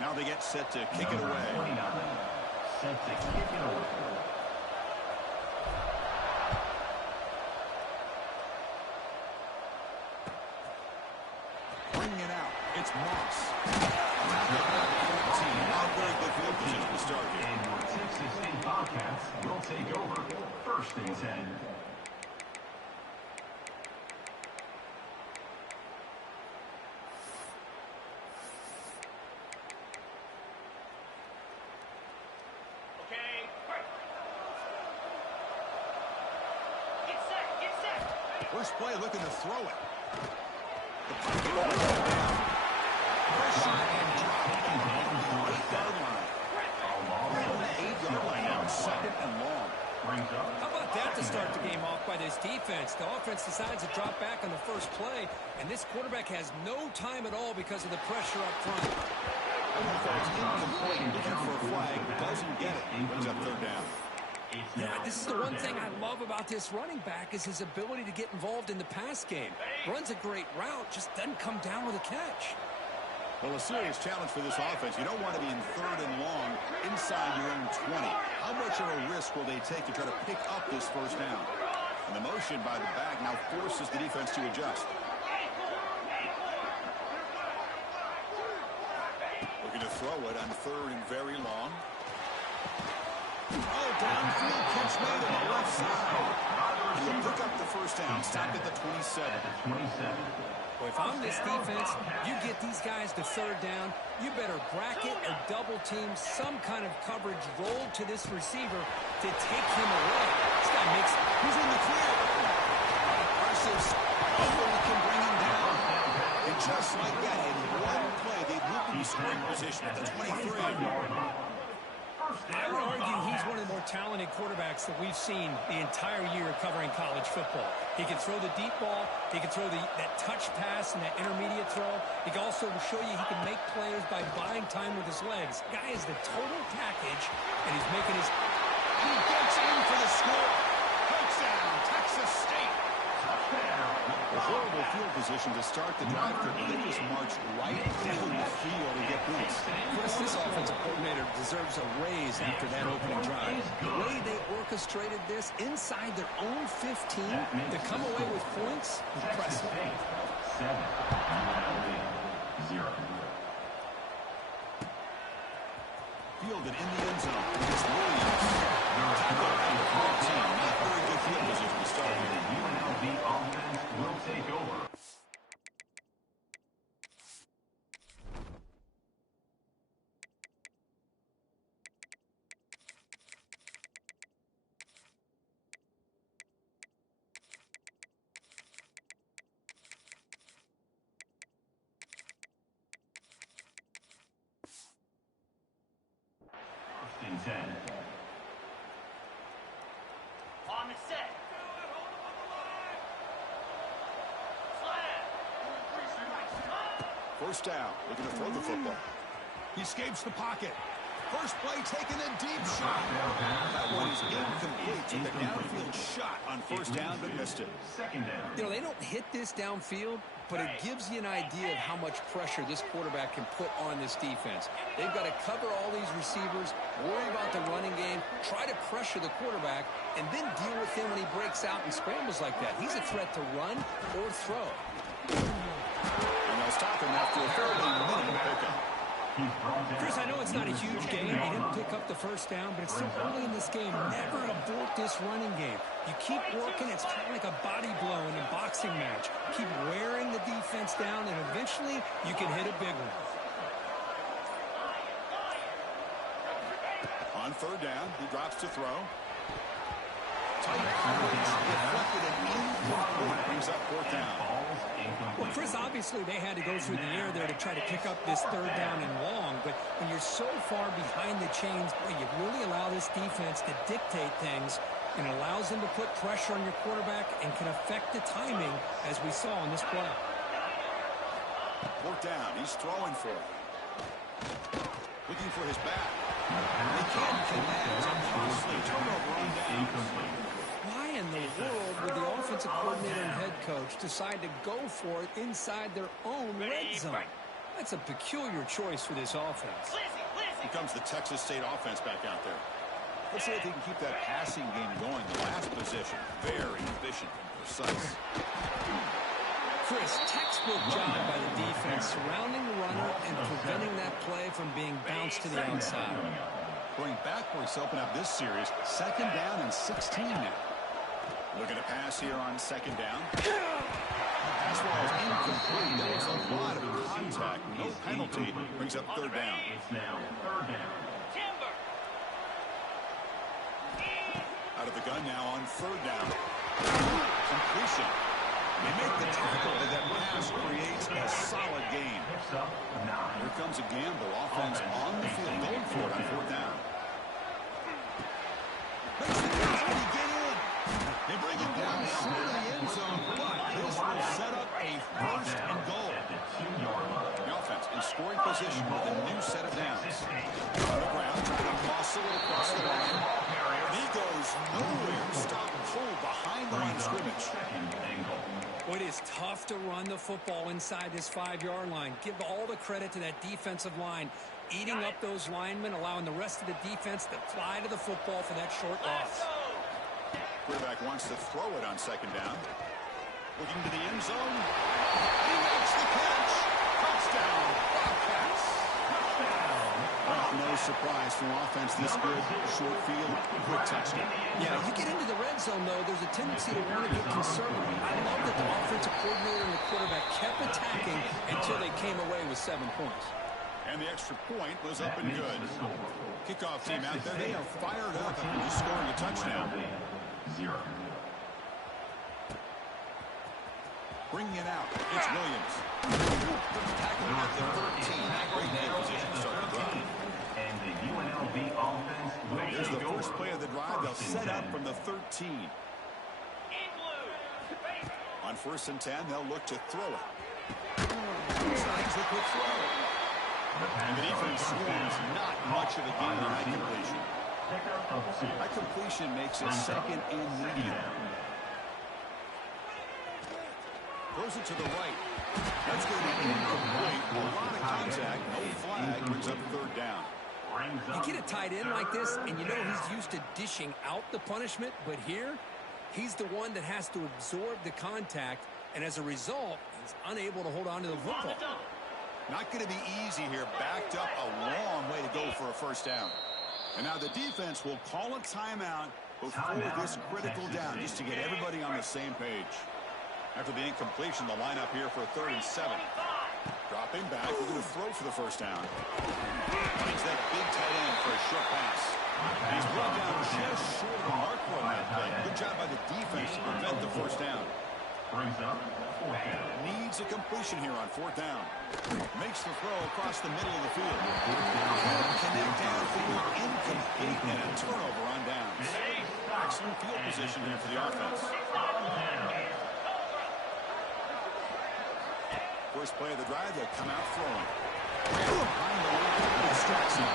Now they get set to kick it away. 29, set to kick it away. Bringing it out. It's Moss. Not very good field position to start here. And your Texas State Bobcats will take over 1st and 10. First play looking to throw it. The pocket down. Pressure and drop. 8-yard line. 8-yard line now. 2nd and long. How about that to start the game off by this defense? The offense decides to drop back on the first play, and this quarterback has no time at all because of the pressure up front. Incomplete. Looking for a flag. Doesn't get it. Brings up 3rd down. Yeah, this is the one thing I love about this running back is his ability to get involved in the pass game. Runs a great route, just doesn't come down with a catch. Well, a serious challenge for this offense. You don't want to be in 3rd and long inside your own 20. How much of a risk will they take to try to pick up this 1st down? And the motion by the back now forces the defense to adjust. Looking to throw it on 3rd and very long. Oh, downfield catch made on the left side. And he'll pick up the 1st down. Stopped at the 27. Well, if I'm this defense, you get these guys to 3rd down, you better bracket or double team some kind of coverage rolled to this receiver to take him away. This guy makes it. He's in the clear. Impressive. Oh, he can bring him down. And just like that, in one play, they moved him to scoring position at the 23. I would argue he's one of the more talented quarterbacks that we've seen the entire year covering college football. He can throw the deep ball. He can throw that touch pass and that intermediate throw. He can also show you he can make plays by buying time with his legs. Guy is the total package, and he's making his... He gets in for the score. Touchdown, Texas State. A horrible field position to start the drive. Could they just march right down the field and get points? Chris, this offensive coordinator deserves a raise after that opening drive. The way they orchestrated this inside their own 15 to come away with points, impressive. 7-0. Fielded in the end zone. It's Williams. Tackled at the 14. Not very good field position to start. The UNLV offense will take over. And 10. On the set. First down. Looking to throw the football. He escapes the pocket. First play taking a deep shot. That one is incomplete. Took a downfield shot on 1st down, but missed it. 2nd down. You know, they don't hit this downfield, but it gives you an idea of how much pressure this quarterback can put on this defense. They've got to cover all these receivers, worry about the running game, try to pressure the quarterback, and then deal with him when he breaks out and scrambles like that. He's a threat to run or throw. And they'll stop him after a fairly minimal pickup. Chris, I know it's not a huge game. He didn't pick up the 1st down, but it's still early in this game. Never abort this running game. You keep working. It's kind of like a body blow in a boxing match. Keep wearing the defense down, and eventually you can hit a big one. On 3rd down, he drops to throw. Tight coverage, deflected and incomplete. Brings up 4th down. Well, Chris, obviously they had to go through the air there to try to pick up this 3rd down and long, but when you're so far behind the chains, boy, you really allow this defense to dictate things, and it allows them to put pressure on your quarterback and can affect the timing, as we saw in this play. 4th down, he's throwing for it. Looking for his back. They can't connect. It's a costly turnover on down. Why in the world would the offensive coordinator and head coach decide to go for it inside their own red zone? That's a peculiar choice for this offense. Here comes the Texas State offense back out there. Let's see if he can keep that passing game going. The last possession, very efficient and precise. Chris, textbook job by the defense, surrounding the runner and preventing that play from being bounced to the outside. Going backwards to open up this series. 2nd down and 16 now. Looking to pass here on 2nd down. Pass ball is incomplete. That was a lot of contact. No penalty. Brings up 3rd down. It's now 3rd down. Out of the gun now on 3rd down. Completion. They make the tackle, but that pass creates a solid gain. Here comes a gamble. Offense on the field. Going for it on 4th down. Makes the catch. Can he get in? They bring him down short of the end zone, but this will set up a 1st and goal. The offense in scoring position with a new set of downs. On the ground, trying to muscle it across the line. He goes nowhere. Stop cold behind the line of scrimmage. Well, it is tough to run the football inside this 5-yard line. Give all the credit to that defensive line, eating up those linemen, allowing the rest of the defense to fly to the football for that short loss. Quarterback wants to throw it on 2nd down. Looking to the end zone. He makes the catch. Touchdown, Bobcats. No surprise from offense this good. Short field, quick touchdown. Yeah, you get into the red zone, though, there's a tendency to want to get conservative. I love that the offensive coordinator and the quarterback kept attacking until they came away with 7 points. And the extra point was up and good. Kickoff team out there, they are fired up after just scoring a touchdown. Bringing it out, it's Williams. Tackling at the 13. Great field position to start the drive. And the UNLV offense will There's the take first over. play of the drive. They'll set up from the 13. On 1st and 10, they'll look to throw it. Signs the quick throw. And the defense scores not much of a gain on that completion. That completion makes it 2nd and medium. Throws it to the right. That's going to be incomplete. A lot of contact. No flag. Brings up 3rd down. You get a tight end like this, and you know he's used to dishing out the punishment, but here, he's the one that has to absorb the contact, and as a result, he's unable to hold on to the football. Not going to be easy here. Backed up a long way to go for a 1st down. And now the defense will call a timeout before this critical down, just to get everybody on the same page. After the incompletion, the lineup here for a 3rd and 7. Dropping back, we're going to throw for the 1st down. Finds that big tight end for a short pass. He's brought down just short of the marker on that play. Good job by the defense to prevent the 1st down. Brings up 4th down. Needs a completion here on 4th down. Makes the throw across the middle of the field. Can't connect downfield, incomplete, and a turnover on downs. Excellent field position here for the offense. First play of the drive, they'll come out throwing. Behind the line, distracts him.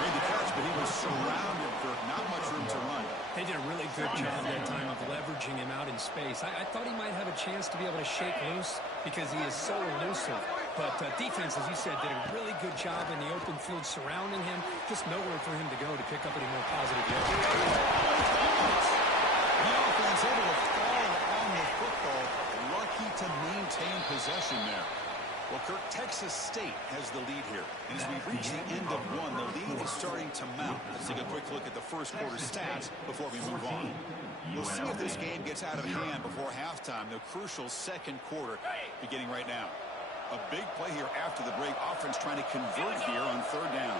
Made the catch, but he was surrounded for not much room to run. They did a really good job that time of leveraging him out in space. I thought he might have a chance to be able to shake loose because he is so elusive. But defense, as you said, did a really good job in the open field surrounding him. Just nowhere for him to go to pick up any more positive yards. The offense able to fall on the football. Lucky to maintain possession there. Well, Kirk, Texas State has the lead here. And as we reach the end of one, the lead is starting to mount. Let's take a quick look at the first quarter stats before we move on. We'll see if this game gets out of hand before halftime. The crucial 2nd quarter beginning right now. A big play here after the break. Offense trying to convert here on 3rd down.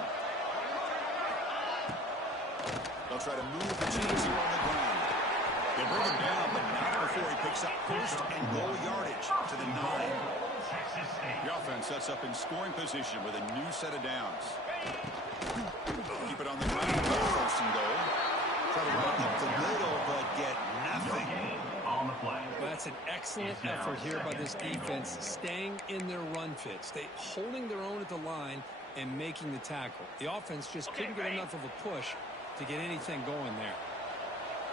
They'll try to move the chains here on the ground. They bring him down, but not before he picks up 1st and goal yardage to the 9. The offense sets up in scoring position with a new set of downs. Keep it on the ground for 1st and goal. Try to run up the middle, but get nothing. Well, that's an excellent effort here by this defense, staying in their run fit, holding their own at the line and making the tackle. The offense just couldn't get enough of a push to get anything going there.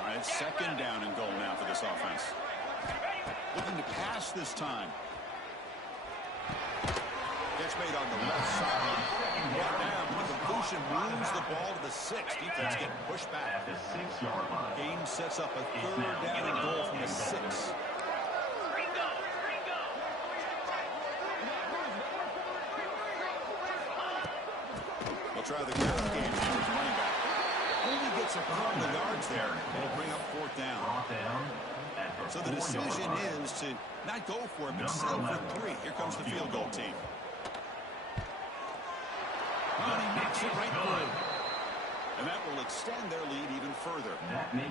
All right, 2nd down and goal now for this offense. Looking to pass this time. Catch made on the left side. Brought down. The completion moves the ball to the 6. Defense getting pushed back. At the 6-yard line. Game sets up a third down and goal from the 6. We'll try the kickoff game here with running back. Only gets a couple of yards there. It'll bring up fourth down. So the decision is to not go for it, but settle for 3. Here comes the field goal team. He knocks it right through. And that will extend their lead even further.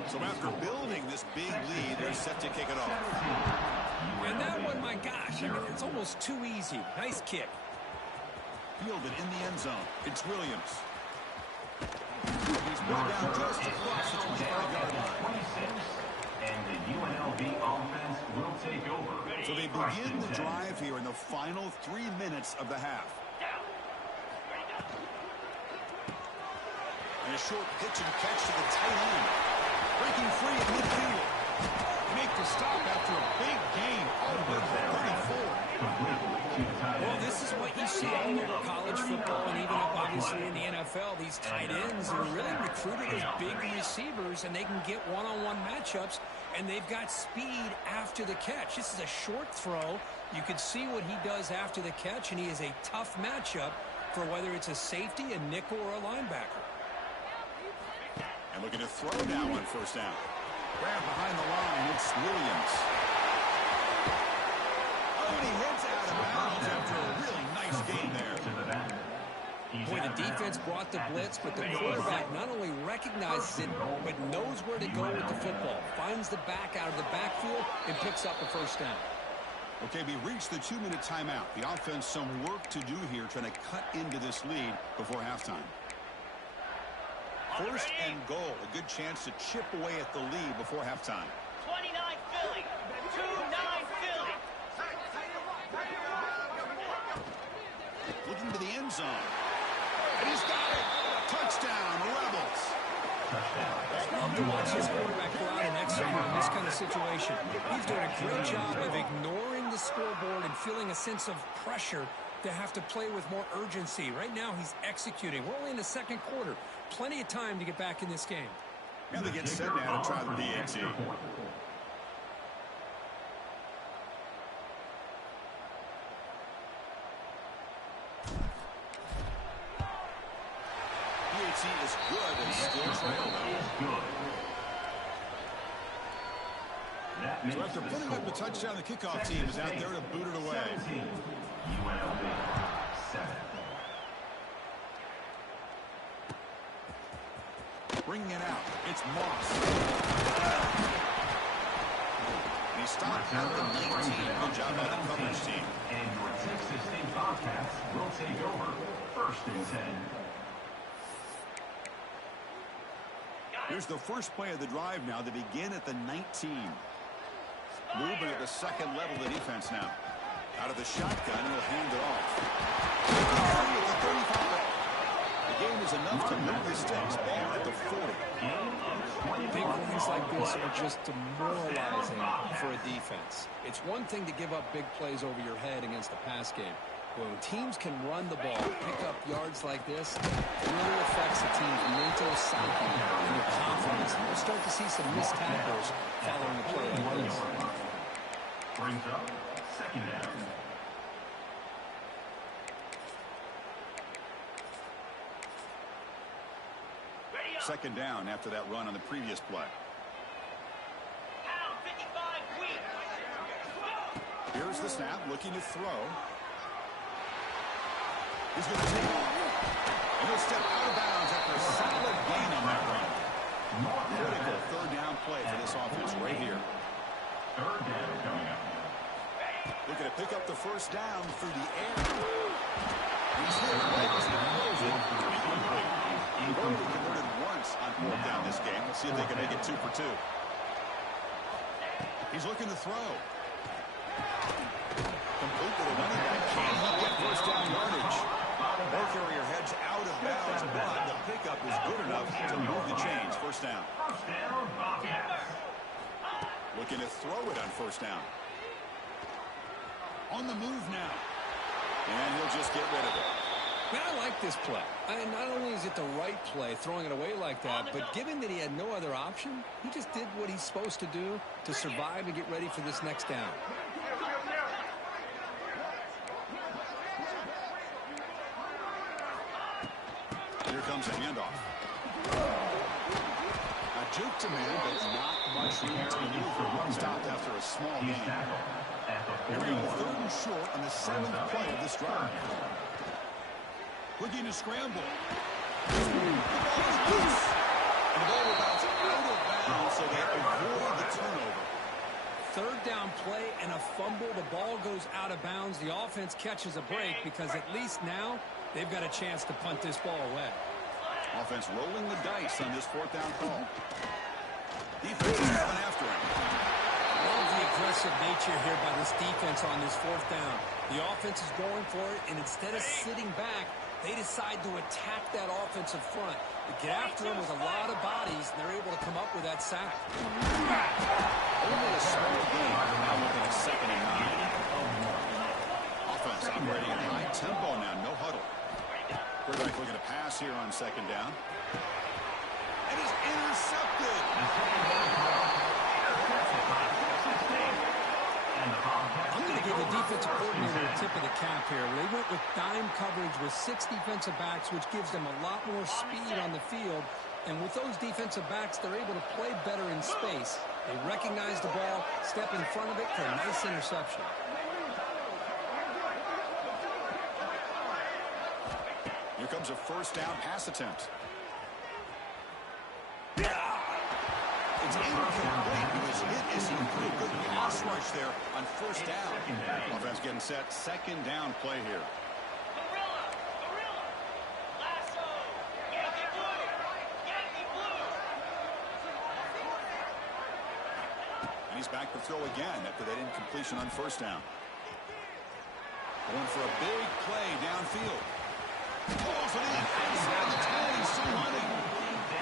So after building this big lead, they're set to kick it off. And that one, my gosh, I mean, it's almost too easy. Nice kick. Fielded in the end zone. It's Williams. He's brought down just across the 25-yard line. And the UNLV offense will take over. So they begin the drive here in the final 3 minutes of the half. And a short pitch and catch to the tight end. Breaking free at midfield. Make the stop after a big gain all the way to 34. Well, this is what you see all over college football and even up obviously in the NFL. These tight ends are really recruited as big receivers, and they can get one-on-one matchups, and they've got speed after the catch. This is a short throw. You can see what he does after the catch, and he is a tough matchup for whether it's a safety, a nickel, or a linebacker. And looking to throw now on first down. Grab behind the line. It's Williams. Oh, and he heads out of bounds after a really nice game there. Boy, the defense brought the blitz, but the quarterback not only recognizes it, but knows where to go with the football. Finds the back out of the backfield and picks up a first down. Okay, we reached the 2-minute timeout. The offense some work to do here, trying to cut into this lead before halftime. First and goal, a good chance to chip away at the lead before halftime. 29 Philly, 2-9 Philly. Looking to the end zone. And he's got it. Touchdown, Rebels. Love to watch his quarterback go out and execute in this kind of situation. He's doing a great job of ignoring the scoreboard and feeling a sense of pressure to have to play with more urgency. Right now, he's executing. We're only in the second quarter. Plenty of time to get back in this game. And they get set now to try the PAT. PAT is good and still trail though. So after putting up a touchdown, the kickoff team is out there to boot it away. UNLV 7. Bringing it out. It's Moss. And he stopped at the 19. Good job by the coverage team. And your Texas State Bobcats will take over first and 10. Here's the first play of the drive now. They begin at the 19. Moving at the second level of the defense now. Out of the shotgun, he'll hand it off. The game is enough to move the sticks. Ball at the 40. Big runs like this are just demoralizing for a defense. It's one thing to give up big plays over your head against the pass game. When teams can run the ball, pick up yards like this, it really affects the team's mental psyche and their confidence. We'll start to see some missed tackles following a play like this. Brings up second down. Second down after that run on the previous play. Pound 55 weak. Here's the snap, looking to throw. He's going to take off. And he'll step out of bounds after a solid gain on that run. Critical third down play for this offense right here. Third down coming up. Looking to pick up the first down through the air. He's hit right as the close it. They've only converted once on fourth down this game. Let's see if they can make it 2 for 2. He's looking to throw. Complete to the running back. Can't get first down yardage. Ball carrier heads out of bounds, but the pickup is good enough to move the chains. First down. First down, Bobcats. Looking to throw it on first down. On the move now. And he'll just get rid of it. Man, I like this play. Not only is it the right play, throwing it away like that, but given that he had no other option, he just did what he's supposed to do to survive and get ready for this next down. Here comes a handoff. A juke to man, but not much room to maneuver. Stopped after a small gain. Here we go, 3rd and short on the 7th play of this drive. Looking to scramble. The ball is loose. And the ball will bounce out of bounds, so they avoid the turnover. 3rd down play and a fumble. The ball goes out of bounds. The offense catches a break because at least now they've got a chance to punt this ball away. Offense rolling the dice on this 4th down call. Defense is coming after him. Love the aggressive nature here by this defense on this 4th down. The offense is going for it, and instead of sitting back, they decide to attack that offensive front. They get after them with a lot of bodies, and they're able to come up with that sack. Only a small gain. Now looking at 2nd and 9. Offense operating at high tempo now. No huddle. Quarterback looking to pass here on 2nd down. And it's intercepted. I'm going to give the defensive coordinator a tip of the cap here. They went with dime coverage with 6 defensive backs, which gives them a lot more speed on the field. And with those defensive backs, they're able to play better in space. They recognize the ball, step in front of it for a nice interception. Here comes a 1st down pass attempt. It's incomplete. He was hit as he put a good pass rush there on 1st down. Offense getting set. 2nd down play here. Gorilla. Lasso. Yankee blue. Yankee blue. And he's back to throw again after that incompletion on 1st down. Going for a big play downfield. Pulls it in. Inside the 10. Still running.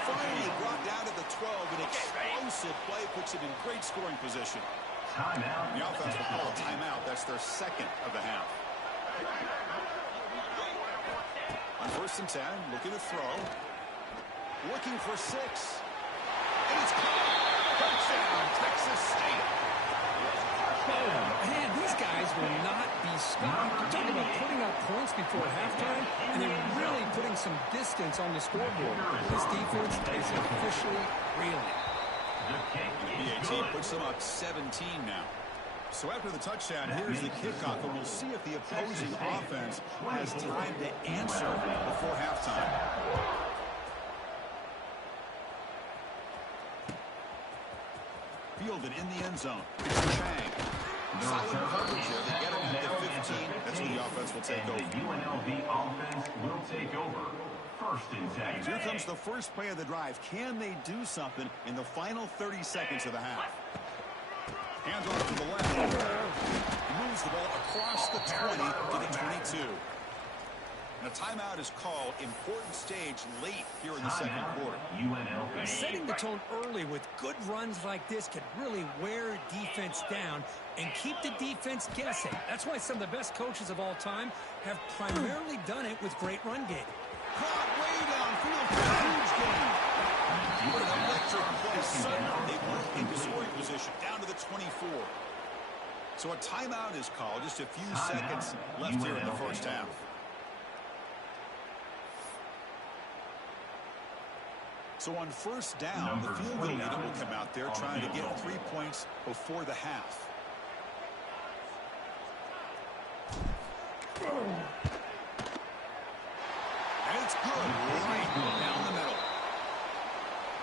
Finally brought down to the 12. An explosive play puts it in great scoring position. Timeout. The offense will call a timeout. That's their 2nd of the half. On 1st and 10, looking to throw. Looking for 6. And it's caught. Touchdown, Texas State. Man, these guys will not be stopped. I'm talking about putting up points before halftime, and they're really putting some distance on the scoreboard. This defense is officially reeling. The BAT puts them up 17 now. So after the touchdown, here's the kickoff, and we'll see if the opposing offense has time to answer before halftime. Fielded in the end zone. It's Chang. Solid coverage there. They get him at the 15. That's when the offense will take over. The UNLV offense will take over. 1st and 10. Here comes the first play of the drive. Can they do something in the final 30 seconds of the half? Hands off to the left. Moves the ball across the 20 to the 22. And a timeout is called. Important stage late here in the 2nd quarter. UNLV. Setting the tone early with good runs like this could really wear defense down and keep the defense guessing. That's why some of the best coaches of all time have primarily done it with great run game. Caught way downfield for a huge gain. What an electric play. Suddenly they move into scoring position down to the 24. So a timeout is called. Just a few seconds left here in the 1st half. So on 1st down, the field goal unit will come out there trying to get 3 points before the half. And it's good, right down the middle.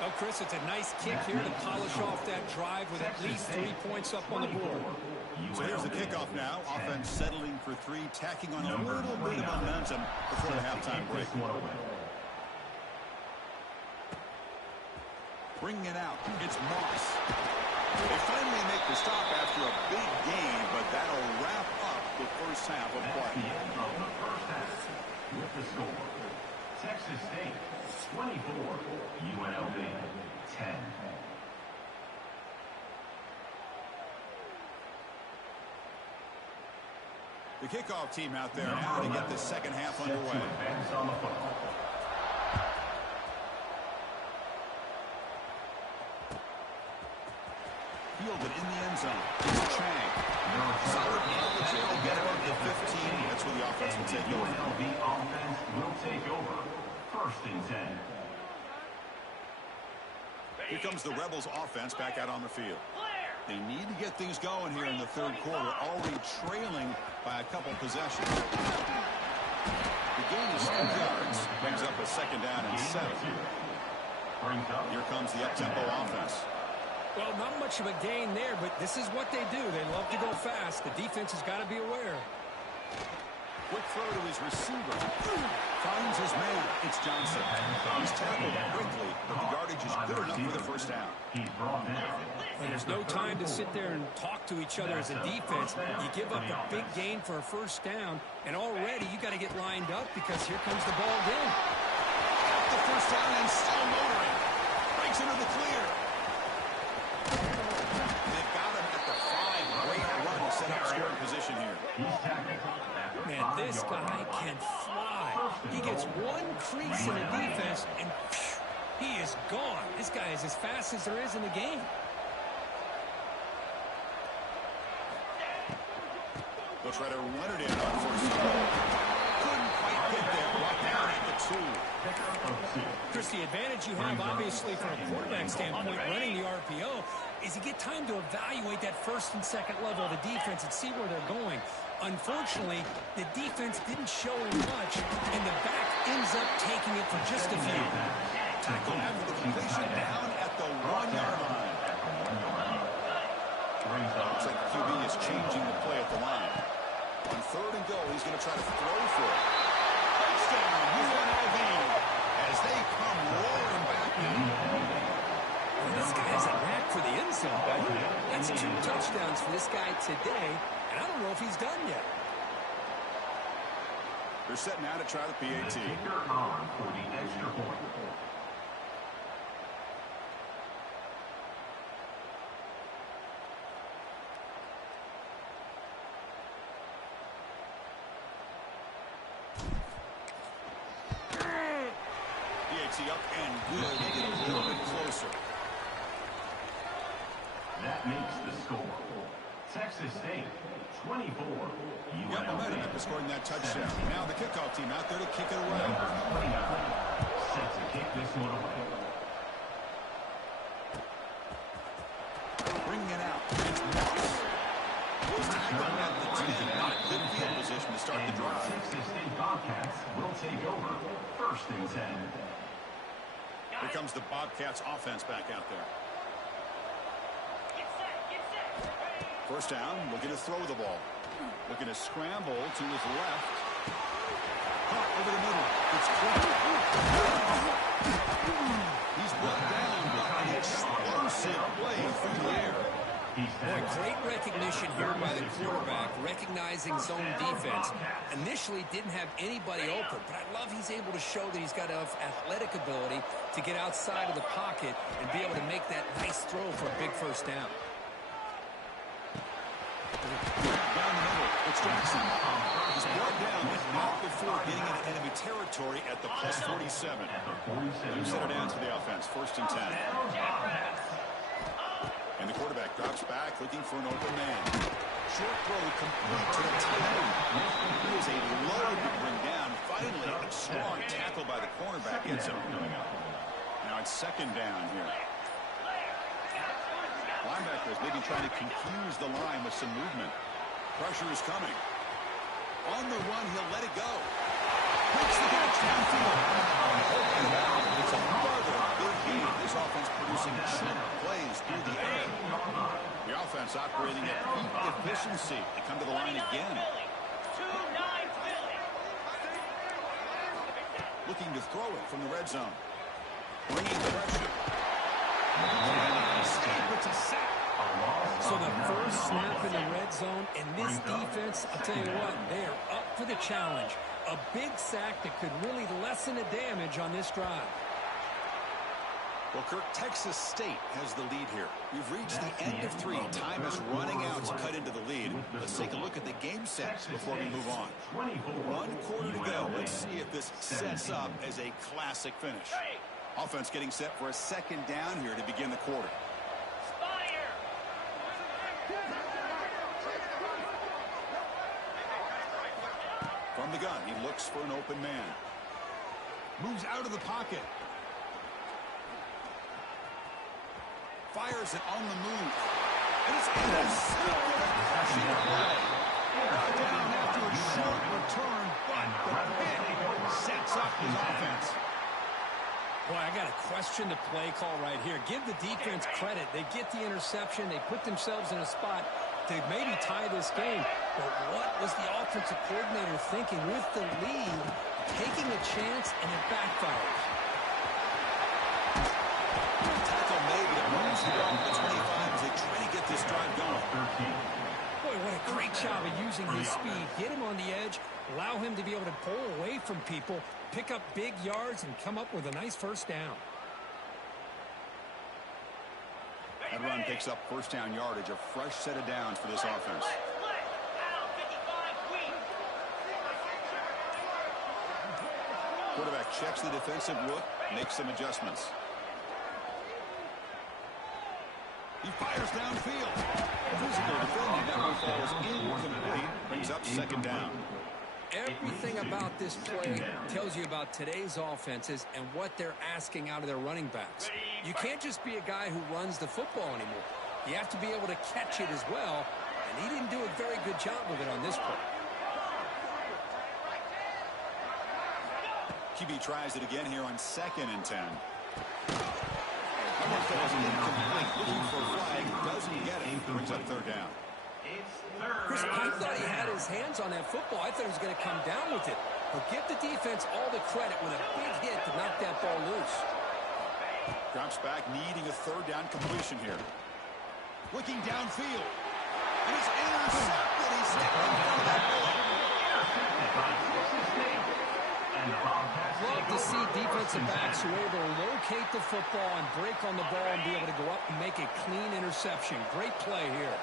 Well, Chris, it's a nice kick here to polish off that drive with at least 3 points up on the board. So here's the kickoff now. Offense settling for 3, tacking on a little bit of momentum before the halftime break. Bringing it out. It's Moss. They finally make the stop after a big gain, but that'll wrap up the 1st half of play. With the score, Texas State 24, UNLV 10. The kickoff team out there now to get the second half underway. On the football. Fielded in the end zone. It's Chang. Solid coverage. They'll get him up to 15. That's where the offense will take over. The offense will take over. First and 10. Here comes the Rebels offense back out on the field. They need to get things going here in the third quarter, already trailing by a couple possessions. The gain is 2 yards, brings up a second down and 7. Here comes the up-tempo offense. Well, not much of a gain there, but this is what they do. They love to go fast. The defense has got to be aware. Quick throw to his receiver. Finds his man. It's Johnson. He's tackled quickly, but the yardage is good enough for the first down. And there's no time to sit there and talk to each other as a defense. You give up a big gain for a first down, and already you got to get lined up because here comes the ball again. The first down and still motoring. Breaks into the clear. They've got him at the 5. Great run to set up scoring position here. Man, this guy can fly. He gets one crease in the defense, and phew, he is gone. This guy is as fast as there is in the game. They'll try to run it in on first down. Couldn't quite get there. Brought down at the 2. Chris, the advantage you have, obviously, from a quarterback standpoint, running the RPO, is you get time to evaluate that first and second level of the defense and see where they're going. Unfortunately, the defense didn't show him much, and the back ends up taking it for just a few. Tackle after the completion down at the 1-yard line. Looks like the QB is changing the play at the line. On third and goal, he's going to try to throw for it. Touchdown, UNLV, as they come roaring back in. Well, this guy has a knack for the end zone, buddy. That's 2 touchdowns for this guy today, and I don't know if he's done yet. They're setting out to try the PAT. Kicker on for the extra point. PAT up and good. They get a little bit closer. That makes the score. Texas State, 24. Got momentum after scoring that touchdown. Now the kickoff team out there to kick it away. Set to kick this one away. Bringing it out. It's Moss. Was tackled at the 10. Not a good field position to start the drive. Texas State Bobcats will take over. First and 10. Here comes the Bobcats offense back out there. First down, looking to throw the ball. Looking to scramble to his left. Caught over the middle. It's caught. He's brought down by an explosive play through the air. Boy, great recognition here by the quarterback, recognizing zone defense. Initially didn't have anybody open, but I love he's able to show that he's got enough athletic ability to get outside of the pocket and be able to make that nice throw for a big first down. Down the middle, it's Jackson. He's brought down, but not before getting into enemy territory at the plus 47. You set it down to the offense, first and 10. And the quarterback drops back, looking for an open man. Short throw complete to the tight end. He is a load to bring down. Finally, a strong tackle by the cornerback gets him. Now it's second down here. Linebackers maybe trying to confuse the line with some movement. Pressure is coming. On the run, he'll let it go. Makes the catch downfield. It's another big game. This offense producing chunk plays through the air. The offense operating at peak efficiency. They come to the line again. Looking to throw it from the red zone. Bringing pressure. It's a sack. So the first snap in the red zone, and this defense, I'll tell you what, they are up for the challenge. A big sack that could really lessen the damage on this drive. Well, Kirk, Texas State has the lead here. We've reached the end of 3. Time is running out to cut into the lead. Let's take a look at the game set before we move on. 1 quarter to go. Let's see if this sets up as a classic finish. Offense getting set for a 2nd down here to begin the quarter. From the gun, he looks for an open man. Moves out of the pocket. Fires it on the move. And it's intercepted. Brought down after a short return, but the pick sets up his offense. Boy, I got a question the play call right here. Give the defense credit. They get the interception. They put themselves in a spot to maybe tie this game. But what was the offensive coordinator thinking with the lead, taking a chance, and it backfires? Tackle made, but it runs the ball to the 25 as they try to get this drive going. Boy, what a great job of using his speed. Get him on the edge, allow him to be able to pull away from people, pick up big yards, and come up with a nice 1st down. That run picks up 1st down yardage, a fresh set of downs for this offense. Quarterback checks the defensive look, makes some adjustments. He fires downfield. Physical defending, that one falls incomplete, brings up 2nd down. Everything about this play tells you about today's offenses and what they're asking out of their running backs. You can't just be a guy who runs the football anymore. You have to be able to catch it as well, and he didn't do a very good job of it on this play. QB tries it again here on 2nd and 10. That falls incomplete, looking for a flag, doesn't get it, brings up 3rd down. Chris, I thought he had his hands on that football. I thought he was going to come down with it. But give the defense all the credit with a big hit to knock that ball loose. Drops back, needing a 3rd down completion here. Looking downfield. And it's intercepted. He's stepping in front of that ball. Love to see defensive backs who are able to locate the football and break on the ball and be able to go up and make a clean interception. Great play here.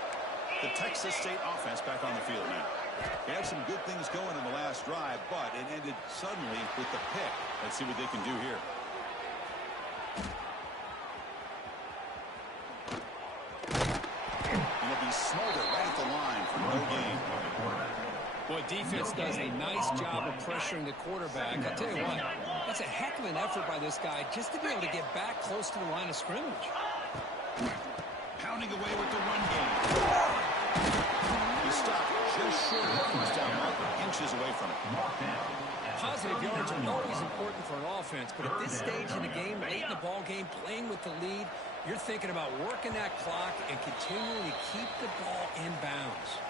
The Texas State offense back on the field now. They had some good things going in the last drive, but it ended suddenly with the pick. Let's see what they can do here. And it'll be Smolder right at the line for no gain. Boy, defense does a nice job of pressuring the quarterback. I'll tell you what, that's a heck of an effort by this guy just to be able to get back close to the line of scrimmage. Pounding away with the run game. He stopped just short of the 1st down marker, inches away from it. Positive yards are always important for an offense, but at this stage in the game, late in the ball game, playing with the lead, you're thinking about working that clock and continuing to keep the ball in bounds.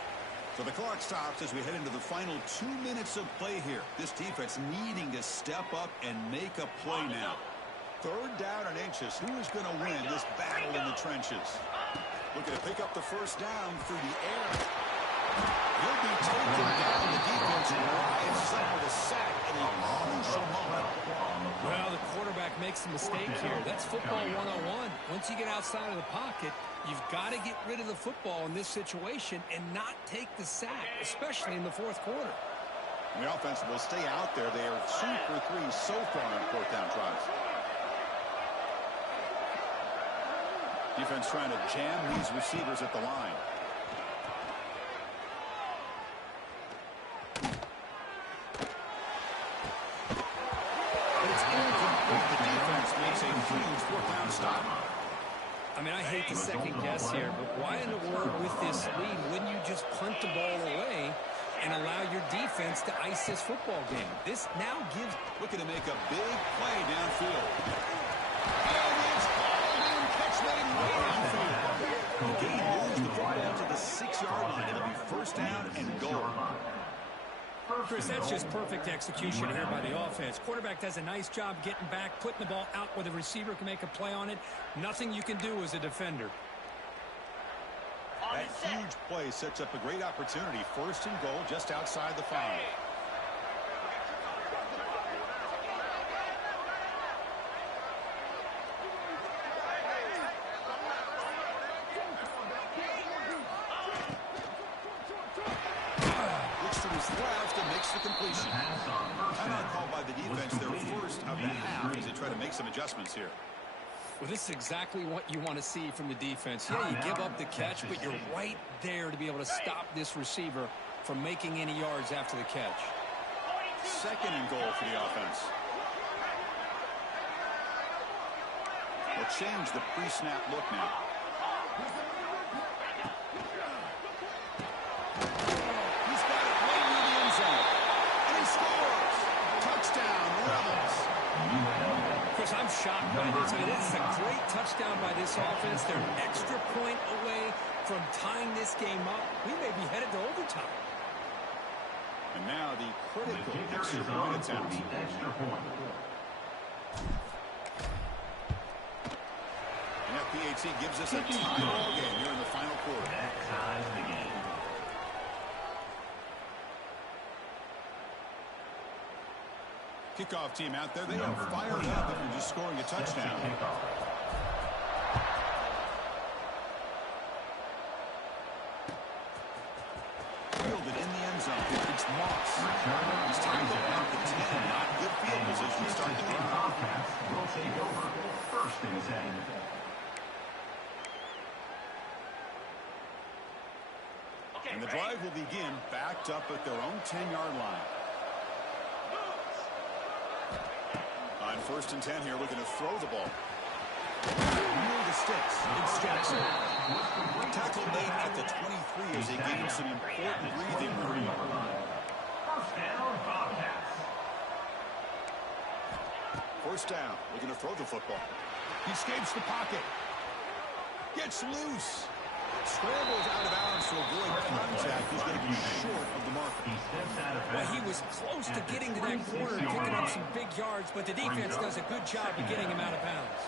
So the clock stops as we head into the final 2 minutes of play here. This defense needing to step up and make a play now. 3rd down and inches. Who is going to win this battle in the trenches? Looking to pick up the 1st down through the air. He'll be taken down. The defense rises up with a sack at a crucial moment. Well, the quarterback makes a mistake here. That's football 101. Once you get outside of the pocket, you've got to get rid of the football in this situation and not take the sack, especially in the 4th quarter. And the offense will stay out there. They are 2 for 3 so far on 4th down tries. Defense trying to jam these receivers at the line. But it's incomplete. The defense makes a huge 4th down stop. I mean, I hate to second guess here, but why in the world with this lead wouldn't you just punt the ball away and allow your defense to ice this football game? This now gives... Looking to make a big play downfield. And it's hauled in, catch made way downfield. Okay, he moves the football to the 6-yard line. It'll be 1st down and goal. Chris, that's just perfect execution here by the offense. Quarterback does a nice job getting back, putting the ball out where the receiver can make a play on it. Nothing you can do as a defender. That huge play sets up a great opportunity. 1st and goal just outside the 5. Gets the completion. Timeout called by the defense, their first of the half, as they try to make some adjustments here. Well, this is exactly what you want to see from the defense. Yeah, you give up the catch, but you're right there to be able to stop this receiver from making any yards after the catch. Second and goal for the offense. They'll change the pre-snap look now. He's got it right near the end zone. And he scores. Touchdown, Rebels. Chris, I'm shocked by this. I mean, this is a great touchdown by this offense. They're an extra point away from tying this game up. We may be headed to overtime. And now the critical extra point attempt. And FPAT gives us a tie ball game here in the final quarter. That ties the game. Kickoff team out there. They are fired up after just scoring a touchdown. Fielded in the end zone. It's Moss. He's tackled at the 10. Not good field position to start the game. Bobcats will take over. First and 10. And the drive will begin backed up at their own 10-yard line. On first and 10 here, looking to throw the ball. Near the sticks. It's Jackson. Tackle made at the 23 as they gain some important breathing room. First down, Bobcats. First down, looking to throw the football. He escapes the pocket. Gets loose. Scrambles out of bounds to avoid contact. He's going to be short of the marker. He steps out of Well, bounds. he was close to getting to that corner and picking up some big yards, but the defense does a good job of getting him out of bounds.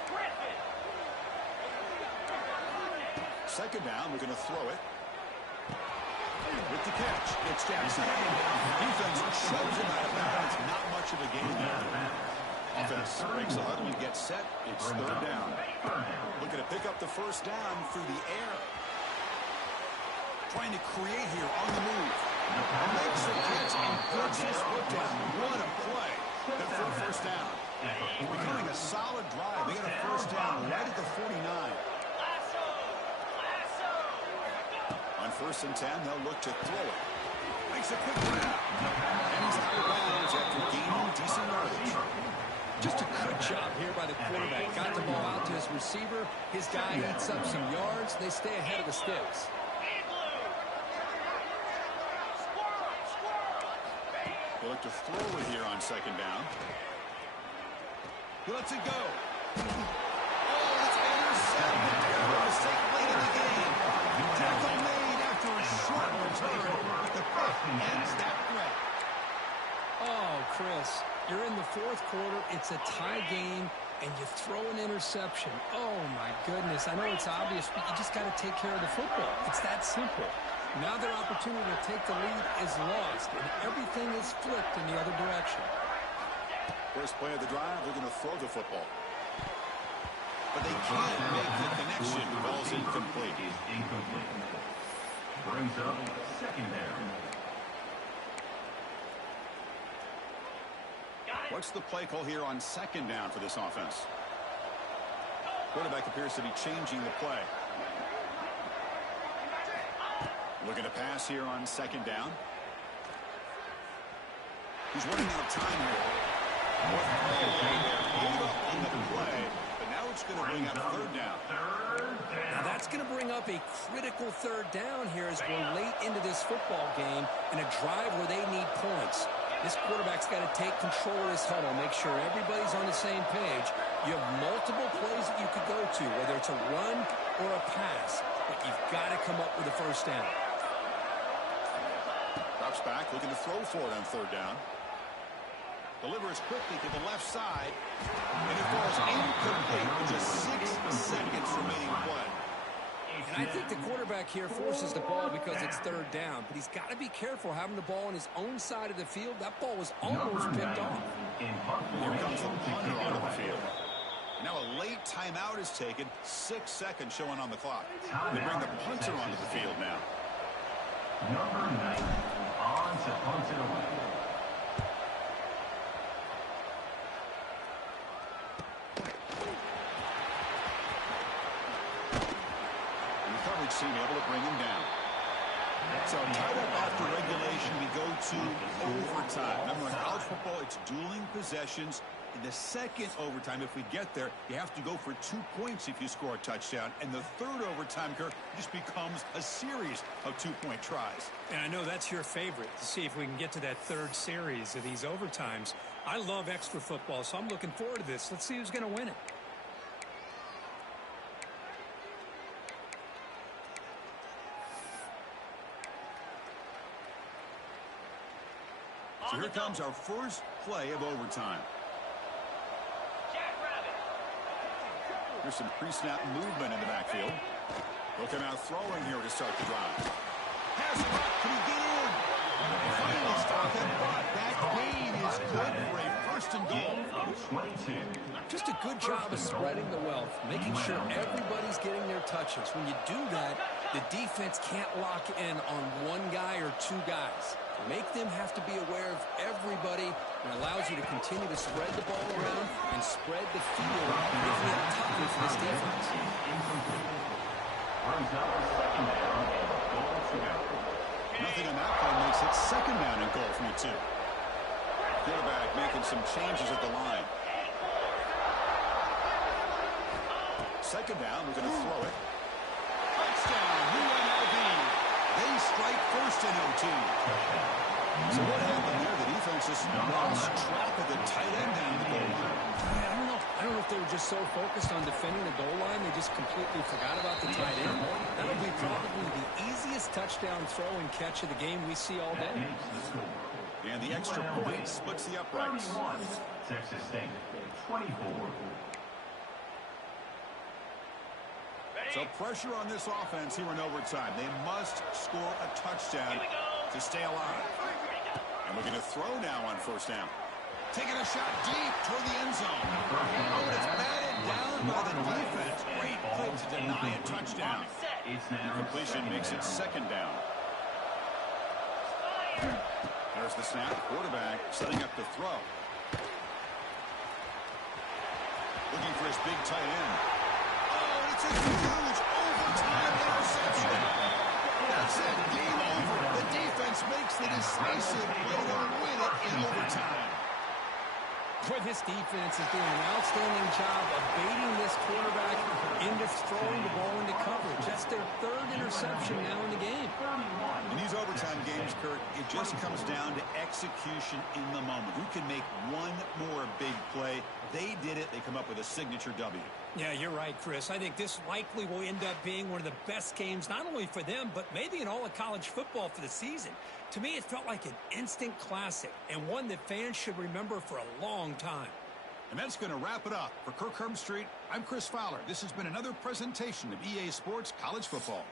Second down, we're going to throw it. With the catch, it's Jackson. Defense shoves him out of bounds. Not much of a game there. Offense breaks the huddle and gets set. It's third down. Looking to pick up the first down through the air. Trying to create here on the move. Makes the catch and puts his foot down. What a play. For a first down. Becoming a solid drive. They got a first down right at the 49. On first and 10, they'll look to throw it. Makes a quick grab. And he's out of bounds after gaining decent yardage. Just a good job here by the quarterback. Got the ball out to his receiver. His guy eats up some yards. They stay ahead of the sticks. They look to throw it here on second down. He lets it go. Oh, it's intercepted. Terrible mistake late in the game. Tackle made after a short return, but the pick ends that threat. Oh, Chris, you're in the fourth quarter. It's a tie game, and you throw an interception. Oh, my goodness. I know it's obvious, but you just got to take care of the football. It's that simple. Now their opportunity to take the lead is lost, and everything is flipped in the other direction. First play of the drive, they're going to throw the football. But they can't make the connection. Ball's incomplete. Is incomplete. Brings up second down. What's the play call here on second down for this offense? Quarterback appears to be changing the play. Looking to pass here on second down. He's running out of time here. Gave up on the play, but now it's going to bring up third down. Now that's going to bring up a critical third down here as we're late into this football game in a drive where they need points. This quarterback's got to take control of this huddle, make sure everybody's on the same page. You have multiple plays that you could go to, whether it's a run or a pass, but you've got to come up with a first down. Drops back, looking to throw for it on third down. Delivers quickly to the left side, and it falls incomplete with just 6 seconds remaining to play. And I think the quarterback here forces the ball because it's third down, but he's got to be careful having the ball on his own side of the field. That ball was almost picked off. Here comes the punter onto the field. Now a late timeout is taken, 6 seconds showing on the clock. They bring the punter onto the field now. Number 9, on to punt it away. seem able to bring him down. So tied up after regulation, we go to overtime. Remember, in college football, it's dueling possessions. In the second overtime, if we get there, you have to go for 2 points if you score a touchdown. And the third overtime, Kirk, just becomes a series of 2-point tries. And I know that's your favorite, to see if we can get to that third series of these overtimes. I love extra football, so I'm looking forward to this. Let's see who's going to win it. So here comes our first play of overtime. Here's some pre-snap movement in the backfield. They'll come out throwing here to start the drive. Pass it up. Can he get in? Finally stop him, but that gain is good for a first and goal. Just a good job of spreading the wealth, making sure everybody's getting their touches. When you do that, the defense can't lock in on one guy or two guys. Make them have to be aware of everybody, and allows you to continue to spread the ball around and spread the field, making it tougher for this defense. Nothing on that play makes it second down and goal from the 2. Quarterback making some changes at the line. Second down, we're going to throw it. Touchdown, UNLV. They strike first in OT. So what happened there? The defense just lost track of the tight end down the goal line. I don't know if they were just so focused on defending the goal line, they just completely forgot about the tight end. That'll be probably the easiest touchdown throw and catch of the game we see all day. And the extra point splits the uprights. Texas State, 24. So pressure on this offense here in overtime. They must score a touchdown to stay alive. And we're going to throw now on first down. Taking a shot deep toward the end zone. Oh, it's batted down by the defense. Great play to deny a touchdown. The completion makes it second down. There's the snap. Quarterback setting up the throw. Looking for his big tight end. Oh, it's a huge overtime interception. That's it. Game over. The defense makes the decisive play to win it in overtime. Boy, this defense is doing an outstanding job of baiting this quarterback into throwing the ball into coverage. That's their third interception now in the game. In these overtime games, Kurt, it just comes down to execution in the moment. Who can make one more big play? They did it. They come up with a signature W. Yeah, you're right, Chris. I think this likely will end up being one of the best games, not only for them, but maybe in all of college football for the season. To me, it felt like an instant classic and one that fans should remember for a long time. And that's going to wrap it up. For Kirk Herbstreit, I'm Chris Fowler. This has been another presentation of EA Sports College Football.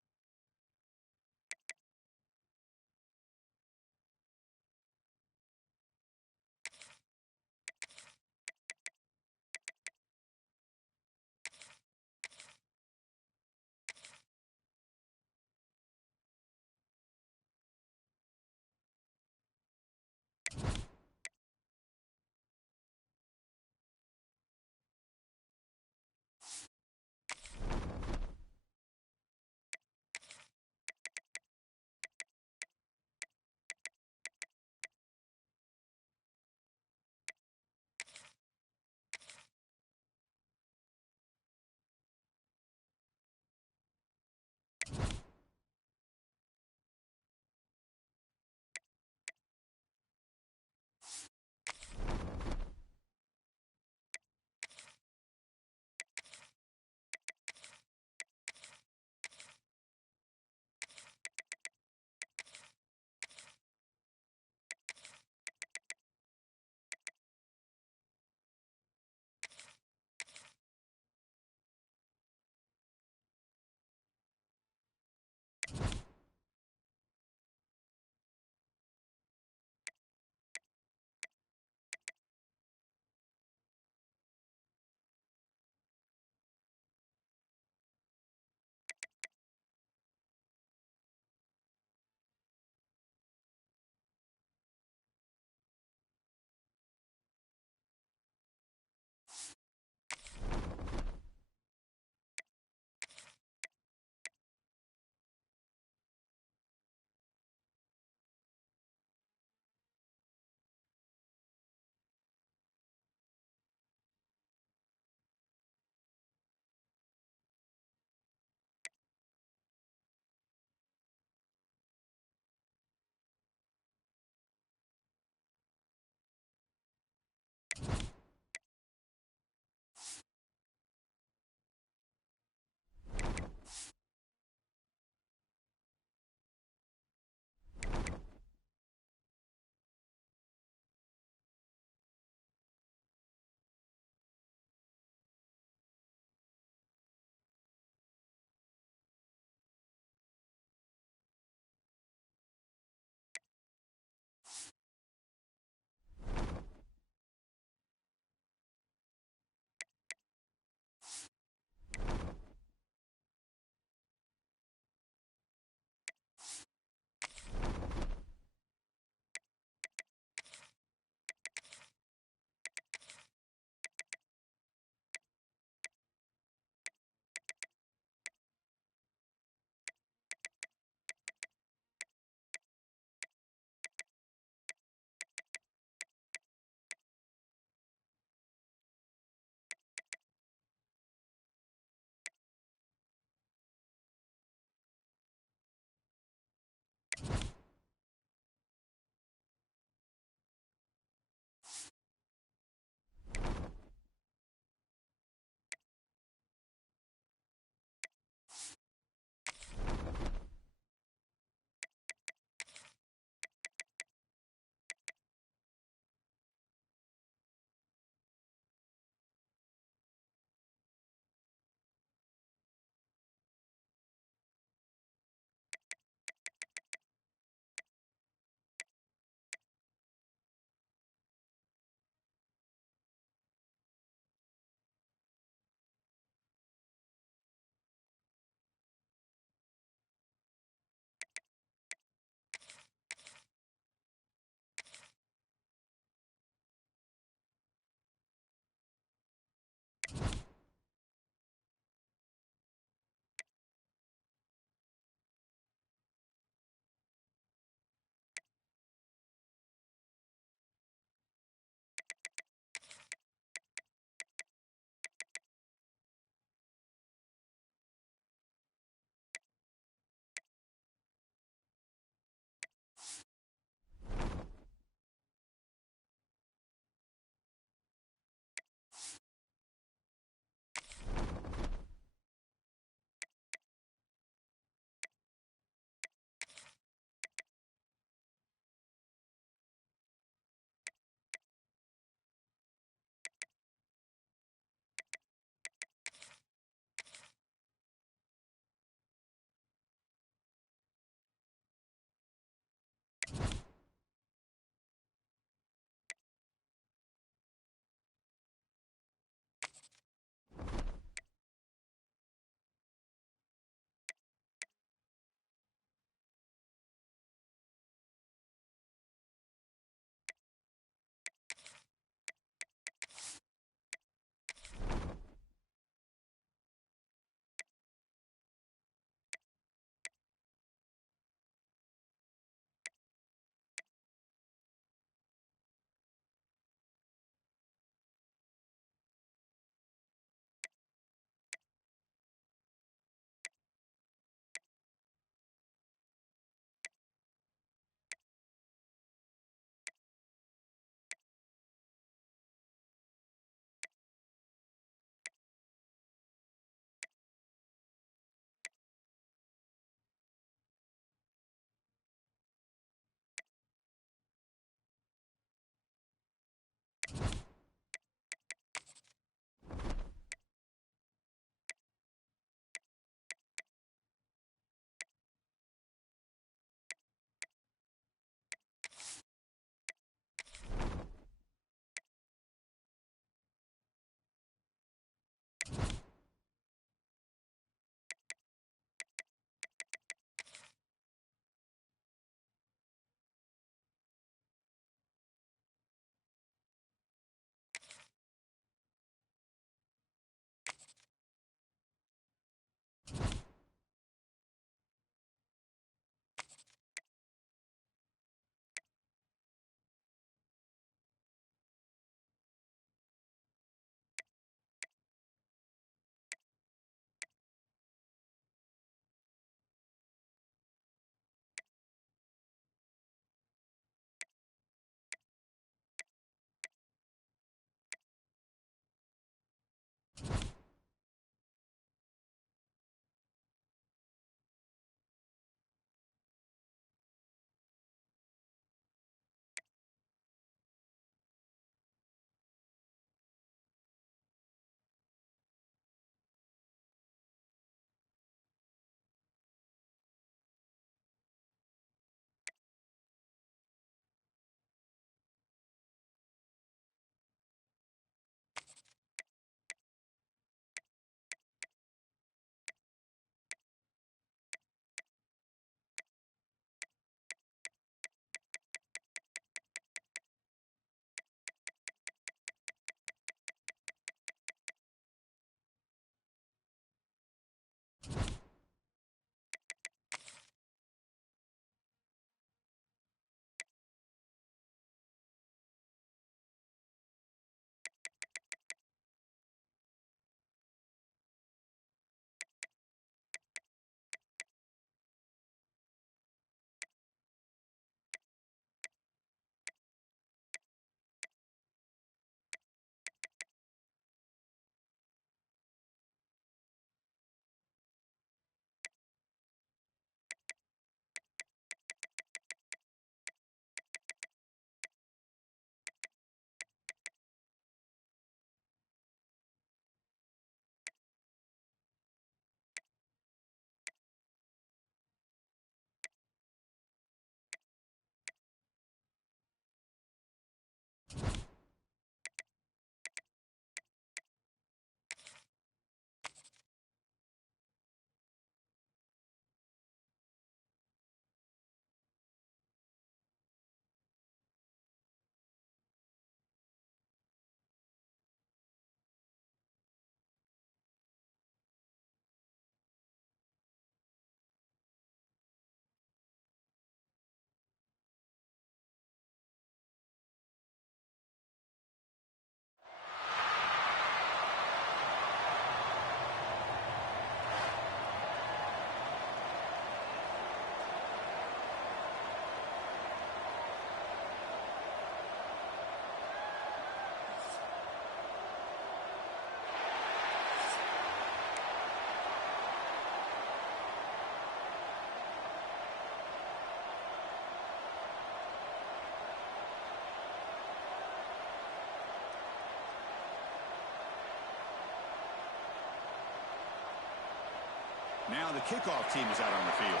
Now the kickoff team is out on the field.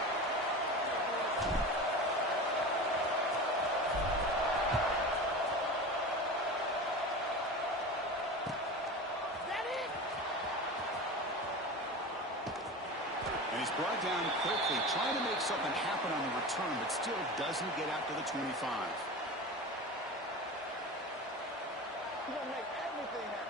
And he's brought down quickly, trying to make something happen on the return, but still doesn't get out to the 25. You're going to make everything happen.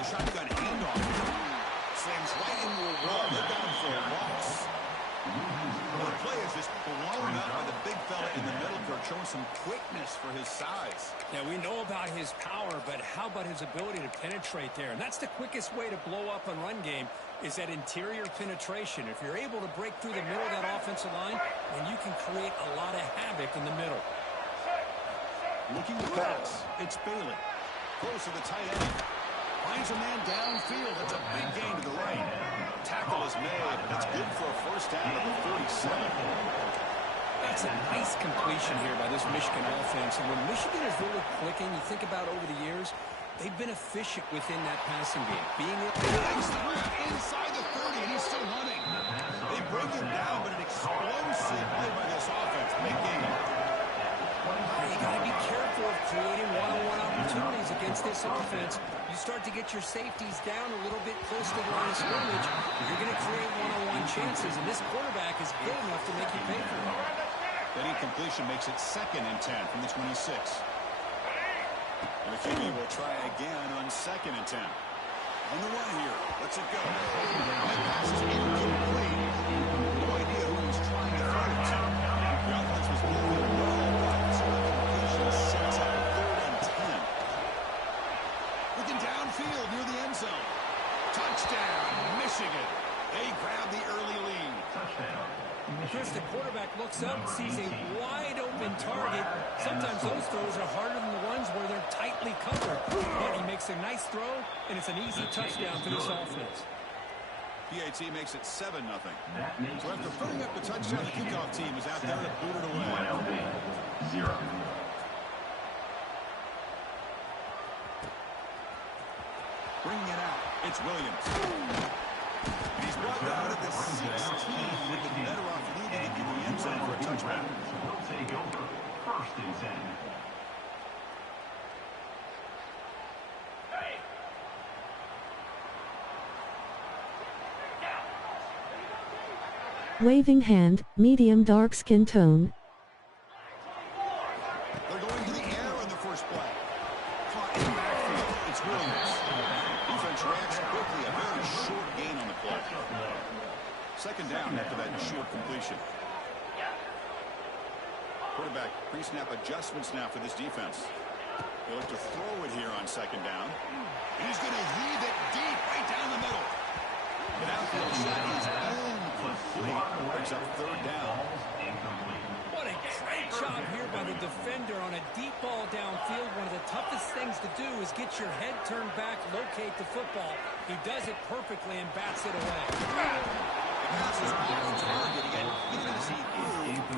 The shotgun handoff. Slams right into a wall. They're down for a loss. Well, the play is just blown up by the big fella in the middle court, showing some quickness for his size. Yeah, we know about his power, but how about his ability to penetrate there? And that's the quickest way to blow up a run game is that interior penetration. If you're able to break through the middle of that offensive line, then you can create a lot of havoc in the middle. Looking to pass. It's Bailey. Close to the tight end. Finds a man downfield. That's a big gain to the right. Tackle is made. That's good for a first down at the 37. That's a nice completion here by this Michigan offense. And when Michigan is really clicking, you think about over the years, they've been efficient within that passing game. Being inside the 30, and he's still running. They bring him down, but an explosive play by this offense. Big gain. You got to be careful of creating one-on-one opportunities against this offense. You start to get your safeties down a little bit close to the line of scrimmage, you're going to create one-on-one chances, and this quarterback is good enough to make you pay for it. That incompletion makes it 2nd and 10 from the 26. And the QB will try again on 2nd and 10. On the run here. Let's it go. That pass is incomplete. No idea who he's trying to throw it to. The offense was moving well, but completion sets up 3rd and 10. Looking downfield near the end zone. Touchdown, Michigan. They grab the early lead. Touchdown. First, the quarterback looks up, sees a wide-open target. Sometimes those throws are harder than the ones where they're tightly covered. But he makes a nice throw, and it's an easy touchdown for this offense. PAT makes it 7-0. So after putting up the touchdown, the kickoff team is out there to boot it away. 0. Bringing it out, it's Williams. And he's brought down at the 16 with the better off leading into the end zone for a touchback. Will take over 1st and 10. Waving hand, medium dark skin tone. They're going to the air on the first play. Caught in the backfield, it's Williams. Defense reacts quickly, a very short gain on the play. 2nd down after that short completion. Quarterback pre-snap adjustments now for this defense. They look to throw it here on 2nd down. And he's going to heave it deep right down the middle. The downfield shot is incomplete. Brings up 3rd down. What a great job here by the defender on a deep ball downfield. One of the toughest things to do is get your head turned back, locate the football. He does it perfectly and bats it away. The pass is on target again.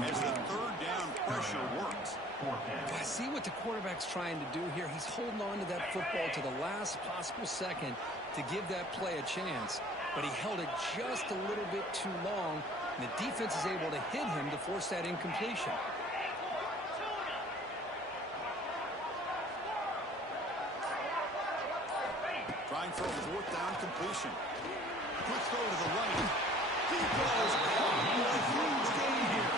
As the 3rd down pressure works. I see what the quarterback's trying to do here. He's holding on to that football to the last possible second to give that play a chance. But he held it just a little bit too long. And the defense is able to hit him to force that incompletion. Trying for a 4th down completion. Quick throw to the right. He goes. A huge gain here.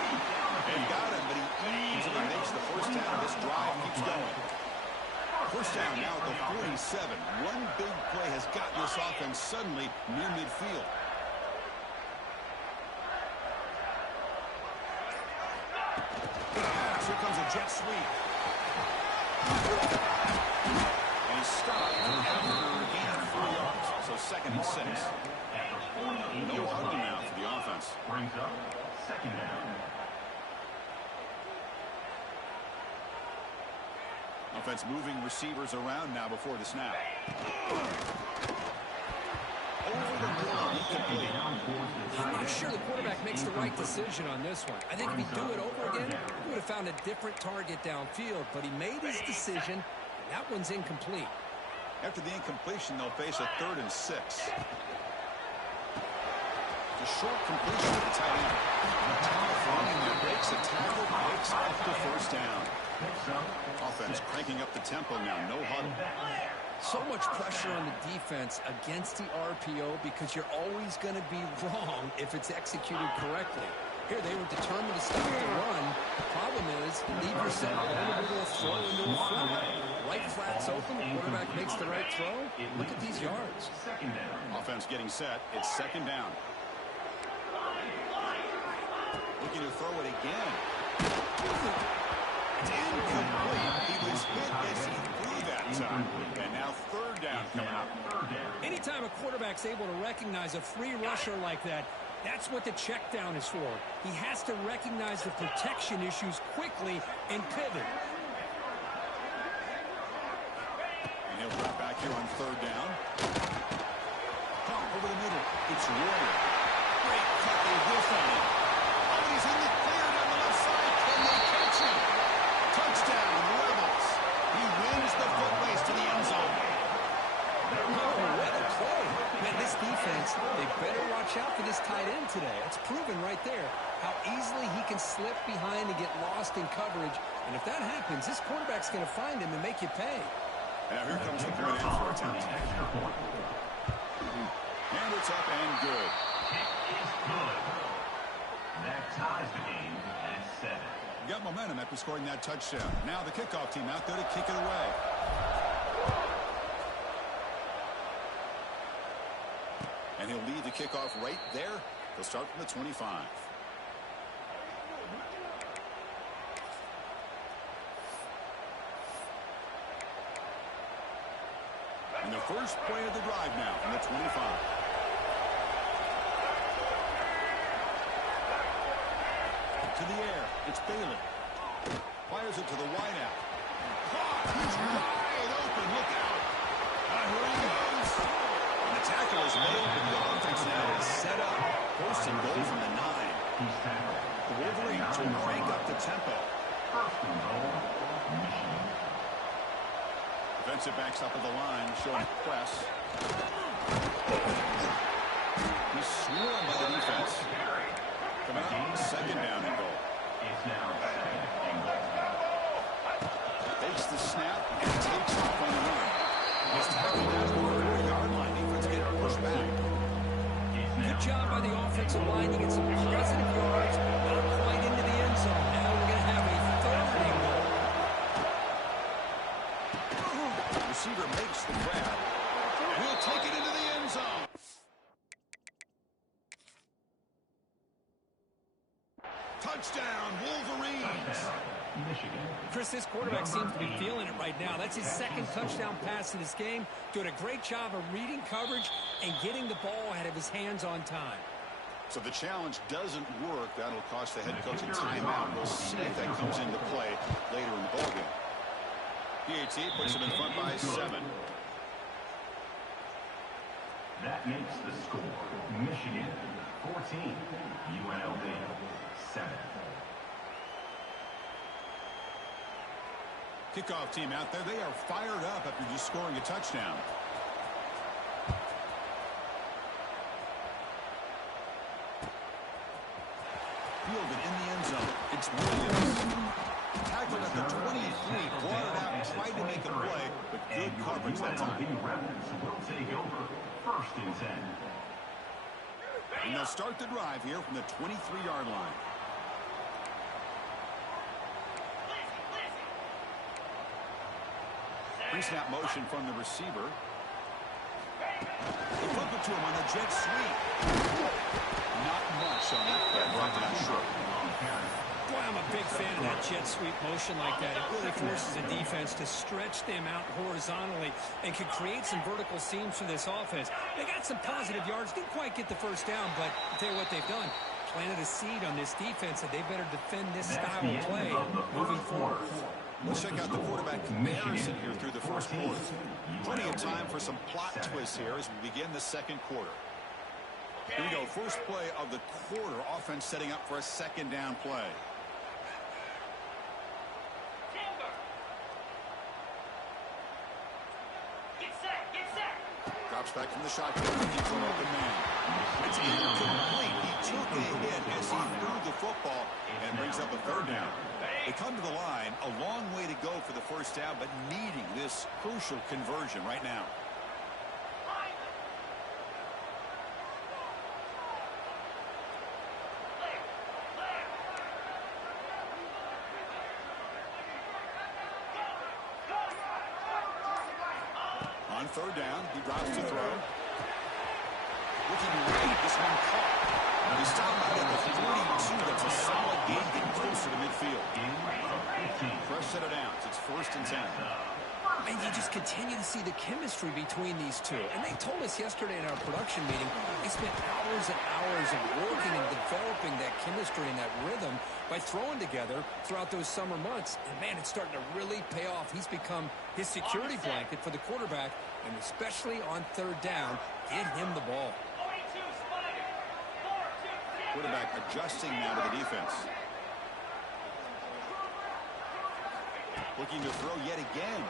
They got him, but he easily makes the first down. This drive keeps going. First down now at the 47. One big play has gotten this offense suddenly near midfield. Here comes a jet sweep. And he's stopped after a gain of 4 yards. So 2nd and 6. No huddle now for the offense. Brings up 2nd down. Offense moving receivers around now before the snap. Over the middle, incomplete. I'm not sure the quarterback makes the right decision on this one. I think if he'd do it over again, he would have found a different target downfield, but he made his decision, and that one's incomplete. After the incompletion, they'll face a 3rd and 6. The short completion of the tight end. Running there breaks a tackle, breaks up the first down. Offense cranking up the tempo now, no huddle. So much pressure on the defense against the RPO because you're always going to be wrong if it's executed correctly. Here, they were determined to stop the run. The problem is, leave yourself vulnerable to a throw into a flat. Right flat's open, the quarterback makes the right throw. Look at these yards. Offense getting set. It's 2nd down. Looking to throw it again. It's incomplete. He was hit as he threw that time. And now 3rd down coming up. Anytime a quarterback's able to recognize a free rusher like that, that's what the check down is for. He has to recognize the protection issues quickly and pivot. And he'll put it back here on 3rd down. Pump over the middle. It's Warrior. Great cut. They whiff on it. Oh, he's in the clear down the left side. Can they catch him? Touchdown, Rebels. He wins the foot race to the end zone. Oh, what a play. Man, this defense, they better watch out for this tight end today. It's proven right there how easily he can slip behind and get lost in coverage. And if that happens, this quarterback's going to find him and make you pay. And now here comes the point after attempt. And it's up and good. Kick is good. That ties the game at 7. Got momentum after scoring that touchdown. Now the kickoff team out there to kick it away. And he'll lead the kickoff right there. He'll start from the 25. And the first play of the drive now from the 25. To the air. It's Bailey. Fires it to the wideout. Caught. He's wide open. Look out. Here he goes. And the tackle is made, but the offense now is set up. First and goal from the 9. The Wolverines will crank up the tempo. First and goal, Michigan. Defensive backs up at the line, showing press. He's swarmed by the defense. Coming up, 2nd down and goal. It's now 2nd and goal. Takes the snap and takes off on the run. He's tackled down to the 4-yard line. Defense getting pushed back. Good job by the offensive line to get some positive yards, not quite into the end zone. Now we're going to have a 3rd and goal. The receiver makes the grab. He'll take it into the end zone. Touchdown, Wolverines. Michigan. Chris, this quarterback seems to be feeling it right now. That's his 2nd touchdown pass in this game. Doing a great job of reading coverage and getting the ball out of his hands on time. So the challenge doesn't work. That'll cost the head coach a timeout. We'll see if that comes into play later in the ballgame. PAT puts him in front by 7. That makes the score Michigan 14, UNLV 7. Kickoff team out there. They are fired up after just scoring a touchdown. Fielded in the end zone. It's Williams. Tackled at the 23. Brought it out and tried to make a play, but good coverage that time. Rebels will take over 1st and 10. And they'll start the drive here from the 23-yard line. Pre-snap motion from the receiver. They flip it to him on the jet sweep. Not much on that play. Not sure. Boy, I'm a big fan of that jet sweep motion like that. It really forces a defense to stretch them out horizontally and can create some vertical seams for this offense. They got some positive yards. Didn't quite get the first down, but I'll tell you what they've done. Planted a seed on this defense that they better defend this style of play moving forward. Let's check out the quarterback comparison here through the first quarter. Plenty of time for some plot twists here as we begin the second quarter. Here we go. First play of the quarter. Offense setting up for a second down play. Timber. Get set. Get set. Drops back from the shotgun. Looking for an open man. It's incomplete. He took a hit as he threw the football and brings up a third down. They come to the line. A long way to go for the first down, but needing this crucial conversion right now. On third down, he drops to throw. Looking great, this one caught. He stopped out at the 42. That's a solid gain, getting closer to midfield. Fresh set of downs. It's 1st and 10. And you just continue to see the chemistry between these two. And they told us yesterday in our production meeting, they spent hours and hours of working and developing that chemistry and that rhythm by throwing together throughout those summer months. And, man, it's starting to really pay off. He's become his security blanket for the quarterback, and especially on third down, get him the ball. Quarterback adjusting now to the defense. Looking to throw yet again.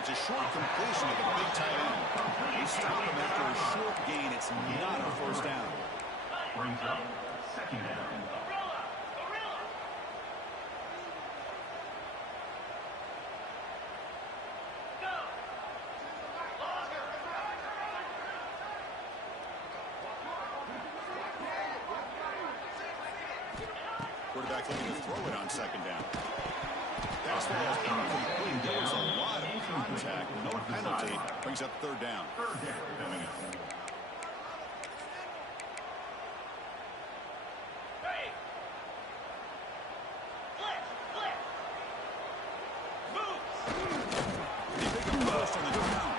It's a short completion of the big tight end. They stop him after a short gain. It's not a first down. Brings up second down. Quarterback looking to throw it on second down. Pass ball is incomplete. There was a lot of contact. No penalty. Brings up third down. They pick him first on the ground.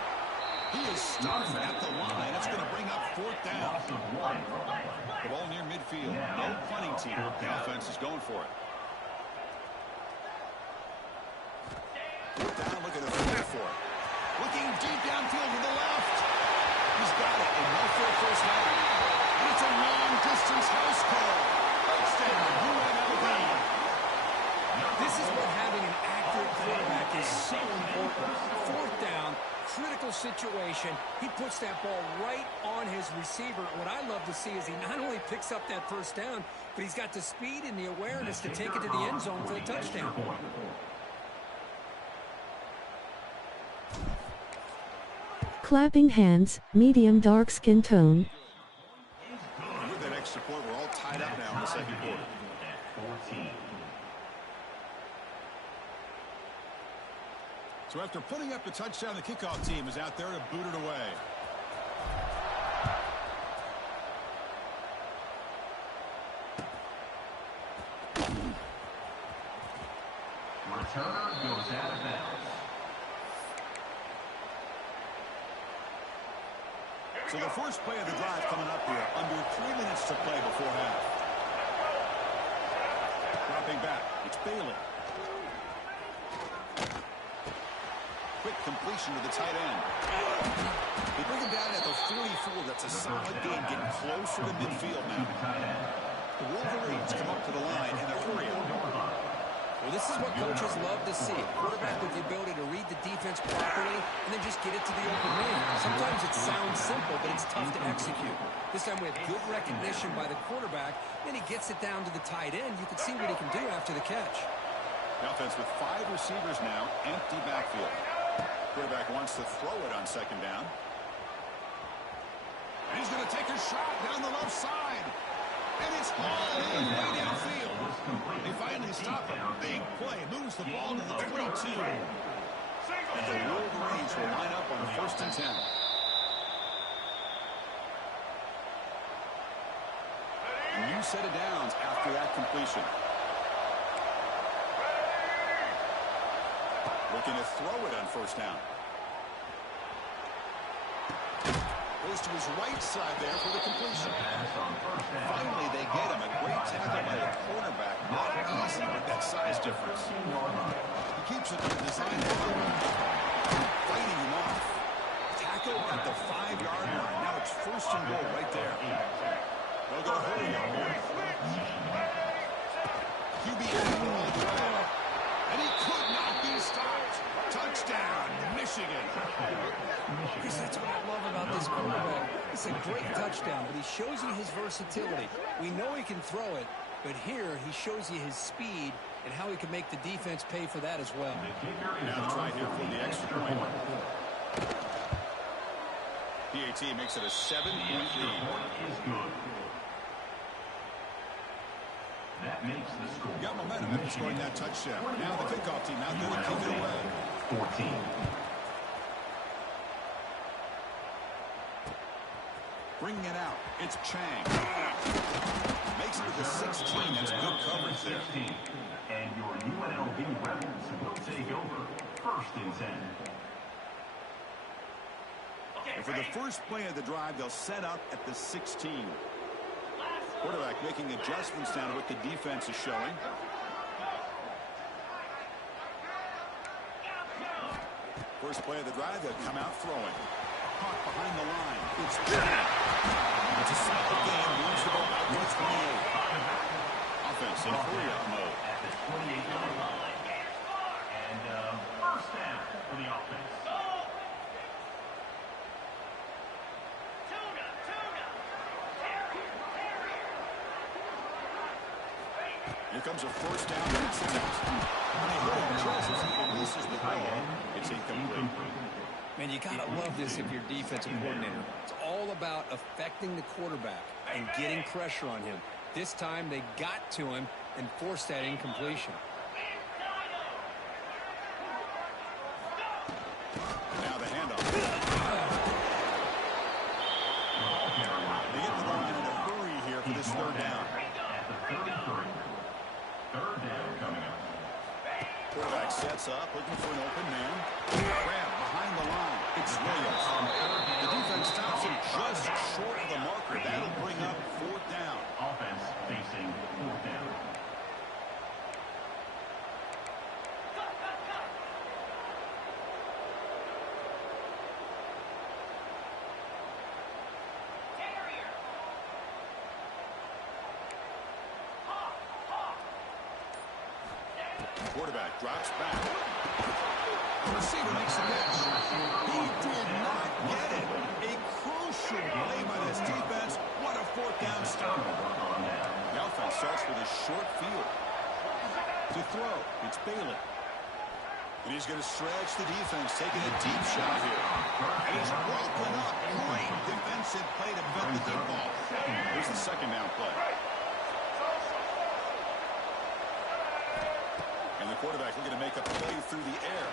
He is stopped at the line. It's going to bring up fourth down. The ball near midfield. No punting team. The offense is going for it. Fourth down, looking to throw for it. Looking deep downfield to the left. He's got it. And no for a first down. And it's a long-distance house call. Touchdown. UNLV. This is what having an accurate quarterback is so important. Fourth down, critical situation. He puts that ball right on his receiver. What I love to see is he not only picks up that first down, but he's got the speed and the awareness to take it to the end zone for a touchdown. Clapping hands, medium dark skin tone. With that extra point, we're all tied up now in the second quarter. So after putting up the touchdown, the kickoff team is out there to boot it away. Returner goes out of bounds. So the first play of the drive coming up here. Under 3 minutes to play before half. Dropping back. It's Bailey. Quick completion to the tight end. They bring him down at the 44. That's a solid gain, getting closer to midfield now. The Wolverines come up to the line and they're hurrying. Well, this is what coaches love to see. A quarterback with the ability to read the defense properly and then just get it to the open man. Sometimes it sounds simple, but it's tough to execute. This time we have good recognition by the quarterback. Then he gets it down to the tight end. You can see what he can do after the catch. The offense with 5 receivers now, empty backfield. Quarterback wants to throw it on second down. And he's going to take a shot down the left side. And it's all in way downfield. They finally stop him. Big play. Moves the ball to the 22. And the Wolverines will line up on 1st and 10. A new set of downs after that completion. Looking to throw it on 1st down. Goes to his right side there for the completion. Finally, they get him. A great tackle by the cornerback. Not easy with that size difference. He keeps it designed fighting him off. Tackle at the 5-yard line. Now it's 1st and goal right there. They'll go hurry up here. QB all drive. And he could not be stopped. Touchdown, Michigan. Because that's what I love about this quarterback. It's a great touchdown, but he shows you his versatility. We know he can throw it, but here he shows you his speed and how he can make the defense pay for that as well. Now to try here for the extra point. PAT makes it a 7-point lead. That makes the score. Got momentum after scoring that touchdown. Now the kickoff team out there to kick it away. 14. Bringing it out. It's Chang. Makes it to the 16. That's good coverage there. And your UNLV Rebels will take over 1st and 10. And for the first play of the drive, they'll set up at the 16. Quarterback making adjustments down to what the defense is showing. First play of the drive, they'll come out throwing. Caught behind the line. It's It's a solid game. Moves the ball out to the 28. Offense in hurry-up mode. At the 28-yard line. And 1st down for the offense. Here comes a 1st down. It's the ball. It's incomplete. Man, you got to love this if you're defensive coordinator. It's all about affecting the quarterback and getting pressure on him. This time they got to him and forced that incompletion. Now the handoff. They get the line in a hurry here for this 3rd down. At the 33. 3rd down coming up. Quarterback sets up, looking for an open man. Grab behind the line. It's Williams. The defense stops him just short of the marker. That'll bring up 4th down. Offense facing 4th down. Quarterback drops back. The receiver makes a catch. He did not get it. A crucial play by this defense. What a 4th down start. The offense starts with a short field. To throw, it's Bailey. And he's going to stretch the defense, taking a deep shot here. And it's broken up. Great defensive play to prevent the deep ball. Here's the 2nd down play. And the quarterback looking to make a play through the air.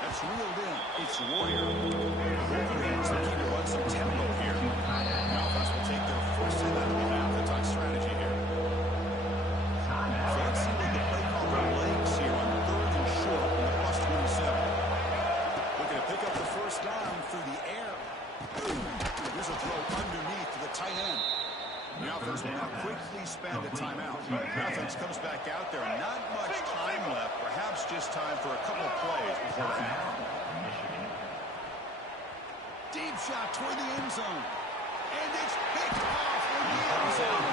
That's reeled in. It's Warrior. Wolverines looking to run some tempo here. The offense will take their first hit out of the half. The talk strategy here. So let's see what the play call legs here on 3rd and short in the +27. Looking to pick up the 1st down through the air. Here's a throw underneath to the tight end. The offense will now quickly spend a timeout. The offense comes back out there. Not much time left. Perhaps just time for a couple of plays before the half. Deep shot toward the end zone. And it's picked off in the end zone.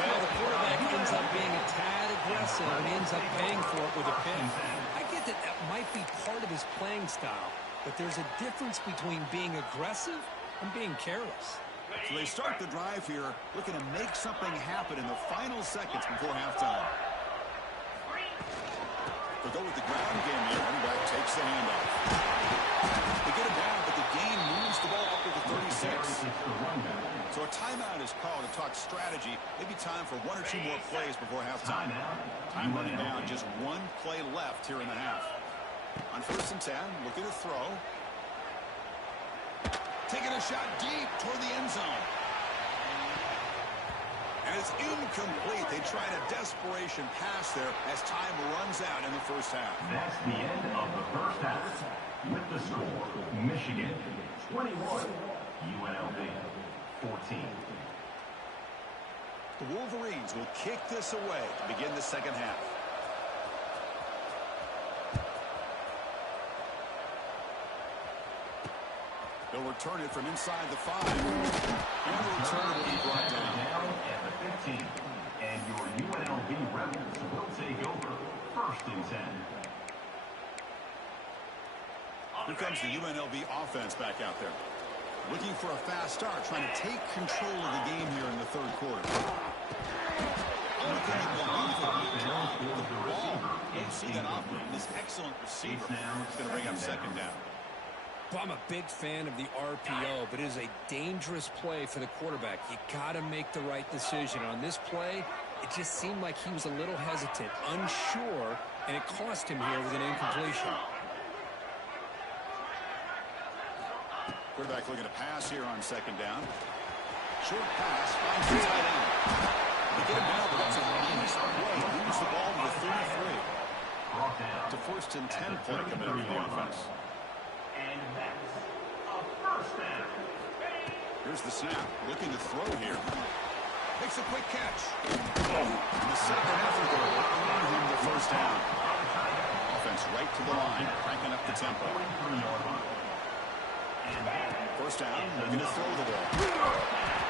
Well, the quarterback ends up being a tad aggressive and ends up paying for it with a pick. I get that that might be part of his playing style, but there's a difference between being aggressive and being careless. So they start the drive here, looking to make something happen in the final seconds before halftime. They'll go with the ground game here. Running back takes the handoff. They get it down, but the gain moves the ball up to the 36. So a timeout is called to talk strategy. Maybe time for one or two more plays before halftime. Time running down. Just one play left here in the half. On 1st and 10, looking to throw. Taking a shot deep toward the end zone. And it's incomplete. They tried a desperation pass there as time runs out in the first half. That's the end of the first half. With the score, Michigan 21, UNLV 14. The Wolverines will kick this away to begin the second half. They'll return it from inside the 5. And the return will be brought down. At the 15. And your UNLV Rebels will take over 1st and 10. Here comes the UNLV offense back out there. Looking for a fast start, trying to take control of the game here in the 3rd quarter. You see that offering. This excellent receiver is going to bring up 2nd down. Well, I'm a big fan of the RPO, but it is a dangerous play for the quarterback. You got to make the right decision. On this play, it just seemed like he was a little hesitant, unsure, and it cost him here with an incompletion. Quarterback looking to pass here on 2nd down. Short pass, finds the tight end. They get him down, but that's a nice play. Moves the ball to the 33. To 1st and 10 play coming up for the offense. And that's a 1st down. Here's the snap. Looking to throw here. Makes a quick catch. And the second effort will earn him the 1st down. Offense right to the line, cranking up the tempo. 1st down, looking to throw the ball.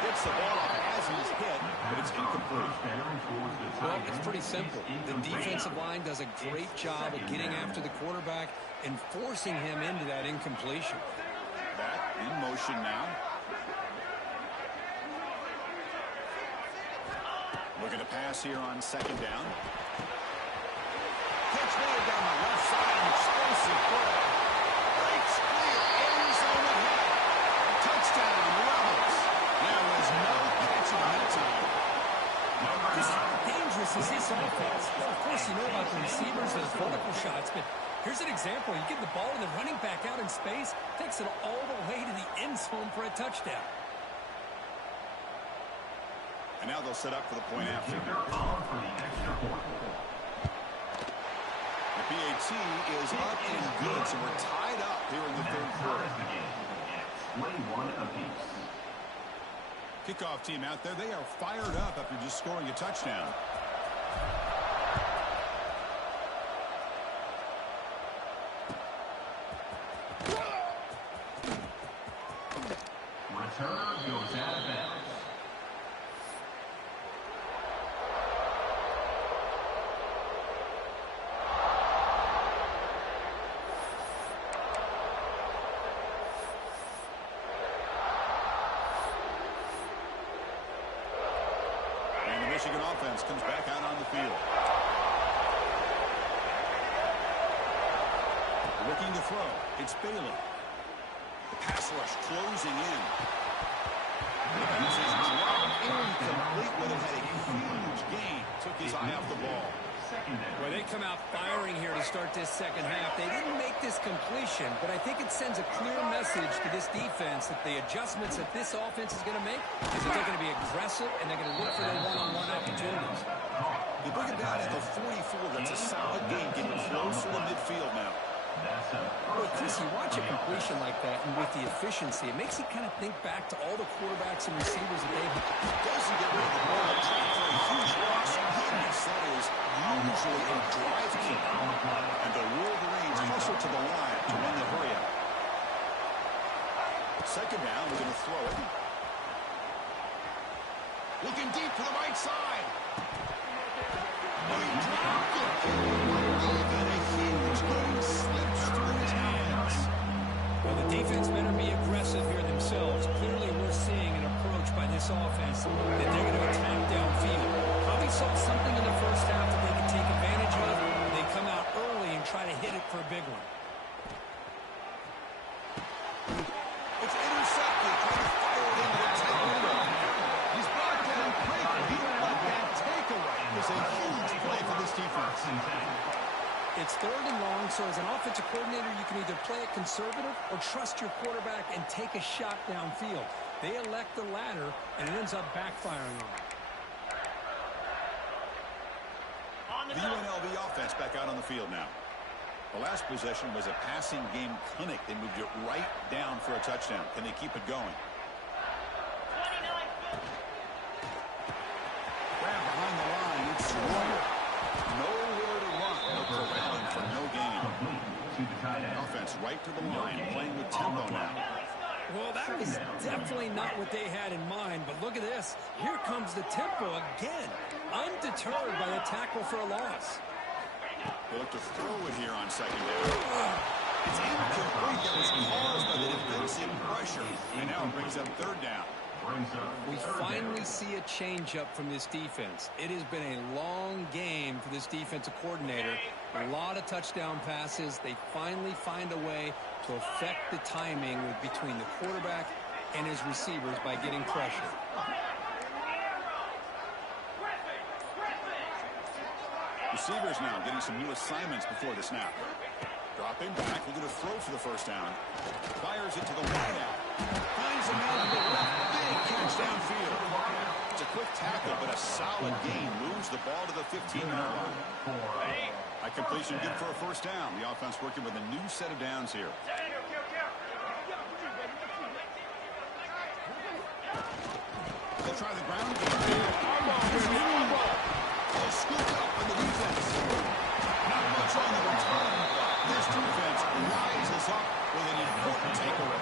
Gets the ball off as he's hit, but it's incomplete. Well, it's pretty simple. The defensive line does a great job of getting after the quarterback and forcing him into that incompletion. Back in motion now. Looking to pass here on 2nd down. Catch made down the left side, an explosive play. Breaks clear, end zone ahead. Touchdown, Rebels. There was no catching that time. Just how dangerous is this offense? Well, of course, you know about the receivers, those vertical shots, but here's an example. You get the ball and the running back out in space, takes it all the way to the end zone for a touchdown. And now they'll set up for the point after. The PAT is up and good, so we're tied up here in the 3rd quarter. 21 apiece. Kickoff team out there, they are fired up after just scoring a touchdown. Return goes out of bounds. Michigan offense comes back out on the field. Looking to throw. It's Bailey. The pass rush closing in. The pass is dropped incomplete when it had a huge gain. Took his eye off the ball. Well, they come out firing here to start this second half. They didn't make this completion, but I think it sends a clear message to this defense that the adjustments that this offense is going to make is that they're going to be aggressive and they're going to look for their one-on-one opportunities. You bring it down at the 44. That's a solid game, getting closer to midfield now. Boy, Chris, you watch a completion like that, and with the efficiency, it makes you kind of think back to all the quarterbacks and receivers that they've had. Doesn't get rid of the ball. Trying for a huge loss. Goodness, that is usually a drive kick. And the Wolverines hustle to the line to win the hurry up. 2nd down, we're going to throw it. Looking deep to the right side. He dropped it. Even a huge gain slips through his hands. Well, the defense better be aggressive here themselves. Clearly, we're seeing an approach by this offense that they're going to attack downfield. Probably saw something in the first half that they can take advantage of. They come out early and try to hit it for a big one. It's intercepted. conservative or trust your quarterback and take a shot downfield. They elect the latter, and it ends up backfiring on them. The UNLV offense back out on the field now. The last possession was a passing game clinic. They moved it right down for a touchdown. Can they keep it going? Grab behind the line. It's Sawyer. Nowhere to run. No corralling for no gain. Offense right to the line, playing with tempo now. Well, that was definitely not what they had in mind, but look at this. Here comes the tempo again, undeterred by the tackle for a loss. They look to throw it here on second down. It's incomplete. That was caused by the defensive pressure, and now it brings up third down. We finally see a change-up from this defense. It has been a long game for this defensive coordinator. A lot of touchdown passes. They finally find a way to affect the timing between the quarterback and his receivers by getting pressure. Receivers now getting some new assignments before the snap. Dropping back, looking to throw for the first down. Fires it to the wideout. Finds a man to the left. Big catch downfield. It's a quick tackle, but a solid gain. Moves the ball to the 15-yard line. A completion good for a first down. The offense working with a new set of downs here. They'll try the ground game. Oh, scooped up on the defense. Not much on the return. This defense rises up with an important takeaway.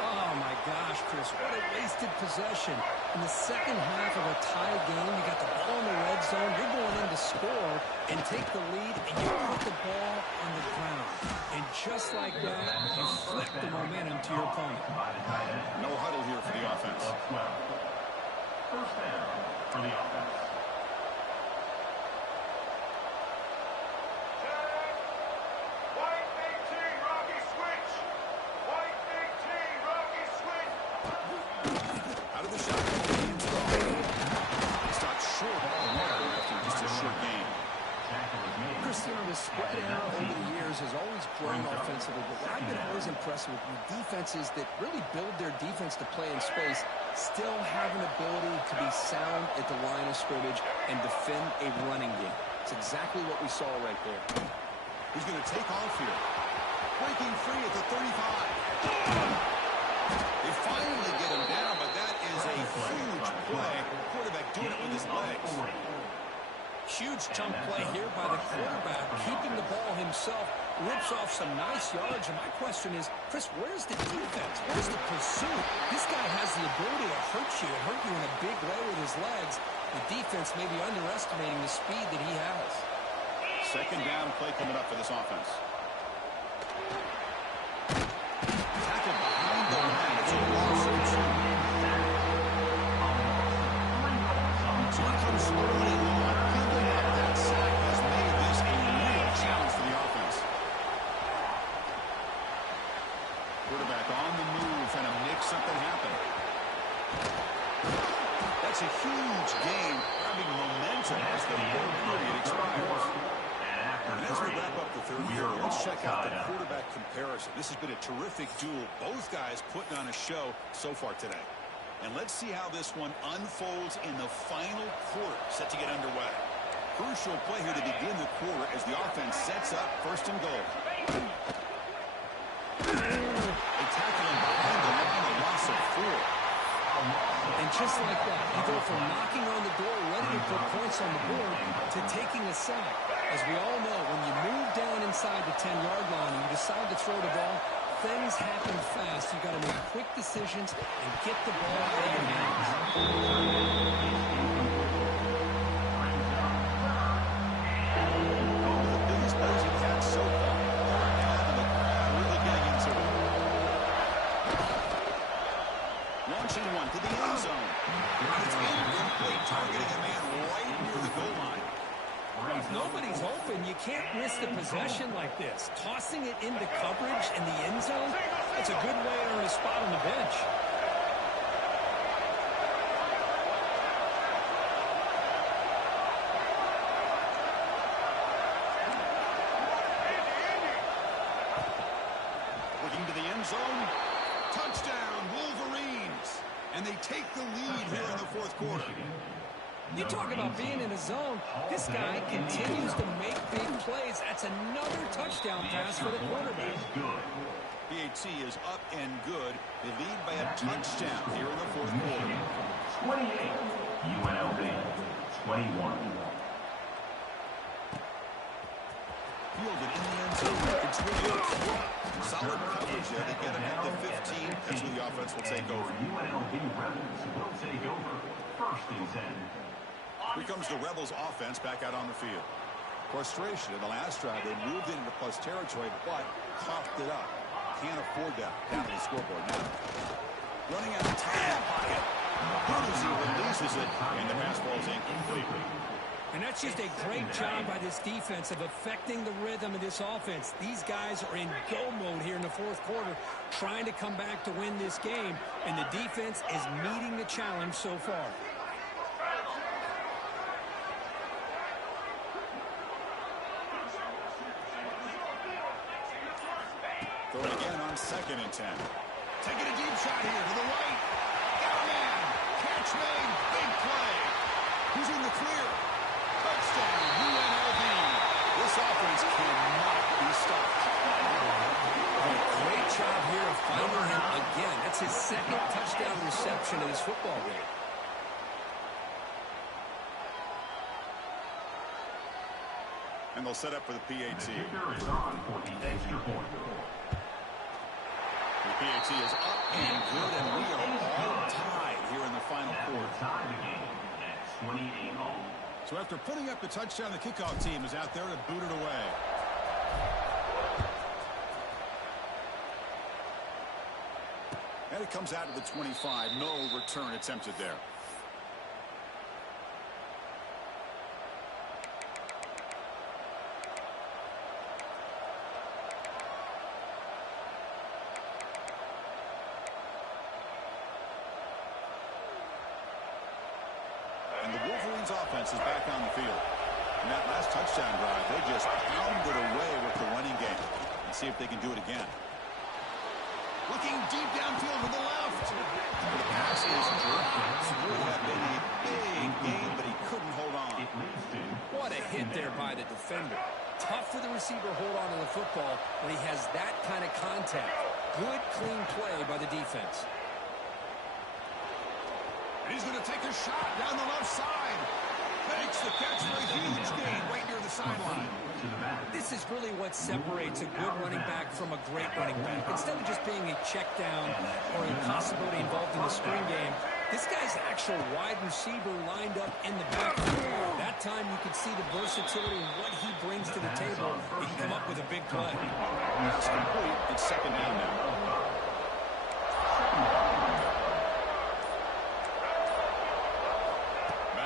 Oh, my gosh, Chris, what a wasted possession. In the second half of a tie game, you got the ball in the red zone. You're going in to score and take the lead, and you put the ball on the ground. And just like that, you flip the momentum to your opponent. No huddle here for the offense. First down for the offense. Out of the shotgun. Stop short after just a short game. Chris, the spread era over the years has always grown offensively, but what I've been always impressed with defenses that really build their defense to play in space still have an ability to be sound at the line of scrimmage and defend a running game. It's exactly what we saw right there. He's going to take off here. Breaking free at the 35. They finally get him down, but that is a huge play. Quarterback doing it with his legs. Huge chunk play here by the quarterback, keeping the ball himself, rips off some nice yards. And my question is, Chris, where's the defense? Where's the pursuit? This guy has the ability to hurt you in a big way with his legs. The defense may be underestimating the speed that he has. Second down play coming up for this offense. Tackle behind the line. It's a loss of two. So here comes early on. Giving up that sack has made this a real challenge for the offense. Quarterback on the move, trying to make something happen. That's a huge game, grabbing momentum as the third period expires. And as we wrap up the third period, let's check out the quarterback comparison. This has been a terrific duel. Both guys putting on a show so far today. And let's see how this one unfolds in the final quarter, set to get underway. Crucial play here to begin the quarter as the offense sets up first and goal. They tackle him behind the line, a loss of 4. And just like that, you go from knocking on the door, ready to put points on the board, to taking a sack. As we all know, when you move down inside the 10-yard line and you decide to throw the ball, things happen fast. You've got to make quick decisions and get the ball out of your hands. The biggest plays he's had so far. Third down and the crowd really getting into it. Launching one to the end zone. It's incomplete, targeting a man right near the goal line. If nobody's open, you can't miss the possession like this. Tossing it into coverage in the end zone, that's a good way to earn a spot on the bench. And they take the lead here in the fourth quarter. You talk about being in a zone. This guy continues to make big plays. That's another touchdown pass for the quarterback. PAT is up and good. They lead by a touchdown here in the fourth quarter. 28, UNLV 21. Fielded in the end zone. It's really solid coverage there to get him at the 15. That's where the offense will take over. UNLV Rebels will take over. First and 10. Here comes the Rebels offense back out on the field. Frustration in the last drive. They moved into plus territory, but coughed it up. Can't afford that down to the scoreboard now. Running out of time in the pocket. Hurdsy releases it, and the pass ball is incomplete. And that's just a great job by this defense of affecting the rhythm of this offense. These guys are in go mode here in the fourth quarter, trying to come back to win this game, and the defense is meeting the challenge so far. Throw it again on 2nd and 10. Taking a deep shot here to the right. Got a man. Catch made. Big play. Who's in the clear? Touchdown, UNLV. This offense cannot be stopped. Great job here of finding him again. That's his second touchdown reception of this football game. And they'll set up for the PAT. The kicker is on for the extra point. The PAT is up and good, and we are all tied here in the final quarter. Tie the game at 28 all. So after putting up the touchdown, the kickoff team is out there to boot it away. And it comes out to the 25. No return attempted there. Offense is back on the field. In that last touchdown drive, they just pounded away with the running game. Let's see if they can do it again. Looking deep downfield to the left. The pass is dropped. Would have been a big gain, but he couldn't hold on. What a hit there by the defender. Tough for the receiver to hold on to the football when he has that kind of contact. Good, clean play by the defense. He's going to take a shot down the left side. Makes the catch for a huge gain right near the sideline. This is really what separates a good running back from a great running back. Instead of just being a check down or a possibility involved in the screen game, this guy's an actual wide receiver lined up in the backfield. That time you can see the versatility and what he brings to the table. He can come up with a big play. That's complete. It's 2nd down now.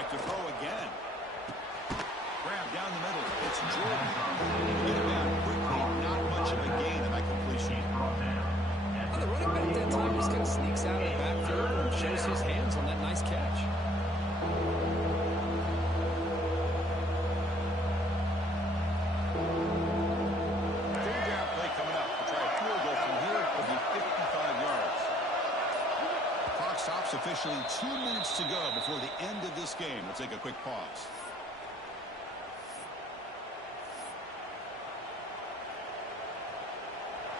To throw again. Grab down the middle. It's Jordan. Get him out quickly. Not much of a gain in that completion. Well, the running back that time just kind of sneaks out of the backfield and shows his hands on that nice catch. Third down play coming up. We'll try a field goal from here. It'll be 55 yards. Clock stops officially 2 minutes to go before the end of this game. We'll take a quick pause.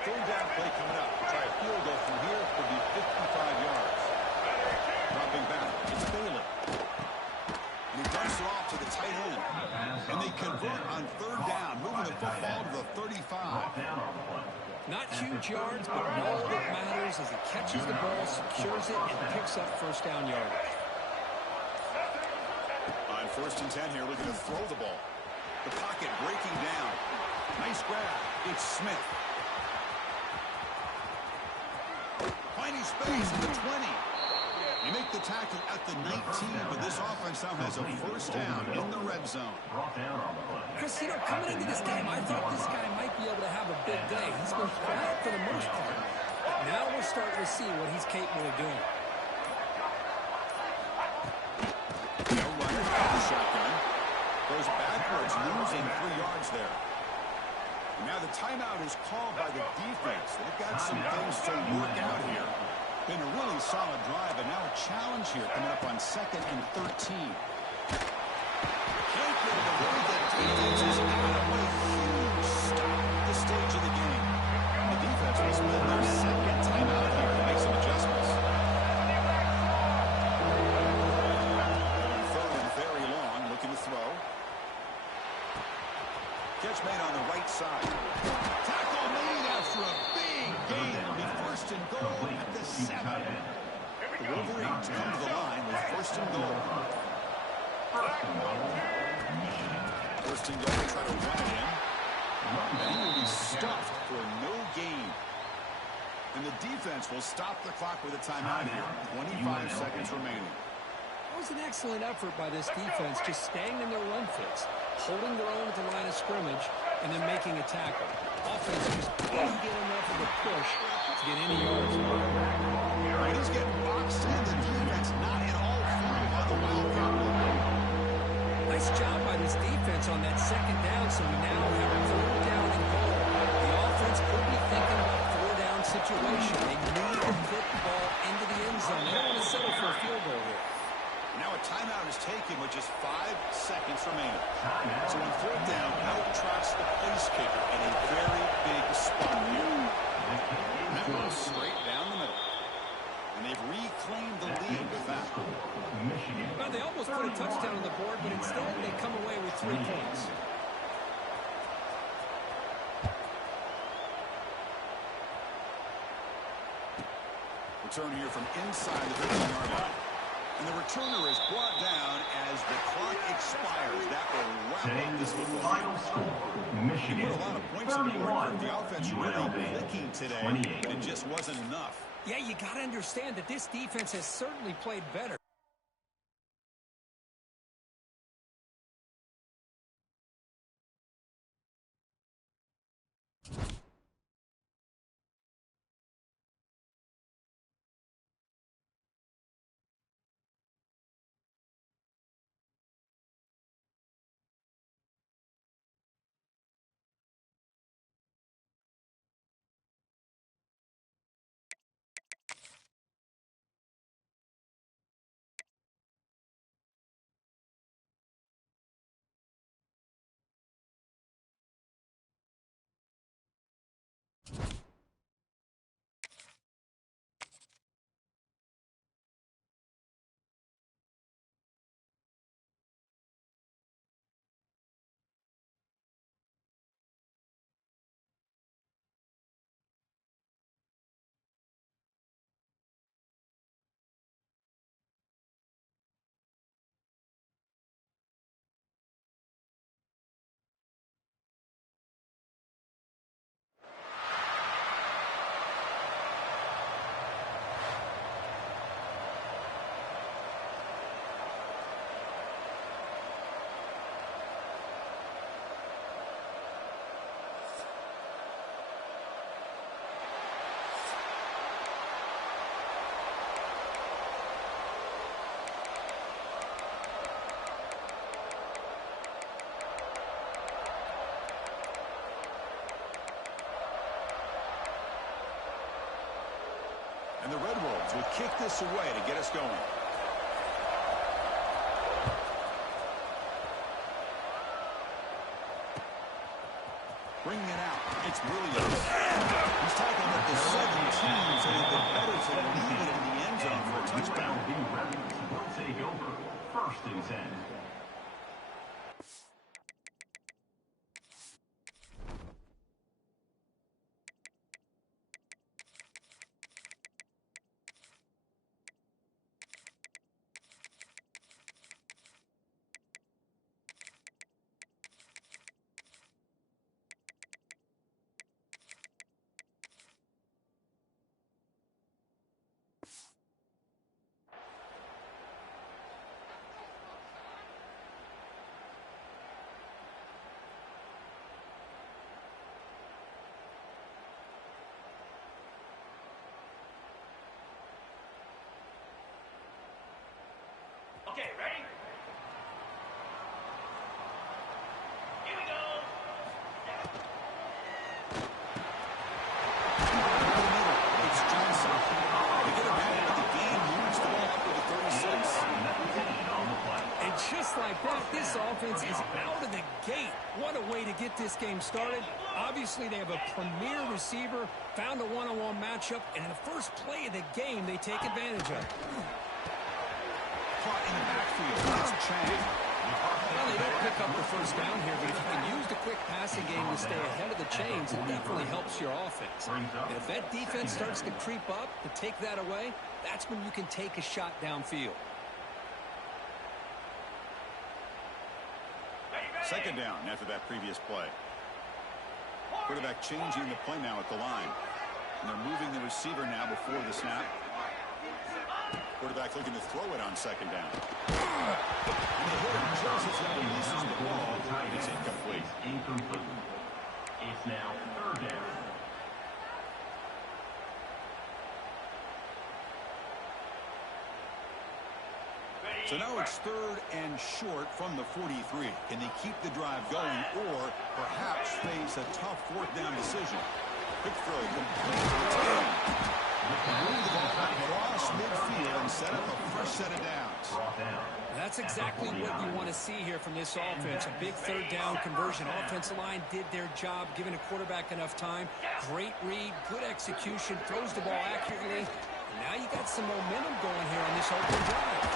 Third down play coming up. We'll try a field goal from here. It'll be 55 yards. Dropping back. It's Bailey. And he dumps it off to the tight end. And they convert on 3rd down, moving the football to the 35. Not huge yards, but all that matters is he catches the ball, secures it, and picks up 1st down yardage. On 1st and 10 here, looking to throw the ball. The pocket breaking down. Nice grab. It's Smith. Finding space at the 20. You make the tackle at the 19, but this offense now has a 1st down in the red zone. Chris, you know, coming into this game, I thought this guy might be able to have a big day. He's been quiet for the most part. But now we're starting to see what he's capable of doing. No runner out of the shotgun. Goes backwards, losing 3 yards there. And now the timeout is called by the defense. They've got some things to work out here. Been a really solid drive, and now a challenge here coming up on 2nd and 13. Can't get it away. The defense is out of a huge stop at this stage of the game. The defense will spend their second timeout here to make some adjustments. 3rd and very long, looking to throw. Catch made on the right side. Tackle made after a big gain. It'll be 1st and goal at the 7. The Wolverines come to the line with 1st and goal. 1st and goal, try to run it in. And he will be stuffed for no gain. And the defense will stop the clock with a timeout here. 25 seconds remaining. That was an excellent effort by this defense, just staying in their run fits, holding their own at the line of scrimmage, and then making a tackle. Offense just didn't get enough of a push to get any yards. When he's getting boxed in, the defense not at all firm on the Wildcat line. Nice job by this defense on that 2nd down, so we now have a 3rd down and goal. The offense could be thinking about a 4-down situation. They need to put the ball into the end zone. They don't want to settle for a field goal here. Now a timeout is taken with just 5 seconds remaining. So on 4th down, out trots the place kicker in a very big spot here. That goes straight down the middle. And they've reclaimed the lead with that. Well, they almost put a touchdown on the board, but instead they come away with 3 points. Return here from inside the 15-yard line. And the returner is brought down as the clock expires. That will wrap up this football game. Final score, Michigan, Put a lot of points on the board. 31, The offense really clicking today, 28. but it just wasn't enough. Yeah, you got to understand that this defense has certainly played better. And the Red Wolves will kick this away to get us going. Bringing it out. It's Williams. He's tackled at the 17, so they've been better to leave it in the end zone for a touchdown. Will take over. 1st and 10. Okay, ready? Here we go. It's Johnson. They get a like that, this offense is out of the gate. What a way to get this game started. Obviously, they have a premier receiver, found a one-on-one matchup, and in the first play of the game, they take advantage of it. Caught in the backfield. That's Chang. Well, they don't pick up the first down here, but if you can use the quick passing game to stay ahead of the chains, it definitely helps your offense. And if that defense starts to creep up to take that away, that's when you can take a shot downfield. Second down after that previous play. Quarterback changing the play now at the line. And they're moving the receiver now before the snap. Quarterback looking to throw it on second down. And the hitter just as he releases the ball, it's incomplete. It's now third down. So now it's third and short from the 43. Can they keep the drive going or perhaps face a tough fourth down decision? Quick throw complete to the tail. Move the ball across midfield and set up a fresh set of downs. That's exactly what you want to see here from this offense. A big third down conversion. Offensive line did their job, giving a quarterback enough time. Great read, good execution, throws the ball accurately. And now you got some momentum going here on this open drive.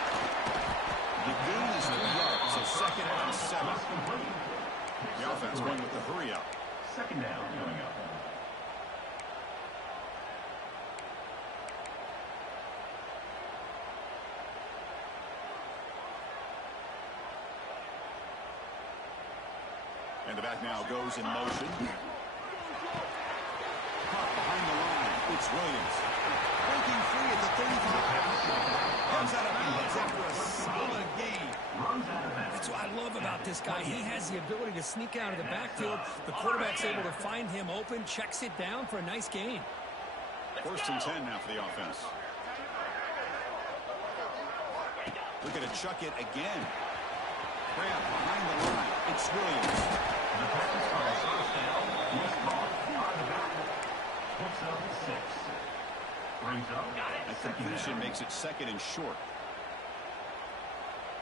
The gain is 3 yards, so second and 7. The offense going with the hurry up. Second down coming up. And the back now goes in motion. Caught behind the line. It's Williams. Breaking free at the 35. Comes out of bounds after a solid gain. That's what I love about this guy. He has the ability to sneak out of the backfield. The quarterback's able to find him open, checks it down for a nice gain. First and 10 now for the offense. Look at it, chuck it again. Graham behind the line. It's Williams. That completion makes it second and short.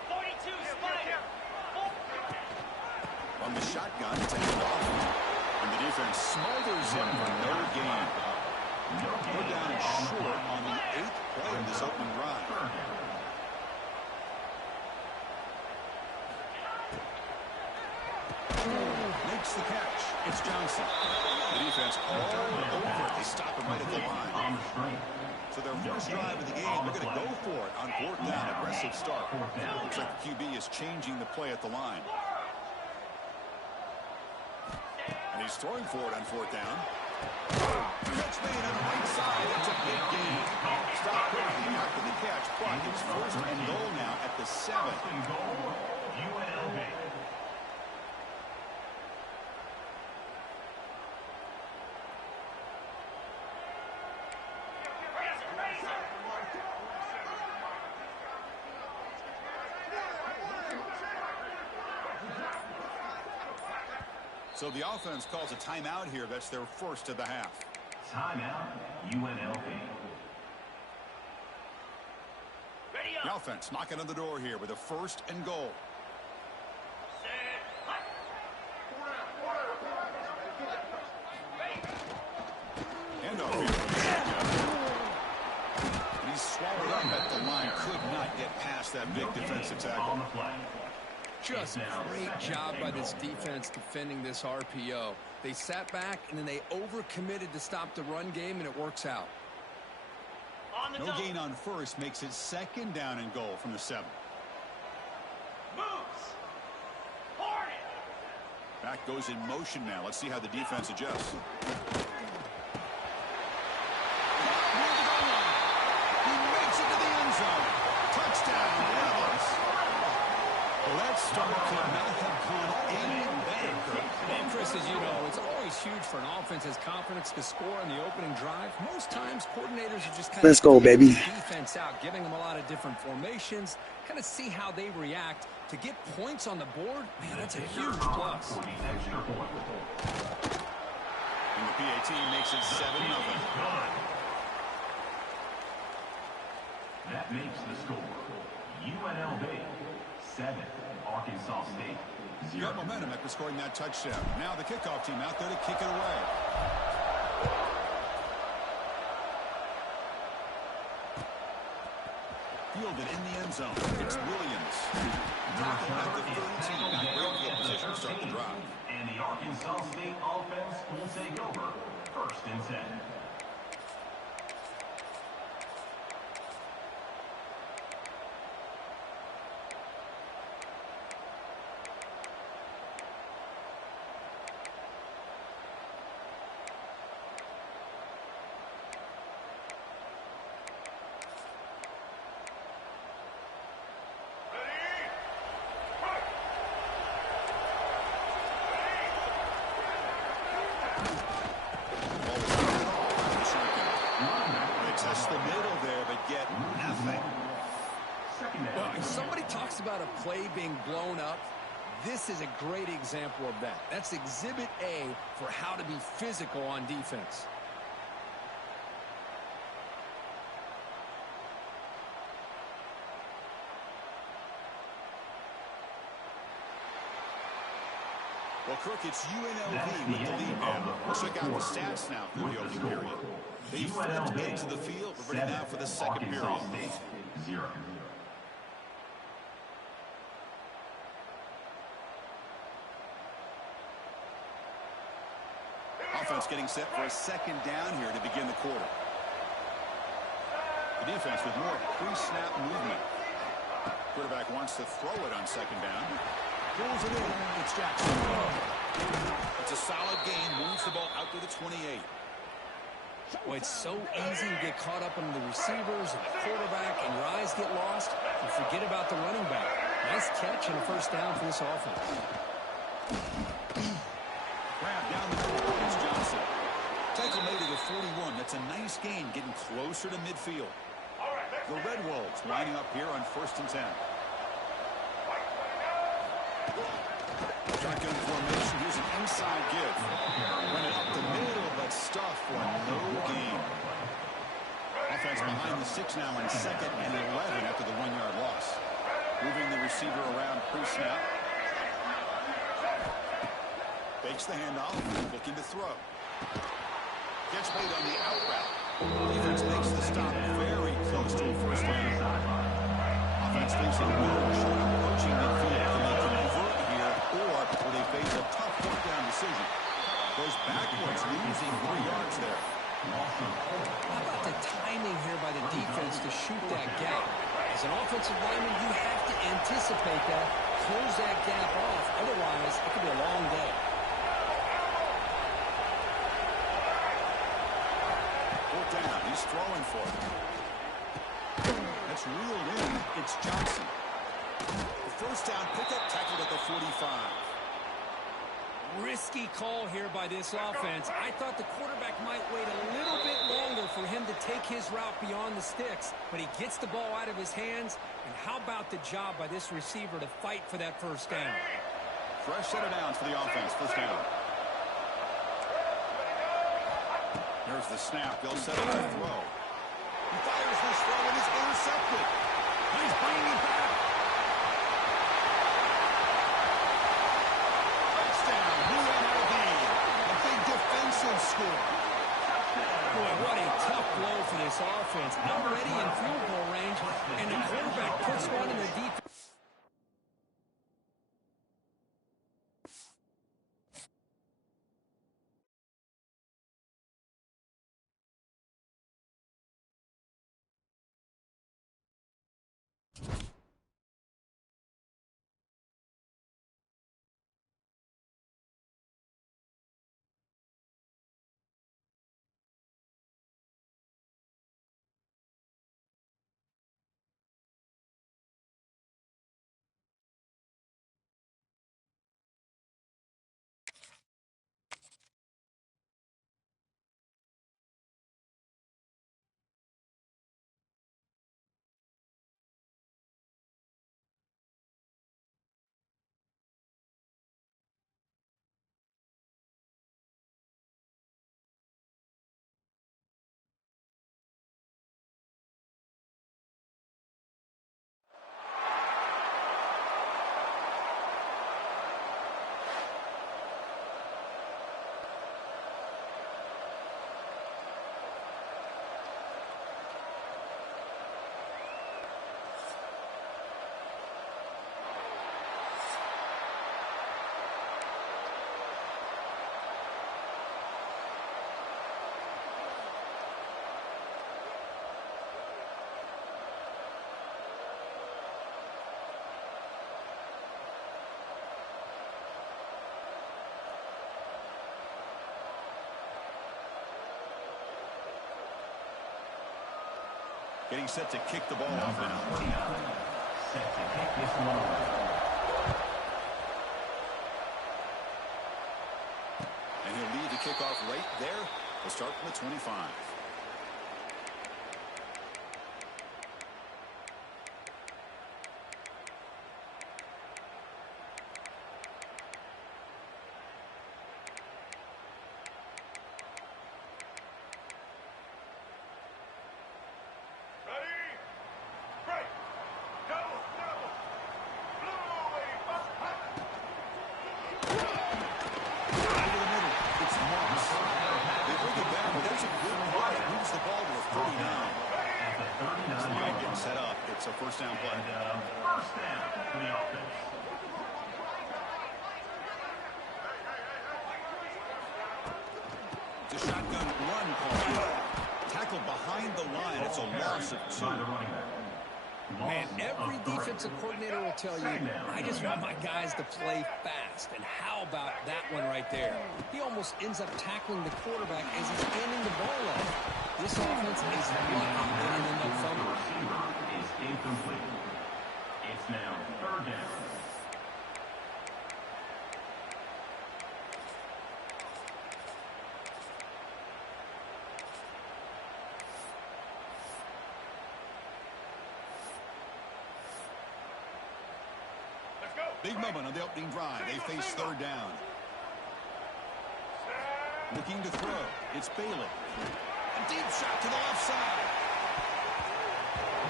42 Spider. From the shotgun, it's a handoff. And the defense smothers him for no gain. Put down and short on the 8th play of this opening drive. Makes the catch. It's Johnson. The defense all over. They stop him right at the line. So their first drive of the game, they're going to go for it on fourth down. Aggressive start. Looks like the QB is changing the play at the line. And he's throwing for it on fourth down. Catch made on the right side. That's a big gain. Stop quickly after the catch. But it's first and goal now at the 7. UNLV. So the offense calls a timeout here. That's their first of the half. Timeout, UNLV. The offense knocking on the door here with a first and goal. Handoff here. And he's swallowed up at the line. Could not get past that big defensive tackle. On the play. Just great job by this defense defending this RPO. They sat back, and then they overcommitted to stop the run game, and it works out. No gain on first makes it second down and goal from the 7. Moves. Hornet. Back goes in motion now. Let's see how the defense adjusts. He makes it to the end zone. Touchdown, Rebels. Well, that start could not have gone any better. And Chris, as you know, it's always huge for an offense has confidence to score on the opening drive. Most times, coordinators are just kind Let's of go, baby. the defense out, giving them a lot of different formations, kind of see how they react. To get points on the board, man, that's a huge plus. For the extra point. And the PAT makes it 7-0. That makes the score UNLV 7, Arkansas State, You 0. got momentum after scoring that touchdown. Now the kickoff team out there to kick it away. Fielded in the end zone. It's Williams. Tackled at the 13. Now great field position to start the drive. And the Arkansas State offense will take over. 1st and 10. Test the middle there, but get nothing. Well, if somebody talks about a play being blown up, this is a great example of that. That's exhibit A for how to be physical on defense. Well, Crook, it's UNLV with the lead now. We'll check out the stats now through the opening period. They flipped into the field. We're ready now for the second period. Arkansas State, 0. Offense getting set for a second down here to begin the quarter. The defense with more pre-snap movement. Quarterback wants to throw it on second down. Pulls it in. It's Jackson. It's a solid gain. Moves the ball out to the 28. Well, it's so easy to get caught up in the receivers and the quarterback, and your eyes get lost. You forget about the running back. Nice catch and a first down for this offense. Grab down the middle. It's Johnson. Tackle made to the 41. That's a nice gain, getting closer to midfield. The Red Wolves lining up here on 1st and 10. Shotgun formation. Here's an inside give. Run it up the middle, but stuff for no gain. Offense behind the 6 now in 2nd and 11 after the 1-yard loss. Moving the receiver around pre-snap. Fakes the handoff. Looking to throw. Catch made on the out route. Defense makes the stop very close to a first down. Offense thinks it will short approaching midfield. Can they convert here, or will they face a tough fourth down decision? Goes backwards, losing 3 yards there. How about the timing here by the defense to shoot that gap? As an offensive lineman, you have to anticipate that, close that gap off. Otherwise, it could be a long day. Fourth down, he's throwing for it. That's reeled in. It's Johnson. The first down pickup, tackled at the 45. Risky call here by this offense. I thought the quarterback might wait a little bit longer for him to take his route beyond the sticks, but he gets the ball out of his hands. And how about the job by this receiver to fight for that first down? Fresh set of downs for the offense. First down. There's the snap. They'll set up the throw. He fires this throw and it's intercepted. He's bringing it back. Touchdown, UNLV. A big defensive score. Boy, what a tough blow for this offense. Already in field goal range, and the quarterback puts one in the defense. Getting set to kick the ball off now. Set to kick this one away. And he'll lead the kickoff right there. We'll start from the 25. First down play. First down for the offense. The shotgun run call. Tackled behind the line. It's a loss of 2. Man, every defensive coordinator will tell you, I just want my guys to play fast. And how about that one right there? He almost ends up tackling the quarterback as he's handing the ball off. This offense is lucky they didn't end up fumbling. Is incomplete. It's now 3rd down. Big moment on the opening drive. They face 3rd down. Looking to throw. It's Bailey. A deep shot to the left side.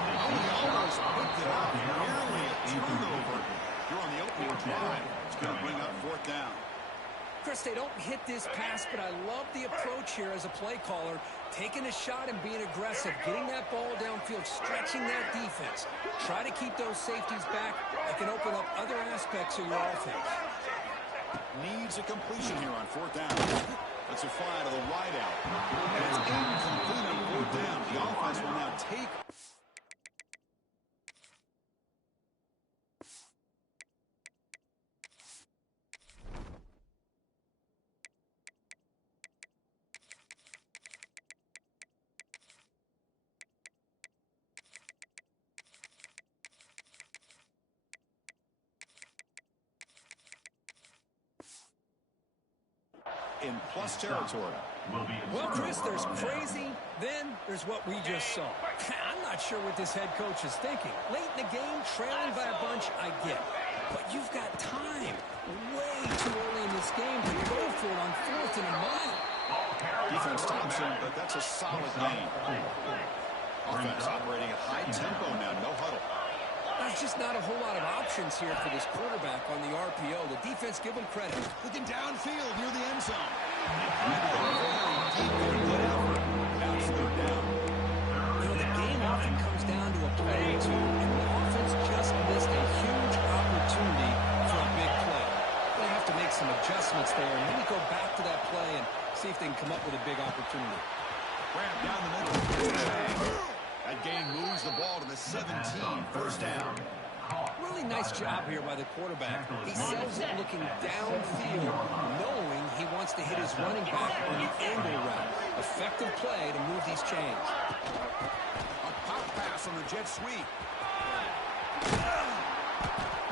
Oh, he almost picked it up. Nearly a turnover. You're on the opening drive. It's going to bring up 4th down. Chris, they don't hit this pass, but I love the approach here as a play caller. Taking a shot and being aggressive, getting that ball downfield, stretching that defense. Try to keep those safeties back. That can open up other aspects of your offense. Needs a completion here on 4th down. Let's it fly to the wide out. And it's incomplete on 4th down. The offense will now take. In plus territory. Well, Chris, there's crazy, then there's what we just saw. I'm not sure what this head coach is thinking. Late in the game, trailing by a bunch, I get. But you've got time. Way too early in this game to go for it on 4th and a mile. Defense stops him, but that's a solid game. Offense operating at high tempo now, no huddle. There's just not a whole lot of options here for this quarterback on the RPO. The defense, give him credit. Looking downfield near the end zone. Very deep and good effort. Now it's 3rd down. You know, the game often comes down to a play or two, and the offense just missed a huge opportunity for a big play. They have to make some adjustments there and maybe go back to that play and see if they can come up with a big opportunity. Grab down the middle. That gain moves the ball to the 17. 1st down. Really nice job here by the quarterback. He sells it looking downfield, knowing he wants to hit his running back on the angle route. Effective play to move these chains. A pop pass on the jet sweep.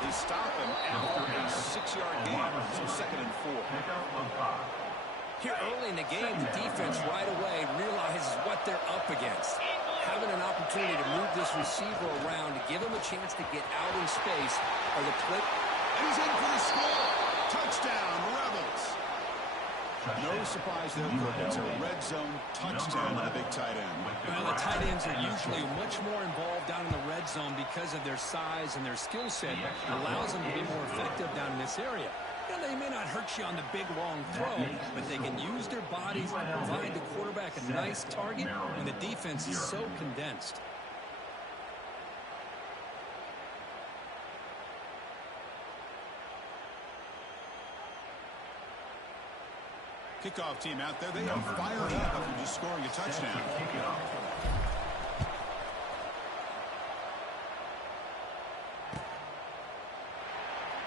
They stop him after a 6-yard gain. So 2nd and 4. Here early in the game, the defense right away realizes what they're up against. Having an opportunity to move this receiver around to give him a chance to get out in space or the play. And he's in for the score. Touchdown, Rebels. No surprise there, Cook. It's a red zone touchdown to the big tight end. Well, the tight ends are usually much more involved down in the red zone because of their size and their skill set. It allows them to be more effective down in this area. And they may not hurt you on the big, long throw, but they can use their bodies to provide the quarterback a nice target when the defense is so condensed. Kickoff team out there, they are fired up after just scoring a touchdown.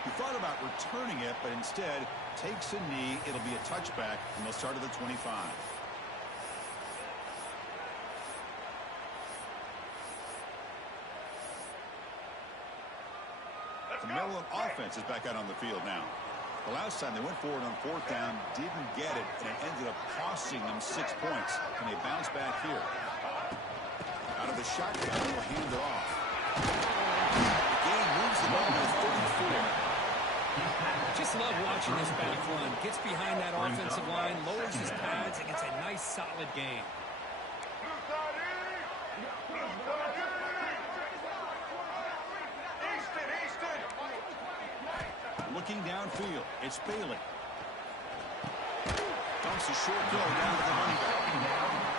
He thought about returning it, but instead takes a knee. It'll be a touchback, and they'll start at the 25. The Maryland offense is back out on the field now. The last time they went forward on fourth down, didn't get it, and it ended up costing them 6 points. And they bounce back here. Out of the shotgun, they'll hand it off. The game moves the ball to 34. Just love watching this back run. Gets behind that offensive line, lowers his pads, and gets a nice solid gain. Looking downfield, it's Bailey. Dumps a short throw down to the running back.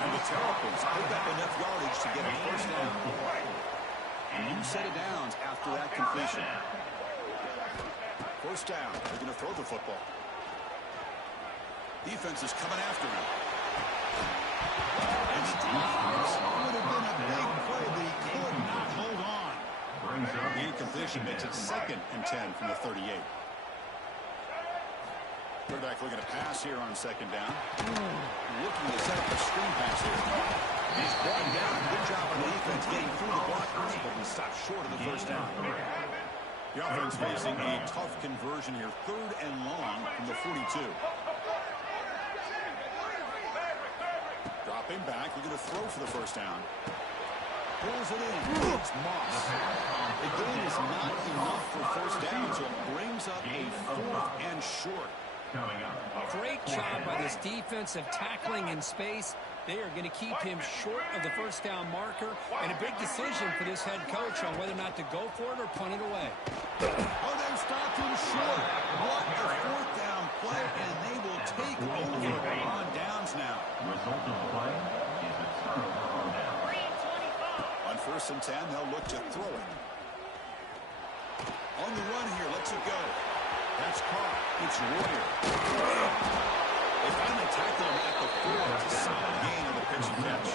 And the Terrapins pick up enough yardage to get a first down. And you set it down after that completion. First down, they're going to throw the football. Defense is coming after him. And the defense would have been a big play, but he could not hold on. The incompletion makes it 2nd and 10 from the 38. Quarterback looking to pass here on 2nd down. Looking to set up a screen pass here. He's brought down. Good job on the defense getting through the blockers, but he stopped short of the first down. The offense facing a tough conversion here. 3rd and long from the 42. Dropping back. We're going to throw for the first down. Pulls it in. It's Moss. The game is not enough for first down, so it brings up a 4th and short. Great job by this defense of tackling in space. They are going to keep him short of the first down marker, and a big decision for this head coach on whether or not to go for it or punt it away. Oh, they stopped him short. What a 4th down play, and they will take over on downs now. Result of the play is a turnover on down. 3 and 25. On 1st and 10, they'll look to throw it. On the run here, lets it go. That's caught. It's Royer. They finally tackled him at the 4. It's a solid gain on the pitch and catch.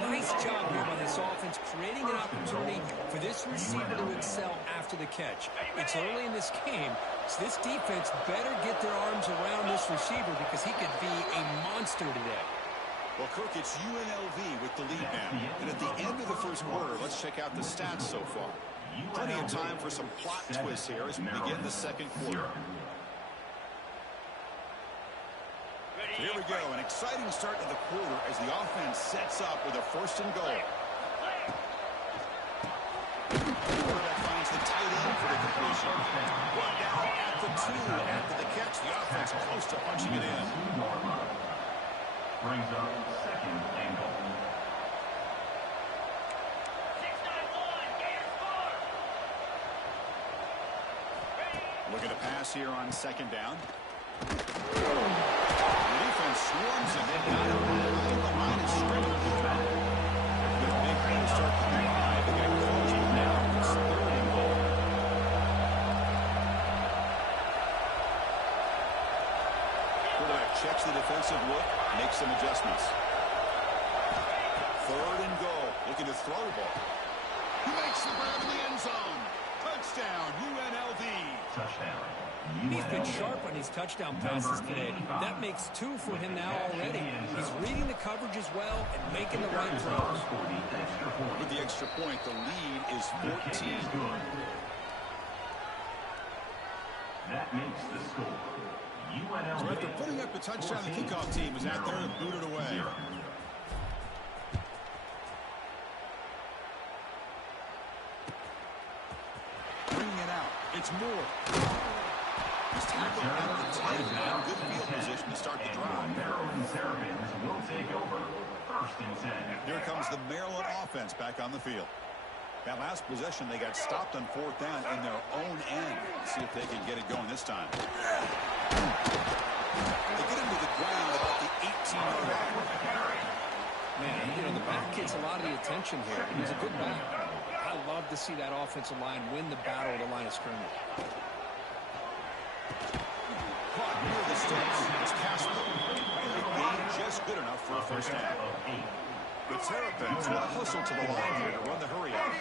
Nice job here by this offense, creating an opportunity for this receiver to excel after the catch. It's early in this game, so this defense better get their arms around this receiver because he could be a monster today. Well, Kirk, it's UNLV with the lead now. And at the end of the first quarter, let's check out the stats so far. Plenty of time for some plot twists here as we begin the second quarter. Here we go, an exciting start to the quarter as the offense sets up with a 1st and goal. Quarterback finds the tight end for the completion. One down at the 2 after the catch. The offense close to punching it in. Brings up 2nd and goal. Looking to pass here on 2nd down. The defense swarms him and got him behind the line of scrimmage. With a big play to start the drive, they got coaching now. It's 3rd and goal. Quarterback checks the defensive look, makes some adjustments. 3rd and goal, looking to throw the ball. He makes the grab in the end zone. Touchdown, UNLV. Touchdown. He's been sharp on these touchdown passes today. That makes 2 for him now already. He's reading the coverage as well and making the right throws. With the extra point, the lead is 14. That makes the score. UNLV. So after putting up a touchdown, the kickoff team is out there to boot it away. Bringing it out. It's Moore. He's tackled at the 10. Good field position to start the drive. Maryland Terrapins will take over 1st and 10. Here comes the Maryland offense back on the field. That last possession, they got stopped on 4th down in their own end. Let's see if they can get it going this time. They get him to the ground about the 18-yard line. Man, the back gets a lot of the attention here. He's a good back. I love to see that offensive line win the battle at the line of scrimmage. Caught near the sticks. It's Casper. Just good enough for a first down. The Terrapins will hustle to the line here to run the hurry out.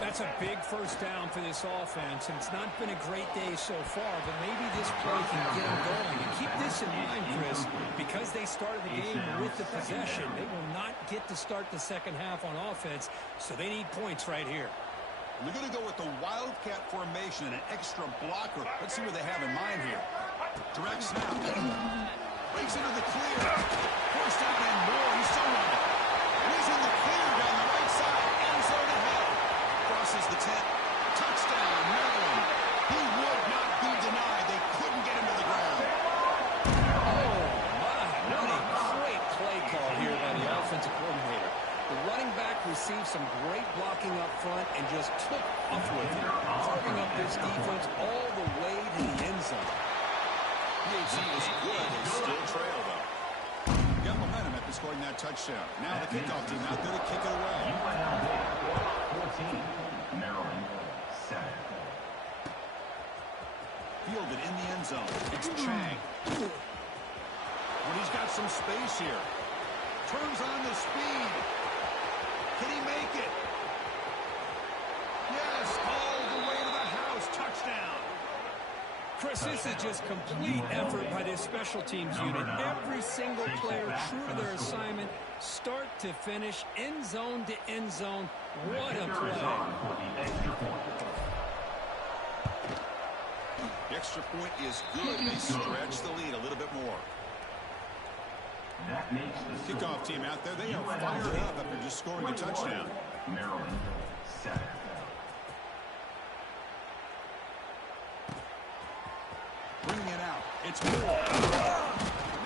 That's a big first down for this offense, and it's not been a great day so far, but maybe this play can get them going. And keep this in mind, Chris, because they started the game with the possession, they will not get to start the second half on offense, so they need points right here. They're going to go with the Wildcat formation and an extra blocker. Let's see what they have in mind here. Direct snap. Breaks into the clear. Forced out and more. He's still running. And he's in the clear down the right side. End zone ahead. Crosses the 10. Touchdown, Maryland. He would not be denied. They couldn't get him to the ground. Oh, my. What a great play call here by the offensive coordinator. The running back received some great blocking up front and just took off with it, carving up this defense all the way to the end zone. PAT was good. They still trail, though. Got momentum after scoring that touchdown. Now the kickoff team out there to kick it away. UNLV 14, Maryland 7. Fielded in the end zone. It's Chang. When he's got some space here. Turns on the speed. Can he make it? Yes, all the way to the house. Touchdown. Chris, this is just complete effort by this special teams unit. Every single player true to their assignment, start to finish, end zone to end zone. What a play. The extra point is good. They stretch the lead a little bit more. That makes the Kickoff team out there. They are fired up after just scoring a touchdown. Maryland 7. Bringing it out. It's Moore.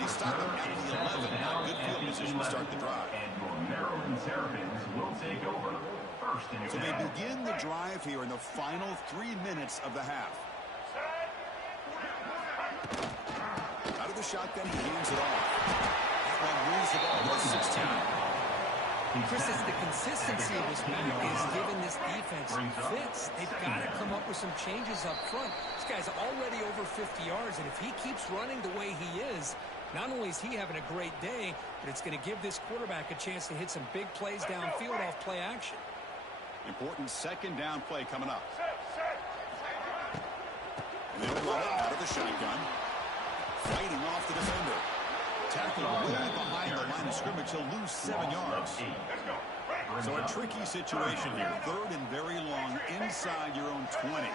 They stop him at the 11. Now good field position to start the drive. And your Maryland Terrapins will take over. First and So 10. they begin the drive here in the final 3 minutes of the half. Out of the shotgun, he hands it off. That one moves the ball to 16. Chris, it's the consistency of this back is giving this defense fits. They've got to come up with some changes up front. This guy's already over 50 yards, and if he keeps running the way he is, not only is he having a great day, but it's going to give this quarterback a chance to hit some big plays downfield off play action. Important second down play coming up. And they'll run it out of the shotgun. Fighting off the defender. Tackle way behind the line of scrimmage. He'll lose 7 yards. So a tricky situation here. Third and very long inside your own 20.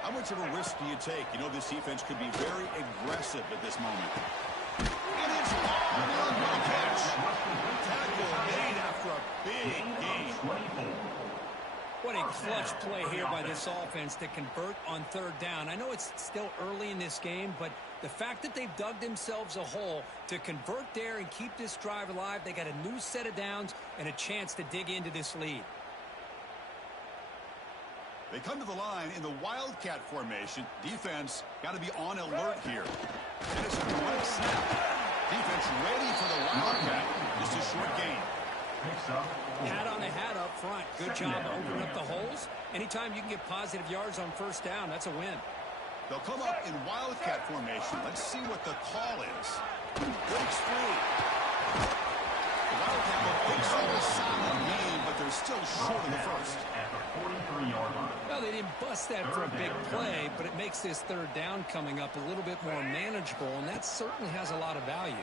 How much of a risk do you take? You know this defense could be very aggressive at this moment. And it's long and no catch. Tackle made after a big gain. What a clutch play here by this offense to convert on third down. I know it's still early in this game, but the fact that they've dug themselves a hole to convert there and keep this drive alive, they got a new set of downs and a chance to dig into this lead. They come to the line in the Wildcat formation. Defense got to be on alert here. And it's a quick snap. Defense ready for the Wildcat. Just a short gain. Hat on the hat up front. Good job opening up the holes. Anytime you can get positive yards on first down, that's a win. They'll come up in Wildcat formation. Let's see what the call is. Breaks free. The Wildcat will fix up a solid game, but they're still short of the first. Well, they didn't bust that for a big play, but it makes this third down coming up a little bit more manageable, and that certainly has a lot of value.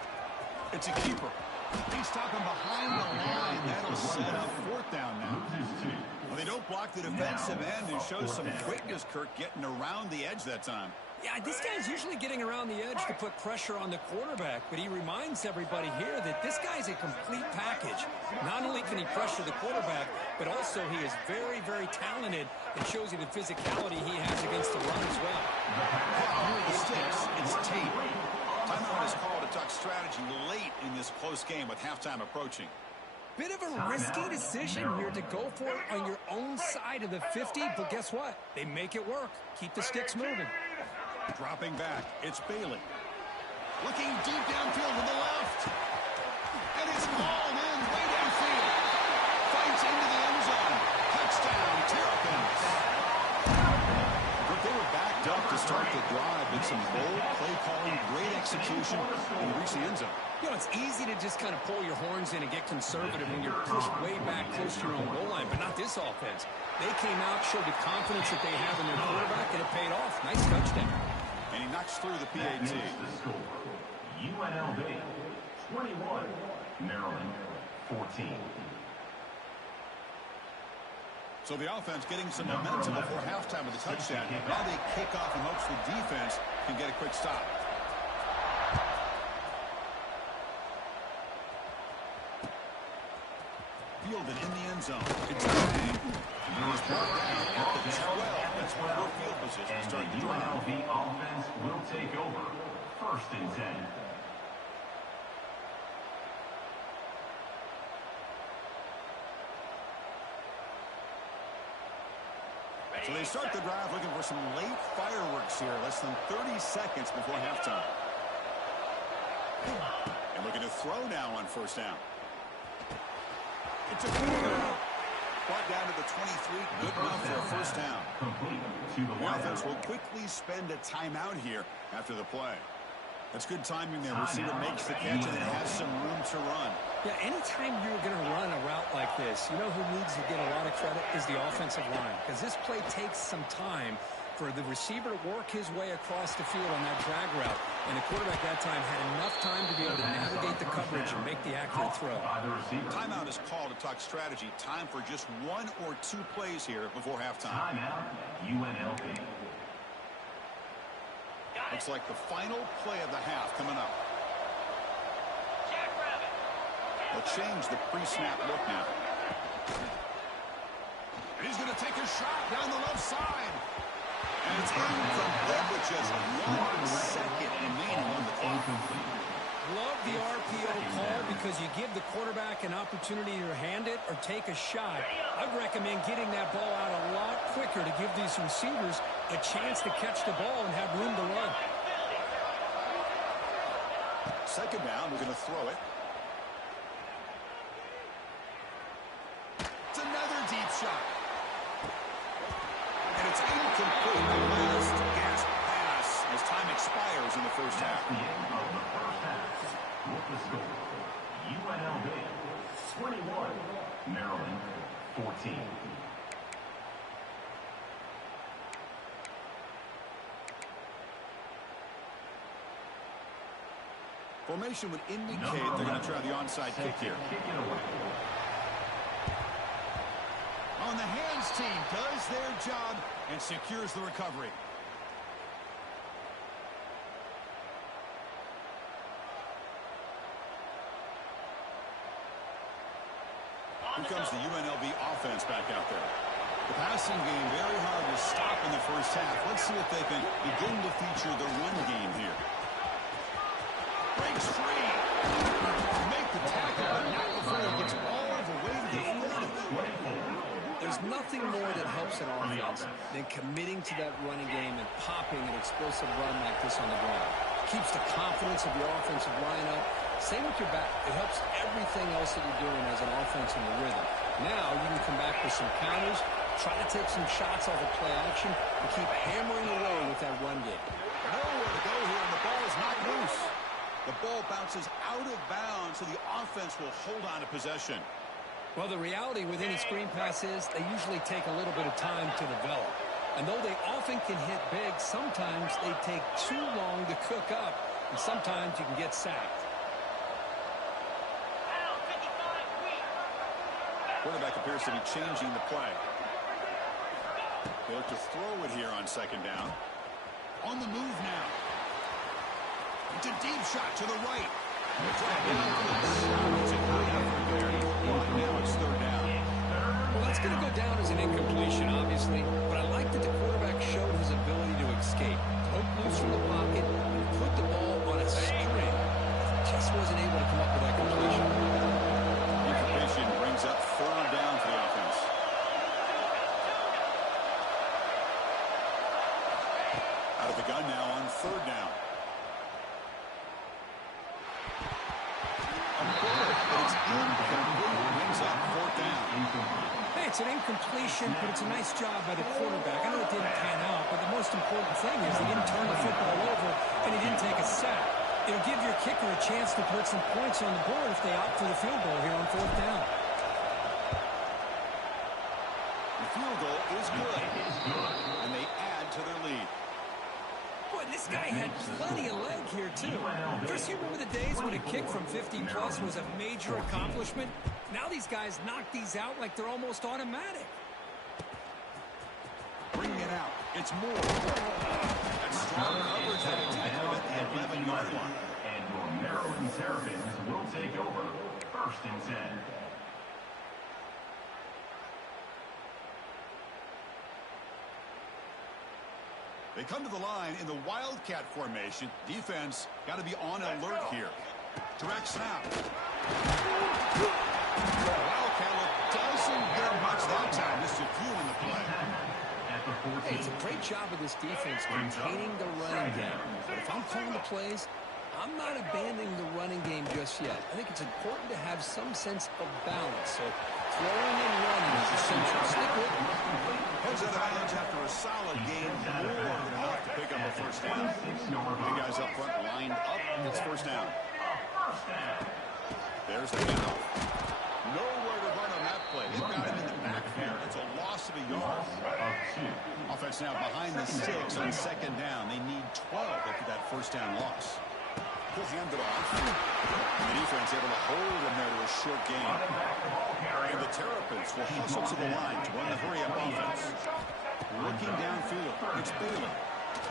It's a keeper. They stop him behind the line. That'll set up fourth down now. Well, they don't block the defensive end and show some quickness, Kirk, getting around the edge that time. Yeah, this guy's usually getting around the edge to put pressure on the quarterback, but he reminds everybody here that this guy's a complete package. Not only can he pressure the quarterback, but also he is very, very talented and shows you the physicality he has against the run as well. Near the sticks, it's Tate. Timeout is called to talk strategy late in this close game with halftime approaching. Bit of a risky decision here to go for it on your own side of the 50, but guess what? They make it work. Keep the sticks moving. Dropping back, it's Bailey. Looking deep downfield to the left. And it's hauled in way downfield. Fights into the end zone. Touchdown, Terrapins. But they were backed up to start the drive. Did some bold play calling, great execution, and reached the end zone. You know, it's easy to just kind of pull your horns in and get conservative when you're pushed way back close to your own goal line, but not this offense. They came out, showed the confidence that they have in their quarterback, and it paid off. Nice touchdown. And he knocks through the PAT. UNLV 21, Maryland 14. So the offense getting some momentum before halftime with the touchdown. Now they kick off in hopes the defense can get a quick stop. Fielded in the end zone. It's bang. He's brought down at the 12. That's poor field position starting to drive. UNLV offense will take over. 1st and 10. So they start the drive looking for some late fireworks here. Less than 30 seconds before halftime. And looking to throw now on 1st down. It's a brought down to the 23. Good enough for a 1st down. The offense will quickly spend a timeout here after the play. That's good timing there. Receiver makes the catch and it has some room to run. Yeah, anytime you're going to run a route like this, you know who needs to get a lot of credit is the offensive line. Because this play takes some time for the receiver to work his way across the field on that drag route. And the quarterback that time had enough time to be able to navigate the coverage and make the accurate throw. Timeout is called to talk strategy. Time for just 1 or 2 plays here before halftime. Timeout, UNLV. Looks like the final play of the half coming up. They'll change the pre-snap look now. And he's going to take a shot down the left side. And it's incomplete with just 1 second remaining on the clock. Love the RPO call because you give the quarterback an opportunity to hand it or take a shot. I'd recommend getting that ball out a lot quicker to give these receivers a chance to catch the ball and have room to run. 2nd down, we're going to throw it. It's another deep shot. And it's incomplete. The last gasp pass as time expires in the 1st half. The end of the 1st half. With the score, UNLV 21, Maryland 14. Formation would indicate they're going to try the onside kick here. On the hands team does their job and secures the recovery. Here comes the UNLV offense back out there. The passing game very hard to stop in the 1st half. Let's see if they can begin to feature the run game here. Breaks free. Make the tackle, but not before it gets all the way to the 40. There's nothing more that helps an offense than committing to that running game and popping an explosive run like this on the ground. Keeps the confidence of your offensive line up. Same with your back. It helps everything else that you're doing as an offense in the rhythm. Now you can come back with some counters, try to take some shots off of play action, and keep hammering away with that run game. Nowhere to go here, and the ball is not loose. The ball bounces out of bounds, so the offense will hold on to possession. Well, the reality with any screen pass is they usually take a little bit of time to develop. And though they often can hit big, sometimes they take too long to cook up, and sometimes you can get sacked. Quarterback appears to be changing the play. They look to throw it here on 2nd down. On the move now. It's a deep shot to the right. It's a good effort there. Now it's 3rd down. Well, that's going to go down as an incompletion, obviously, but I like that the quarterback showed his ability to escape, broke loose from the pocket, and put the ball on a string. Just wasn't able to come up with that completion. Incompletion brings up 3rd down for the offense. Out of the gun now on 3rd down. It's incomplete. Brings up 4th down. Hey, it's an incompletion, but it's a nice job by the quarterback. I know it didn't pan out, but the most important thing is he didn't turn the football over and he didn't take a sack. It'll give your kicker a chance to put some points on the board if they opt for the field goal here on 4th down. The field goal is good, and they add to their lead. Boy, this guy had plenty of leg here, too. Chris, you remember the days when a kick from 50-plus was a major accomplishment? Now these guys knock these out like they're almost automatic. out. It's Moore. That's strong coverage there to tackle at the 11-yard line. And your Maryland Terrapins will take over. 1st and 10. They come to the line in the Wildcat formation. Defense got to be on alert here. Direct snap. Wildcat doesn't get much that time. Just a few in the play. Hey, it's a great job of this defense containing the running game. But if I'm calling the plays, I'm not abandoning the running game just yet. I think it's important to have some sense of balance. So throwing and running is essential. Stick with it. Heads out of bounds after a solid game. Moore off to pick up a first down. You guys up front lined up. It's first down. There's the handoff. Nowhere to run on that play. They've got him in the backfield. It's a loss of a yard. Offense now behind the 6 on 2nd down. They need 12 after that first down loss. He'll hand it off. And the defense able to hold him there to a short gain. And the Terrapins will hustle to the line to run the hurry-up offense. Looking downfield, it's Bailey.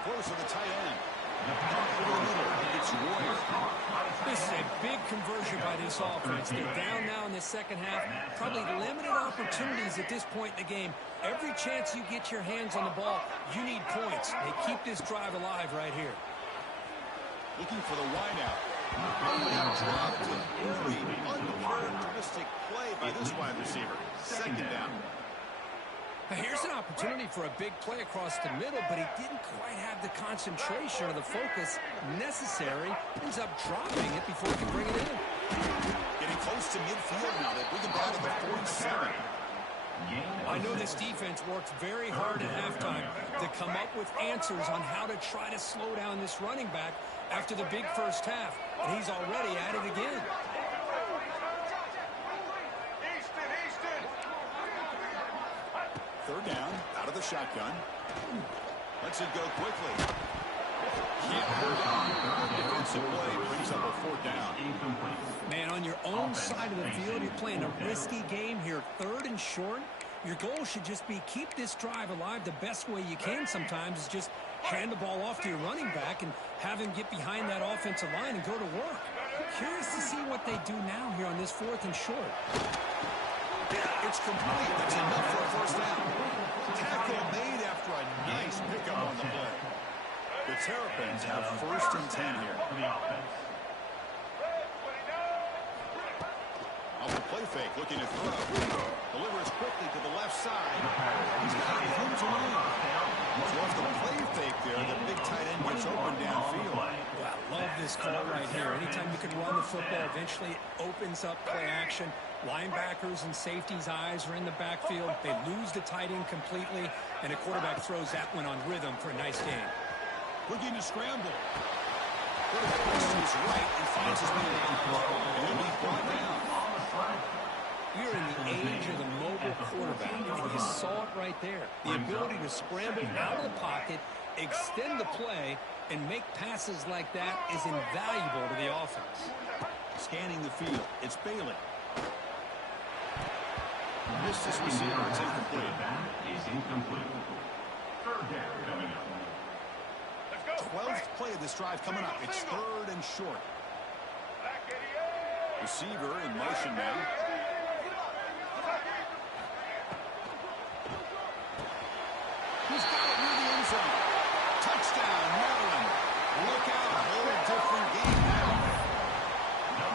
Close to the tight end. Over the middle, it's Royer. This is a big conversion by this offense. They're down now in the second half. Probably limited opportunities at this point in the game. Every chance you get your hands on the ball, you need points. They keep this drive alive right here. Looking for the wideout. Dropped an early, uncharacteristic play by this wide receiver. 2nd down. Here's an opportunity for a big play across the middle, but he didn't quite have the concentration or the focus necessary. Ends up dropping it before he can bring it in. Getting close to midfield now. They bring him down to the 47. I know this defense worked very hard at halftime to come up with answers on how to try to slow down this running back after the big first half, and he's already at it again. Third down, out of the shotgun. Lets it go quickly. Defensive play brings up a 4th down. Man, on your own side of the field, you're playing a risky game here. 3rd and short. Your goal should just be keep this drive alive the best way you can sometimes is just hand the ball off to your running back and have him get behind that offensive line and go to work. Curious to see what they do now here on this 4th and short. It's complete. That's enough for a first down. Tackle made after a nice pickup on the play. The Terrapins have 1st and 10 here. Off the play fake, looking to throw. Delivers quickly to the left side. He's got room to run. So off the play fake there, the big tight end gets open downfield. Wow, love this call right here. Anytime you can run the football, eventually it opens up play action. Linebackers and safeties' eyes are in the backfield. They lose the tight end completely, and a quarterback throws that one on rhythm for a nice game. Looking to scramble. He's right and finds his man. And he'll be brought down. We're in the age of the mobile quarterback, and you saw it right there. The ability to scramble out of the pocket, extend the play, and make passes like that is invaluable to the offense. Scanning the field, it's Bailey. Missed this receiver, it's incomplete. Is incomplete. 3rd down coming up. 12th play of this drive coming up. It's 3rd and short. Receiver in motion now. He's got it near the end zone. Touchdown, Maryland. Look out, a whole different game now.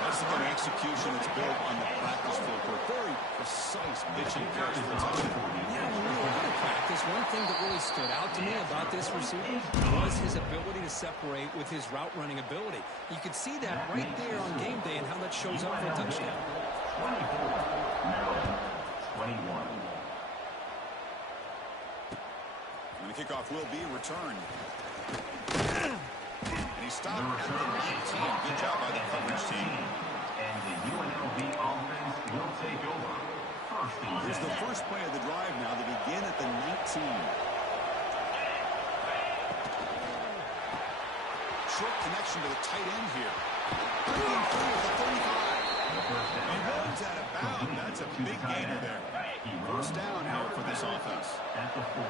That's the kind of execution that's built on the practice field. Very precise pitching catch for a touchdown. Yeah, when we were out of practice, one thing that really stood out to me about this receiver was his ability to separate with his route running ability. You could see that right there on game day and how that shows up for a touchdown. 24, Maryland, 21. And the kickoff will be returned. And he stopped at the 19. Good job by the coverage team. And the UNLV offense will take over. 1st and 10. Here's the first play of the drive now. They begin at the 19. Short connection to the tight end here. Breaking through at the 35. And runs out of bounds. That's a big gainer there. First down here for this offense. At the 40.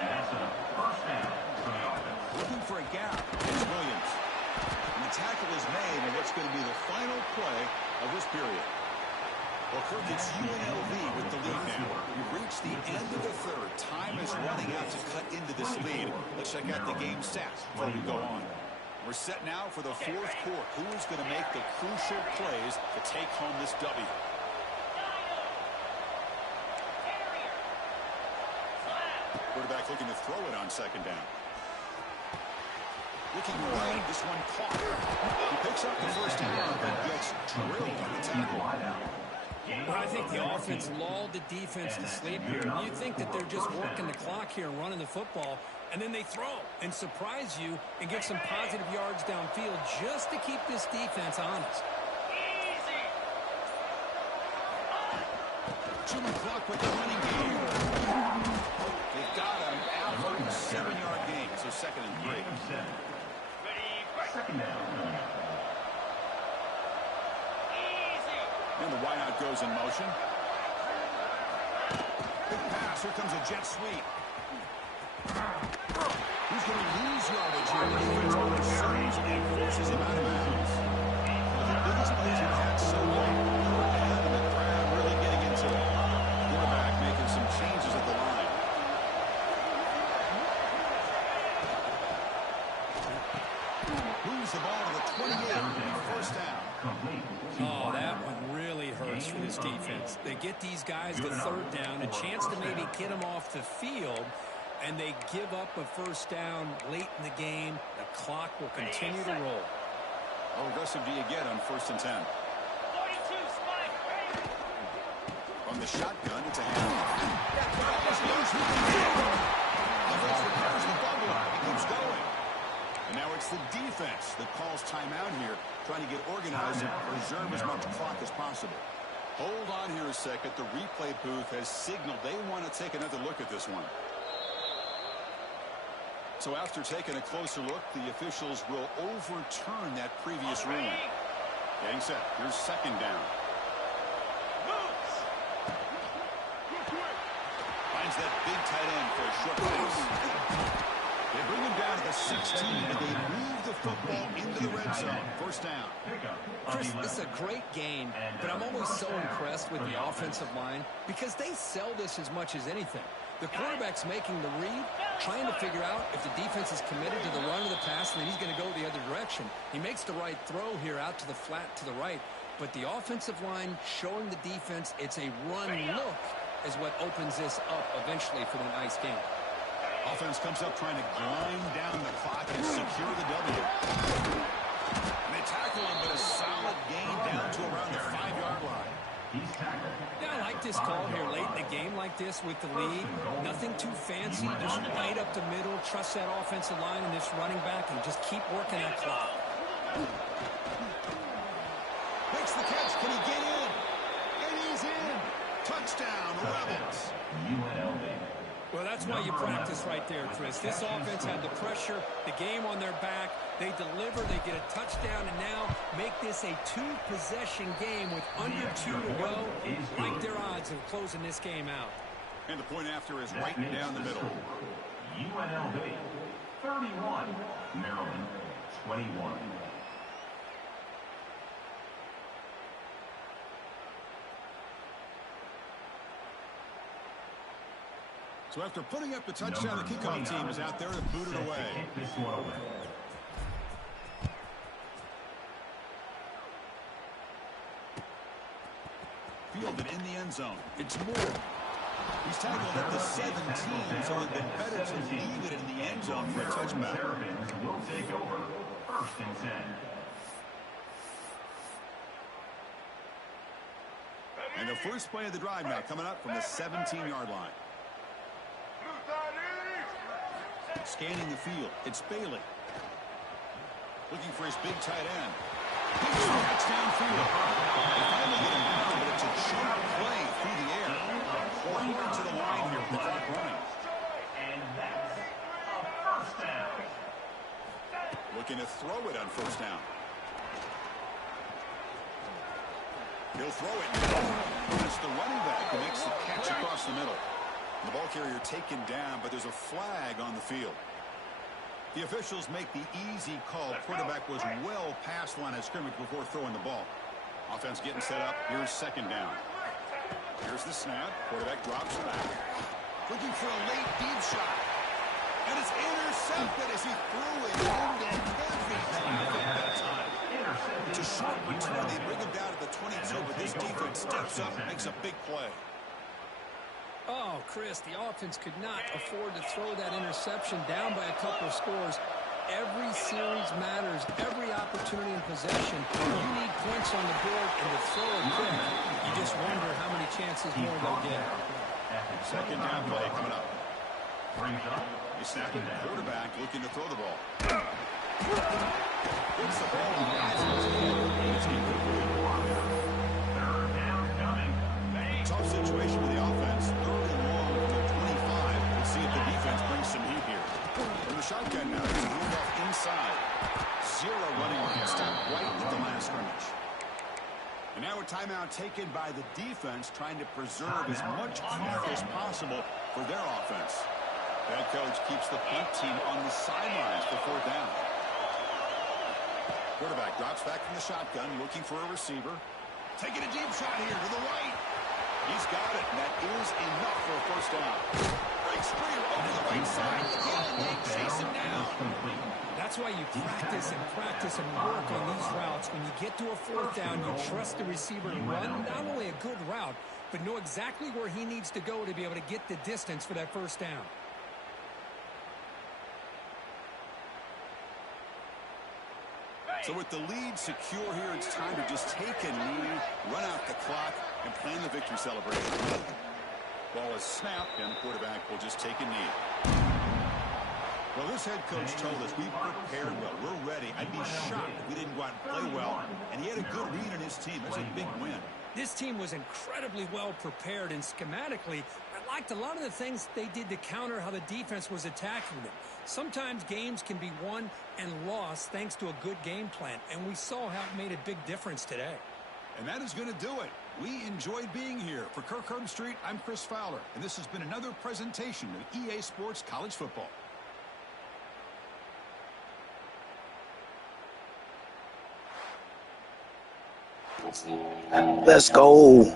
And that's a first down for the offense. Looking for a gap is Williams. And the tackle is made in what's going to be the final play of this period. Well, Kirk, it's UNLV with the lead now. We've reached the end of the third. Time is running out to cut into this lead. Let's check out the game stats before we go on. We're set now for the fourth quarter. Who is going to make the crucial plays to take home this W? Quarterback looking to throw it on second down. Looking right, this one caught. He picks up the first down and gets drilled on the tackle. Well, I think the offense lulled the defense to sleep here. You think that they're just working the clock here and running the football, and then they throw and surprise you and get some positive yards downfield just to keep this defense honest. Chewing clock with the running game. They've got him out for a 7-yard gain, so 2nd and 3. Second down. And the wideout goes in motion. Big pass. Here comes a jet sweep. He's going to lose yardage here. The defense pursues and forces him out of bounds. One of the biggest plays we've had so far. And the crowd really getting into it. Quarterback making some changes at the line. Moves the ball to the 28. First down. Oh, that one really hurts for this defense. They get these guys the third down, a chance to maybe get them off the field, and they give up a first down late in the game. The clock will continue to roll. How aggressive do you get on 1st and 10? 42, Spike. From the shotgun, it's a handoff. Offense repairs the bubble. It keeps going. And now it's the defense that calls timeout here, trying to get organized and preserve as much clock as possible. Hold on here a second. The replay booth has signaled they want to take another look at this one. So after taking a closer look, the officials will overturn that previous ruling. Getting set. Here's 2nd down. Finds that big tight end for a short pass. They bring him down to the 16, and they move the football into the red zone. First down. Chris, this is a great game, but I'm always so impressed with the offensive line because they sell this as much as anything. The quarterback's making the read, trying to figure out if the defense is committed to the run or the pass, and then he's going to go the other direction. He makes the right throw here out to the flat to the right, but the offensive line showing the defense it's a run look is what opens this up eventually for the nice game. Offense comes up trying to grind down the clock and secure the W. And they tackle him, but a solid gain down to around the 5-yard line. He's tackled. Yeah, I like this call here late in the game like this with the lead. Nothing too fancy, just right up the middle. Trust that offensive line and this running back and just keep working that clock. Makes the catch. Can he get in? And he's in. Touchdown, Rebels. UNLV. Well, that's why you practice right there, Chris. This offense had the pressure, the game on their back. They deliver, they get a touchdown, and now make this a 2-possession game with under 2 to go. Like their odds of closing this game out. And the point after is right down the middle. UNLV 31, Maryland 21. So after putting up the touchdown, the kickoff team is out there to boot it away. Fielded in the end zone. It's Moore. He's tackled at the 17, so it'd been better to leave it in the end zone for a touchback. Will take over 1st and 10. And the first play of the drive now coming up from the 17-yard line. Scanning the field, it's Bailey. Looking for his big tight end. Big catch downfield. They finally get him down, but it's a short play through the air. 40 to the line here with the clock running. And that's a first down. Looking to throw it on first down. He'll throw it. It's the running back who makes the catch across the middle. The ball carrier taken down, but there's a flag on the field. The officials make the easy call. Quarterback was well past the line of scrimmage before throwing the ball. Offense getting set up. Here's second down. Here's the snap. Quarterback drops back. Looking for a late deep shot. And it's intercepted as he threw it in and heavy traffic that time. It's a short return. They bring him down to the 22, but this defense steps up and makes a big play. Oh, Chris, the offense could not afford to throw that interception down by a couple of scores. Every series matters. Every opportunity in possession. You need points on the board, and to throw a pick, you just wonder how many chances more they'll get. Second down play coming up. They snap it. Quarterback looking to throw the ball. Gets the ball. It's incomplete. Third down coming. Tough situation for the offense. Third and long to 25. Let's see if the defense brings some heat here. From the shotgun now, he's moved off inside. Zero running room. Stopped right at the line of scrimmage. And now a timeout taken by the defense, trying to preserve as much clock as possible for their offense. Head coach keeps the punt team on the sidelines for fourth down. Quarterback drops back from the shotgun, looking for a receiver. Taking a deep shot here to the right. He's got it, and that is enough for a first down. Breaks free over the right side. Can they chase him down? That's why you practice and work on these routes. When you get to a fourth down, you trust the receiver to run not only a good route, but know exactly where he needs to go to be able to get the distance for that first down. So with the lead secure here, it's time to just take a knee, run out the clock, and plan the victory celebration. Ball is snapped, and the quarterback will just take a knee. Well, this head coach told us we prepared well. We're ready. I'd be shocked if we didn't go out and play well. And he had a good read on his team. That's a big win. This team was incredibly well prepared, and schematically, I liked a lot of the things they did to counter how the defense was attacking them. Sometimes games can be won and lost thanks to a good game plan, and we saw how it made a big difference today. And that is going to do it. We enjoyed being here. For Kirkherm Street, I'm Chris Fowler, and this has been another presentation of EA Sports College Football. Let's go.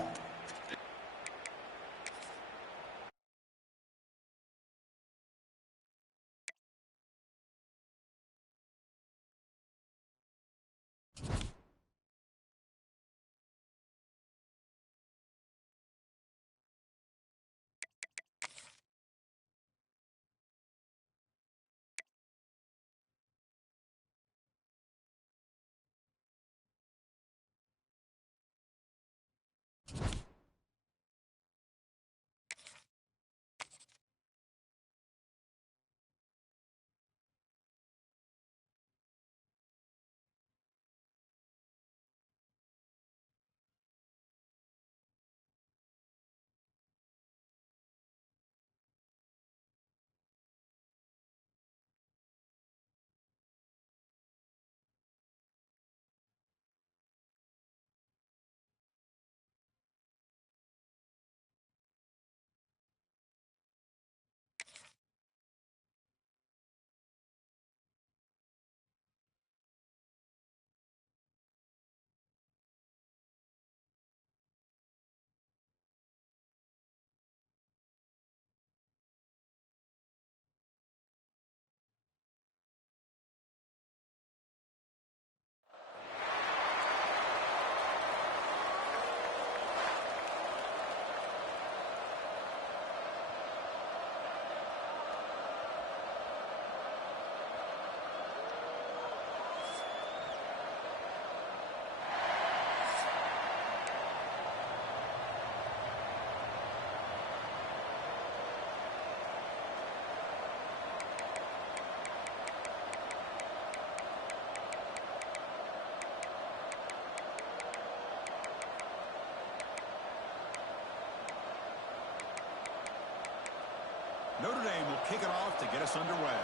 Notre Dame will kick it off to get us underway.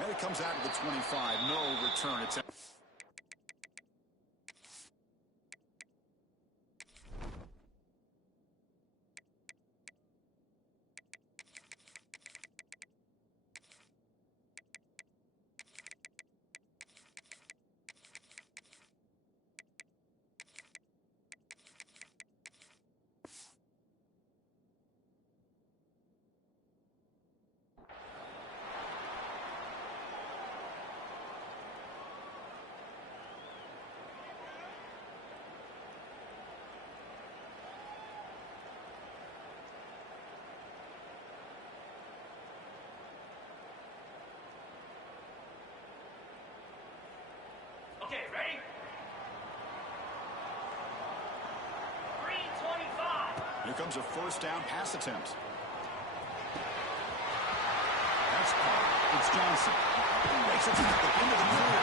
And it comes out of the 25. No return. It's Here comes a first down pass attempt. That's caught. It's Johnson. Makes a tackle into the clear.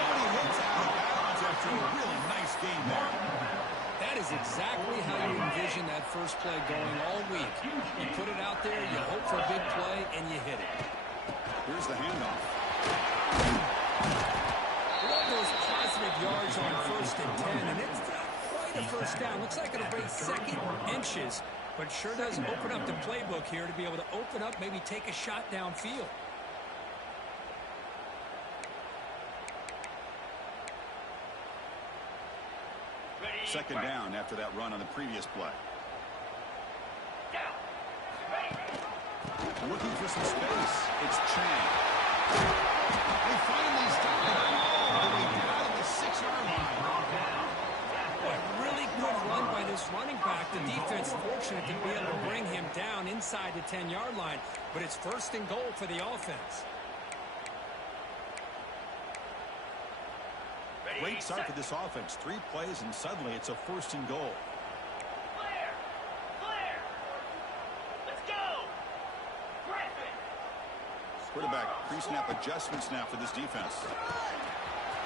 And he hits out of bounds after a really nice game there. That is exactly how you envision that first play going all week. You put it out there, you hope for a big play, and you hit it. Here's the handoff. Love those positive yards on 1st and 10, and it's not quite a first down. Looks like it'll break second inches, but sure does open up the playbook here to be able to open up, maybe take a shot downfield. Second down after that run on the previous play. Looking for some space. It's Chang. They finally stop it all the way down to the 6-yard line. A really good run by this running back. The defense fortunate to be able to bring him down inside the 10-yard line, but it's 1st and goal for the offense. Great start for this offense. 3 plays, and suddenly it's a 1st and goal. Clear! Clear! Let's go! Griffin! Quarterback pre-snap adjustments now for this defense.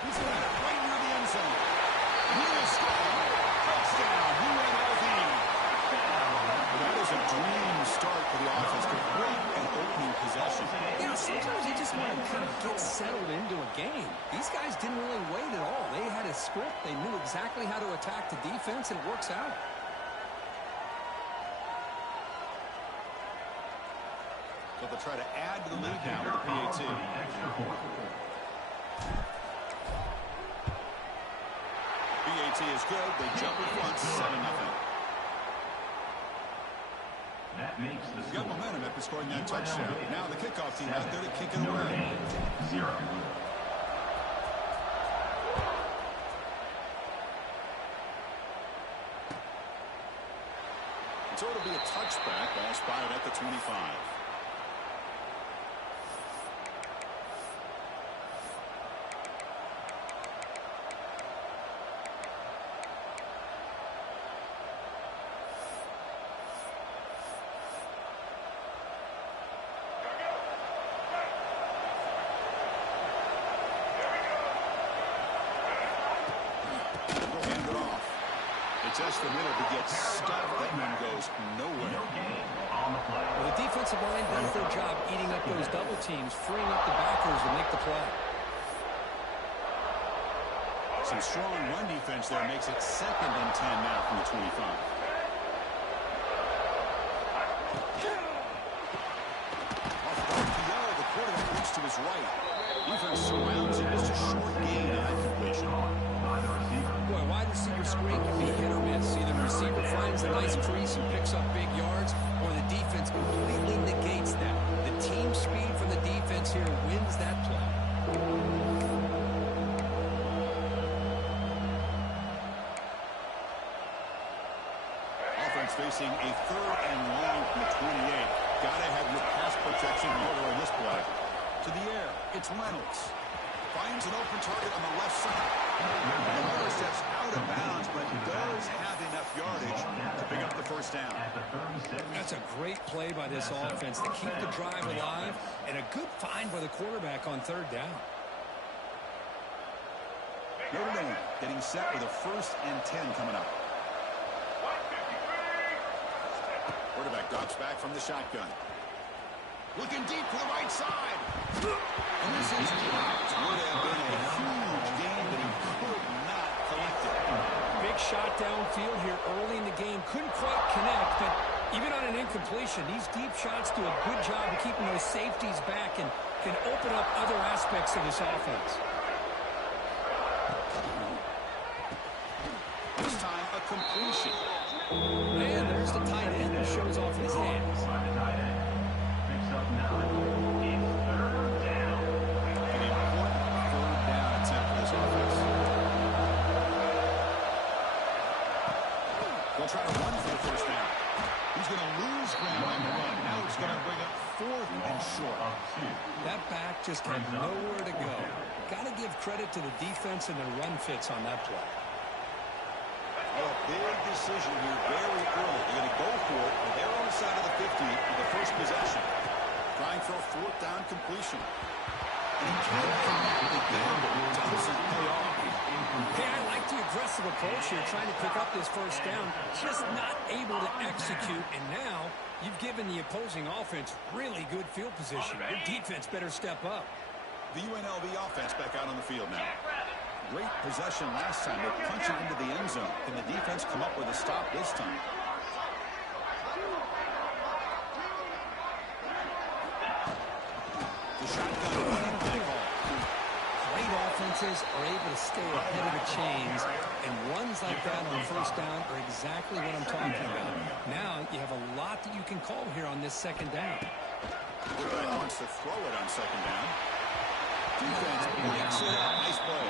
He's got it right near the end zone. He will score. Touchdown, UNLV. That is a dream start for the offense. Great and opening possession. You know, sometimes you just want to kind of get settled into a game. These guys didn't really wait at all. They had a script. They knew exactly how to attack the defense, and it works out. So they'll try to add to the lead now with the PAT. PAT is good. They jump at once, 7-0. That makes the Got score. momentum after scoring that touchdown. Now the kickoff team out there to kick it Notre away. Dame, 0. So it'll be a touchback. Ball spotted at the 25. Just the middle to get stuffed. That one goes nowhere. Well, the defensive line does their job eating up those double teams, freeing up the backers to make the play. Some strong run defense there makes it 2nd and 10 now from the 25. Off the RPO, the quarterback looks to his right. Defense surrounds him. Just a short gain on that completion. Boy, wide receiver screen can be hit or miss. Either the receiver finds a nice crease and picks up big yards, or the defense completely negates that. The team speed from the defense here wins that play. Offense facing a 3rd and long from the 28. Gotta have your pass protection in order in this play. To the air, it's Reynolds. Finds an open target on the left side. The steps out of bounds, but does have enough yardage to pick up the first down. That's a great play by this offense to keep the drive alive, and a good find by the quarterback on 3rd down. Notre Dame getting set with a 1st and 10 coming up. Quarterback drops back from the shotgun. Looking deep to the right side. And this is dropped. Would have been a huge gain that he could not collect it. Big shot downfield here early in the game. Couldn't quite connect, but even on an incompletion, these deep shots do a good job of keeping those safeties back and can open up other aspects of this offense. This time, a completion. And there's the tight end who shows off his hands. Picks up 9. It's 3rd down. An important 3rd down attempt for this offense. They'll try to run for the first down. He's going to lose ground on the run. Now he's going to bring up 4th and short. That back just had nowhere to go. Got to give credit to the defense and their run fits on that play. A big decision here very early. They're going to go for it on their own side of the 50 for the first possession. Trying for a fourth down completion. And he can't connect with the gamble. Doesn't pay off. Hey, I like the aggressive approach here, trying to pick up this first down. Just not able to execute, and now you've given the opposing offense really good field position. Your defense better step up. The UNLV offense back out on the field now. Great possession last time. They're punching into the end zone. Can the defense come up with a stop this time? The shotgun running play call. Great offenses are able to stay ahead of the chains, and runs like that on first down are exactly what I'm talking about. Now you have a lot that you can call here on this second down. Quarterback wants to throw it on second down. Defense breaks it up. Nice play.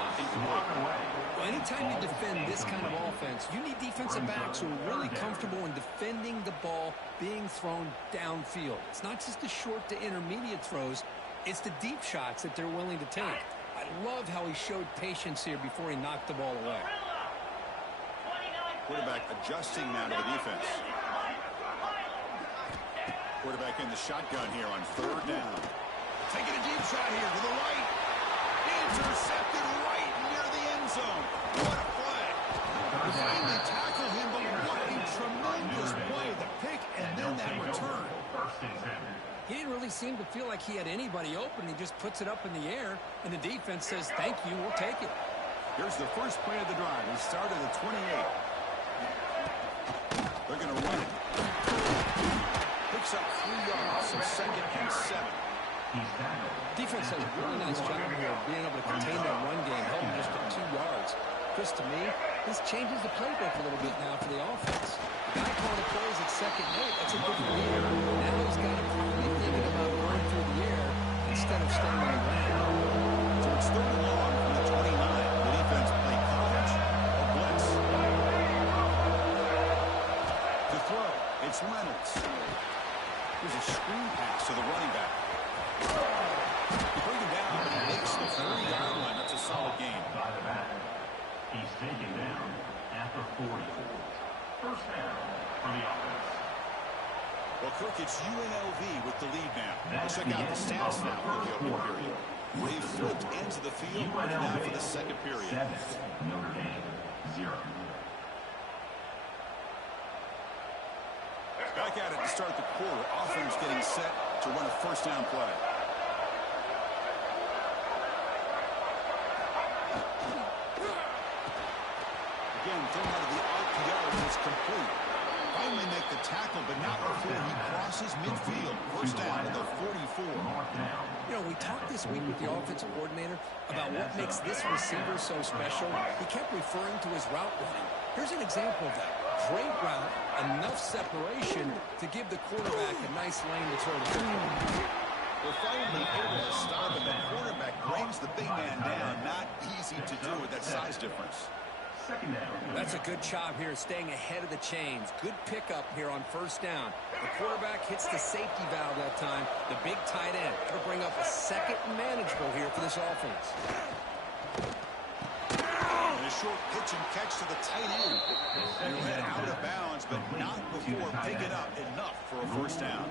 Well, anytime you defend this kind of offense, you need defensive backs who are really comfortable in defending the ball being thrown downfield. It's not just the short to intermediate throws, it's the deep shots that they're willing to take. I love how he showed patience here before he knocked the ball away. Quarterback adjusting now to the defense. Quarterback in the shotgun here on third down. Taking a deep shot here to the right. Intercepted right near the end zone. What a play. They finally tackle him, but what a tremendous play. The pick and then that return. He didn't really seem to feel like he had anybody open. He just puts it up in the air, and the defense says, thank you, we'll take it. Here's the first play of the drive. He started at 28. They're going to run it. Picks up 3 yards, so second and 7. Defense does a really nice job here of being able to contain that run game, held him just to 2 yards. Chris, to me, this changes the playbook a little bit now for the offense. The guy calling the plays at second and 8, that's a different deal. Now he's got to be thinking about going through the air instead of staying on the ground. So it's third and long from the 29. The defense play coverage or blitz. To throw, it's Reynolds. Here's a screen pass to the running back. Bring him down and makes the 30-yard line. That's a solid game. He's taken down at the 40. First down for the offense. Well, Kirk, it's UNLV with the lead now. Let's check out the stats now for the opening period. They've flipped into the field ready now for the second period. 7, Notre Dame 0. Back at it to start the quarter. Offense getting set to run a first down play. Again, thrown out of the RPO, and it's complete. Finally make the tackle, but not before he crosses midfield. First down to the 44. You know, we talked this week with the offensive coordinator about what makes this receiver so special. He kept referring to his route running. Here's an example of that. Great route, enough separation to give the quarterback a nice lane to throw the football. We're finally able to stop him. The quarterback brings the big man down. Not easy to do with that size difference. Second down. That's a good job here, staying ahead of the chains. Good pickup here on first down. The quarterback hits the safety valve that time. The big tight end. That'll bring up a second manageable here for this offense. And a short pitch and catch to the tight end. You head out of bounds, but not before picking up enough for a first down.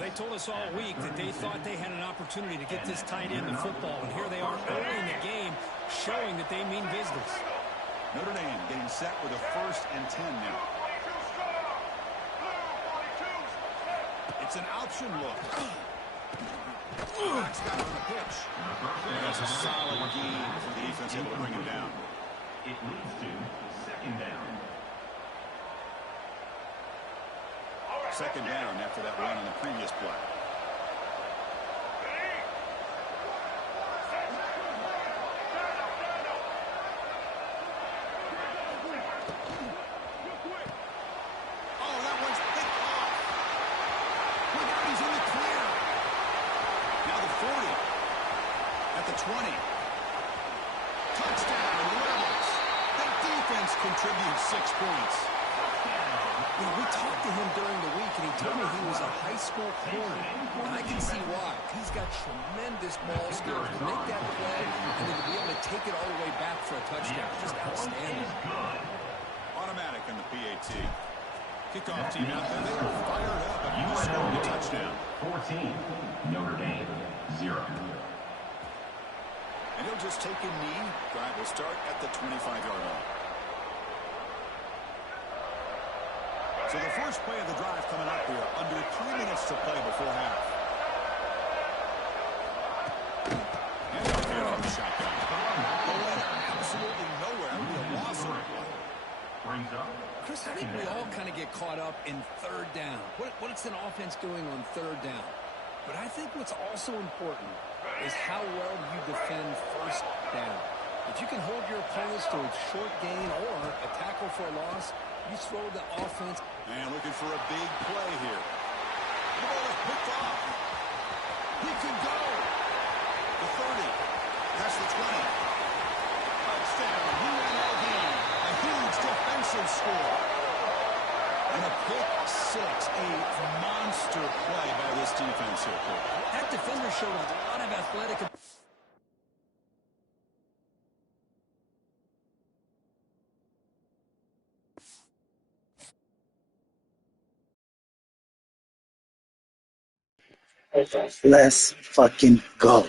They told us all week that they thought they had an opportunity to get this tight end the football, and here they are early in the game, showing that they mean business. Notre Dame getting set with a first and 10 now. It's an option look. Back's got on the pitch. That's a solid game for the defense, able to bring him down. It leads to second down. Second down after that run on the previous play. Contributes 6 points. You know, we talked to him during the week, and he told me he was a high school corner. And I can see why. He's got tremendous ball skills to make that play and then to be able to take it all the way back for a touchdown. Just outstanding. On on the PAT. Kickoff team out there. They are fired up and scoring a touchdown. 14, Notre Dame, 0. And he'll just take a knee. Drive will start at the 25-yard line. So the first play of the drive coming up here. Under 3 minutes to play before half. And here comes the shotgun. Going absolutely nowhere. That would be a loss on the play. Brings up. Chris, I think we all kind of get caught up in third down. What's an offense doing on third down? But I think what's also important is how well you defend first down. If you can hold your opponents to a short gain or a tackle for a loss, you throw the offense. And looking for a big play here. The ball is picked off. He can go. The 30. Past the 20. Touchdown. UNLV. A huge defensive score. And a pick six. A monster play by this defense here. That defender showed a lot of athletic. Let's fucking go.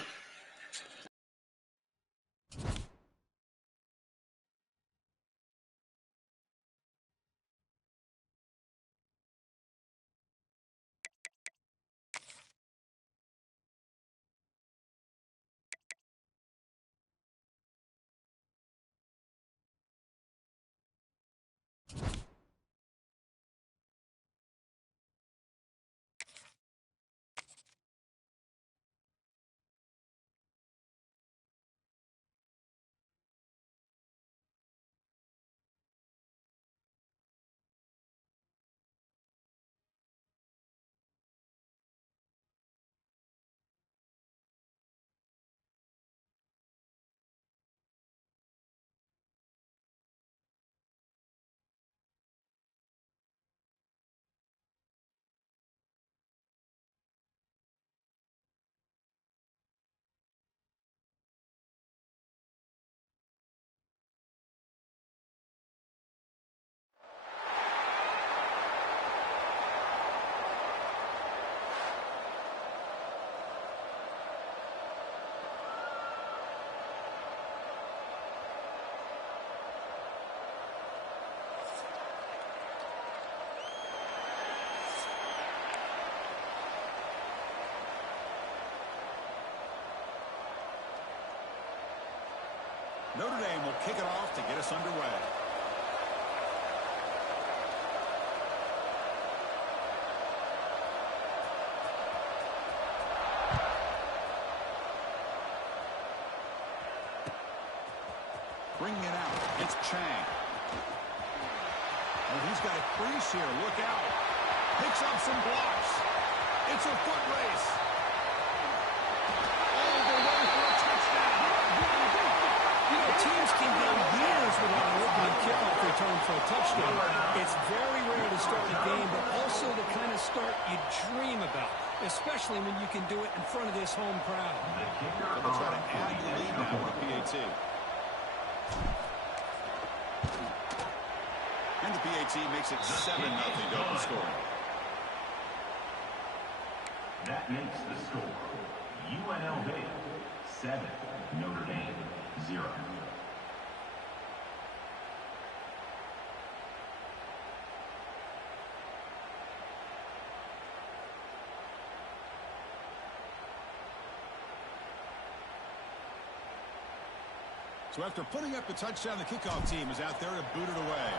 Notre Dame will kick it off to get us underway. Bringing it out. It's Chang. Oh, he's got a crease here. Look out. Picks up some blocks. It's a foot race. All the way for a touchdown. You know, teams can go years without an opening kickoff return for a touchdown. It's very rare to start a game, but also the kind of start you dream about, especially when you can do it in front of this home crowd. So they'll try to add the lead now with PAT. And the PAT makes it 7-0 open scoring. That makes the score UNLV 7, Notre Dame 0. So after putting up the touchdown, the kickoff team is out there to boot it away.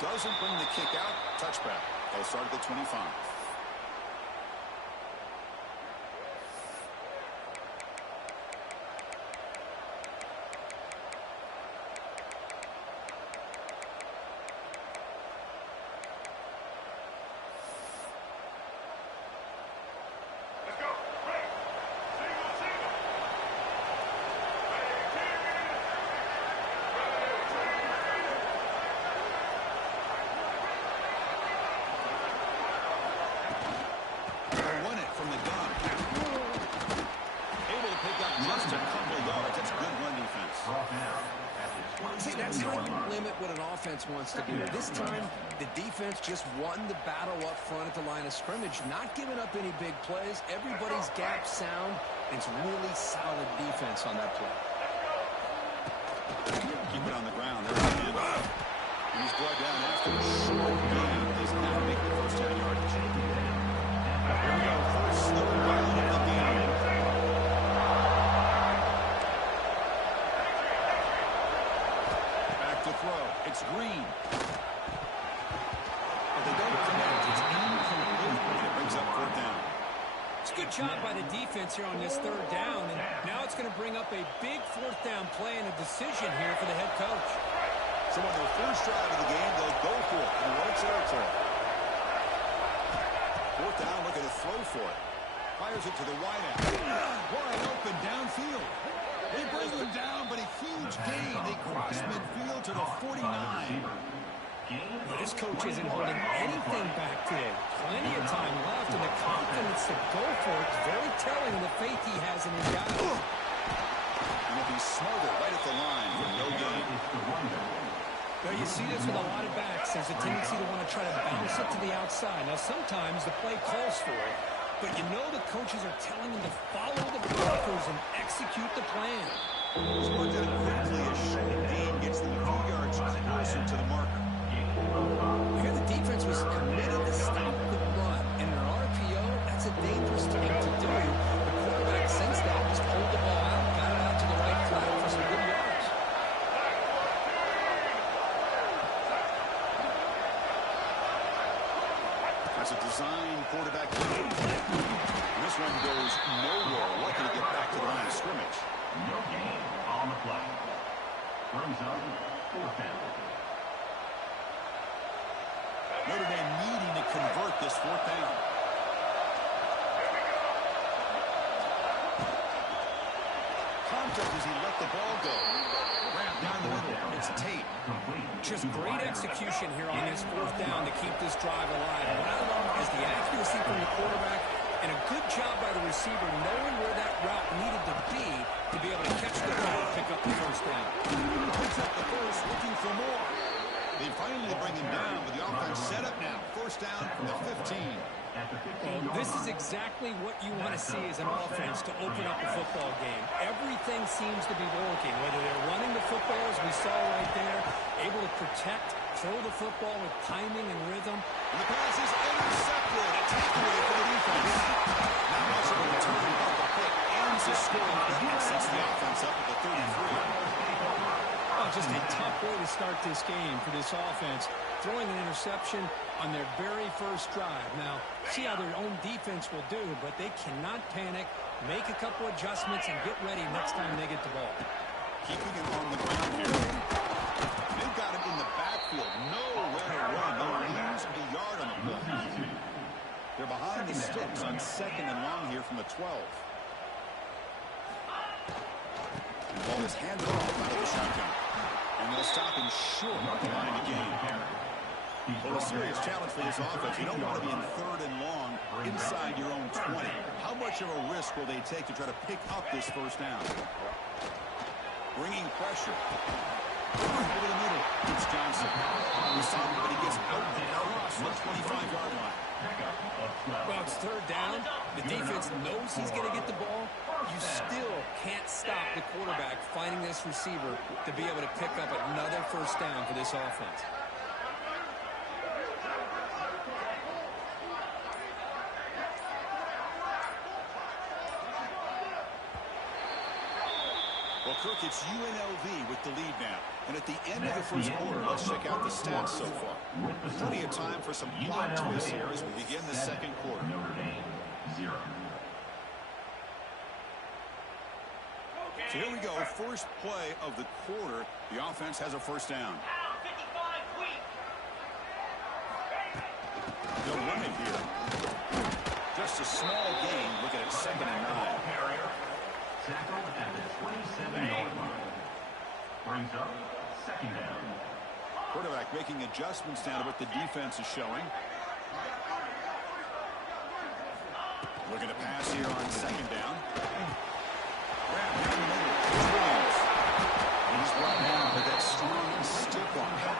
Doesn't bring the kick out. Touchback. They'll start at the 25. what an offense wants to do. This time, the defense just won the battle up front at the line of scrimmage, not giving up any big plays. Everybody's gap sound, and it's really solid defense on that play. Keep it on the ground. There's the handoff. And he's brought down after a short gain. He's not making the first down yardage. Here we go. First slow down of the game. Back to throw. It's Green. But they don't connect. It's incomplete. It brings up fourth down. It's a good job by the defense here on this third down, and now it's going to bring up a big fourth down play and a decision here for the head coach. So on their first drive of the game, they'll go for it in the right territory. Fourth down, looking to throw for it. Fires it to the wideout. Wide open downfield. They bring him down, but a huge gain. They cross midfield to the 49. This coach isn't holding anything back today. Plenty of time left, and the confidence to go for it is very telling of the faith he has in his guys. And if he's smothered right at the line for no gain. Well, you see this with a lot of backs. There's a tendency to want to try to bounce it to the outside. Now, sometimes the play calls for it, but you know the coaches are telling them to follow the blockers and execute the plan. It's brought down quickly. A short gain gets them a few yards closer to the marker. Here the defense was committed to stop the run. In an RPO, that's a dangerous thing to do. The quarterback, since that, just pulled the ball out, got it out to the right flat for some good yards. That's a design quarterback. This one goes nowhere. Lucky to get back to the line of scrimmage. No gain on the play. Brings up fourth down. Notre Dame needing to convert this fourth down. Contact as he let the ball go. Ramp down the middle. It's Tate. Just great execution here on this fourth down to keep this drive alive. What I love is the accuracy from the quarterback and a good job by the receiver knowing where that route needed to be able to catch the ball and pick up the first down. Picks up the first, looking for more. They finally bring him down, but the offense set up now. First down from the 15. Well, this is exactly what you want to see as an offense to open up a football game. Everything seems to be working, whether they're running the football, as we saw right there, able to protect, throw the football with timing and rhythm. And the pass is intercepted. A takeaway for the defense. Not much of a return, but the pick ends the scoring drive, sets the offense up at the 33. Oh, just a tough way to start this game for this offense. Throwing an interception on their very first drive. Now, see how their own defense will do, but they cannot panic, make a couple adjustments, and get ready next time they get the ball. Keeping him on the ground here. They've got him in the backfield. Nowhere to run. They'll lose a yard on the play. They're behind the sticks on second and long here from the 12. And the ball is handed off out of the shotgun. And they'll stop him short of the line of game. Well, a serious challenge for this offense. You don't want to be in third and long inside your own 20. How much of a risk will they take to try to pick up this first down? Bringing pressure. Over the middle. It's Johnson. Receiving, but he gets out across the 25-yard line. Well, it's third down. The defense knows he's going to get the ball. You still can't stop the quarterback finding this receiver to be able to pick up another first down for this offense. Well, Kirk, it's UNLV with the lead now. And at the end of the first quarter, let's check out the stats so far. Plenty of time for some plot twists here as we begin the second quarter. Notre Dame 0. So here we go. First play of the quarter. The offense has a first down. They'll run it here. Just a small gain. Looking at second and 9. Tackled at the 27-yard line. Brings up second down. Quarterback making adjustments down to what the defense is showing. Looking to pass here on second down. Wrapped down the middle. And he's brought down with that strong stiff arm. How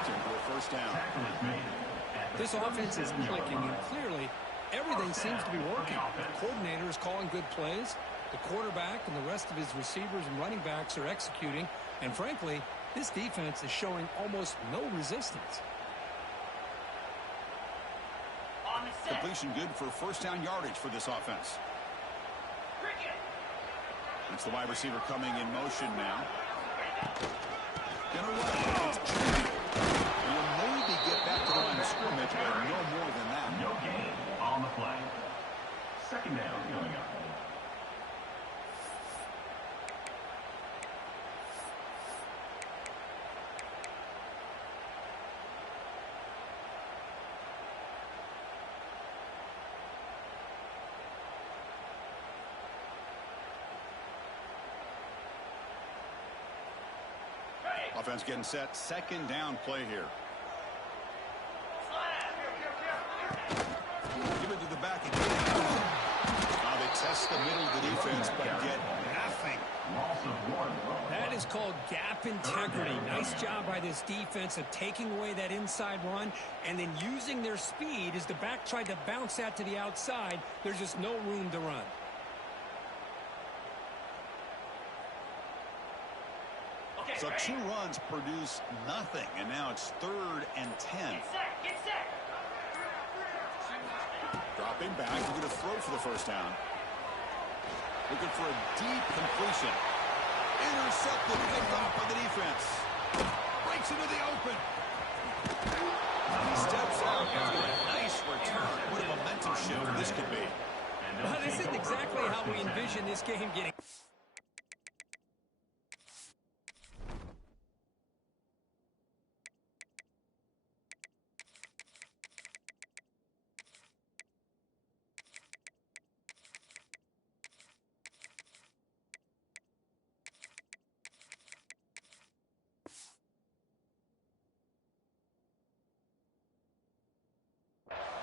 offense is clicking, and clearly everything seems to be working. The coordinator is calling good plays. The quarterback and the rest of his receivers and running backs are executing. And frankly, this defense is showing almost no resistance. Completion good for first down yardage for this offense. It's the wide receiver coming in motion now. Gonna run. It's Jimmy. Will maybe get back to the line of scrimmage, but no more than that. No gain on the play. Second down coming up. Offense getting set. Second down play here. Give it to the back again. Now they test the middle of the defense, but get nothing. That is called gap integrity. Nice job by this defense of taking away that inside run and then using their speed as the back tried to bounce that to the outside. There's just no room to run. So 2 runs produce nothing, and now it's 3rd and 10. Get set. Dropping back, looking to throw for the first down. Looking for a deep completion. Intercepted, picked off by the defense. Breaks into the open. He steps out after a nice return. What a momentum shift this could be. Well, this isn't exactly how we envision this game getting.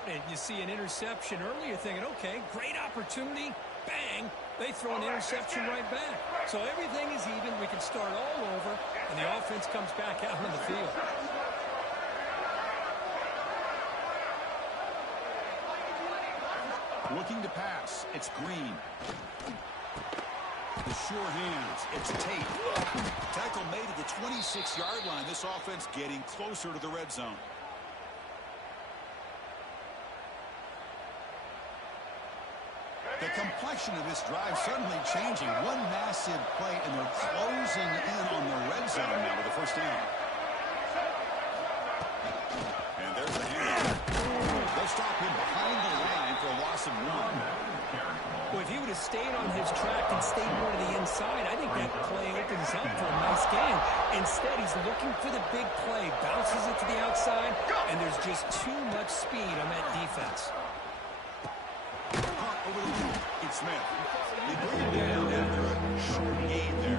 And you see an interception earlier thinking, okay, great opportunity, bang, they throw an interception right back. So everything is even, we can start all over, and the offense comes back out on the field. Looking to pass, it's Green. The sure hands, it's Tate. Tackle made at the 26-yard line. This offense getting closer to the red zone. The complexion of this drive suddenly changing. One massive play, and they're closing in on the red zone now with the first down. And there's the handoff. They'll stop him behind the line for a loss of 1. Well, if he would have stayed on his track and stayed more to the inside, I think that play opens up for a nice gain. Instead, he's looking for the big play, bounces it to the outside, and there's just too much speed on that defense. Over the middle, it's Smith. They bring him down after a short gain there.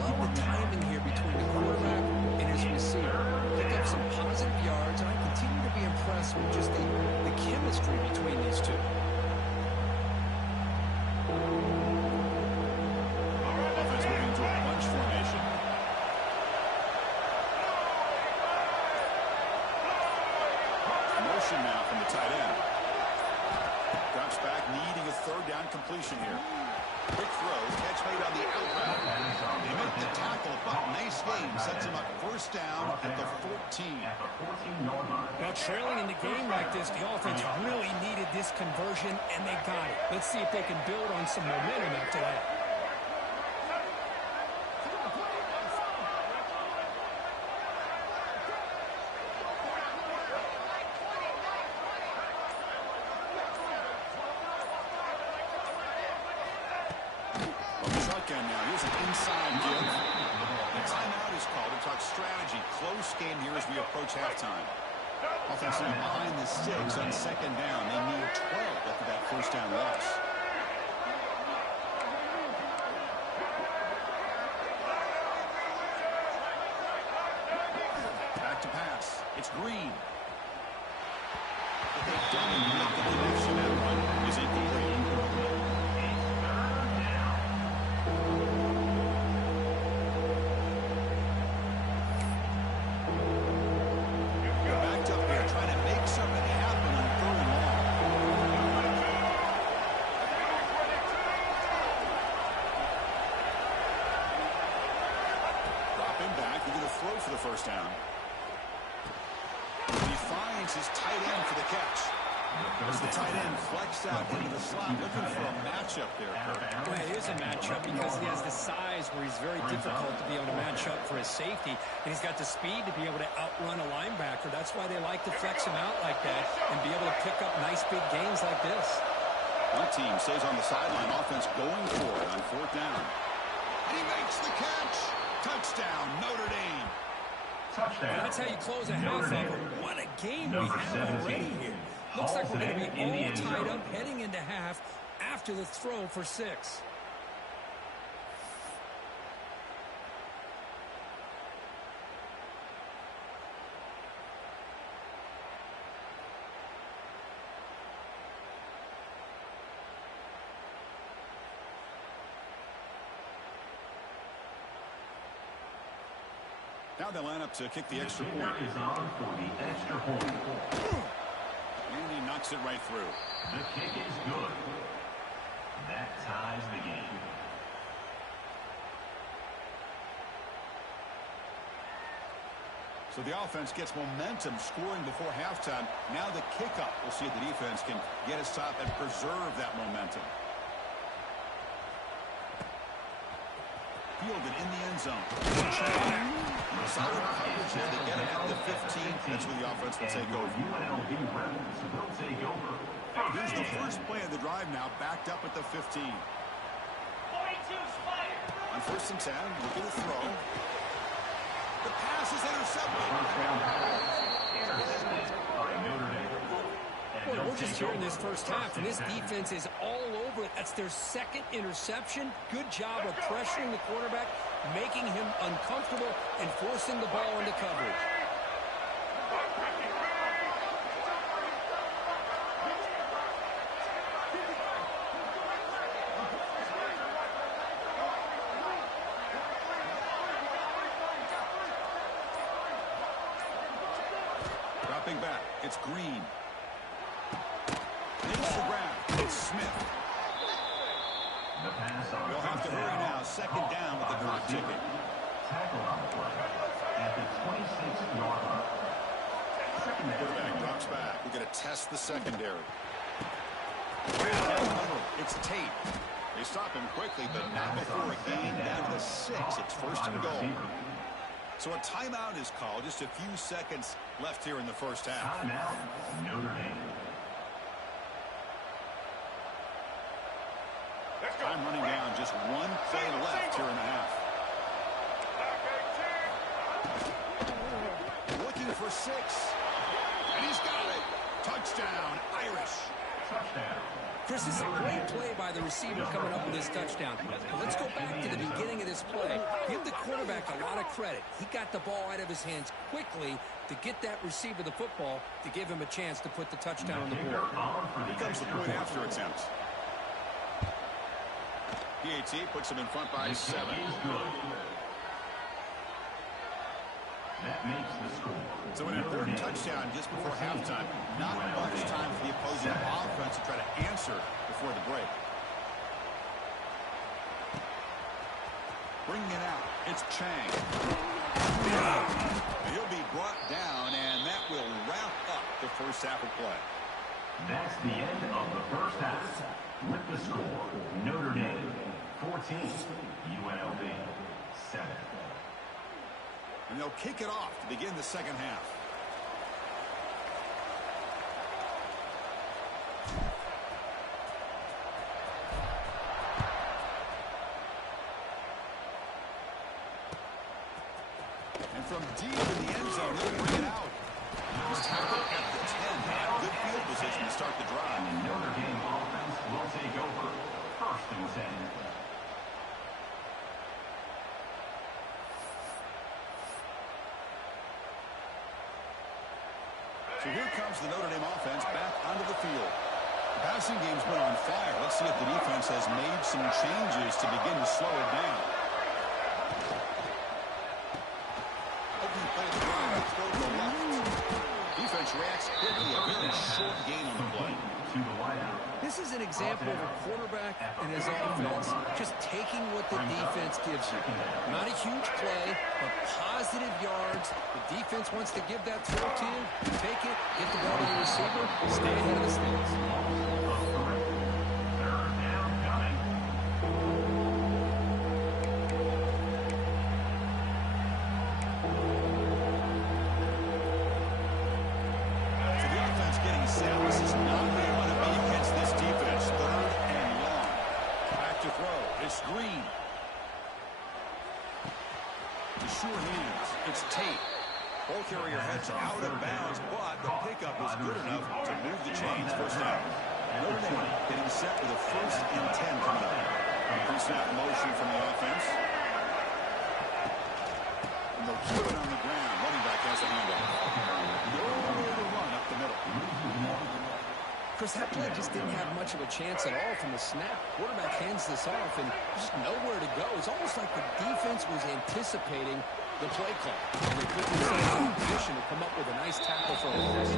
Love the timing here between the quarterback and his receiver. Pick up some positive yards, and I continue to be impressed with just the chemistry between these two. Offense moving to a bunch formation. Motion now from the tight end. Drops back, needing a 3rd down completion here. Quick throw, catch made on the out route. They make the tackle, but nice game. Sets him up first down at the 14. Now, trailing in the game like this, the offense really needed this conversion, and they got it. Let's see if they can build on some momentum after that. Now, here's an inside give. The timeout is called to talk strategy. Close game here as we approach halftime. Offense now behind the 6 on 2nd down. They need 12 after that first down loss. Back to pass. It's Green. But they don't make the connection. That one is incomplete. Backed up here, trying to make the first down. He finds his tight end for the catch. As the tight end flex out into the slot, looking for a matchup there, Kirk. Well, it is a matchup because he has the size where he's very difficult to be able to match up for his safety, and he's got the speed to be able to outrun a linebacker. That's why they like to flex him out like that and be able to pick up nice big gains like this. One team stays on the sideline, offense going for it on fourth down. And he makes the catch. Touchdown, Notre Dame. Touchdown. That's how you close a half of it. What a game we have already here. Looks like we're going to be all tied up heading into half after the throw for 6. Now they line up to kick the extra point. Is on for the extra point. And he knocks it right through. The kick is good. That ties the game. So the offense gets momentum scoring before halftime. Now the kickoff. We'll see if the defense can get a stop and preserve that momentum. Fielded in the end zone. Solid coverage there. They get him at the 15. That's where the offense will take over. Here's the first play of the drive now, backed up at the 15. 42 Spider. On first and 10, looking to throw. The pass is intercepted. Boy, we're just here in this first half, and this defense is all over it. That's their second interception. Good job of pressuring the quarterback, making him uncomfortable, and forcing the ball into coverage. Dropping back, it's Green. Makes the grab. It's Smith. We'll have to hurry now. Second down with the clock ticking. Tackle on the play at the 26-yard line. Quarterback drops back. We're going to test the secondary. It's Tate. They stop him quickly, but not before a gain down to 6. It's first and goal. So a timeout is called. Just a few seconds left here in the first half. Timeout, Notre Dame. Time running down. Just one play left here in the half. Looking for 6. And he's got it. Touchdown, Irish. Touchdown. Chris, this is a great play by the receiver coming up with this touchdown. Now, let's go back to the beginning of this play. Give the quarterback a lot of credit. He got the ball out of his hands quickly to get that receiver the football to give him a chance to put the touchdown on the board. Here comes the point after attempt. PAT puts him in front by 7. That makes the score. So an important touchdown just before halftime. Not much time for the opposing offense to try to answer before the break. Bringing it out, it's Chang. He'll be brought down, and that will wrap up the first half of play. That's the end of the first half. With the score, Notre Dame 14, UNLV 7. And they'll kick it off to begin the second half. And from deep in the end zone, they'll bring it out. He's tackled at the 10. Good field position to start the drive. And the Notre Dame offense will take over. First and 10. So here comes the Notre Dame offense back onto the field. The passing game's been on fire. Let's see if the defense has made some changes to begin to slow it down. Opening play of the drive, throw to the left. Defense reacts quickly. A very short gain on the play. This is an example of a quarterback and his offense just taking what what the defense gives you. Not a huge play, but positive yards. The defense wants to give that throw to you. Take it, get the ball to the receiver, stay ahead of the sticks. This is not where you want to be against this defense. 3rd and long. Back to throw. It's Green. To sure hands. It's Tate. Ball carrier heads out of bounds, but the pickup is good enough to move the chains. First down. Notre Dame getting set with a 1st and 10 coming up. Pre-snap motion from the offense. And they'll keep it on the ground. Running back has a handoff. Nowhere to run up the middle. Chris, that play just didn't have much of a chance at all from the snap. Quarterback hands this off, and there's just nowhere to go. It's almost like the defense was anticipating the play call. And they put themselves in a position to come up with a nice tackle for a loss.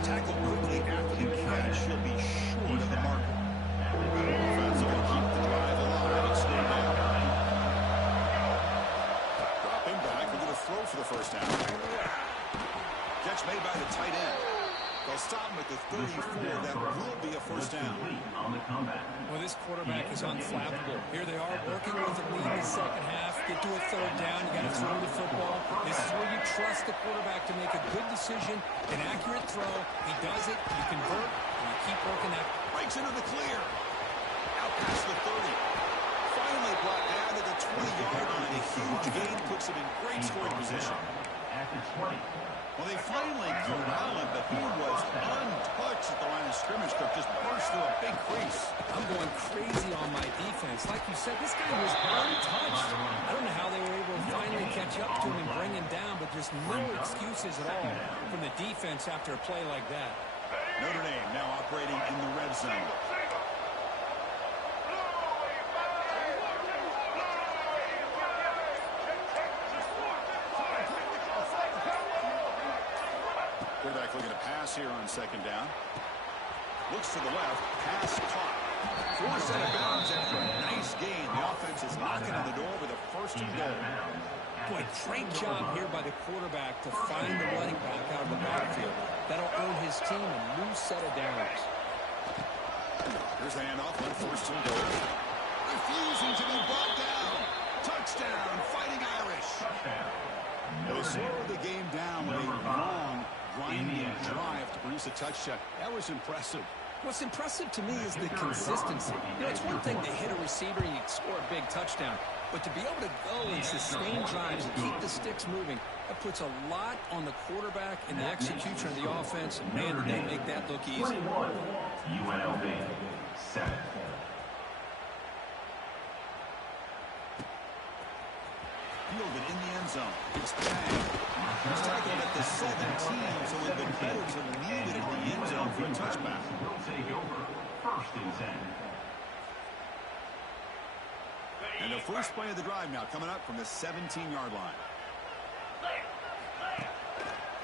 Tackle quickly after the catch. She'll be short of the marker. Defense are going to keep the drive alive and stay down. Dropping back. We're going to throw for the first down. Catch made by the tight end. They'll stop him at the 34. That will be a first down. Well, this quarterback is unflappable. Here they are working with the lead in the second half. Get to a 3rd down. You got to throw the football. This is where you trust the quarterback to make a good decision, an accurate throw. He does it. You convert, and you keep working that. Breaks into the clear. Out past the 30. Finally brought down to the 20-yard line. A huge gain puts him in great scoring position. At the 20. Well, they finally corral him, but he was untouched at the line of scrimmage. Cook just burst through a big crease. I'm going crazy on my defense. Like you said, this guy was untouched. I don't know how they were able to finally catch up to him and bring him down, but there's no excuses at all from the defense after a play like that. Notre Dame now operating in the red zone. Quarterback looking to pass here on 2nd down. Looks to the left. Pass caught. Forced out of bounds after a nice gain. The offense is knocking on the door with a 1st and goal. Boy, great job here by the quarterback to find the running back out of the backfield. That'll earn his team a new set of downs. Here's the handoff. 1st and goal. Refusing to be brought down. Touchdown, Fighting Irish. They slowed the game down with a long, grinding drive to produce a touchdown. That was impressive. What's impressive to me is the consistency. You know, it's one thing to hit a receiver and you score a big touchdown, but to be able to go and sustain drives and keep the sticks moving, that puts a lot on the quarterback and the execution of the offense. Man, did they make that look easy. 21, UNLV, 7. Fielded in the end zone. It's Chang. He's tackled at the 17, so it would have been better to leave it in the end zone for a touchback. Will take over. 1st and 10. And the first play of the drive now coming up from the 17-yard line.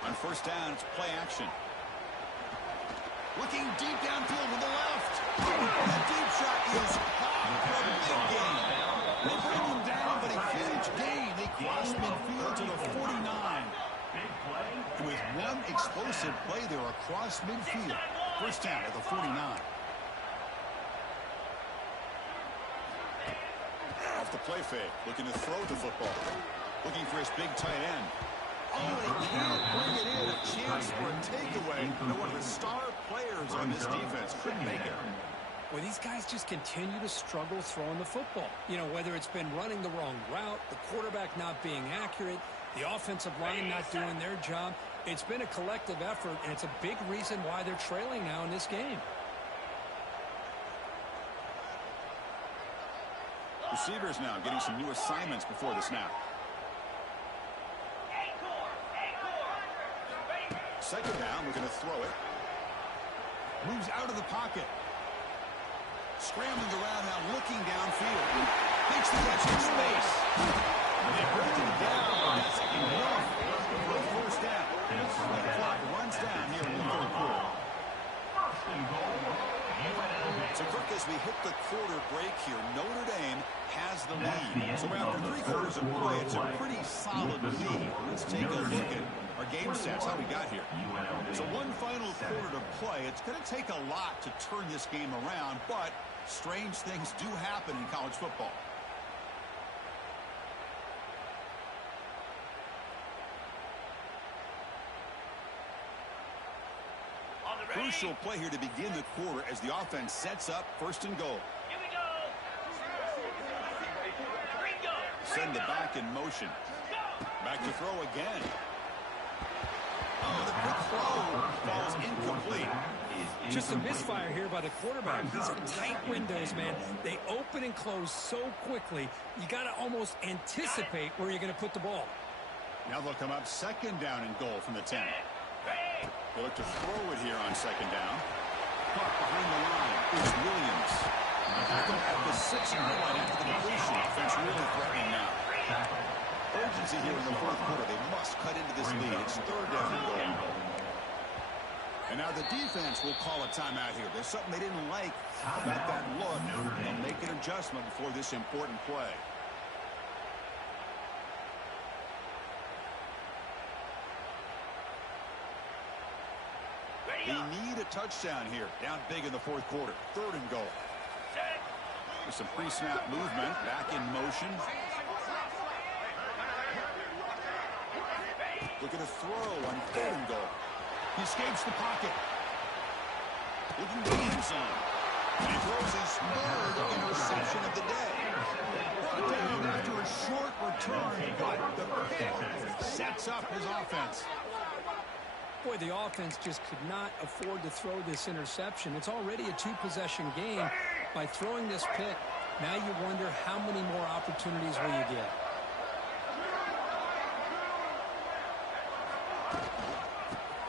On 1st down, it's play action. Looking deep downfield with the left. That deep shot is caught for a big gain. They bring him down, but a huge gain. They cross midfield to the 49. And with one explosive play there across midfield. 1st down at the 49. Off the play fake. Looking to throw the football. Looking for his big tight end. Oh, they can't bring it in. A chance for a takeaway. And one of the star players on this defense couldn't make it. Well, these guys just continue to struggle throwing the football. You know, whether it's been running the wrong route, the quarterback not being accurate, the offensive line not doing their job. It's been a collective effort, and it's a big reason why they're trailing now in this game. Receivers now getting some new assignments before the snap. 2nd down, looking to throw it. Moves out of the pocket. Scrambling around now, looking downfield. Makes the catch in space. And they bring him down. That's enough for a 1st down. The clock runs down here in the 3rd quarter. So, Cook, as we hit the quarter break here, Notre Dame has the lead. So after 3 quarters of play, it's a pretty solid lead. Let's take a look at our game stats, how we got here. So one final quarter to play. It's going to take a lot to turn this game around, but strange things do happen in college football. Crucial play here to begin the quarter as the offense sets up 1st and goal. Here we go. Send the back in motion. Back to throw again. Oh, the quick throw falls incomplete. Just a misfire here by the quarterback. These are tight windows, man. They open and close so quickly, you got to almost anticipate where you're going to put the ball. Now they'll come up 2nd down and goal from the 10. They look to throw it here on 2nd down. Caught behind the line. It's Williams. At the 6-yard line after the completion. Offense really threatening now. Urgency here in the 4th quarter. They must cut into this lead. It's 3rd down and goal. And now the defense will call a timeout here. There's something they didn't like about that look. They'll make an adjustment before this important play. They need a touchdown here. Down big in the 4th quarter. 3rd and goal. With some pre-snap movement. Back in motion. Looking to throw on 3rd and goal. He escapes the pocket. Looking to the end zone. And he throws his 3rd interception of the day. Brought down after a short return, but the pick sets up his offense. Boy, the offense just could not afford to throw this interception. It's already a 2-possession game. By throwing this pick, now you wonder how many more opportunities will you get.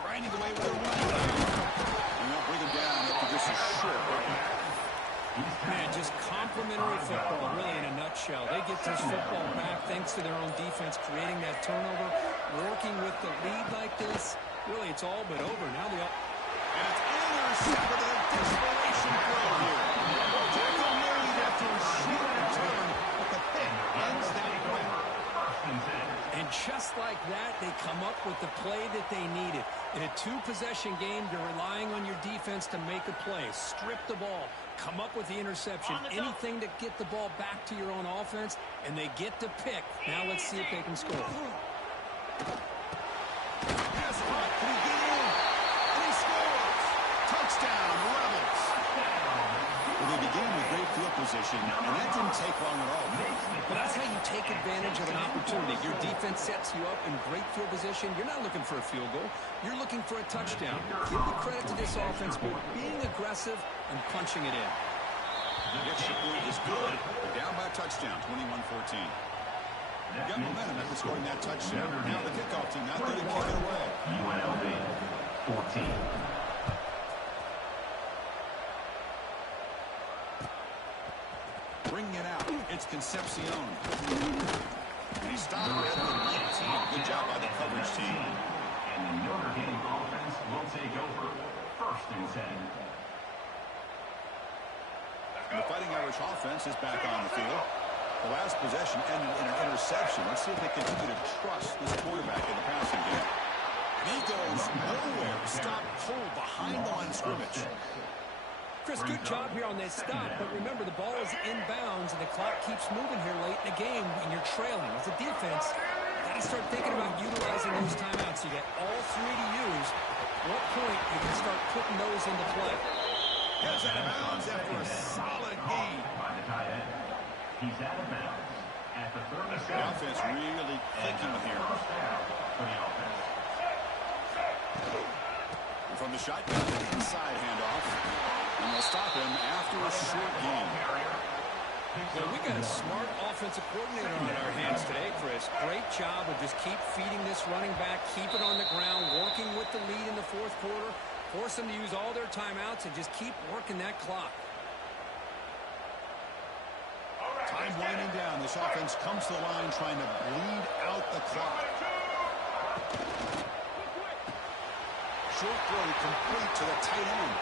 Grinding away with a run. And they'll bring him down after just a short break. Man, just complimentary football, really, in a nutshell. They get this football back thanks to their own defense, creating that turnover, working with the lead like this. Really, it's all but over. Now the... And it's intercepted a desperation throw here. Tackle made after a short return, but the pick ends that play. And just like that, they come up with the play that they needed. In a 2-possession game, you're relying on your defense to make a play. Strip the ball. Come up with the interception. Anything to get the ball back to your own offense, and they get the pick. Now let's see if they can score. Pass caught. Can he get in? And he scores. Touchdown, Rebels. Well, they began with great field position, and that didn't take long at all. Well, that's how you take advantage of an opportunity. Your defense sets you up in great field position. You're not looking for a field goal. You're looking for a touchdown. Give the credit to this offense for being aggressive and punching it in. The extra point is good. They're down by a touchdown, 21-14. Got momentum after scoring that touchdown. Now the kickoff team not going to kick it away. UNLV 14. Bringing it out. It's Concepcion. And he stopped it at the 19. Good job by the coverage team. And the Notre Dame offense will take over. 1st and 10. And the Fighting Irish offense is back on the field. The last possession ended in an interception. Let's see if they continue to trust this quarterback in the passing game. And he goes nowhere. Stop cold behind the line of scrimmage. Chris, good job here on that stop, but remember, the ball is inbounds, and the clock keeps moving here late in the game, and you're trailing. As a defense, you got to start thinking about utilizing those timeouts. You got all 3 to use. At what point you can start putting those into play? Goes out of bounds after a solid gain. By the tight end. He's out of bounds at the 37. The offense really clicking here. First down for the offense. And from the shotgun, the inside handoff. And they'll stop him after a short gain. Well, we got a smart offensive coordinator on our hands today, Chris. Great job of just keep feeding this running back, keep it on the ground, working with the lead in the 4th quarter, force them to use all their timeouts, and just keep working that clock. Time winding down. This offense comes to the line trying to bleed out the clock. Short throw complete to the tight end.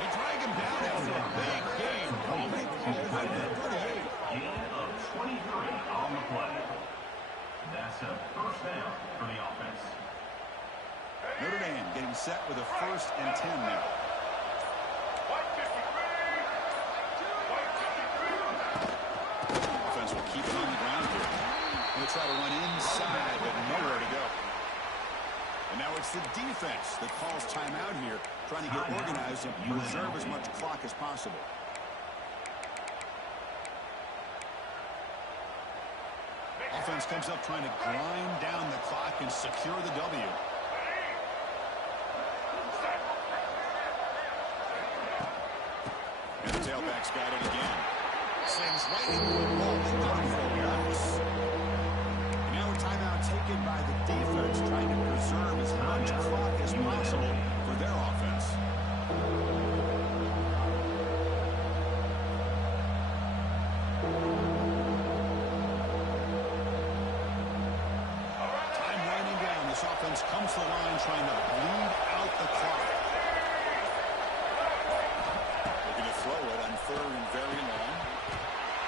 They drag him down after a big game. Only 38. Gain of set with a 1st and 10 now. Offense will keep it on the ground here. They'll try to run inside, but nowhere to go. And now it's the defense that calls timeout here, trying to get organized and preserve as much clock as possible. Offense comes up trying to grind down the clock and secure the W. And the tailback's got it again. Sends right into a ball that doesn't throw yards. And now a timeout taken by the defense, trying to preserve as much clock as possible for their offense. Time winding down. This offense comes to the line trying to bleed out the clock. Looking to throw it on 3rd and very long.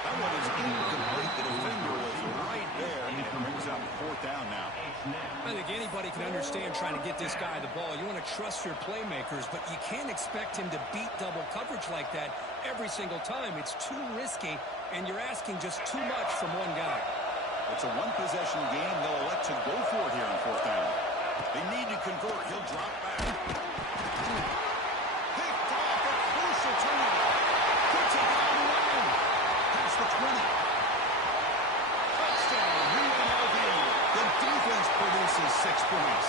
That one is incomplete. The defender was right there, and it brings up 4th down now. I think anybody can understand trying to get this guy the ball. You want to trust your playmakers, but you can't expect him to beat double coverage like that every single time. It's too risky, and you're asking just too much from one guy. It's a one-possession game. They'll elect to go for it here on 4th down. They need to convert. He'll drop back. Picked off a crucial turnover. Could take it all the way. Past the 20. Touchdown, UNLV. The defense produces 6 points.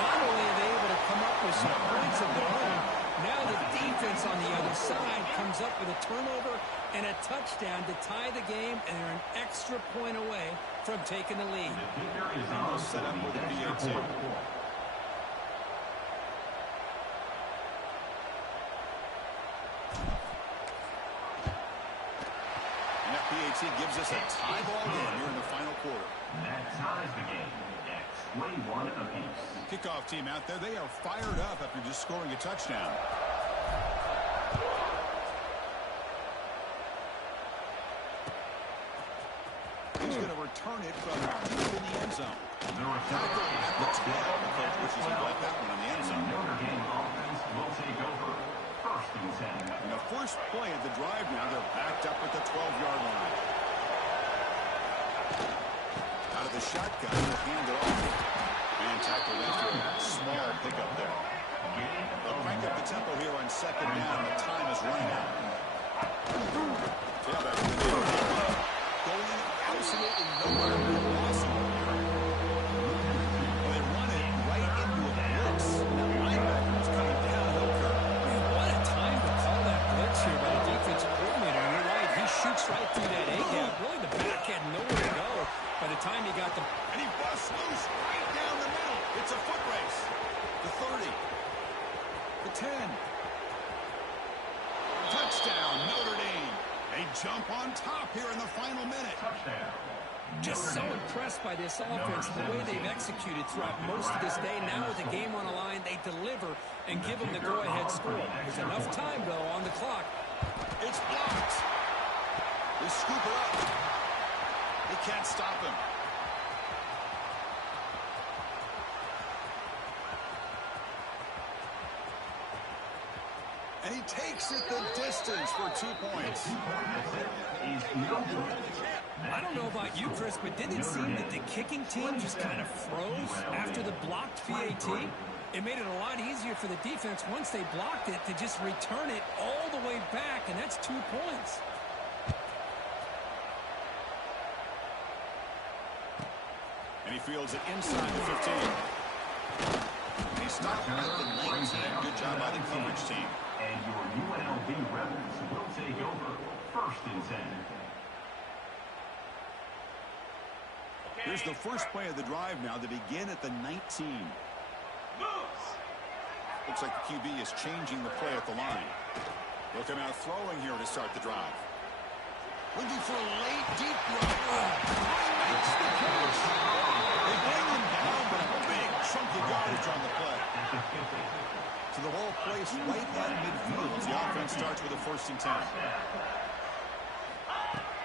Not only are they able to come up with some points of their own, now the defense on the other side comes up with a turnover and a touchdown to tie the game, and they're an extra point away from taking the lead. They'll set up with a PAT. And that PAT gives us a tie ball game here in the final quarter. That ties the game at 21 apiece. Kickoff team out there. They are fired up after just scoring a touchdown. He's going to return it from deep in the end zone. Tackle at the 12. The coach wishes he left that one in the end zone. Notre Dame offense will take over 1st and 10. And the first play of the drive now, they're backed up at the 12-yard line. Out of the shotgun, they'll hand it off. And tackled after a small pickup there. They'll crank up the tempo here on 2nd down. The time is running out. Tailback in the middle. Going absolutely nowhere. Awesome. Well, they run it right into a blitz. And that linebacker is coming downhill curve. Man, what a time to call that blitz here by the defensive coordinator. You're right, he shoots right through that A-gap. Really, the back had nowhere to go by the time he got the... And he busts loose right down the middle. It's a foot race. The 30. The 10. Touchdown, Notre Dame. They jump on top here in the final minute. Touchdown. Just so impressed by this offense, the way they've executed throughout most of this day. Now with the game on the line, they deliver and give them the go-ahead score. There's enough time, though, on the clock. It's blocked. They scoop it up. They can't stop him. And he takes it the distance for 2 points. I don't know about you, Chris, but didn't it seem that the kicking team just kind of froze after the blocked PAT? It made it a lot easier for the defense once they blocked it to just return it all the way back, and that's 2 points. And he fields it inside the 15. He stopped at the 19. Good job by the coverage team. And your UNLV Rebels will take over 1st and 10. Here's the first play of the drive now. They begin at the 19. Looks like the QB is changing the play at the line. They'll come out throwing here to start the drive. Looking for a late deep drive. Makes the catch. They bring him down, but a big chunky yardage on the play. So the ball placed right at midfield as the offense starts with a 1st and 10.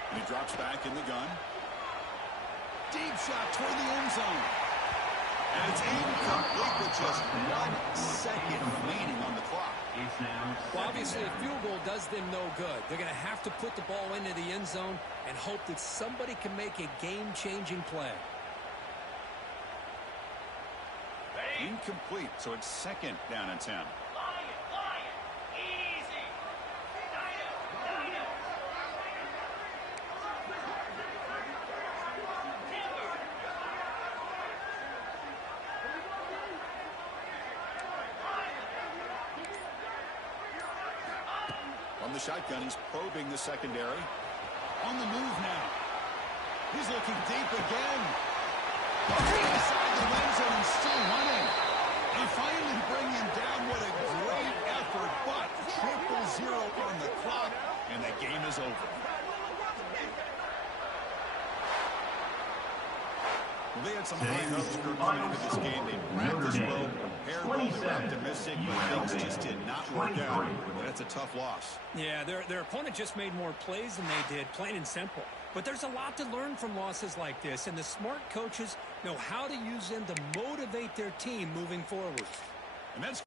And he drops back in the gun. Deep shot toward the end zone. And it's incomplete with just 1 second remaining on the clock. Well, obviously, a field goal does them no good. They're going to have to put the ball into the end zone and hope that somebody can make a game-changing play. Incomplete, so it's 2nd down and 10. Lion, easy. From the shotgun, he's probing the secondary. On the move now. He's looking deep again. Inside the end zone and still running. They finally bring him down. What a great effort, but 0-0 on the clock, and the game is over. Well, they had some high hopes coming into this game. They practiced well, prepared well, they were optimistic, but things just did not work out. That's a tough loss. Yeah, their opponent just made more plays than they did, plain and simple. But there's a lot to learn from losses like this, and the smart coaches know how to use them to motivate their team moving forward. And that's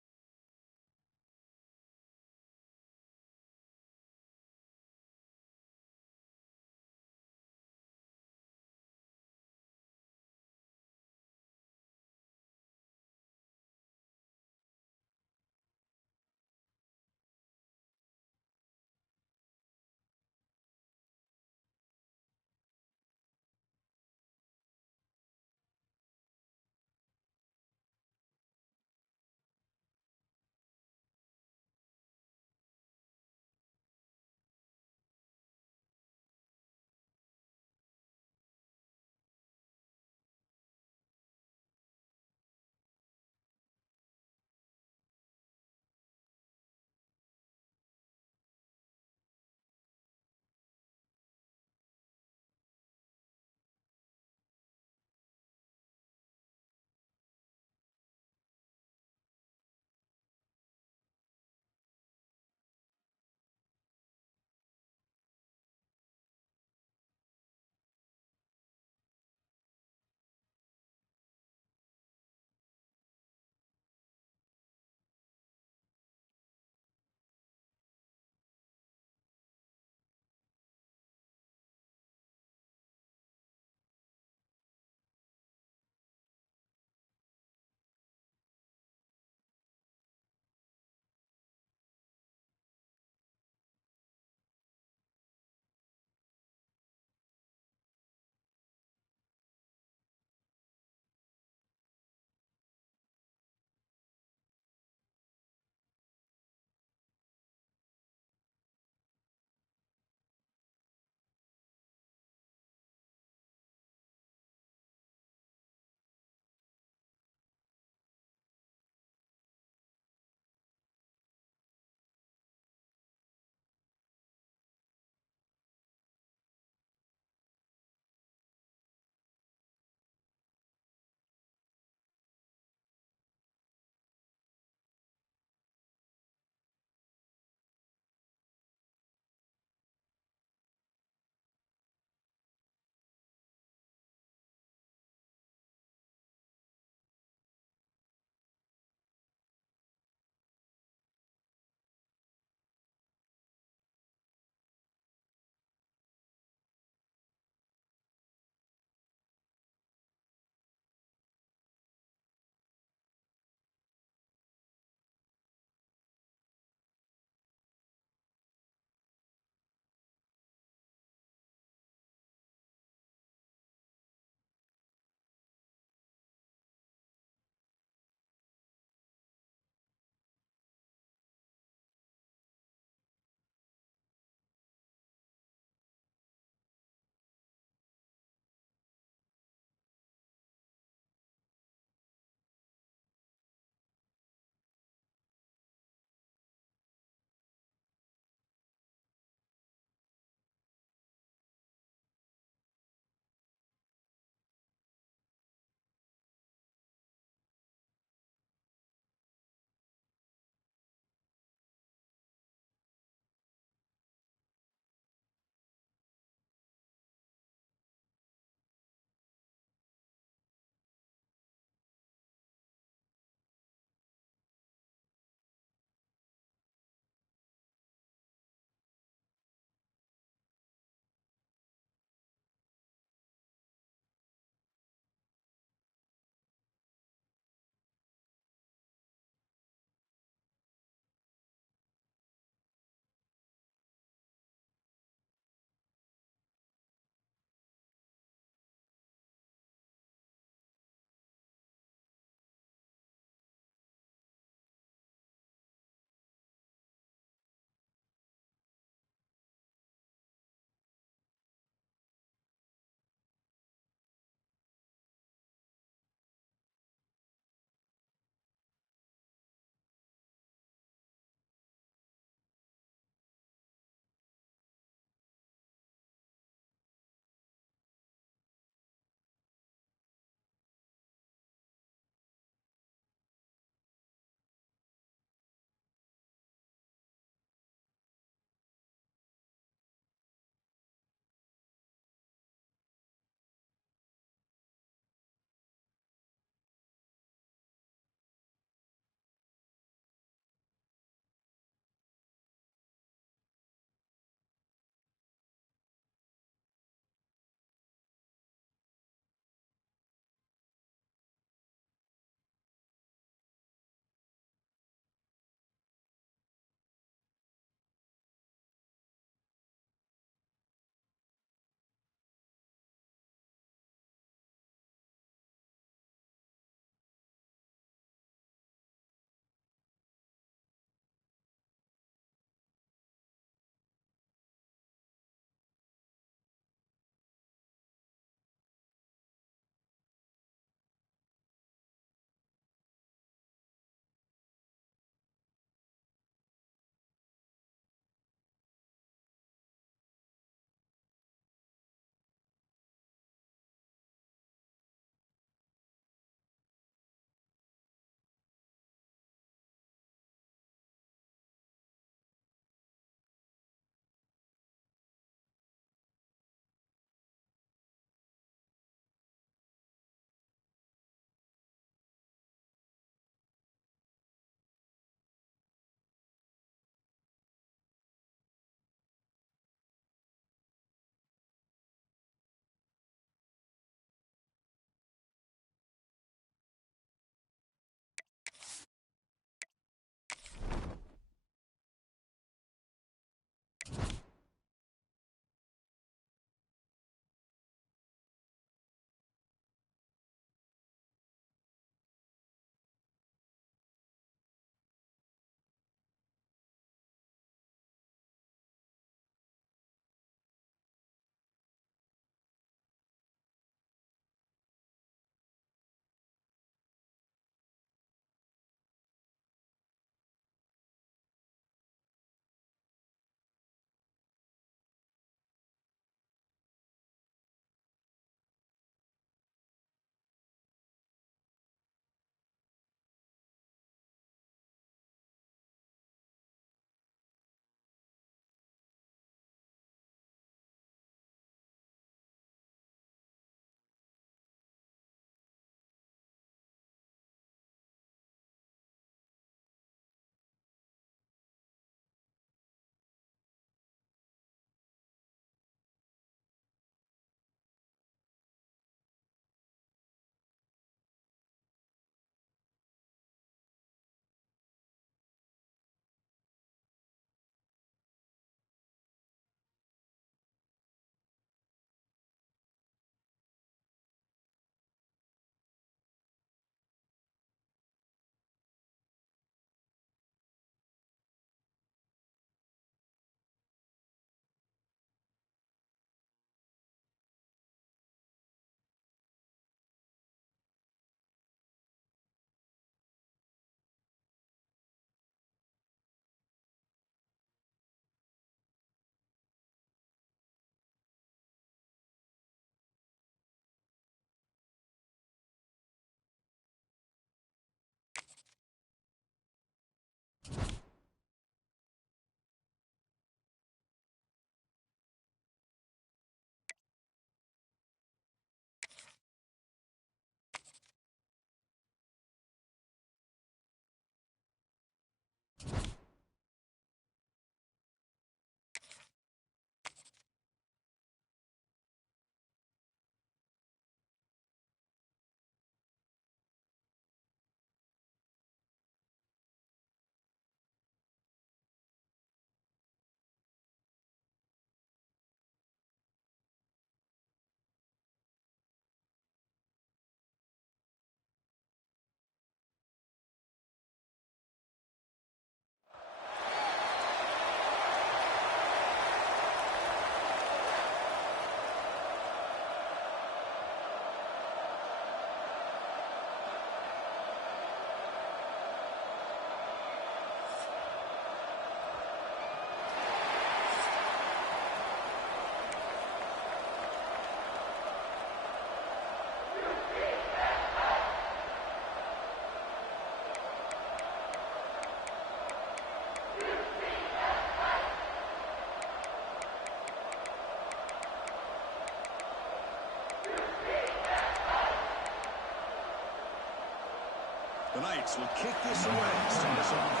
Knights will kick this away to start us off.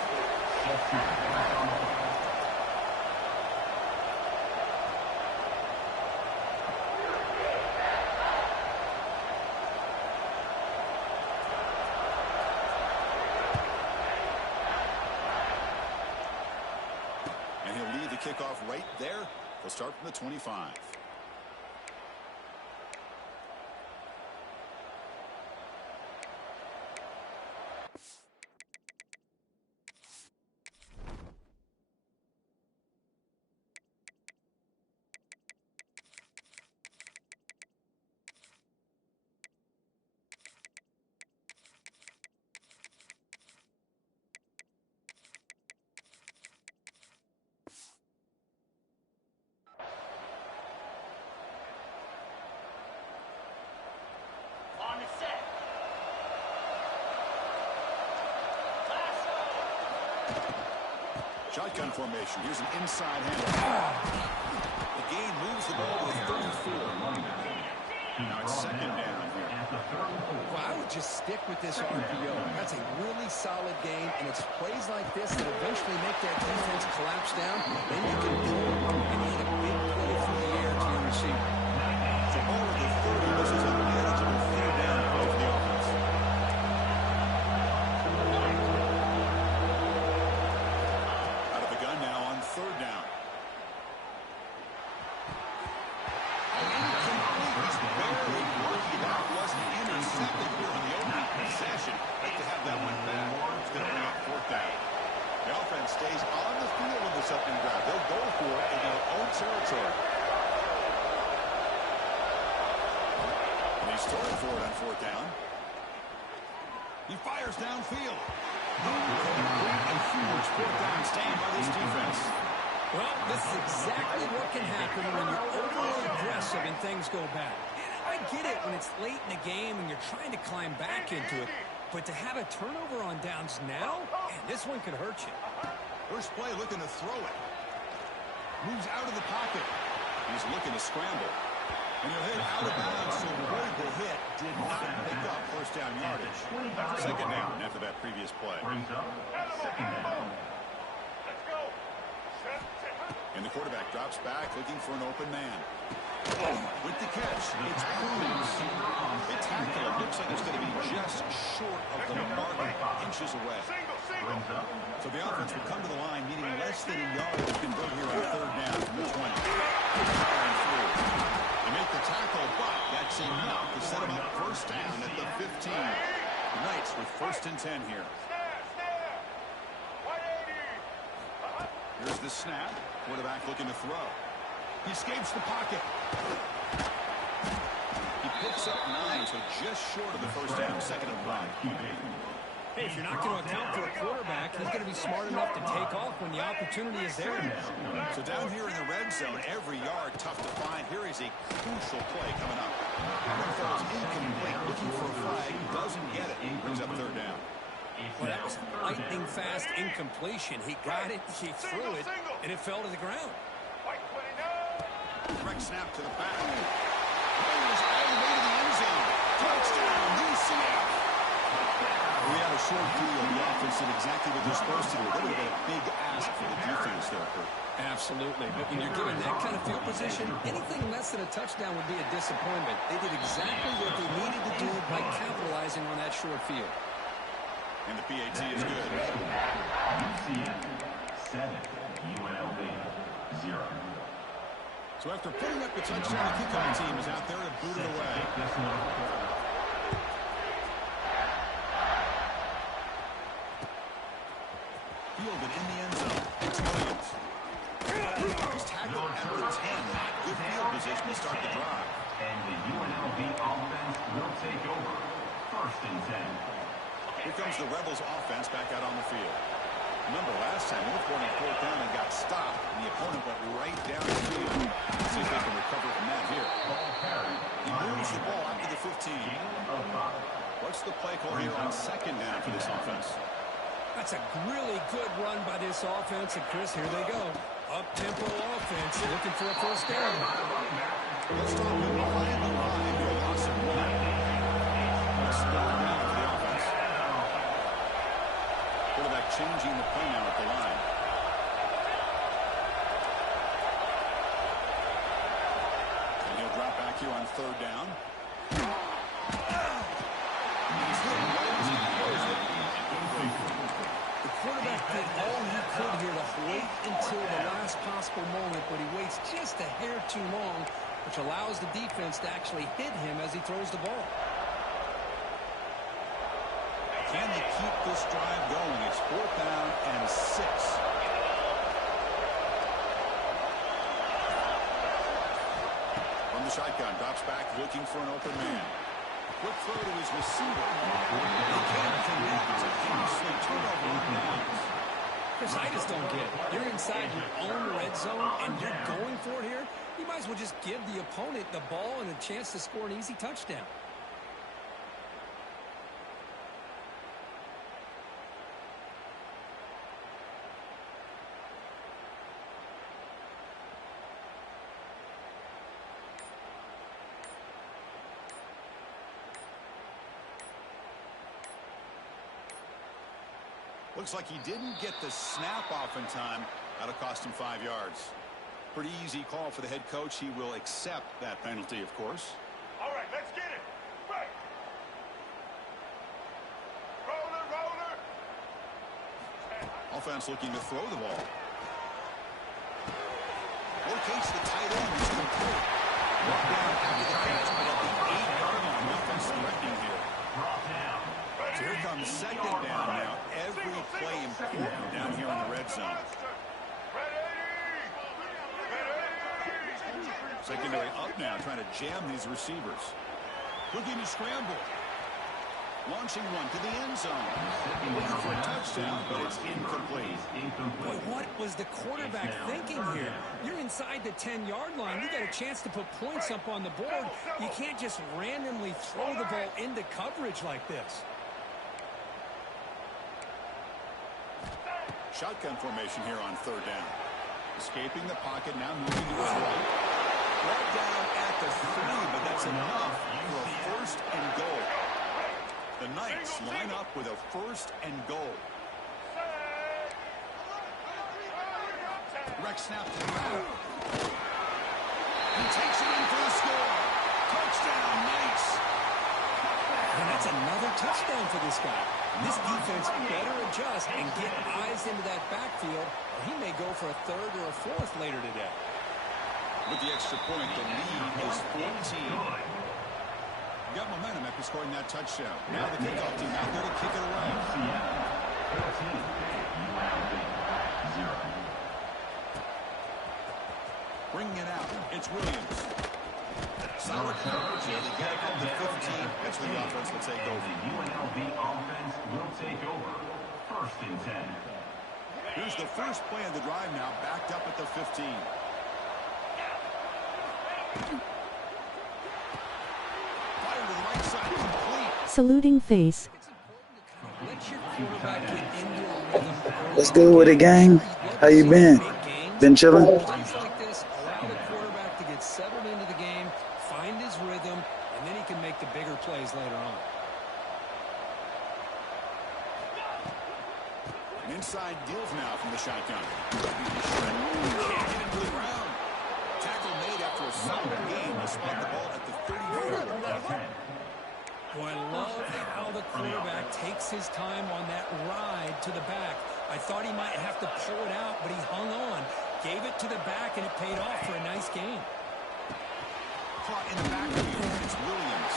And he'll lead the kickoff right there. He'll start from the 25. On the set. Shotgun formation. Here's an inside handle. The gain moves the ball to the 34. Now it's second down here. Well, I would just stick with this RPO. That's a really solid game, and it's plays like this that eventually make that defense collapse down. Then you can pull and hit a big play from the air to your receiver. So ball at the 30. This is a manageable third down play for the offense. Out of the gun now on third down. That wasn't intercepted here on the opening possession. Like to have that one back. It's going to bring up fourth down. The offense stays on the field in this opening drive. They'll go for it in their own territory. And he's throwing for it on fourth down. He fires downfield. A huge fourth down stand by this defense. Well, this is exactly what can happen when you're overly aggressive and things go bad. I get it when it's late in the game and you're trying to climb back into it, but to have a turnover on downs now, man, this one could hurt you. First play looking to throw it. Moves out of the pocket. He's looking to scramble. And he'll hit out of bounds, so the hit did not pick up first down yardage. Second down after that previous play. And the quarterback drops back, looking for an open man. With the catch, it's Cruz. The tackle looks like it's going to be just short of the mark, inches away. So the offense will come to the line, needing less than a yard to convert here on third down from the 20. They make the tackle, but that's enough to set them up first down at the 15. The Knights with first and 10 here. Here's the snap. Quarterback looking to throw. He escapes the pocket. He picks up 9, so just short of the first down, second and 1. Hey, if you're not going to account for a quarterback, he's going to be smart enough to take off when the opportunity is there. So down here in the red zone, every yard tough to find. Here is a crucial play coming up. That falls incomplete, looking for a flag, doesn't get it. Brings up third down. Well, that was lightning fast incompletion. He got it, he threw it, and it fell to the ground. Direct snap to the back. Players all the way to the end zone. Touchdown, UCF. We had a short field. The offense did exactly what they're supposed to do. That would have been a big ask for the defense there, Kurt. Absolutely. But when you're given that kind of field position, anything less than a touchdown would be a disappointment. They did exactly what they needed to do by capitalizing on that short field. And the PAT is good. UCF 7, UNLV 0. So after putting up the touchdown, the kickoff team is out there to boot it away. Fielded in the end zone. It's Williams. He's tackled at the 10. Good field position to start the drive. And the UNLV offense will take over. First and 10. Here comes the Rebels offense back out on the field. Remember last time, they were going fourth down and got stopped, and the opponent went right down the field. Let's see if they can recover from that here. He moves the ball after the 15. What's the play call here on second down for this offense? That's a really good run by this offense, and Chris, here they go. Up-tempo offense, looking for a first down. Let's talk behind the line. Loss of 1. Let's start down for the offense. changing the play now at the line. And he'll drop back here on third down. The quarterback did all he could here to wait until the last possible moment, but he waits just a hair too long, which allows the defense to actually hit him as he throws the ball. Can they keep this drive going? It's 4th down and 6. From the shotgun, drops back looking for an open man. Quick throw to his receiver. He can't connect. It's a costly turnover on downs. Chris, I just don't get it. You're inside your own red zone and you're going for it here. You might as well just give the opponent the ball and a chance to score an easy touchdown. Looks like he didn't get the snap off in time. That'll cost him 5 yards. Pretty easy call for the head coach. He will accept that penalty, of course. All right, let's get it. Right. Roller. Offense looking to throw the ball. Locates the tight end. He's complete. Walk down after the catch, but at the 8-yard line. Offense threatening here. So here comes second down now. Every play important down here in the red zone. Secondary up now, trying to jam these receivers. Looking to scramble. Launching one to the end zone. Looking for a touchdown, but it's incomplete. Boy, what was the quarterback thinking here? You're inside the 10-yard line. You got a chance to put points up on the board. You can't just randomly throw the ball into coverage like this. Shotgun formation here on third down. Escaping the pocket, now moving to his right. Brought down at the 3, but that's enough for a 1st and goal. The Knights line up with a 1st and goal. Rex snap to the back. He takes it in for the score. Touchdown, Knights. And that's another touchdown for this guy. This defense better adjust and get eyes into that backfield, or he may go for a 3rd or a 4th later today. With the extra point, the lead is 14. Got momentum after scoring that touchdown. Now the kickoff team out there to kick it away. Bringing it out. It's Williams. Solid coverage. They get it up to 15. That's where the offense will take over. The UNLV offense will take over. 1st and 10. Here's the first play of the drive now, backed up at the 15. Fire to the right side, complete. Saluting face. Let your quarterback get into a rhythm. What's good with it, gang? How you been? Been chilling? Plays like this allow the quarterback to get settled into the game, find his rhythm, and then he can make the bigger plays later on. An inside give now from the shotgun. Can't get into the ground. Tackle made after a solid game. They spot the ball at the 34. Boy, I love how the quarterback takes his time on that ride to the back. I thought he might have to pull it out, but he hung on, gave it to the back, and it paid off for a nice game. Caught in the backfield. It's Williams.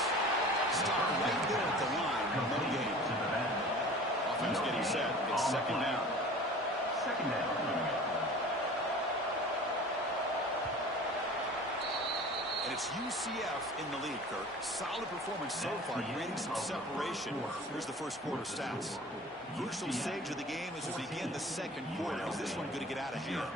Stopped right there at the line. No gain. Offense getting set. It's second down. Second down. And it's UCF in the lead, Kirk. Solid performance so far, creating some separation. Here's the first quarter stats. Crucial stage of the game as we begin the second quarter. Is this one going to get out of hand?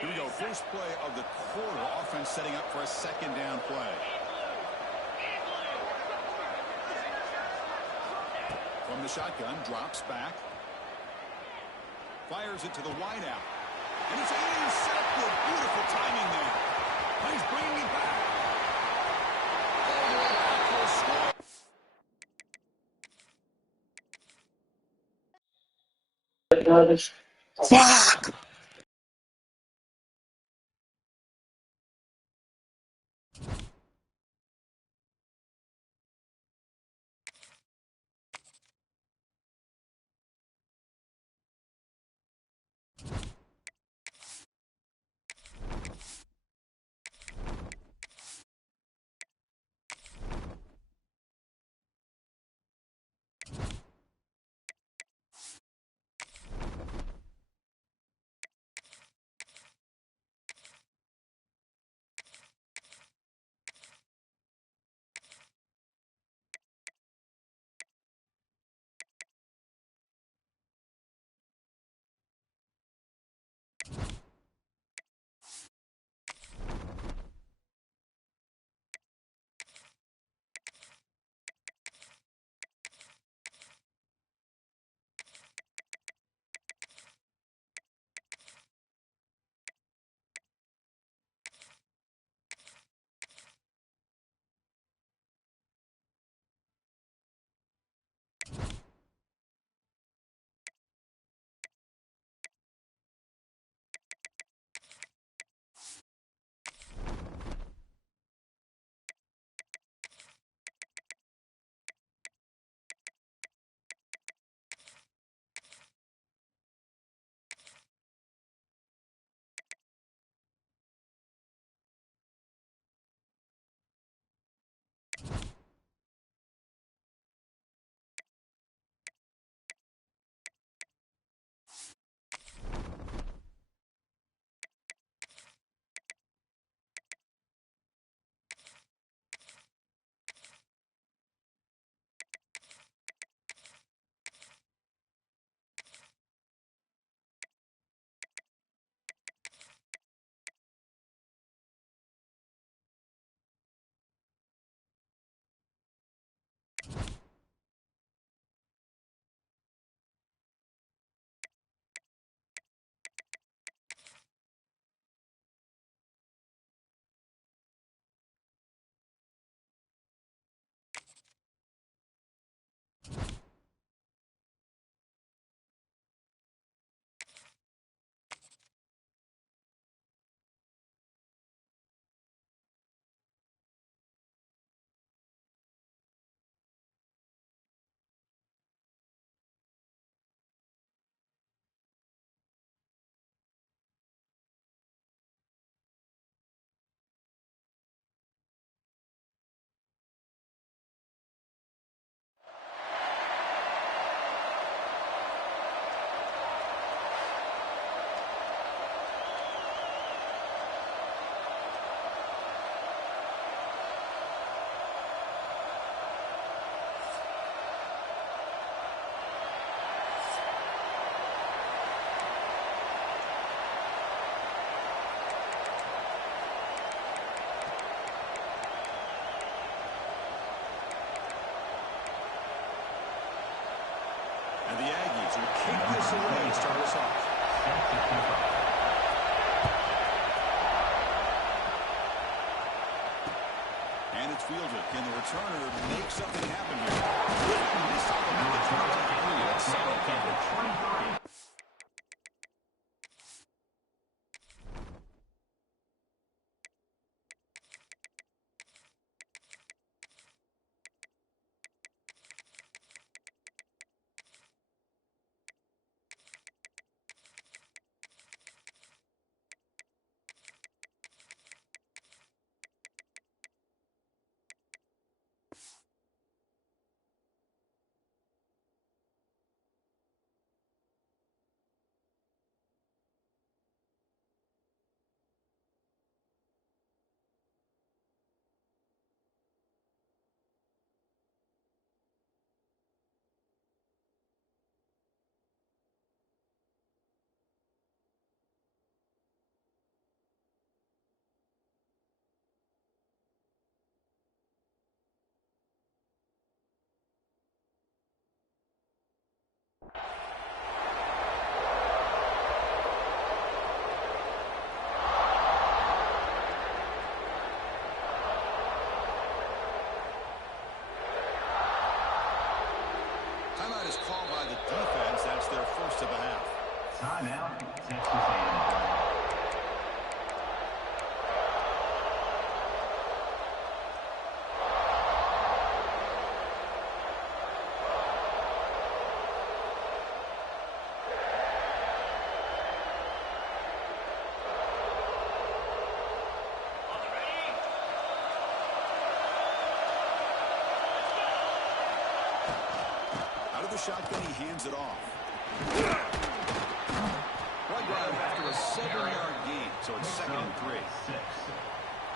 Here we go, first play of the quarter. Offense setting up for a second down play. From the shotgun, drops back. Fires it to the wideout. And he's intercepted. Beautiful timing there. And he's bringing it back. All the way back for a score. Fuck! And the Aggies will kick this away to start us off. And it's fielded. Can the returner make something happen here? Missed on the return. That's solid coverage. Timeout, Texas A&M. Shotgun, he hands it off. Right down after a 7-yard gain, so it's 2nd and 3.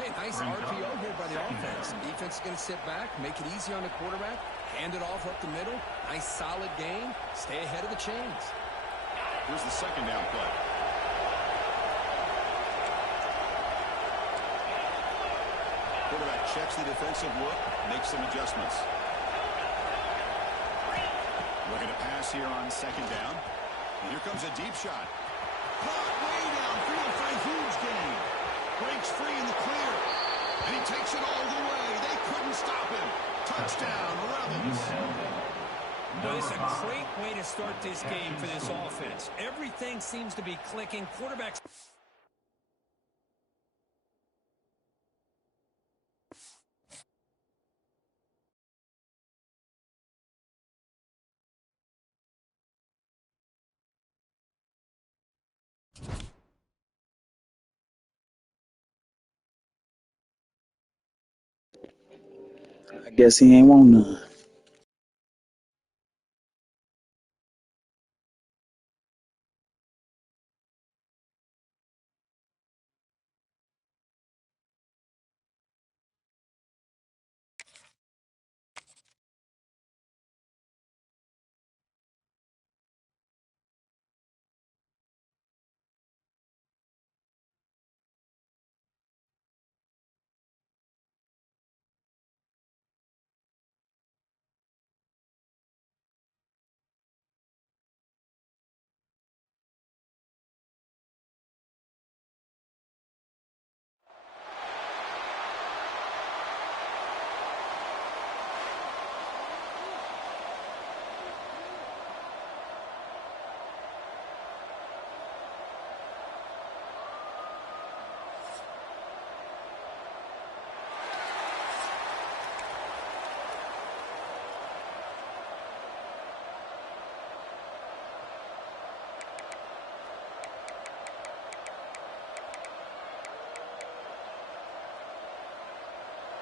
Hey, nice RPO here by the offense. Defense is going to sit back, make it easy on the quarterback, hand it off up the middle. Nice solid gain. Stay ahead of the chains. Here's the 2nd down play. Quarterback checks the defensive look, makes some adjustments. Looking to pass here on 2nd down. And here comes a deep shot. Caught way downfield for a huge gain. Breaks free in the clear. And he takes it all the way. They couldn't stop him. Touchdown, Rebels. Well, it's a great way to start this game for this offense. Everything seems to be clicking. Quarterbacks. I guess he ain't want none.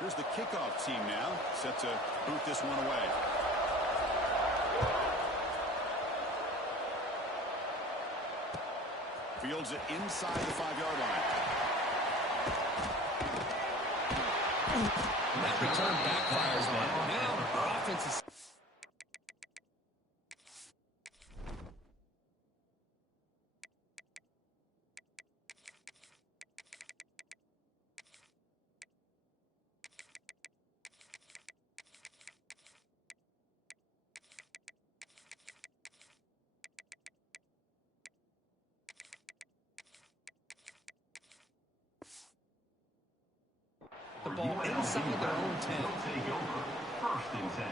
Here's the kickoff team now, set to boot this one away. Fields it inside the 5-yard line. That return backfires on him. Now, our offense is... the ball inside their own 10. Take over. 1st and 10.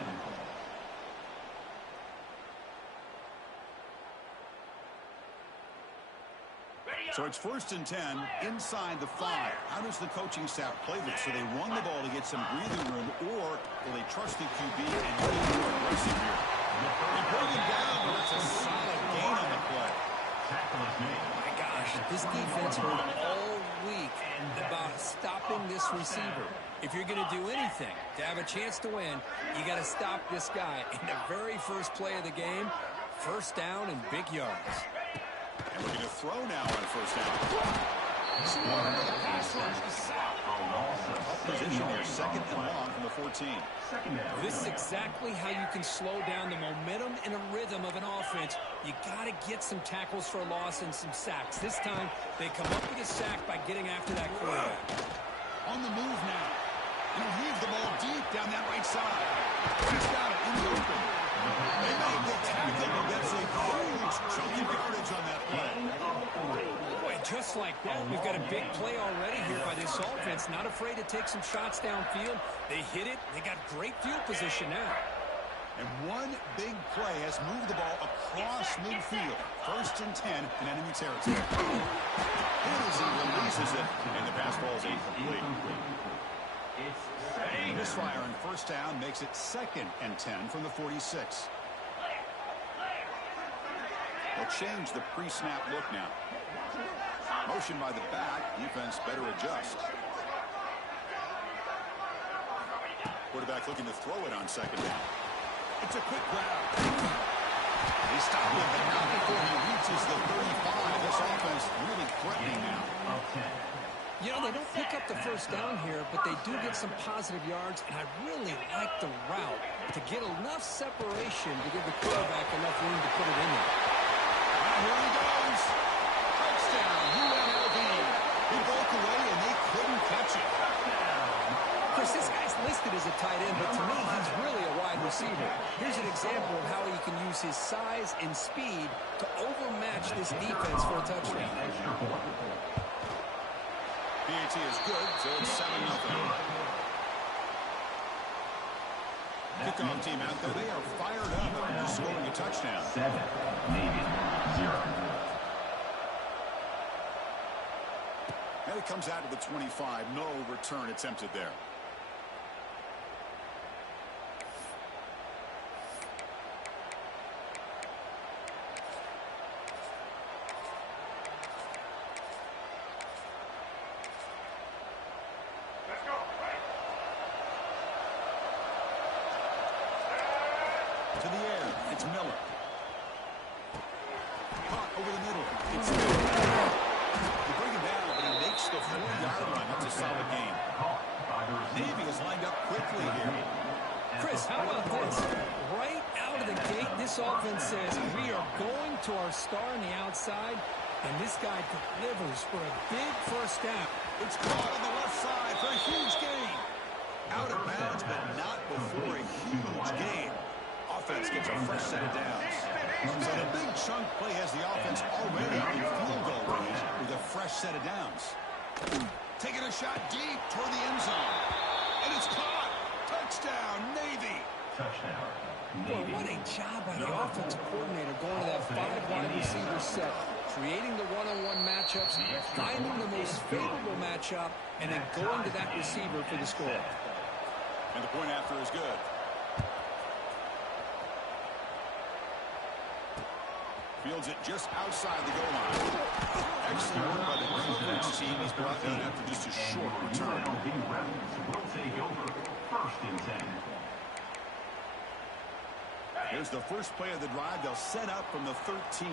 So it's 1st and 10 inside the 5. How does the coaching staff play this? So they run the ball to get some breathing room, or will they trust the QB and get more aggressive here? They bring him down, but it's a solid gain on the play. Tackle is made. My gosh, this defense heard all week about stopping this receiver. If you're going to do anything to have a chance to win, you got to stop this guy. In the very first play of the game, 1st down and big yards. And looking to throw now on 1st down. Position here, 2nd and long from the 14. This is exactly how you can slow down the momentum and a rhythm of an offense. You got to get some tackles for a loss and some sacks. This time, they come up with a sack by getting after that quarterback. On the move now. And he'll heave the ball deep down that right side. He's got it in the open. They make the tackle and gets a huge chunk of yardage on that play. Boy, just like that, we've got a big play already here by this offense. Not afraid to take some shots downfield. They hit it. They got great field position now. And one big play has moved the ball across midfield. 1st and 10 in enemy territory. As he releases it, and the pass falls incomplete. Misfire on 1st down makes it 2nd and 10 from the 46. They'll change the pre-snap look now. Motion by the back. Defense better adjust. Quarterback looking to throw it on 2nd down. It's a quick grab. They stop him, but not before he reaches the 35. This offense really threatening now. You know, they don't pick up the 1st down here, but they do get some positive yards, and I really like the route to get enough separation to give the quarterback enough room to put it in there. Here he goes. Touchdown, UNLV. He broke away, and they couldn't catch it. Of course, this guy's listed as a tight end, but to me, he's really a wide receiver. Here's an example of how he can use his size and speed to overmatch this defense for a touchdown. PAT is good, so it's 7-0. Kickoff team out there. They are fired up after scoring a touchdown. 7, Navy, 0. And it comes out to the 25. No return attempted there. To the air, it's Miller. Caught over the middle. It's Miller. They bring him down, but he makes the 4-yard line. That's a solid gain. Navy is lined up quickly here. Chris, how about this? Right out of the gate, this offense says we are going to our star on the outside, and this guy delivers for a big 1st down. It's caught on the left side for a huge gain. Out of bounds, but not before a huge gain. Offense gets a fresh set of downs. So the big chunk play has the offense already in field goal range with a fresh set of downs. Taking a shot deep toward the end zone. And it's caught. Touchdown, Navy. Touchdown, Boy, Navy. what a job by the offensive coordinator going to that 5 wide receiver set, creating the one-on-one matchups, finding the most favorable matchup, and then going to that receiver for the score. And the point after is good. Fields it just outside the goal line. Excellent work by the coverage team. He's brought down after just a short return. Will take over 1st and 10. Here's the first play of the drive. They'll set up from the 13.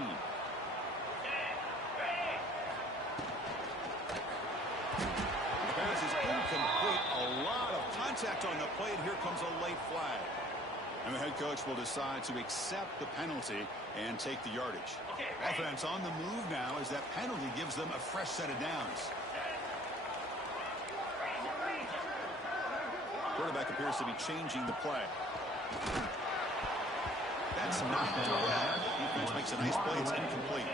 The pass is incomplete. A lot of contact on the play, and here comes a late flag. And the head coach will decide to accept the penalty and take the yardage. Offense on the move now as that penalty gives them a fresh set of downs. Quarterback appears to be changing the play. That's knocked away. Defense makes a nice play. It's incomplete.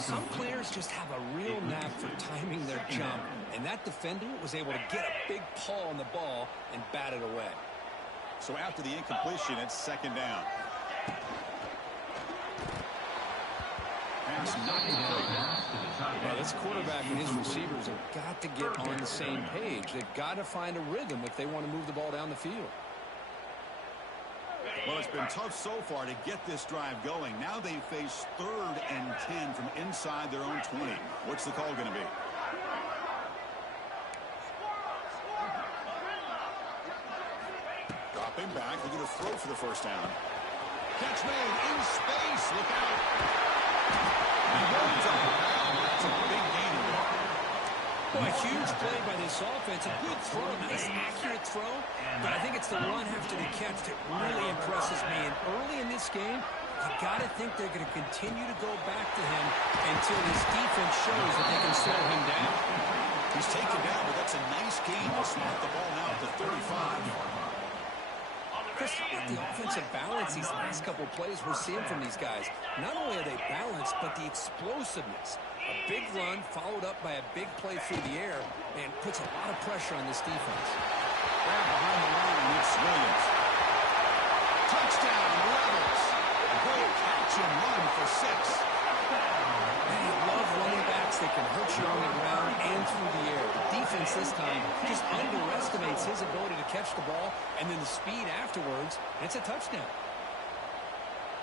Some players just have a real knack for timing their jump, and that defender was able to get a big paw on the ball and bat it away. So after the incompletion, it's 2nd down. Pass not complete. Well, this quarterback and his receivers have got to get on the same page. They've got to find a rhythm if they want to move the ball down the field. Well, it's been tough so far to get this drive going. Now they face 3rd and 10 from inside their own 20. What's the call going to be? Dropping back, looking to throw for the 1st down. Catch made in space. Look out. He goes up and down. That's a big gain. Boy, a huge play by this offense. A good throw, nice accurate throw. But I think it's the run after the catch that really impresses me. And early in this game, you got to think they're going to continue to go back to him until his defense shows that they can slow him down. He's taken down, but that's a nice gain. They'll snap the ball now at the 35. Chris, how about the offensive balance these last couple of plays we're seeing from these guys? Not only are they balanced, but the explosiveness. A big run followed up by a big play through the air and puts a lot of pressure on this defense. Behind the line, it's Williams. Touchdown, Rebels. Great catch and run for 6. Man, you love running backs that can hurt you on the ground and through the air. The defense this time just underestimates his ability to catch the ball and then the speed afterwards. It's a touchdown.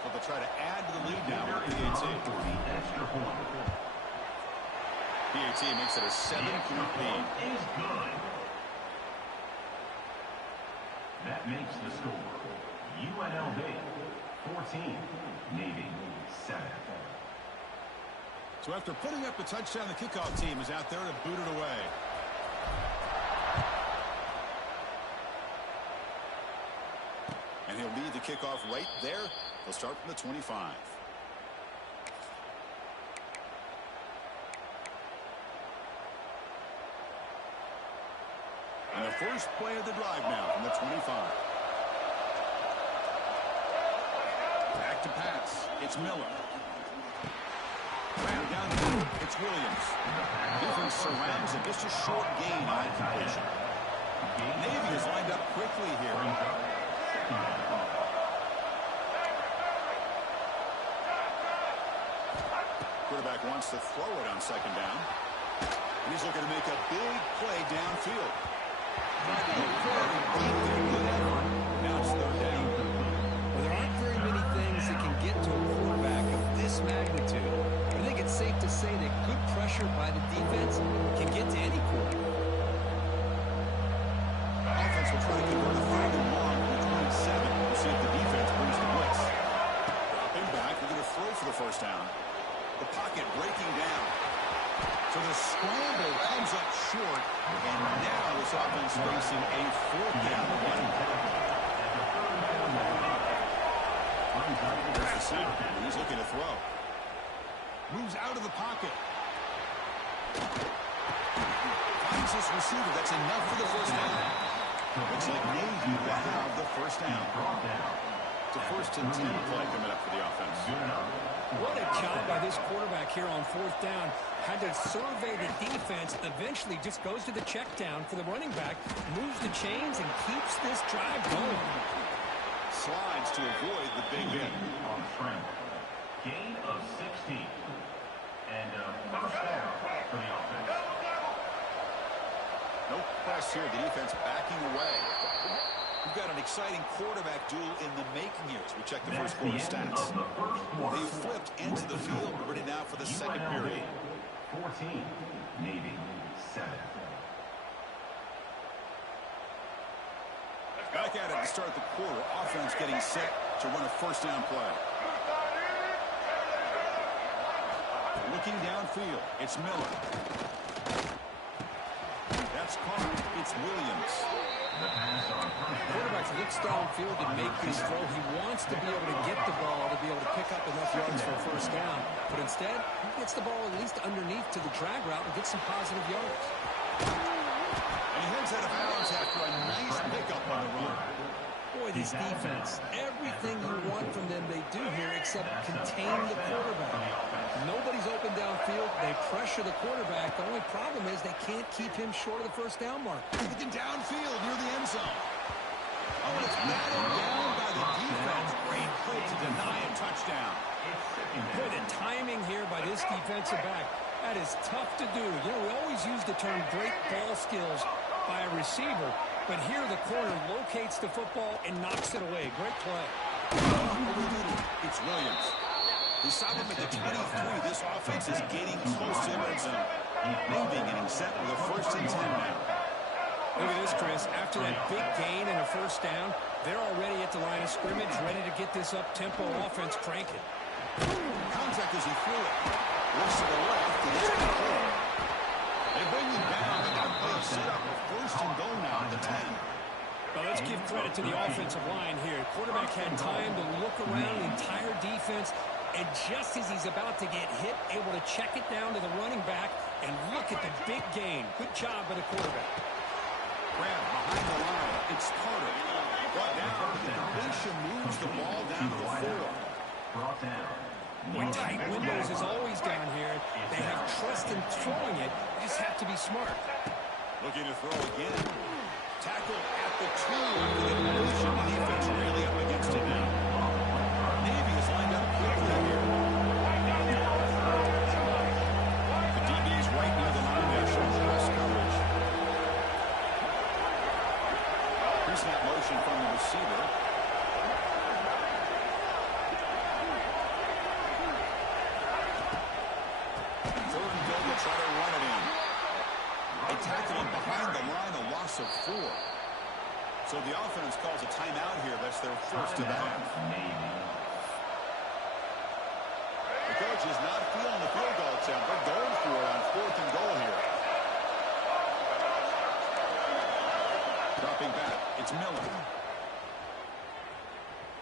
So they'll try to add to the lead now with PAT. PAT makes it a 7-point lead. Is good. That makes the score UNLV 14, Navy 7. So after putting up a touchdown, the kickoff team is out there to boot it away. And he'll lead the kickoff right there. He'll start from the 25. And the first play of the drive now from the 25. Back to pass. It's Miller. Ran down the middle. It's Williams. Defense surrounds him. Just a short gain on that completion. Navy is lined up quickly here. Quarterback wants to throw it on second down. And he's looking to make a big play downfield. Tried to go very deep there. Good effort. Now it's third down. Well, there aren't very many things that can get to a quarterback of this magnitude. I think it's safe to say that good pressure by the defense can get to any quarterback. Offense will try to convert a third and long from the 27. We'll see if the defense brings the blitz. Dropping back. We're going to throw for the first down. The pocket breaking down. So the scramble comes up short. And now this offense facing a fourth down. There's the snap. He's looking to throw. Moves out of the pocket. Finds this receiver. That's enough for the first down. Looks like Navy will have the first down. It's a 1st and 10 play coming up for the offense. What a job by this quarterback here on fourth down. Had to survey the defense, eventually just goes to the check down for the running back, moves the chains, and keeps this drive going. Slides to avoid the big hit. On Frank. Gain of 16. And first down for the offense. No press here. The defense backing away. We've got an exciting quarterback duel in the making here as we check the first quarter stats. They flipped into the field. We're ready now for the second period. 14, Navy 7. Back at it to start the quarter. Offense getting set to run a first down play. Looking downfield. It's Miller. That's caught. It's Williams. Quarterback looks downfield to make this throw. He wants to be able to get the ball to be able to pick up enough yards for a first down. But instead, he gets the ball at least underneath to the drag route and gets some positive yards. And he heads out of bounds after a nice pickup on the run. Boy, this defense, everything you want from them they do here except contain the quarterback. Nobody's open downfield. They pressure the quarterback. The only problem is they can't keep him short of the first down mark. Looking downfield near the end zone. Oh, and it's batted down by the defense. Great play to deny a touchdown. Boy, the timing here by this defensive back, that is tough to do. You know, we always use the term great ball skills by a receiver, but here the corner locates the football and knocks it away. Great play. It's Williams. He saw him at the 23. This offense is getting close to the red zone. Navy getting set with a 1st and 10 now. Look at this, Chris. After that big gain and a first down, they're already at the line of scrimmage, ready to get this up-tempo offense cranking. Contact as he threw it. Looks to the left, and it's complete. They bring him down, and that play set up a 1st and goal now at the 10. Well, let's give credit to the offensive line here. Quarterback had time to look around the entire defense, and just as he's about to get hit, able to check it down to the running back, and look at the big gain. Good job by the quarterback. Grab behind the line. It's Carter. Brought down. The completion moves the ball down to the 4. Brought down. Boy, tight windows is always down here. They have trust in throwing it. They just have to be smart. Looking to throw again. Tackle at the 2 after the completion. The defense really up against it now. Navy is lined up quickly here. The DB is right near the line there, showing press coverage. Pre-snap motion from the receiver. Third and goal, they'll try to run it in. They tackle him behind the line, a loss of 4. So the offense calls a timeout here. That's their first of the half. The coach is not feeling the field goal attempt. They're going for it on 4th and goal here. Dropping back, it's Miller.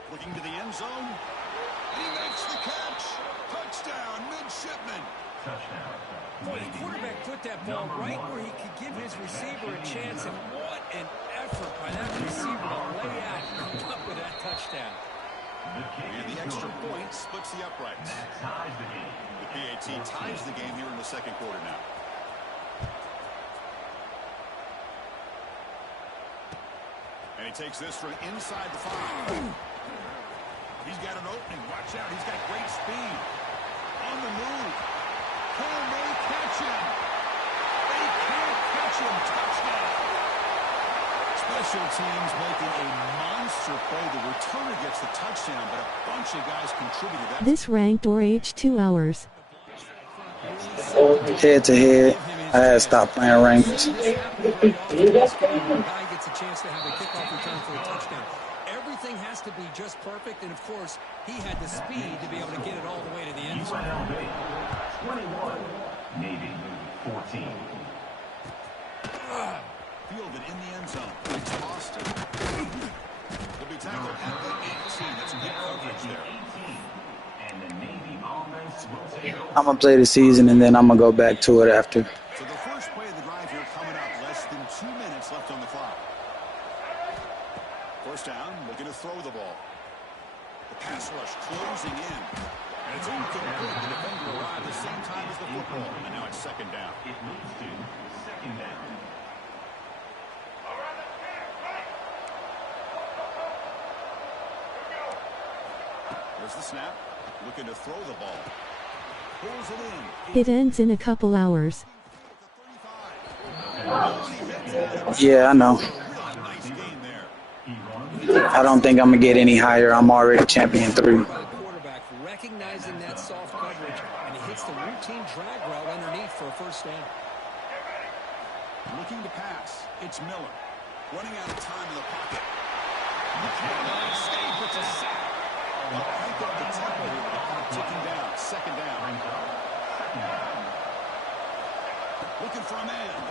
Looking to the end zone. He makes the catch. Touchdown, midshipman. Boy, the quarterback put that ball right where he could give his receiver a chance, and what an effort by that receiver to lay out and come up with that touchdown. And the extra point splits the uprights. The PAT ties the game here in the second quarter now. And he takes this from inside the 5. He's got an opening. Watch out. He's got great speed. On the move. Can they catch him? They can't catch him. Touchdown. Special teams making a monster play. The returner gets the touchdown, but a bunch of guys contributed. This ranked or H2 hours. Head to head, I had stopped playing ranked. Guy gets a chance to have a kickoff return for a touchdown. Everything has to be just perfect, and of course, he had the speed to be able to get it all the way to the end zone. 21, Navy 14. Fielded in the end zone. It's Austin. He'll be tackled at the 18. That's good coverage there. And the Navy offense will take over. I'm going to play the season, and then I'm going to go back to it after. So the first play of the drive here coming up. Less than 2 minutes left on the clock. First down, looking to throw the ball. The pass rush closing in. And it's incomplete. The defender arrived at the same time as the football. And now it's second down. It moves to second down. There's the snap. Looking to throw the ball. Pulls it in. It ends in a couple hours. Yeah, I know. Nice game there. I don't think I'm going to get any higher. I'm already champion 3. Quarterback recognizing that soft coverage, and he hits the routine drag route underneath for a first down. Looking to pass. It's Miller. Running out of time in the pocket. Save, it's a sack. Well, crank up the tempo here with the clock ticking down. Second down. Looking for a man.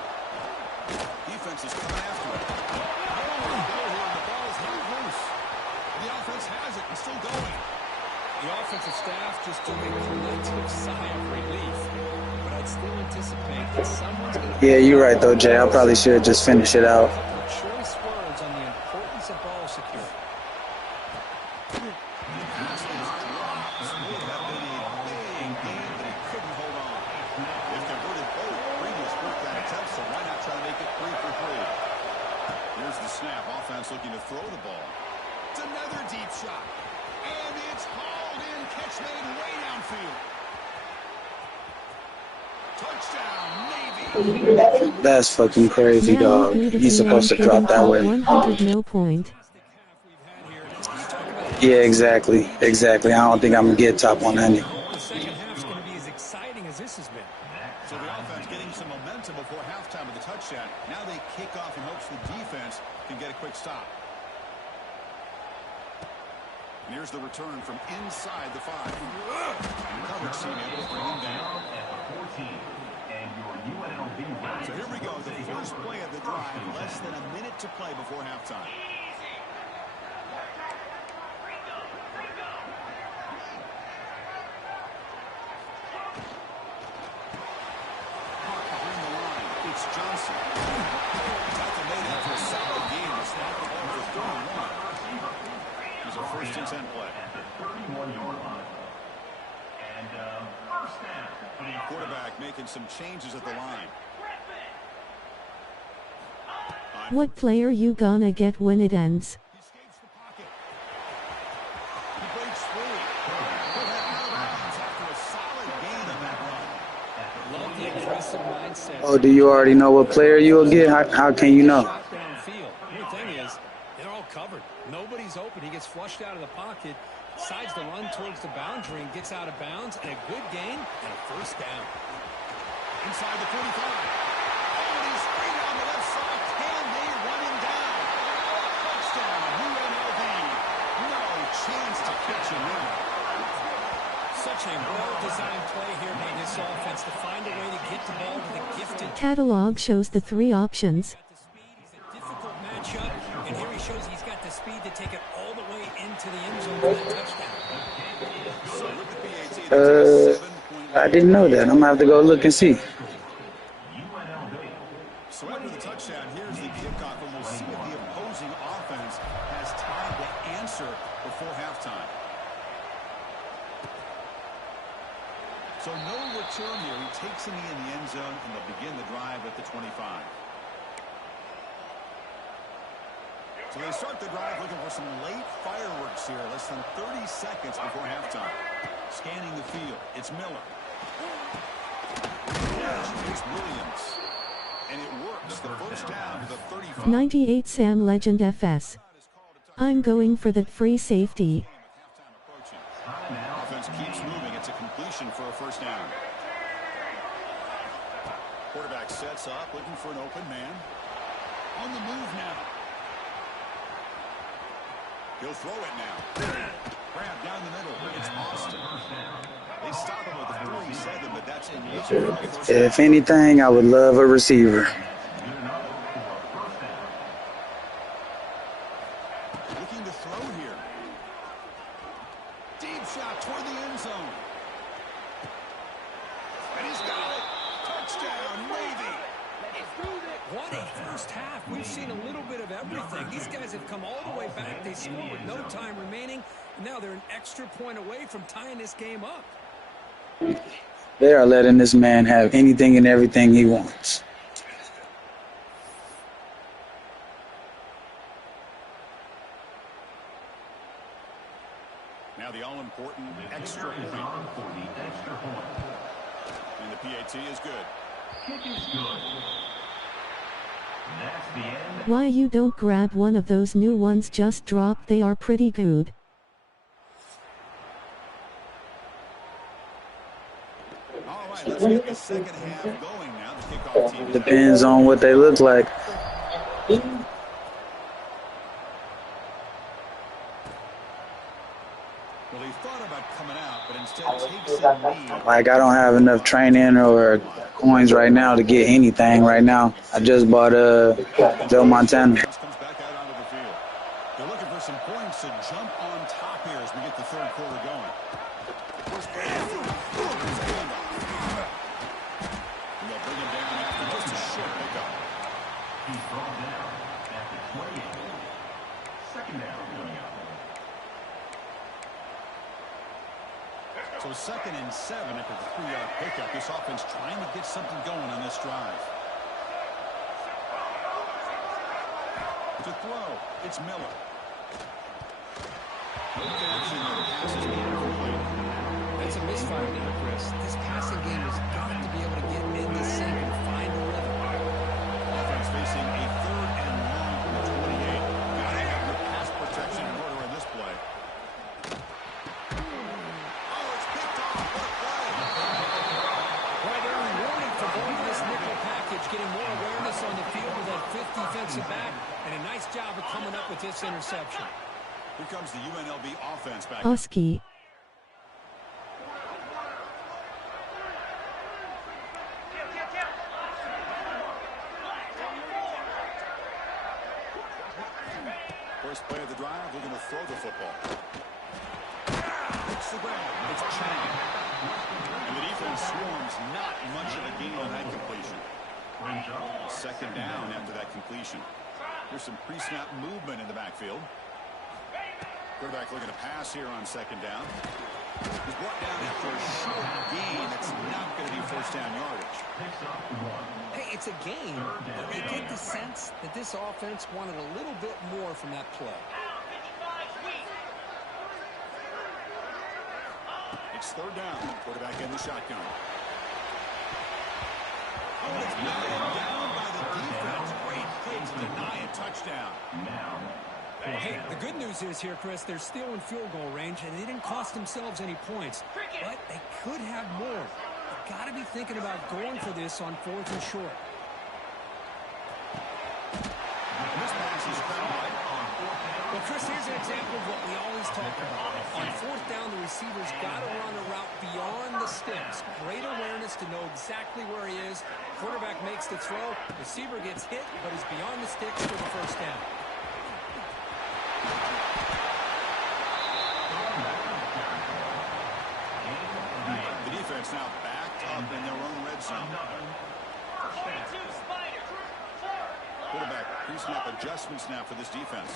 Defense is coming after it. The ball is held loose. The offense has it and still going. The offensive staff just took a collective sigh of relief, but I'd still anticipate that someone's going to... Yeah, you're right, though, Jay. I probably should just finish it out. Choice words on the importance of ball security. Looking to throw the ball. It's another deep shot. And it's hauled in. Catch made way downfield. Touchdown, Navy. That's fucking crazy, dog. He's supposed to drop that way. 100 no point. Yeah, exactly. Exactly. I don't think I'm going to get top 100. The second half's going to be as exciting as this has been. So the offense getting some momentum before halftime with the touchdown. Now they kick off in hopes the defense can get a quick stop. And here's the return from inside the 5. And the coverage team able to bring him down. So here we go, the first play of the drive. Less than a minute to play before halftime. It's Johnson. Tackle made after a solid game. It's now the ball for 31. It's a first and 10 play. At the 31-yard line. And first down. Quarterback making some changes at the line. On What player you gonna get when it ends? He escapes the pocket. He breaks free. He'll head out of bounds after a solid gain on that run. Love the aggressive mindset. Oh, do you already know what player you'll get? How can you know? Shot downfield. The thing is, they're all covered. Nobody's open. He gets flushed out of the pocket, decides to run towards the boundary and gets out of bounds, and a good gain and a first down. Inside the 45. Oh, and he's straight on the left side. Can they run him down? Touchdown, UNLV. No chance to catch him there. Such a well-designed play here by this offense to find a way to get the ball to the gifted. Catalog shows the 3 options. Got the speed. He's a difficult matchup, and here he shows he's got the speed to take it all the way into the end zone for that touchdown. So look at PAT. That's a 7-point I didn't know that. I'm gonna have to go look and see. So after the touchdown, here's the kickoff, and we'll see if the opposing offense has time to answer before halftime. So no return here. He takes him in the end zone, and they'll begin the drive at the 25. So they start the drive looking for some late fireworks here. Less than 30 seconds before halftime. Scanning the field. It's Miller. It's Williams. And it works. The first down to the 35. 98 Sam Legend FS. I'm going for that free safety. Offense keeps moving. It's a completion for a first down. Quarterback sets up, looking for an open man. On the move now. He'll throw it now. Grab down the middle. It's Austin. They stop him with the 47, but that's enough. If anything, I would love a receiver. Looking to throw here. Deep shot toward the end zone. And he's got it. Touchdown, Navy. What a first half. We've seen a little bit of everything. These guys have come all the way back. They scored with no time remaining. And now they're an extra point away from tying this game up. They are letting this man have anything and everything he wants. Now the all-important extra point. And the PAT is good. Kick is good. That's the end. Why you don't grab one of those new ones just dropped? They are pretty good. All right, let's get the second half going now. The kickoff team Depends on what they look like. Well, he thought about coming out, but instead takes a knee. Like, I don't have enough training or coins right now to get anything right now. I just bought Joe Montana. Comes back out onto the field. They're looking for some points to jump on top here as we get the third quarter going. First play of the third. There's a handoff. And they'll bring him down after just a short pickup. He's brought down at the 28. Second down coming up. So 2nd and 7 after the 3-yard pickup. This offense trying to get something going on this drive. To throw, it's Miller. Connection and the pass is being completed. That's a misfire now, Chris. This passing game has got to be able to get in the sync and find a rhythm. Offense facing a 3rd and long from the 28. Gotta have the pass protection in order in this play. Oh, it's picked off. What a play. Boy, they're rewarded for going to this nickel package, getting more awareness on the field with that 5th defensive back, and a nice job of coming up with this interception. Here comes the UNLV offense back. Oski. First play of the drive, we're going to throw the football. Hits the ground. It's Chang. And the defense swarms. Not much of a gain on that completion. 2nd down after that completion. There's some pre-snap movement in the backfield. Quarterback looking to pass here on 2nd down. He's brought down after a short gain. That's not going to be first down yardage. Hey, it's a game, but you get the sense that this offense wanted a little bit more from that play. It's third down. Quarterback in the shotgun. Oh, it's batted down by the defense. Great play to deny a touchdown. Well, hey, the good news is here, Chris, they're still in field goal range, and they didn't cost themselves any points. But they could have more. You've got to be thinking about going for this on 4th and short. This pass is found right on 4th down. Well, Chris, here's an example of what we always talk about. On 4th down, the receiver's got to run a route beyond the sticks. Great awareness to know exactly where he is. Quarterback makes the throw. Receiver gets hit, but is beyond the sticks for the first down. The defense now backed up in their own red zone. Quarterback pre-snap adjustments now for this defense.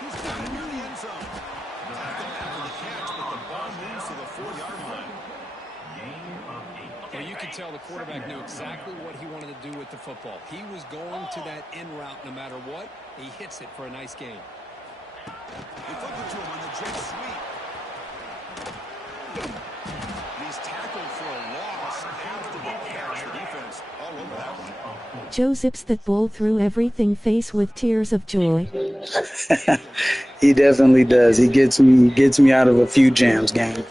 He's got it near the end zone. Tackle after the catch, but the ball moves to the 4-yard line. Well, you could tell the quarterback knew exactly what he wanted to do with the football. He was going to that in route no matter what. He hits it for a nice gain. They flip it to him on the jet sweep. He's tackled for a loss after the catch. The defense all over that one. Joe zips that ball through everything face with tears of joy. He definitely does. He gets me out of a few jams, gang.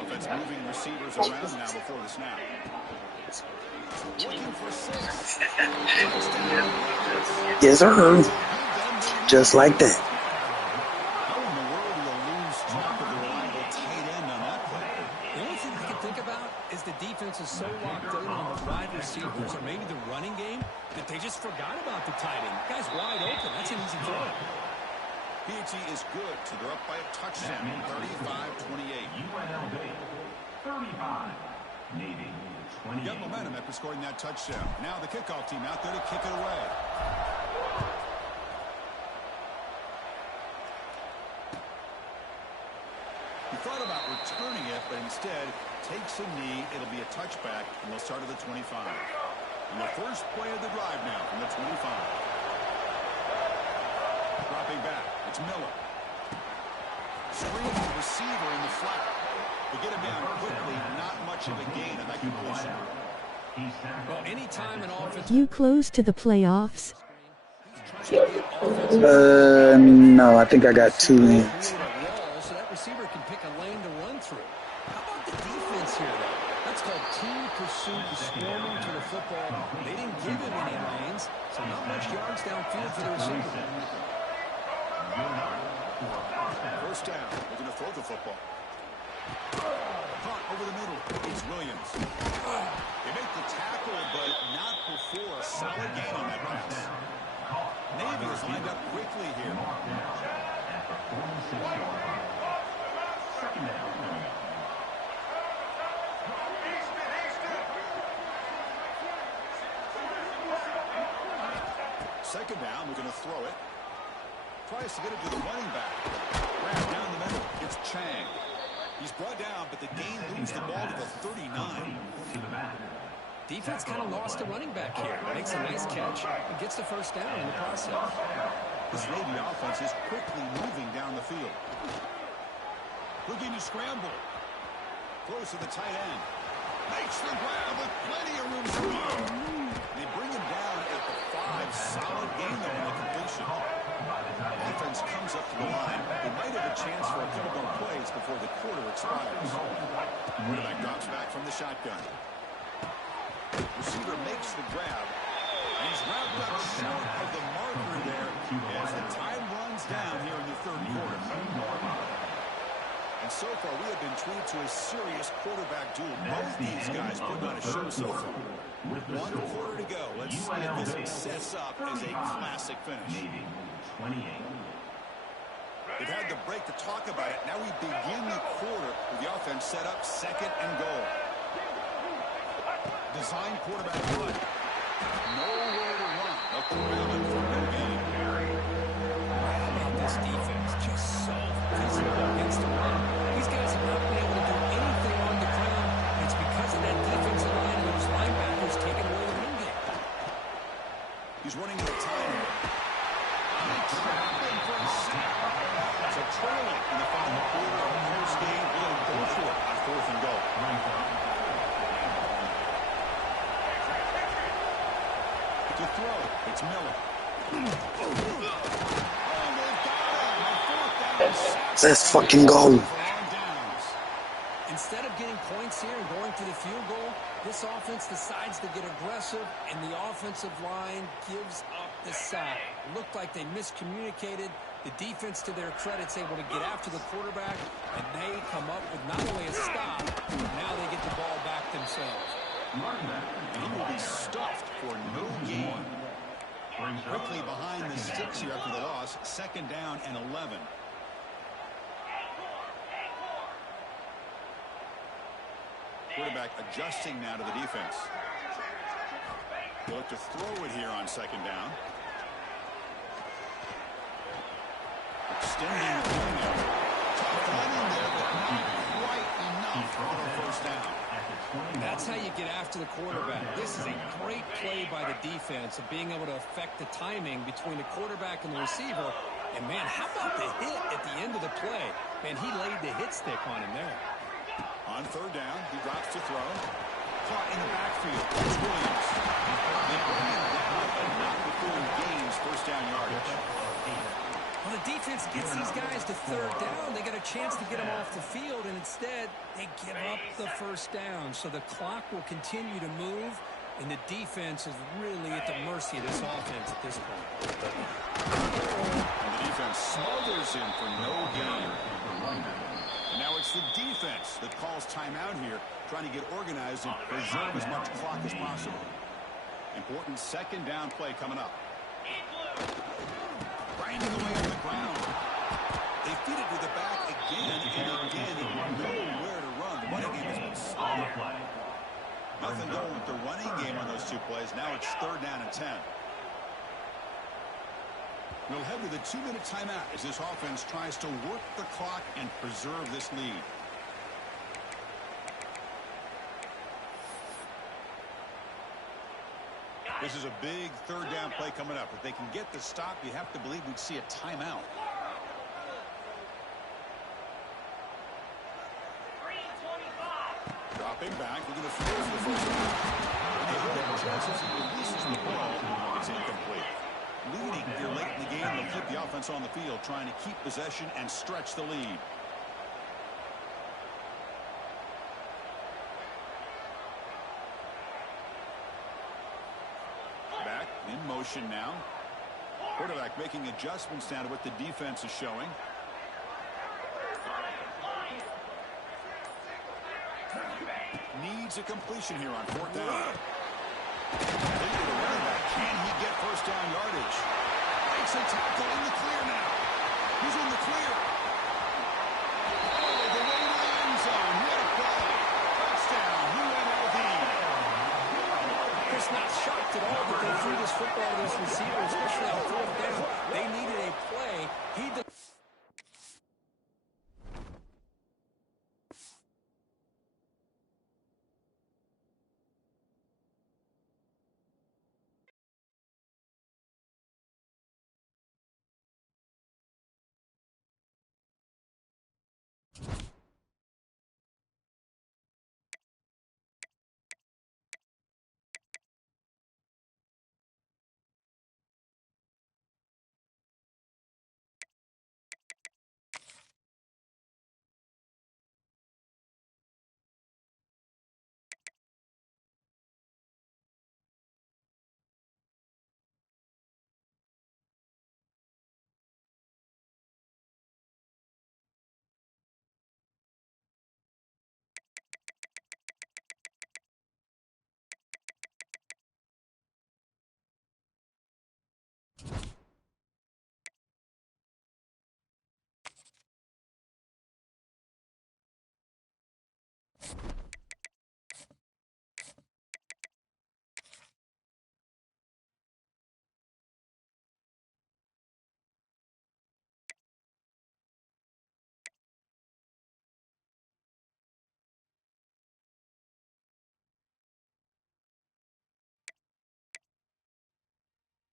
Offense moving receivers around now before the snap. Looking for 6. Yes, sir. Just like that. How in the world do you lose track of the reliable tight end on that play? The only thing I can think about is the defense is so locked in on the wide receivers or maybe the running game that they just forgot about the tight end. The guy's wide open. That's an easy throw. PHE is good, so they're up by a touchdown, 35-28. UNLV, 35. Navy, 28. Got momentum after scoring that touchdown. Now the kickoff team out there to kick it away. He thought about returning it, but instead takes a knee. It'll be a touchback, and they'll start at the 25. And the first play of the drive now from the 25. Dropping back, it's Miller. Screen receiver in the flat. They get him down quickly, not much of a gain on that completion. Well, anytime an offense... You close to the playoffs? No, I think I got 2 in. So that receiver can pick a lane to run through. How about the defense here, though? That's called team pursuit, swarming to the football. They didn't give him any lanes, so not much yards downfield for the receiver. First down, they're going to throw the football. Caught over the middle, it's Williams. They make the tackle, but not before a solid gain on that pass. Navy is lined up quickly here. Second down, we're going to throw it. Tries to get it to the running back. Grab down the middle. It's Chang. He's brought down, but the gain moves the ball to the 39. Defense kind of lost the running back here. Makes a nice catch and gets the first down in the process. This Navy offense is quickly moving down the field. Looking to scramble. Throws to the tight end. Makes the grab with plenty of room to move. They bring him down at the 5. Solid gain though on the completion. Offense comes up to the line. They might have a chance for a couple more plays before the quarter expires. Quarterback drops back from the shotgun. Receiver makes the grab. And he's wrapped up short of the marker there as the time runs down here in the third quarter. And so far, we have been treated to a serious quarterback duel. Both these guys put on a show so far. 1 quarter to go. Let's see if this sets up as a classic finish. They've had the break to talk about it. Now we begin the quarter with the offense set up 2nd and goal. design quarterback run. Nowhere to run. A corral for no gain. How about this defense? Just so physical against the run. These guys have not been able to do anything on the ground. It's because of that defensive line and those linebackers taking away the run game. He's running with time here. Trapping for a sack. So trailing in the final quarter of the first game. We'll go for it on 4th and goal. To throw, it's Miller. Oh, they've got him. 4th down. Let's fucking go. Instead of getting points here and going for the field goal, this offense decides to get aggressive, and the offensive line gives up the sack. Looked like they miscommunicated. The defense, to their credit, is able to get after the quarterback, and they come up with not only a stop, but now they get the ball back themselves. And he will be stuffed for no gain. Quickly behind the sticks here after the loss. 2nd down and 11. Quarterback adjusting now to the defense. They'll look to throw it here on 2nd down. Extending the play now. Tough run in there, but not quite enough for a 1st down. That's how you get after the quarterback. This is a great play by the defense of being able to affect the timing between the quarterback and the receiver. And, man, how about the hit at the end of the play? Man, he laid the hit stick on him there. On 3rd down, he drops to throw. Caught in the backfield. It's Williams. They bring him down, but not before he gains 1st down yardage. Well, the defense gets these guys to 3rd down. They got a chance to get them off the field, and instead they give up the 1st down. So the clock will continue to move, and the defense is really at the mercy of this offense at this point. And the defense smothers him for no gain. And now it's the defense that calls timeout here, trying to get organized and preserve as much clock as possible. Important 2nd down play coming up. Grinding away on the ground. They feed it to the back again and again. Nowhere to run. The running game has been slow. Nothing going with the running game on those 2 plays. Now it's 3rd down and 10. We'll head to the 2-minute timeout as this offense tries to work the clock and preserve this lead. This is a big 3rd down play coming up. If they can get the stop, you have to believe we'd see a timeout. Dropping back, looking to throw for the 1st down. They have their chances. He releases the ball. It's incomplete. Leading here late in the game, they'll keep the offense on the field, trying to keep possession and stretch the lead. Back in motion now. Quarterback making adjustments now to what the defense is showing. Needs a completion here on 4th down. Can he get 1st down yardage? Breaks a tackle in the clear now. He's in the clear. Oh, the way to the end zone. What a play. Touchdown, UNLV. Chris, not shocked at all that they threw this football to this receiver, especially on 4th down. They needed a play. He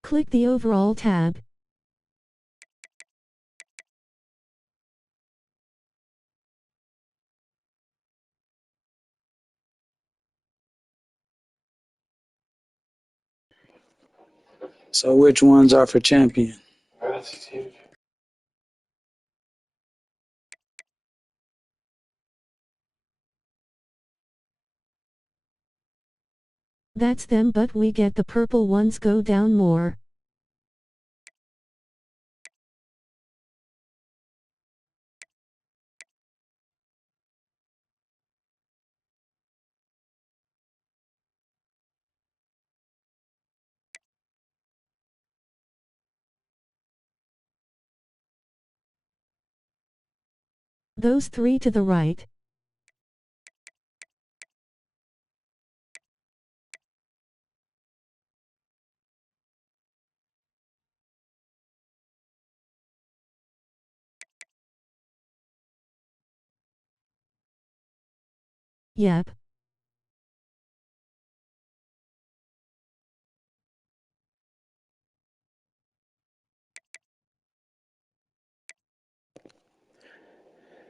Click the Overall tab. So which ones are for champion? That's them, but we get the purple ones go down more. Those three to the right. Yep.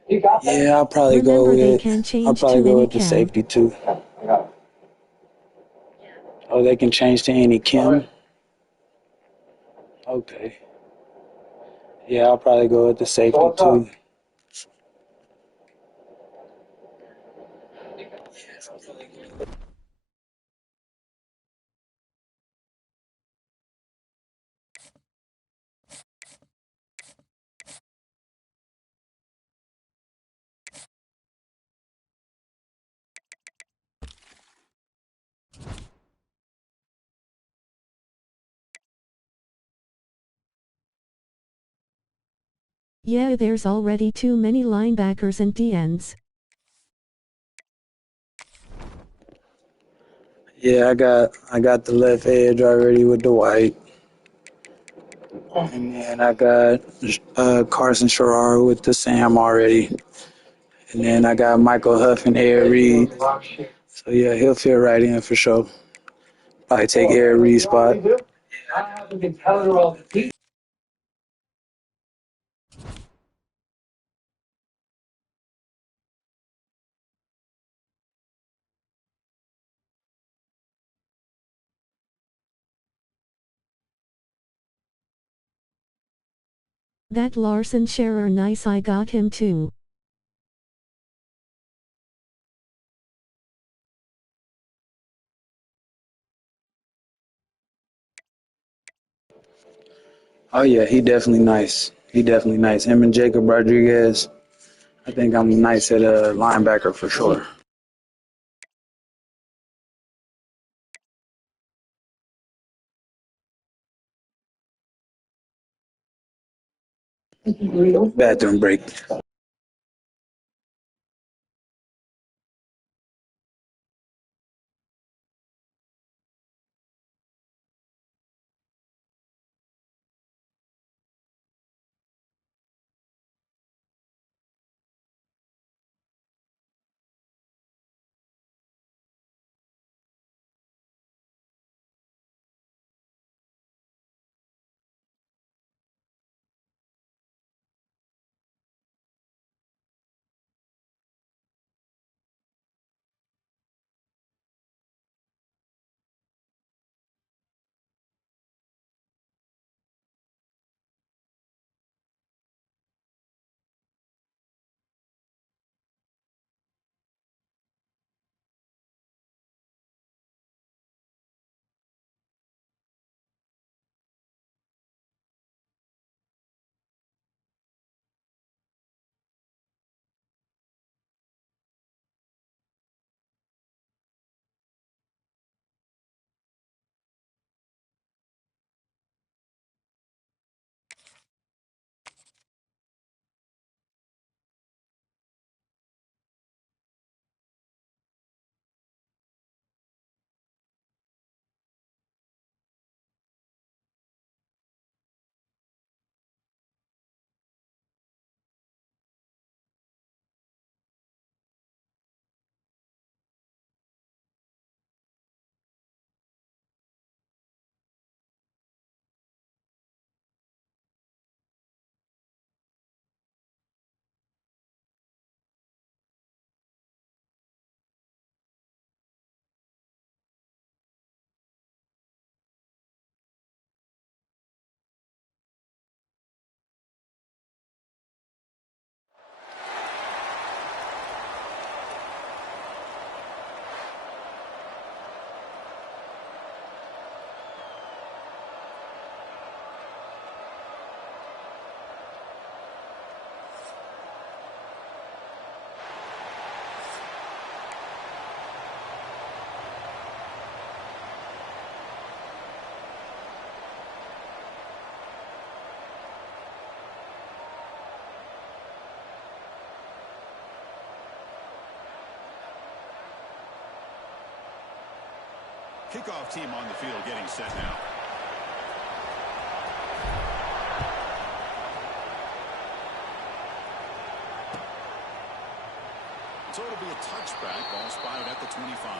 Yeah, I'll probably Remember, they go can with change to any the chem. safety too. Oh, they can change to any chem. Okay. Yeah, I'll probably go with the safety too. Yeah, there's already too many linebackers and DNs. Yeah, I got the left edge already with the white. And then I got Carson Sherrar with the Sam already. And then I got Michael Huff and Air Reed. So yeah, he'll fit right in for sure. Probably take Air Reed's spot. That Larson Scherer nice, I got him too. Oh yeah, he definitely nice. He definitely nice. Him and Jacob Rodriguez. I think I'm nice at a linebacker for sure. Bathroom break. Kickoff team on the field getting set now. So it'll be a touchback. Ball spotted at the 25.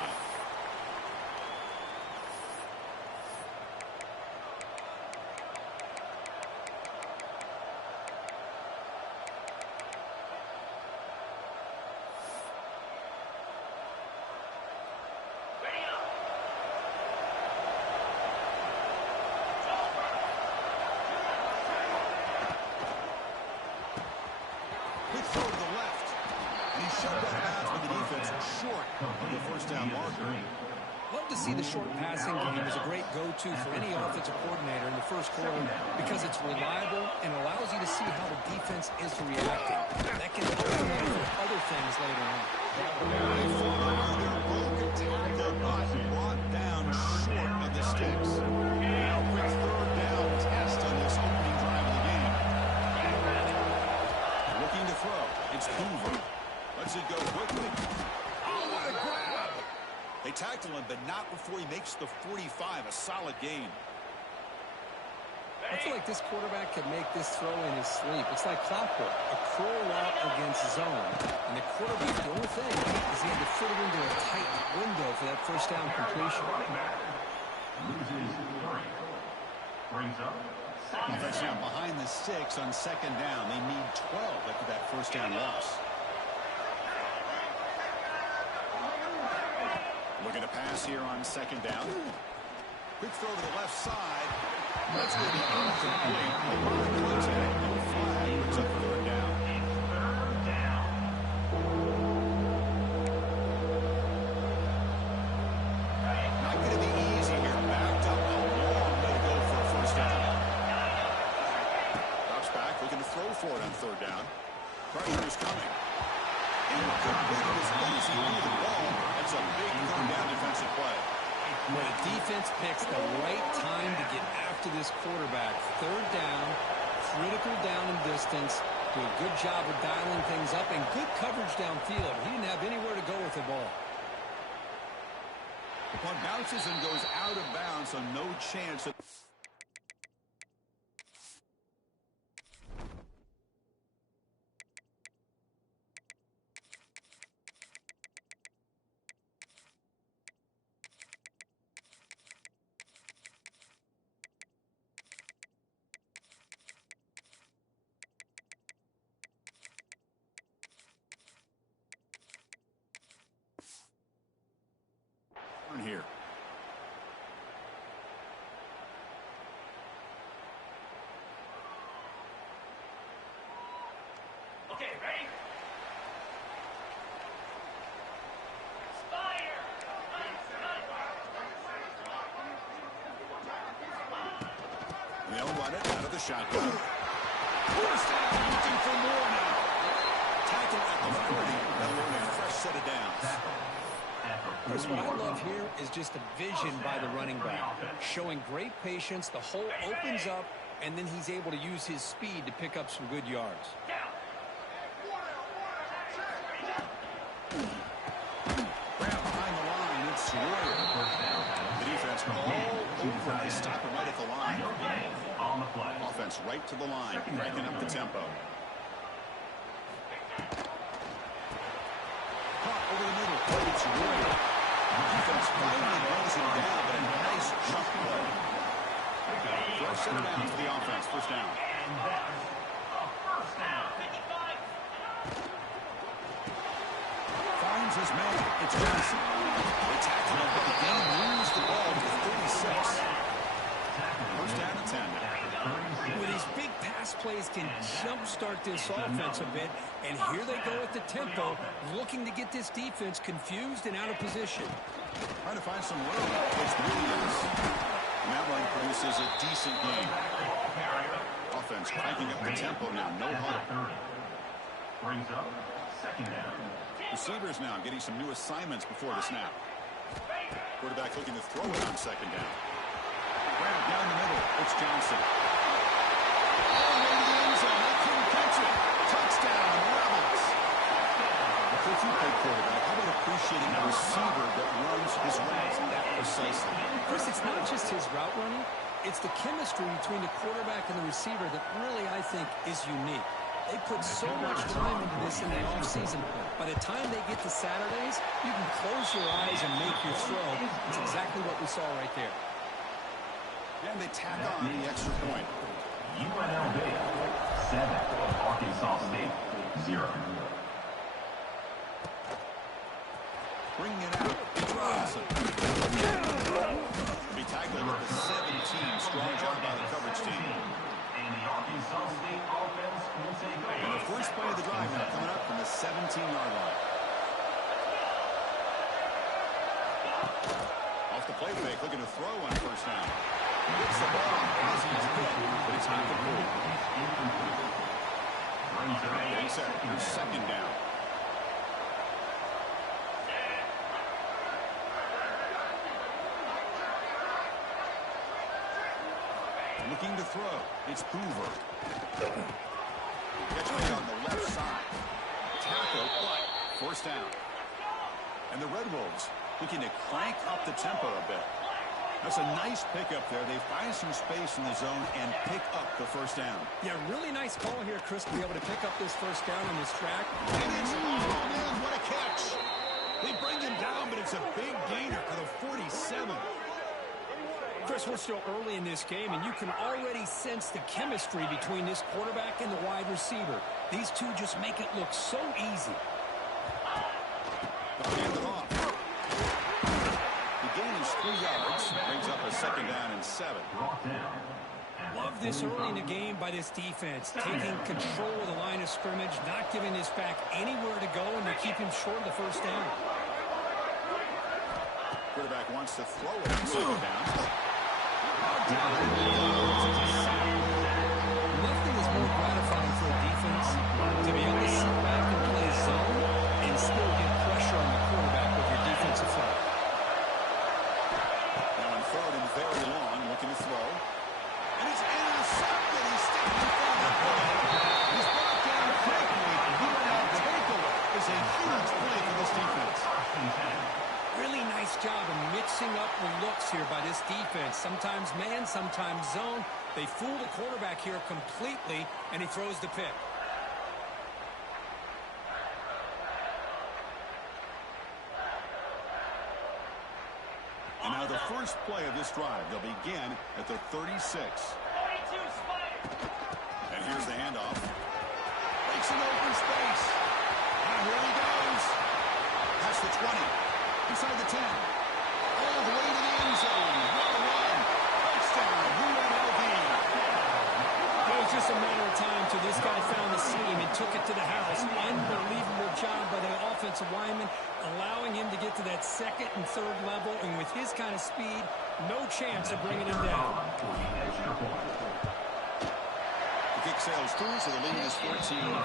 Quick throw to the left. And he shoved that out when the defense was short of the first down marker. Love to see the short passing game as a great go-to for any offensive coordinator in the first quarter because it's reliable and allows you to see how the defense is reacting. That can help you for other things later on. They fall around their broken tackle, but brought down short of the sticks. Now quick third down test on this opening drive of the game. Looking to throw. It's Hoover. Lets it go quickly. Oh, what a grab! They tackle him, but not before he makes the 45. A solid gain. I feel like this quarterback could make this throw in his sleep. It's like clockwork, a curl route against zone. And the quarterback, the only thing is he had to fit it into a tight window for that first down completion. Loses 3. Brings up second Offense now behind the 6 on second down. They need 12 after that first down loss. Looking to pass here on second down. Quick throw to the left side. That's going to be incomplete. A lot of contact. No flag. Brings up third down. Not going to be easy here. Backed up a long way to go for a first down. Drops back. Looking to throw for it on third down. Pressure is coming. And a good bit of his legs into the ball. That's a big third down defensive play. When the defense picks the right time to get after this quarterback, third down, critical down and distance, do a good job of dialing things up, and good coverage downfield. He didn't have anywhere to go with the ball. The punt bounces and goes out of bounds, so no chance. Here. Okay, ready? They'll run it out of the shotgun. First down, looking for more now. Tackle at the 40. They'll run a fresh set of downs. Chris, what I love here is just a vision by the running back, showing great patience. The hole opens up, and then he's able to use his speed to pick up some good yards. Grab behind the line, it's Royer. The defense all over. They stop him right at the line. On the play. Offense right to the line, cranking up the tempo. Caught over the middle, it's Royer. Defense finally runs him down, but a nice jump play. Fresh set of downs to the offense. First down. And that's a first down. Finds his man. It's Johnson. They tackle him, but the game moves the ball to the 36. First down and 10 now. With these big pass plays can jumpstart this offense a bit, and here they go at the tempo, looking to get this defense confused and out of position. Trying to find some room. It's Williams. And that one produces a decent game. Offense cranking up the tempo now. No huddle. Brings up second down. Receivers now getting some new assignments before the snap. Quarterback looking to throw it on second down. Grab down the middle. It's Johnson. All the way to the end zone. They couldn't catch it. Touchdown, Rebels. If you play quarterback, how about a appreciating a receiver that runs his routes that precisely. Chris, it's not just his route running. It's the chemistry between the quarterback and the receiver that really, I think, is unique. They put so much time into this in the offseason. By the time they get to Saturdays, you can close your eyes and make your throw. It's exactly what we saw right there. And they tack on the extra point. UNLV 7, Arkansas State 0. Bringing it out. It's Robinson. Be tackled at the 17. Strong job by the coverage team. And the Arkansas State offense will take over. And the first play of the drive now coming up from the 17-yard line. Off the play fake, looking to throw on first down. Gets the ball as he's hit, but it's not complete. Getting set. Here's second down. Looking to throw. It's Hoover. Catch made on the left side. Tackle, but first down. And the Red Wolves looking to crank up the tempo a bit. That's a nice pickup there. They find some space in the zone and pick up the first down. Yeah, really nice call here, Chris, to be able to pick up this first down on this track. And it's, oh man, what a catch. They bring him down, but it's a big gainer for the 47. Chris, we're still early in this game, and you can already sense the chemistry between this quarterback and the wide receiver. These two just make it look so easy. They'll hand it off. The gain is 3 yards. Brings up a second down and 7. Love this early in the game by this defense, taking control of the line of scrimmage, not giving this back anywhere to go, and they keep him short of the first down. Quarterback wants to throw it on second down. Nothing is more gratifying for a defense to be able to sit back and play zone and still get pressure on the quarterback with your defensive front. Now on third and very long, looking to throw. And he's intercepted. He's standing in front of the play. He's brought down quickly. UNL takeaway is a huge play for this defense. Really nice job of mixing up the looks here by this defense. Sometimes man, sometimes zone. They fool the quarterback here completely, and he throws the pick. And now the first play of this drive, they'll begin at the 36. And here's the handoff. Breaks an open space. And here he goes. That's the 20. Inside the 10. All the way to the end zone. What a run. Touchdown, UNLV. It was just a matter of time till this guy found the seam and took it to the house. Unbelievable job by the offensive lineman, allowing him to get to that second and third level. And with his kind of speed, no chance of bringing him down. The kick sails through, so the lead is 14-0.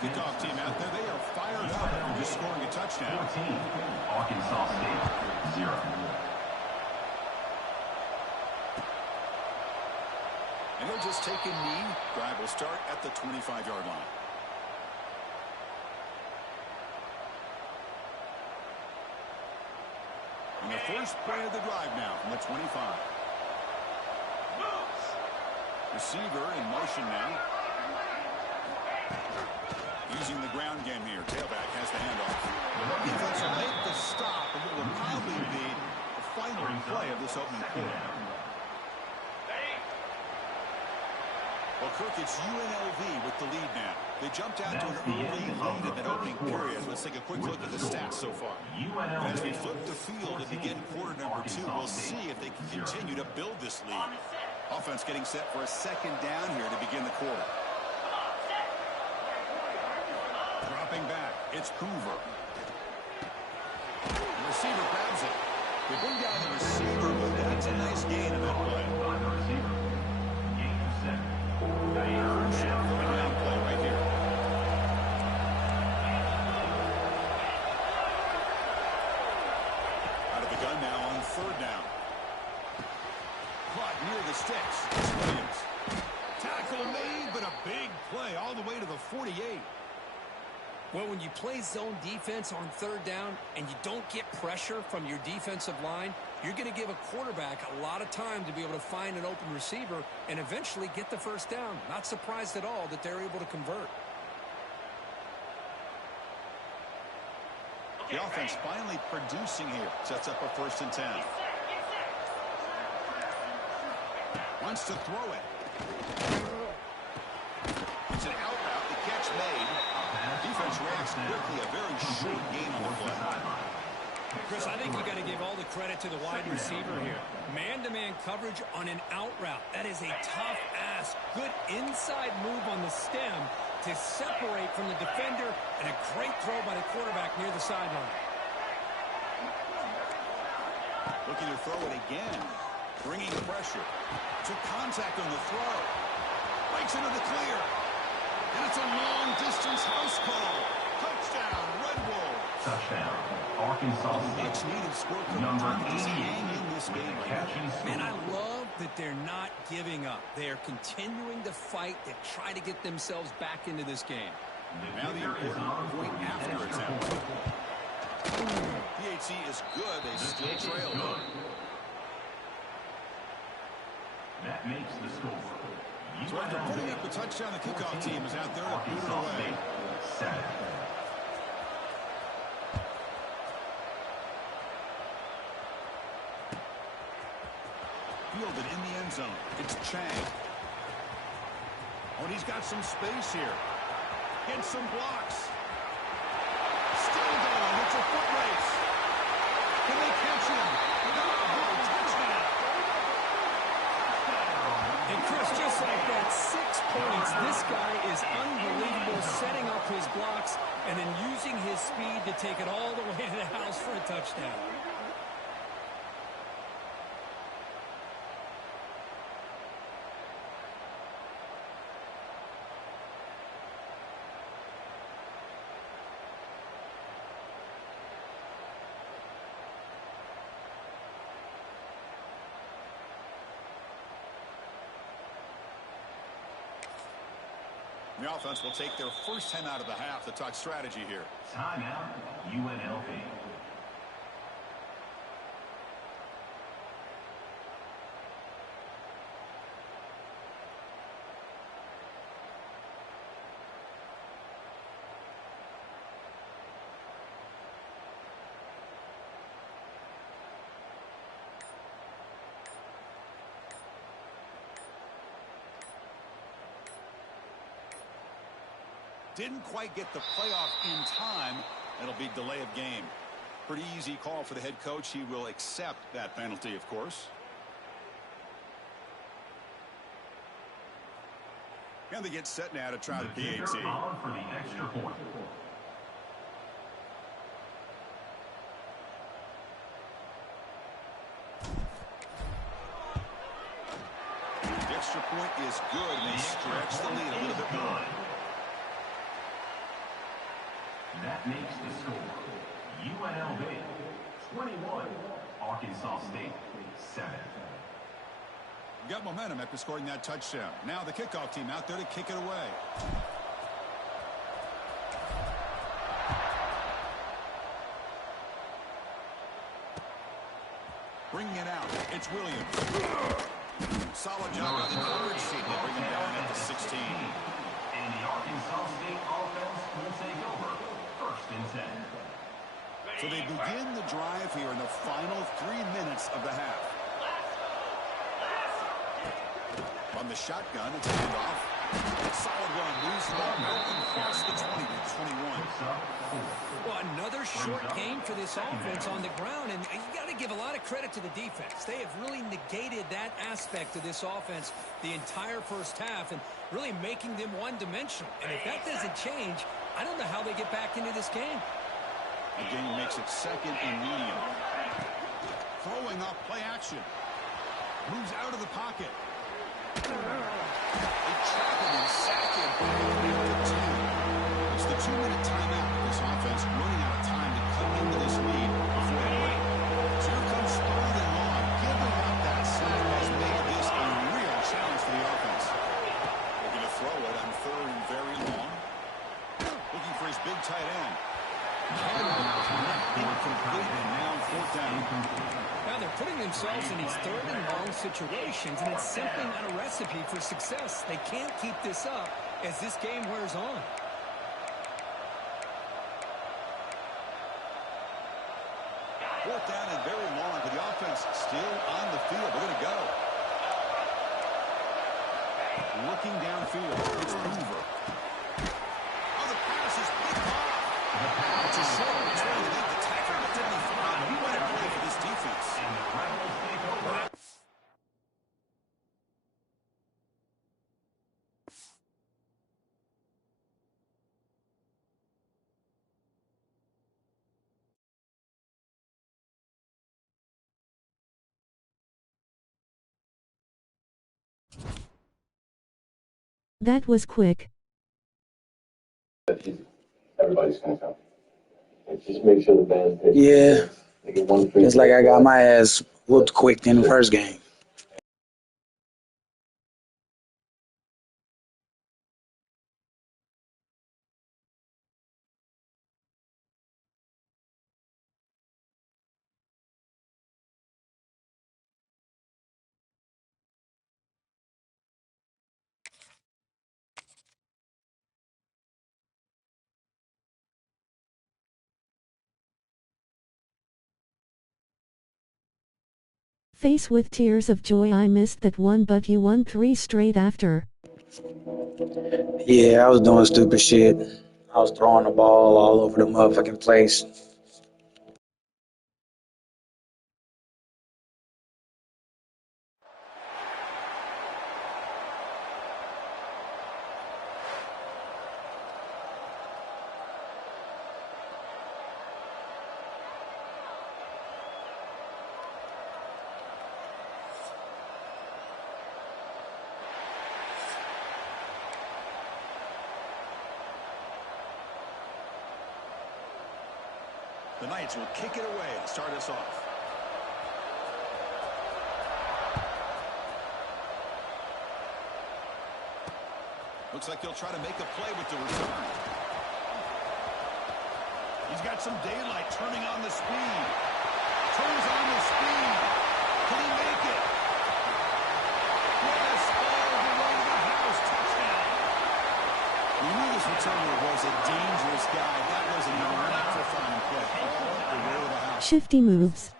Kickoff team out there, they are fired up after just scoring a touchdown. 14, Arkansas State 0. And he'll just take a knee. Drive will start at the 25-yard line. And the first play of the drive now from the 25. Receiver in motion now. Using the ground game here. Tailback has the handoff. Defense will make the stop, and it will probably be the final play of this opening quarter. Well, Kirk, it's UNLV with the lead now. They jumped out to an early lead in that opening period. Let's take a quick look at the stats so far. And as we flip the field and begin quarter number 2, we'll see if they can continue to build this lead. Offense getting set for a second down here to begin the quarter. Dropping back, it's Hoover. The receiver grabs it. They bring down the receiver, but that's a nice gain in that play. Going down play right here. Out of the gun now on third down. Caught near the sticks. It's Williams. Tackle made, but a big play all the way to the 48. Well, when you play zone defense on third down and you don't get pressure from your defensive line, you're going to give a quarterback a lot of time to be able to find an open receiver and eventually get the first down. Not surprised at all that they're able to convert. The offense finally producing here. Sets up a 1st and 10. Wants to throw it. It's an out route. The catch made. Defense reacts quickly. A very short gain on the play. Chris, I think you got to give all the credit to the wide receiver here. Man-to-man coverage on an out route. That is a tough ask. Good inside move on the stem to separate from the defender, and a great throw by the quarterback near the sideline. Looking to throw it again. Bringing pressure. Took contact on the throw. Breaks into the clear. And it's a long-distance house call. Touchdown, Red Wolves. Touchdown, Arkansas Much State. needed score Number to 88 hang in this game. catch and score. Man, I love that they're not giving up. They are continuing to fight to try to get themselves back into this game. Now the important point after attempt. PHC is good. They still trail. That makes the score. So after putting up the touchdown, the kickoff team is out there to boot it away. 7. Fielded in the end zone. It's Chang. Oh, and he's got some space here. Gets some blocks. Still going. It's a foot race. Can they catch him? No, touchdown. And Chris, just like that, 6 points. This guy is unbelievable, setting up his blocks and then using his speed to take it all the way to the house for a touchdown. The offense will take their first 10 out of the half to talk strategy here. Timeout, UNLV. Didn't quite get the playoff in time. It'll be delay of game. Pretty easy call for the head coach. He will accept that penalty, of course. And they get set now to try the PAT. On for the extra point. The extra point is good, and they stretch the lead a little bit more. That makes the score. UNLV 21, Arkansas State 7. Got momentum after scoring that touchdown. Now the kickoff team out there to kick it away. Bringing it out. It's Williams. Solid job by the coverage team. They bring him down at the 16. And the Arkansas State offense will take over. 1st and 10. So they begin the drive here in the final 3 minutes of the half. On the shotgun, it's a handoff. Solid run, moves the ball out across the 20 to 21. Well, another short game for this offense on the ground, and you got to give a lot of credit to the defense. They have really negated that aspect of this offense the entire first half and really making them one-dimensional. And if that doesn't change, I don't know how they get back into this game. The game makes it 2nd and medium. Throwing off play action. Moves out of the pocket. They trap him and sack him. It's the 2-minute timeout. This offense running out of time to cut into this lead before the break. So here comes 3rd and long. Giving up that sack has made this a real challenge for the offense. Looking to throw it on 3rd and very long. Looking for his big tight end. Incomplete, and now 4th down. Now they're putting themselves in these 3rd and long situations, and it's simply not a recipe for success. They can't keep this up as this game wears on. Fourth down and very long, but the offense still on the field. They're going to go. Looking downfield. It's Hoover. Oh, the pass is picked off. It's a short return to make the tackle, but didn't he find a better play for this defense? That was quick. Everybody's going to come. Just make sure the band picks. Yeah. It's like I got my ass whooped quick in the first game. Face with tears of joy, I missed that one, but you won 3 straight after. Yeah, I was doing stupid shit. I was throwing the ball all over the motherfucking place. The Knights will kick it away to start us off. Looks like he'll try to make a play with the return. He's got some daylight, turning on the speed. Turns on the speed. Can he make it? Yes, all the way to the house. Touchdown. We knew this returner was a dangerous guy. That was an electrifying play. All the way to the house. Shifty moves.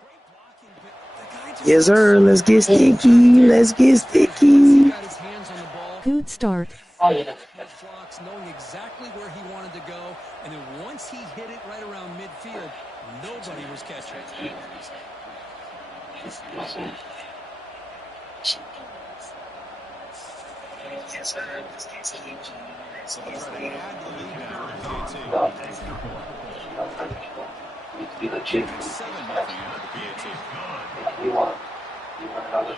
Yes, sir. Let's get sticky. Let's get sticky. Good start. Blocks, knowing exactly where he wanted to go, and then once he hit it right around midfield, nobody was catching it. So they'll try to add the lead now to the PAT. 7-0 after the PAT. You want another.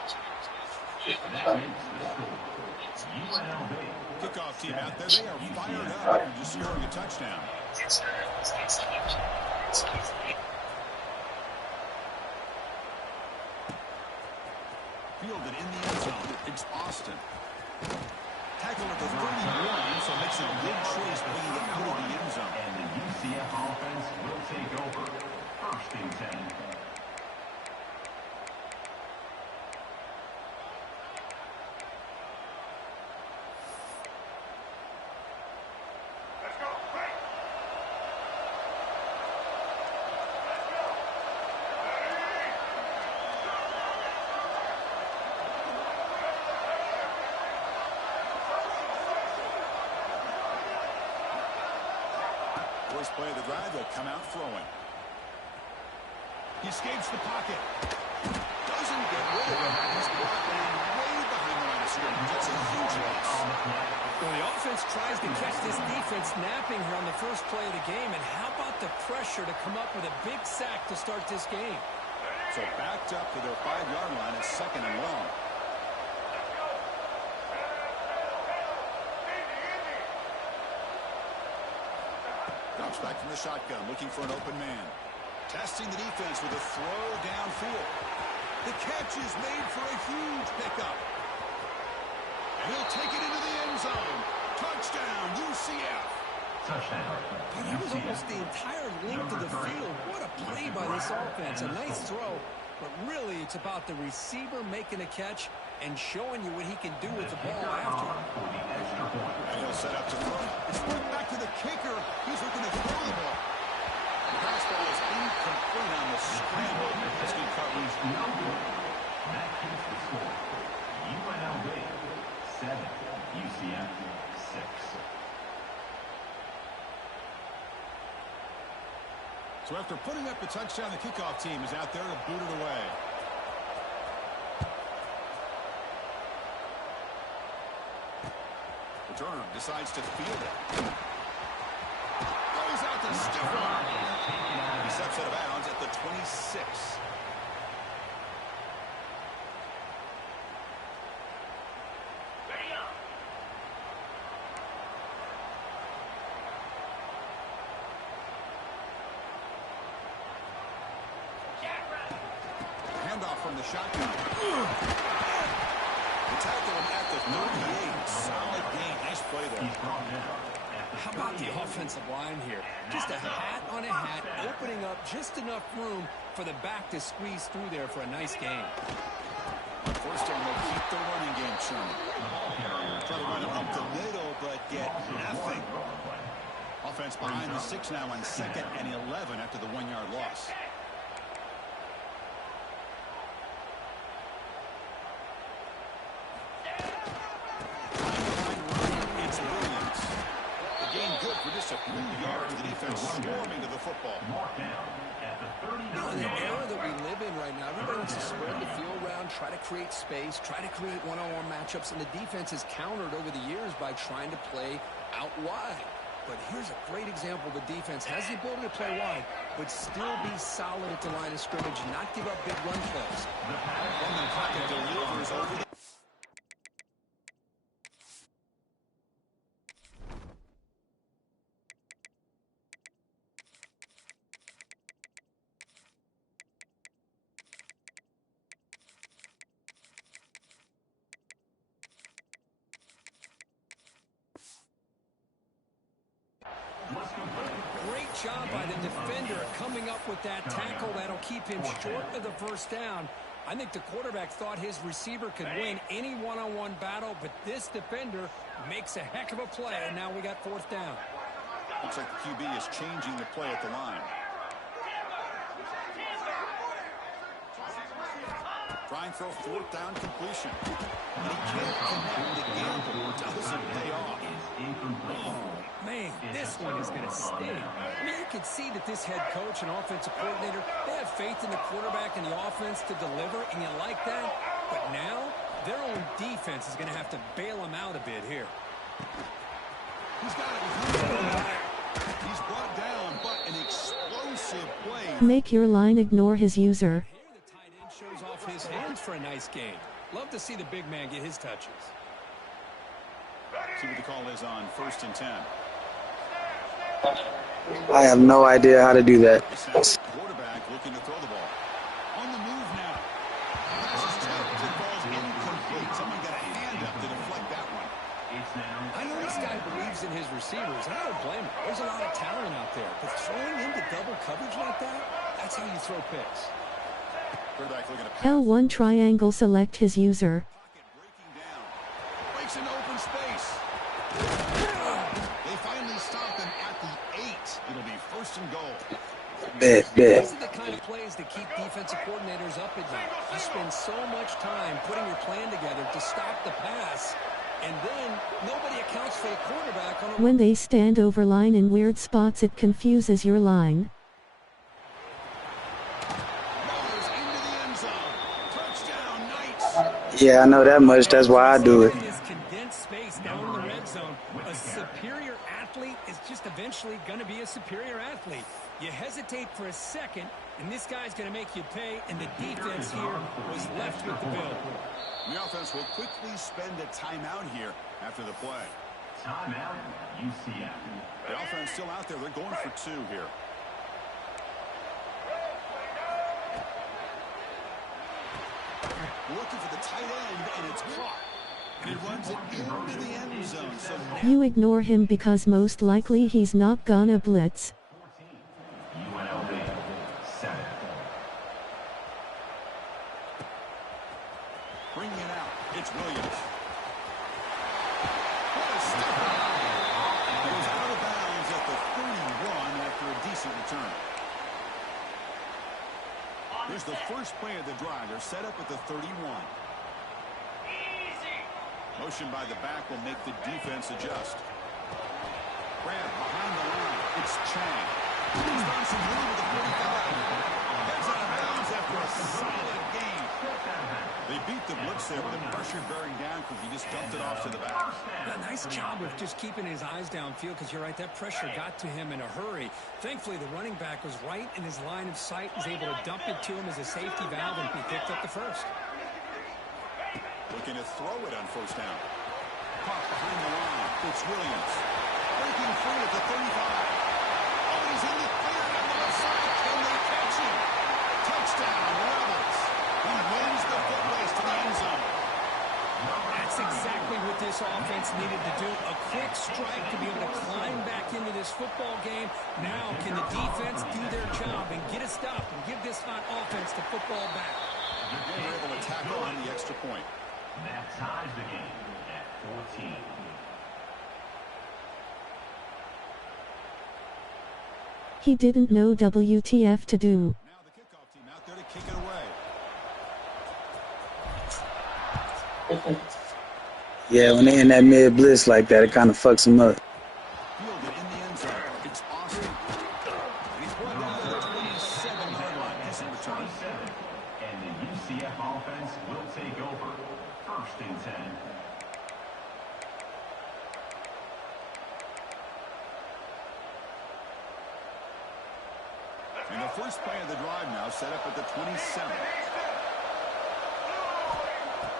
Kickoff team out there. They are fired up after just scoring a touchdown. Fielded in the end zone. It's Austin. Tackled at the 31, so makes a good choice bringing it out of the end zone. And the UCF offense will take over. 1st and 10. Let's go. Break. First play of the drive, they'll come out throwing. He escapes the pocket. Doesn't get rid of it. He's brought down way behind the line of scrimmage. That's a huge loss. Well, the offense tries to catch this defense napping here on the first play of the game, and how about the pressure to come up with a big sack to start this game? So backed up to their 5-yard line. It's 2nd and long. Drops back from the shotgun, looking for an open man. Testing the defense with a throw downfield. The catch is made for a huge pickup. And he'll take it into the end zone. Touchdown, UCF. Touchdown. But he was almost the entire length of the field. What a play by this offense. A nice throw, but really it's about the receiver making a catch and showing you what he can do with the ball after. And he'll set up to throw. It's thrown back to the kicker. He's looking to throw the ball. The pass ball is incomplete on the scramble. That's good coverage. That keeps the score. UNLV 7, UCF 6. So after putting up the touchdown, the kickoff team is out there to boot it away. Returner decides to field it. Goes out to Stifler. He steps out of bounds at the 26. Handoff from the shotgun. The tackle him at the 38. Solid gain. Nice play there. How about the offensive line here? Just a hat on a hat, opening up just enough room for the back to squeeze through there for a nice gain. First down, they'll keep the running game churning. Try to run it up the middle, but get nothing. Offense behind the 6 now on 2nd and 11 after the 1-yard loss. It's Williams. The gain good for just a few yards. The defense swarming to the football. In the era that we live in right now, everybody wants to spread the field around, try to create space, try to create one-on-one matchups, and the defense has countered over the years by trying to play out wide. But here's a great example. The defense has the ability to play wide, but still be solid at the line of scrimmage, not give up big run plays. From the pocket delivers over the Great job by the defender coming up with that tackle that'll keep him short of the first down. I think the quarterback thought his receiver could win any one-on-one battle, but this defender makes a heck of a play, and now we got 4th down. Looks like the QB is changing the play at the line. Try and throw 4th down completion. And he can't connect. The gamble doesn't pay off. Oh, man, this one is going to sting. I mean, you can see that this head coach and offensive coordinator, they have faith in the quarterback and the offense to deliver, and you like that. But now, their own defense is going to have to bail them out a bit here. He's got it. He's brought down, but an explosive play. Make your line ignore his user. Here the tight end shows off his hands for a nice gain. Love to see the big man get his touches. See what the call is on 1st and 10. I have no idea how to do that. Quarterback looking to throw the ball. On the move now. Pass is tipped. The ball's incomplete. Someone got a hand up to deflect that one. I know this guy believes in his receivers, and I don't blame him. There's a lot of talent out there. But throwing into double coverage like that, that's how you throw picks. Quarterback looking to pass. L1 triangle select his user. Pocket breaking down. Breaks into open space. They finally stop him at the 8. It'll be 1st and goal. Bet. These are the kind of plays that keep defensive coordinators up at night. You spend so much time putting your plan together to stop the pass, and then nobody accounts for the quarterback on a... When they stand over line in weird spots, it confuses your line. Rolls into the end zone. Touchdown, Knights. Yeah, I know that much. That's why I do it. In this condensed space down in the red zone, a superior athlete is just eventually going to be a superior athlete. You hesitate for a second, and this guy's going to make you pay, and the defense here was left with the bill. The offense will quickly spend a timeout here after the play. Timeout, UCF. The offense still out there. They're going for 2 here. Looking for the tight end, and it's caught. And he runs it into the end zone. So You ignore him because most likely he's not gonna blitz. UNLV, 7. bringing it out. It's Williams. What a step out. Goes out of bounds at the 31 after a decent return. Here's the first play of the drive. They're set up at the 31. Motion by the back will make the defense adjust. Grab behind the line. It's Chang. He's done some room with the 45. Gets out of bounds after a solid game. They beat the blitz there with the pressure bearing down because he just dumped it off to the back. A nice job of just keeping his eyes downfield because you're right, that pressure got to him in a hurry. Thankfully, the running back was right in his line of sight, was able to dump it to him as a safety valve, and he picked up the first. Looking to throw it on first down. Caught behind the line. It's Williams. Breaking free at the 35. Oh, he's in the clear on the left side. Can they catch him? Touchdown, Rebels. He wins the foot race to the end zone. That's exactly what this offense needed to do. A quick strike to be able to climb back into this football game. Now, can the defense do their job and get a stop and give this hot offense the football back? They're able to tackle on the extra point. That ties the game at 14. He didn't know WTF to do. Now the kickoff team out there to kick it away. Yeah, when they in that mid blitz like that, it kind of fucks them up. Fielded in the end zone. It's Austin. And he's brought down to the 27-yard line. Decent return. And the UCF offense will take over. 1st and 10. And the first play of the drive now set up at the 27.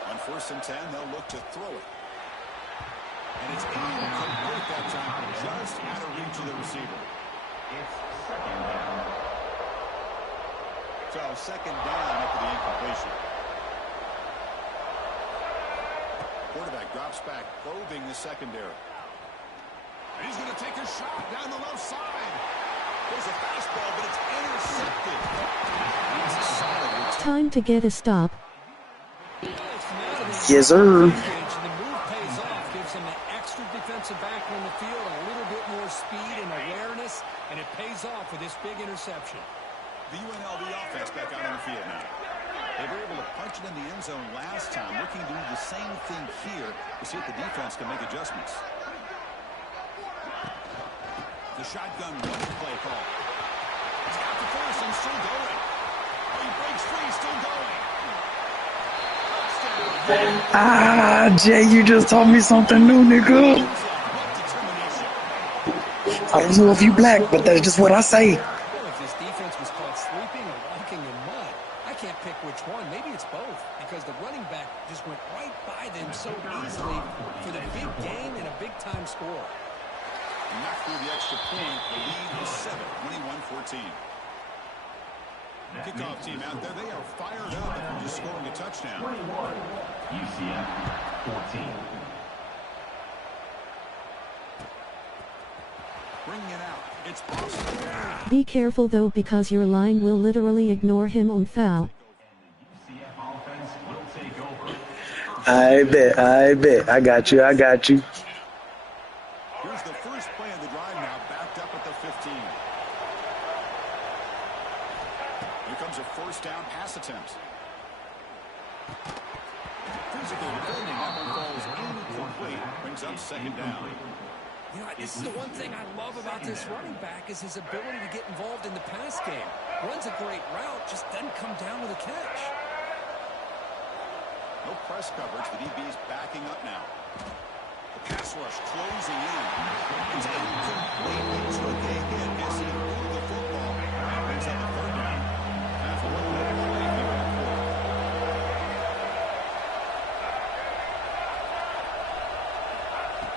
On 1st and 10, they'll look to throw it. And it's incomplete that time, just out of reach of the receiver. It's 2nd down. So 2nd down after the incompletion. Quarterback drops back, probing the secondary. And he's going to take a shot down the left side. There's a fastball, but it's intercepted. It's a solid return. Time to get a stop. Yes, sir. The move pays off, gives him an extra defensive back on the field, a little bit more speed and awareness, and it pays off with this big interception. The UNLV offense back out on the field now. They were able to punch it in the end zone last time, looking to do the same thing here to see if the defense can make adjustments. The shotgun running play call. It's got the first and still going. Oh, he breaks free, still going. Ah, Jay, you just told me something new, nigga. I don't know if you black, but that's just what I say. Well, if this defense was caught sleeping or walking in mud, I can't pick which one. Maybe it's both, because the running back just went right by them so easily for the big gain and a big-time score. Not through the extra point. The lead is 7, 21-14. Kickoff team out there. They are fired up after just scoring a touchdown. 21. UCF 14. Bringing it out. It's Boston. Be careful though, because your line will literally ignore him on foul. UCF offense will take over. I bet. I got you. Here's the first play of the drive now, backed up at the 15. Here comes a first down pass attempt. Physical defending, that one falls incomplete. Brings up 2nd down. You know, this is the one thing I love about this running back is his ability to get involved in the pass game. Runs a great route, just doesn't come down with a catch. No press coverage. The DB's backing up now. The pass rush closing in. It's incomplete. He took a hit as he moved the football. And brings up a 3rd down. Time for one more play here in the quarter.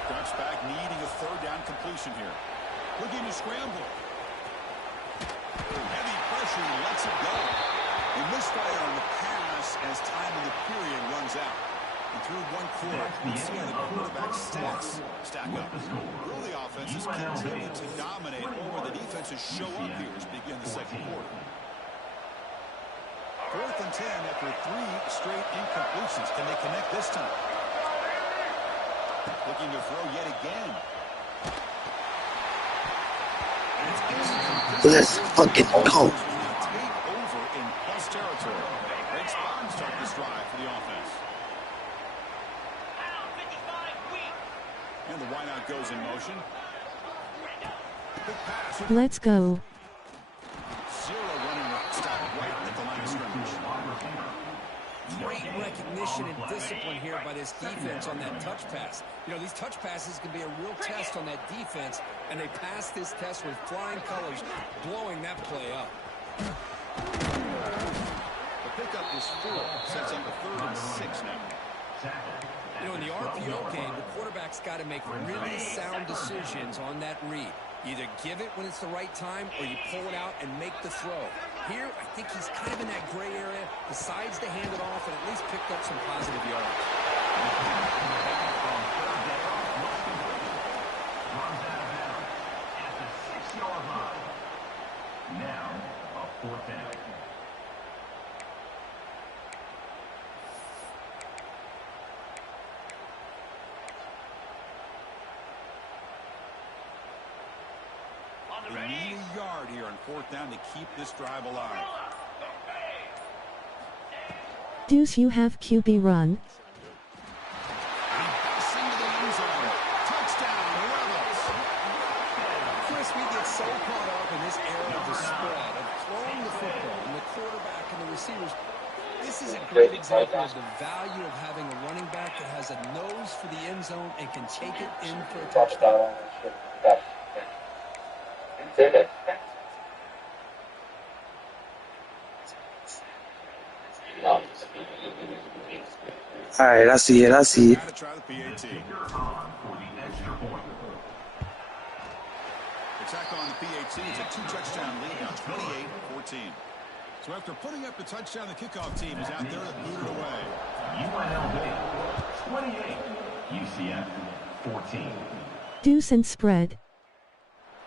Drops back, needing a 3rd down completion here. Looking to scramble. Heavy pressure, he lets it go. He misfire on the pass as time in the period runs out. And through one quarter, let's see how the quarterback's stats stack up. Will the offenses continue to dominate, or will the defenses show up here as we begin the second quarter? 4th and 10 after 3 straight incompletions. Can they connect this time? Looking to throw yet again. Let's fucking go. Take over in plus territory. Great spot and start this drive for the offense. And the wideout goes in motion. Big pass. Let's go. 0 running stop right at the line of scrimmage. Great recognition and discipline here by this defense on that touch pass. You know, these touch passes can be a real test on that defense, and they passed this test with flying colors, blowing that play up. The pickup is 4, sets up a 3rd and 6 now. You know, in the RPO game, the quarterback's got to make really sound decisions on that read. Either give it when it's the right time, or you pull it out and make the throw. Here, I think he's kind of in that gray area, decides to hand it off, and at least picked up some positive yards. Now, a 4th down. They need a yard here on 4th down to keep this drive alive. Deuce, you have QB run. Chris, we get so caught up in this era of the spread, of throwing the football, and the quarterback and the receivers. This is a great example of the value of having a running back that has a nose for the end zone and can take it in for a touchdown. All right, I see it. I see it. Gotta try the PAT. Attack on the PAT. It's a 2-touchdown lead now, 28-14. So after putting up the touchdown, the kickoff team is out there to boot it away. UNLV 28, UCF 14. Deuce and spread.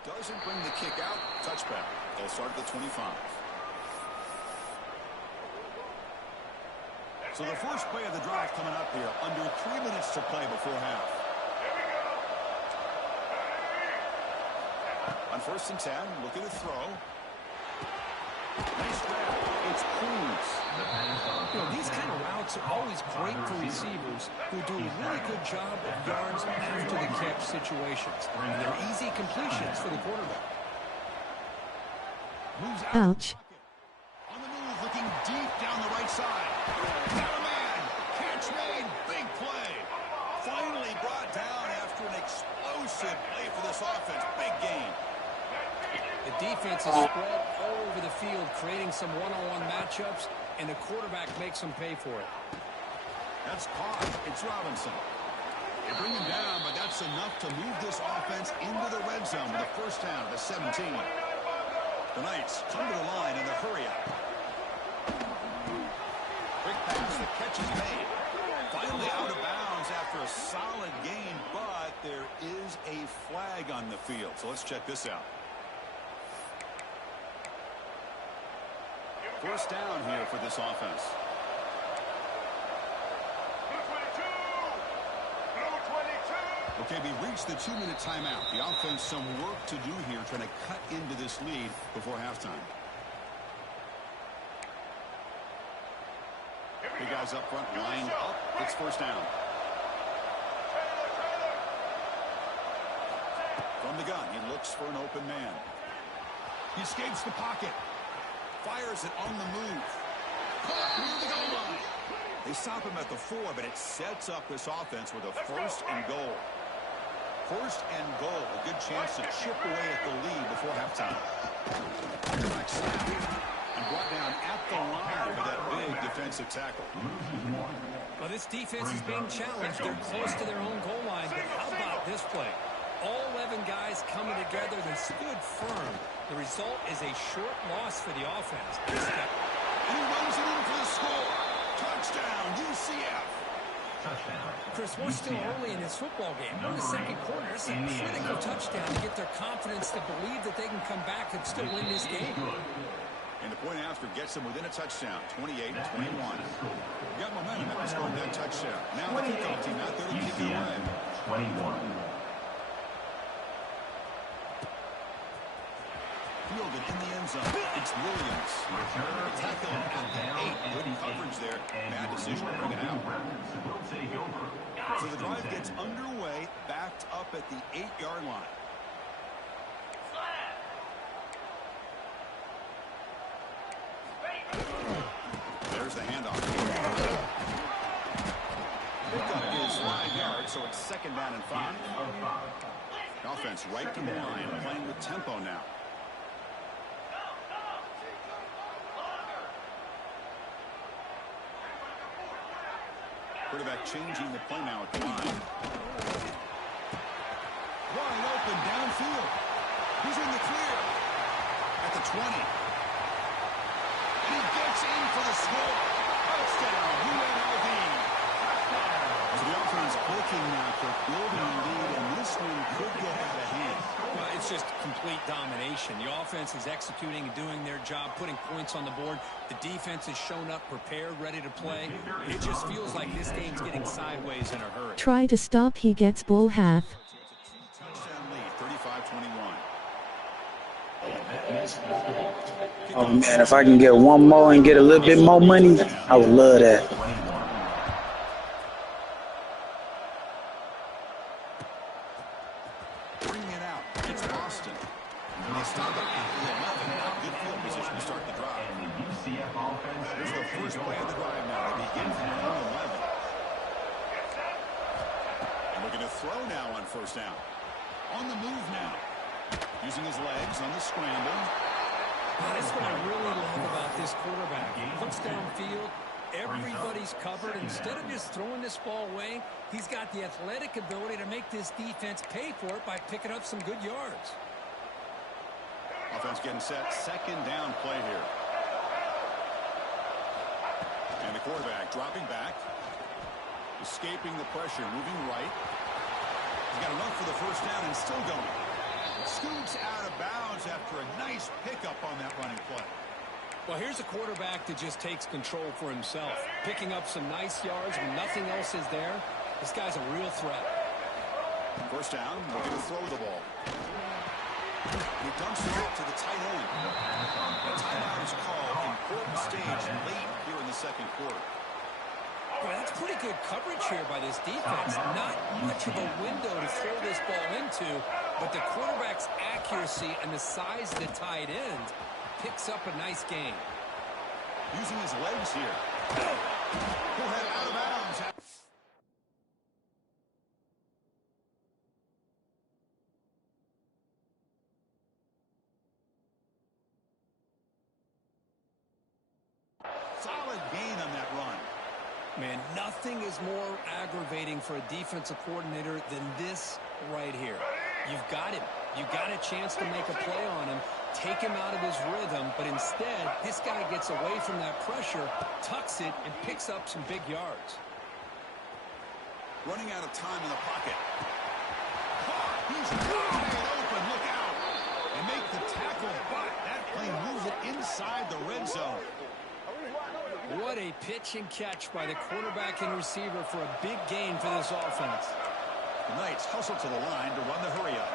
Doesn't bring the kick out. Touchback. They'll start at the 25. So the first play of the drive coming up here. Under 3 minutes to play before half. On 1st and 10, looking to throw. Nice grab. It's Cruz. You know, these kind of routes are always great for receivers who do a really good job of yards after the catch situations. And they're easy completions for the quarterback. Moves out. Ouch. On the move, looking deep down the right side. Got a man. Catch made. Big play. Finally brought down after an explosive play for this offense. Big game. The defense is spread all over the field, creating some one-on-one matchups, and the quarterback makes them pay for it. That's caught. It's Robinson. They bring him down, but that's enough to move this offense into the red zone with a 1st down at the 17. The Knights come to the line in the hurry-up. Quick pass. The catch is made. Finally out of bounds after a solid game, but there is a flag on the field. So let's check this out. 1st down here for this offense. Okay, we reached the 2-minute timeout. The offense some work to do here, trying to cut into this lead before halftime. Big guys up front, lined up. It's 1st down. From the gun, he looks for an open man. He escapes the pocket. Fires it on the move. Caught near the goal line. They stop him at the 4, but it sets up this offense with a 1st and goal. 1st and goal. A good chance to chip away at the lead before halftime. Quarterback snap and brought down at the line with that big defensive tackle. Well, this defense is being challenged. They're close to their own goal line, but how about this play? All 11 guys coming together. They stood firm. The result is a short loss for the offense. And he runs it in for the score. Touchdown, UCF. Chris, we're still early in this football game. We're in the second quarter. It's a critical touchdown to get their confidence to believe that they can come back and still win this game. And the point after gets them within a touchdown, 28-21. Got momentum after scoring that touchdown. Now the kickoff team out there to kick it away. 21. Fielded in the end zone. It's Williams. Tackle at the 8. Good coverage there. Bad decision to bring it out. So the drive gets underway, backed up at the 8-yard line. There's the handoff. Pickup is 5 yards, so it's second down and 5. Offense right to the line, playing with tempo now. Quarterback changing the play now at the line. Wide open downfield. He's in the clear. At the 20. And he gets in for the score. Touchdown, UNLV. So the offense clicking now for building a lead, and this one could get out of hand. Well, it's just complete domination. The offense is executing and doing their job, putting points on the board. The defense has shown up, prepared, ready to play. It just feels like this game's getting sideways in a hurry. Try to stop, he gets bull half. Touchdown lead, 35-21. Oh man, if I can get one more and get a little bit more money, I would love that. Bringing it out. It's Boston. And they stop it at the 11. Good field position to start the drive. Here's the first play of the drive now. They begin from their own 11. And looking to throw now on first down. On the move now. Using his legs on the scramble. That's what I really love about this quarterback. He looks downfield. Everybody's covered. Instead of just throwing this ball away, he's got the athletic ability to make this defense pay for it by picking up some good yards. Offense getting set. Second down play here. And the quarterback dropping back. Escaping the pressure. Moving right. He's got enough for the first down and still going. Scoots out of bounds after a nice pickup on that running play. Well, here's a quarterback that just takes control for himself, picking up some nice yards when nothing else is there. This guy's a real threat. First down, looking to throw the ball. He dumps it off to the tight end. A timeout is called. Important stage late here in the second quarter. Well, that's pretty good coverage here by this defense. Not much of a window to throw this ball into, but the quarterback's accuracy and the size of the tight end picks up a nice gain. Using his legs here. He'll head out of bounds. Solid gain on that run. Man, nothing is more aggravating for a defensive coordinator than this right here. You've got him. You got a chance to make a play on him, take him out of his rhythm, but instead, this guy gets away from that pressure, tucks it, and picks up some big yards. Running out of time in the pocket. He's wide open. Look out. And make the tackle, but that play moves it inside the red zone. What a pitch and catch by the quarterback and receiver for a big gain for this offense. The Knights hustle to the line to run the hurry-up.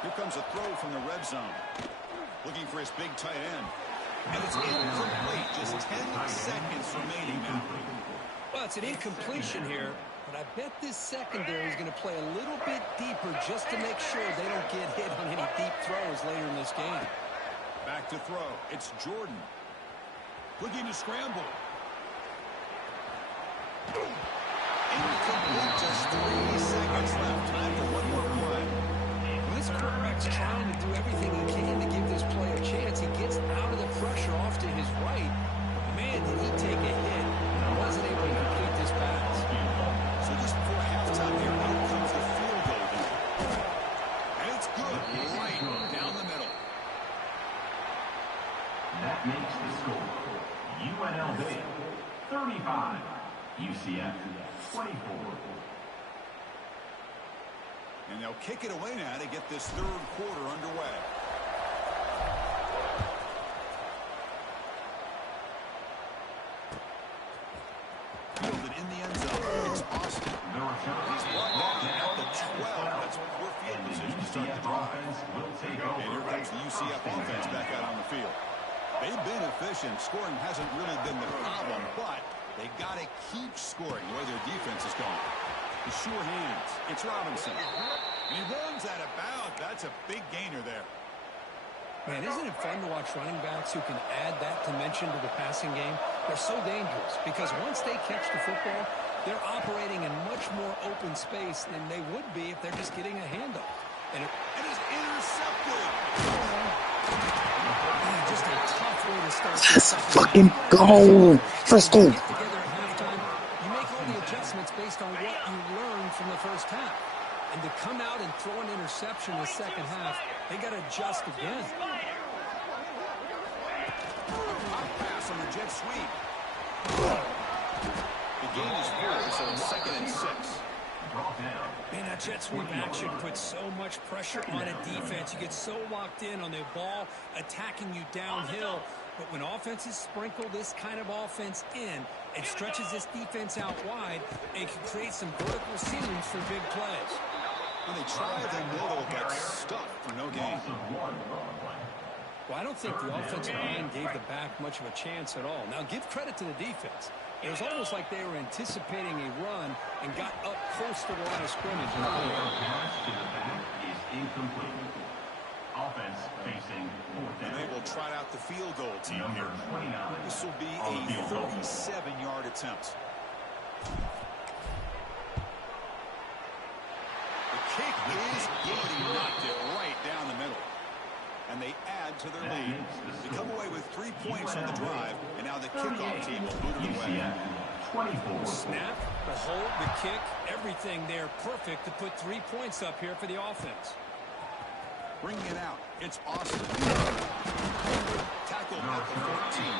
Here comes a throw from the red zone. Looking for his big tight end. And it's incomplete. Just 10 seconds remaining now. Well, it's an incompletion here, but I bet this secondary is going to play a little bit deeper just to make sure they don't get hit on any deep throws later in this game. Back to throw. It's Jordan. Looking to scramble. Incomplete. Just 3 seconds left. Time for one more play. This quarterback's trying to do everything he can to give this play a chance. He gets out of the pressure off to his right. Man, did he take a hit and wasn't able to complete this pass. So just before halftime here, out comes the field goal here. And it's good. Right down the middle. That makes the score UNLV And they'll kick it away now to get this third quarter underway. Fielded in the end zone. It's Austin. He's brought down at the 12. That's poor field position to start the drive. And here comes the UCF offense back out on the field. They've been efficient. Scoring hasn't really been the problem, but they got to keep scoring the way their defense is going. The sure hands. It's Robinson. And he runs out of bounds. That's a big gainer there. Man, isn't it fun to watch running backs who can add that dimension to the passing game? They're so dangerous because once they catch the football, they're operating in much more open space than they would be if they're just getting a handoff. And it is intercepted. Man, just a tough way to start. Let's fucking go. Let's go. Together at halftime, you make all the adjustments based on what you learned from the first half. And to come out and throw an interception in the second half, they got to adjust again. Hot pass on the jet sweep. The gain is 4, so it's 2nd and 6. Man, that jet sweep action puts so much pressure on a defense. You get so locked in on the ball attacking you downhill. But when offenses sprinkle this kind of offense in, it stretches this defense out wide and can create some vertical ceilings for big plays. When they try the middle, but stuck for no gain. Well, I don't think the offensive line gave the back much of a chance at all. Now, give credit to the defense. It was almost like they were anticipating a run and got up close to the line of scrimmage. Pass to the back is incomplete. Offense facing 4th down. And they will trot out the field goal team here. 29. This will be a 37-yard attempt. The kick is good. He knocked it right down the middle. And they add to their lead. They come away with 3 points on the drive, and now the kickoff team will boot it away. Snap, the hold, the kick, everything there perfect to put 3 points up here for the offense. Bringing it out, it's Austin. Tackled at the 14.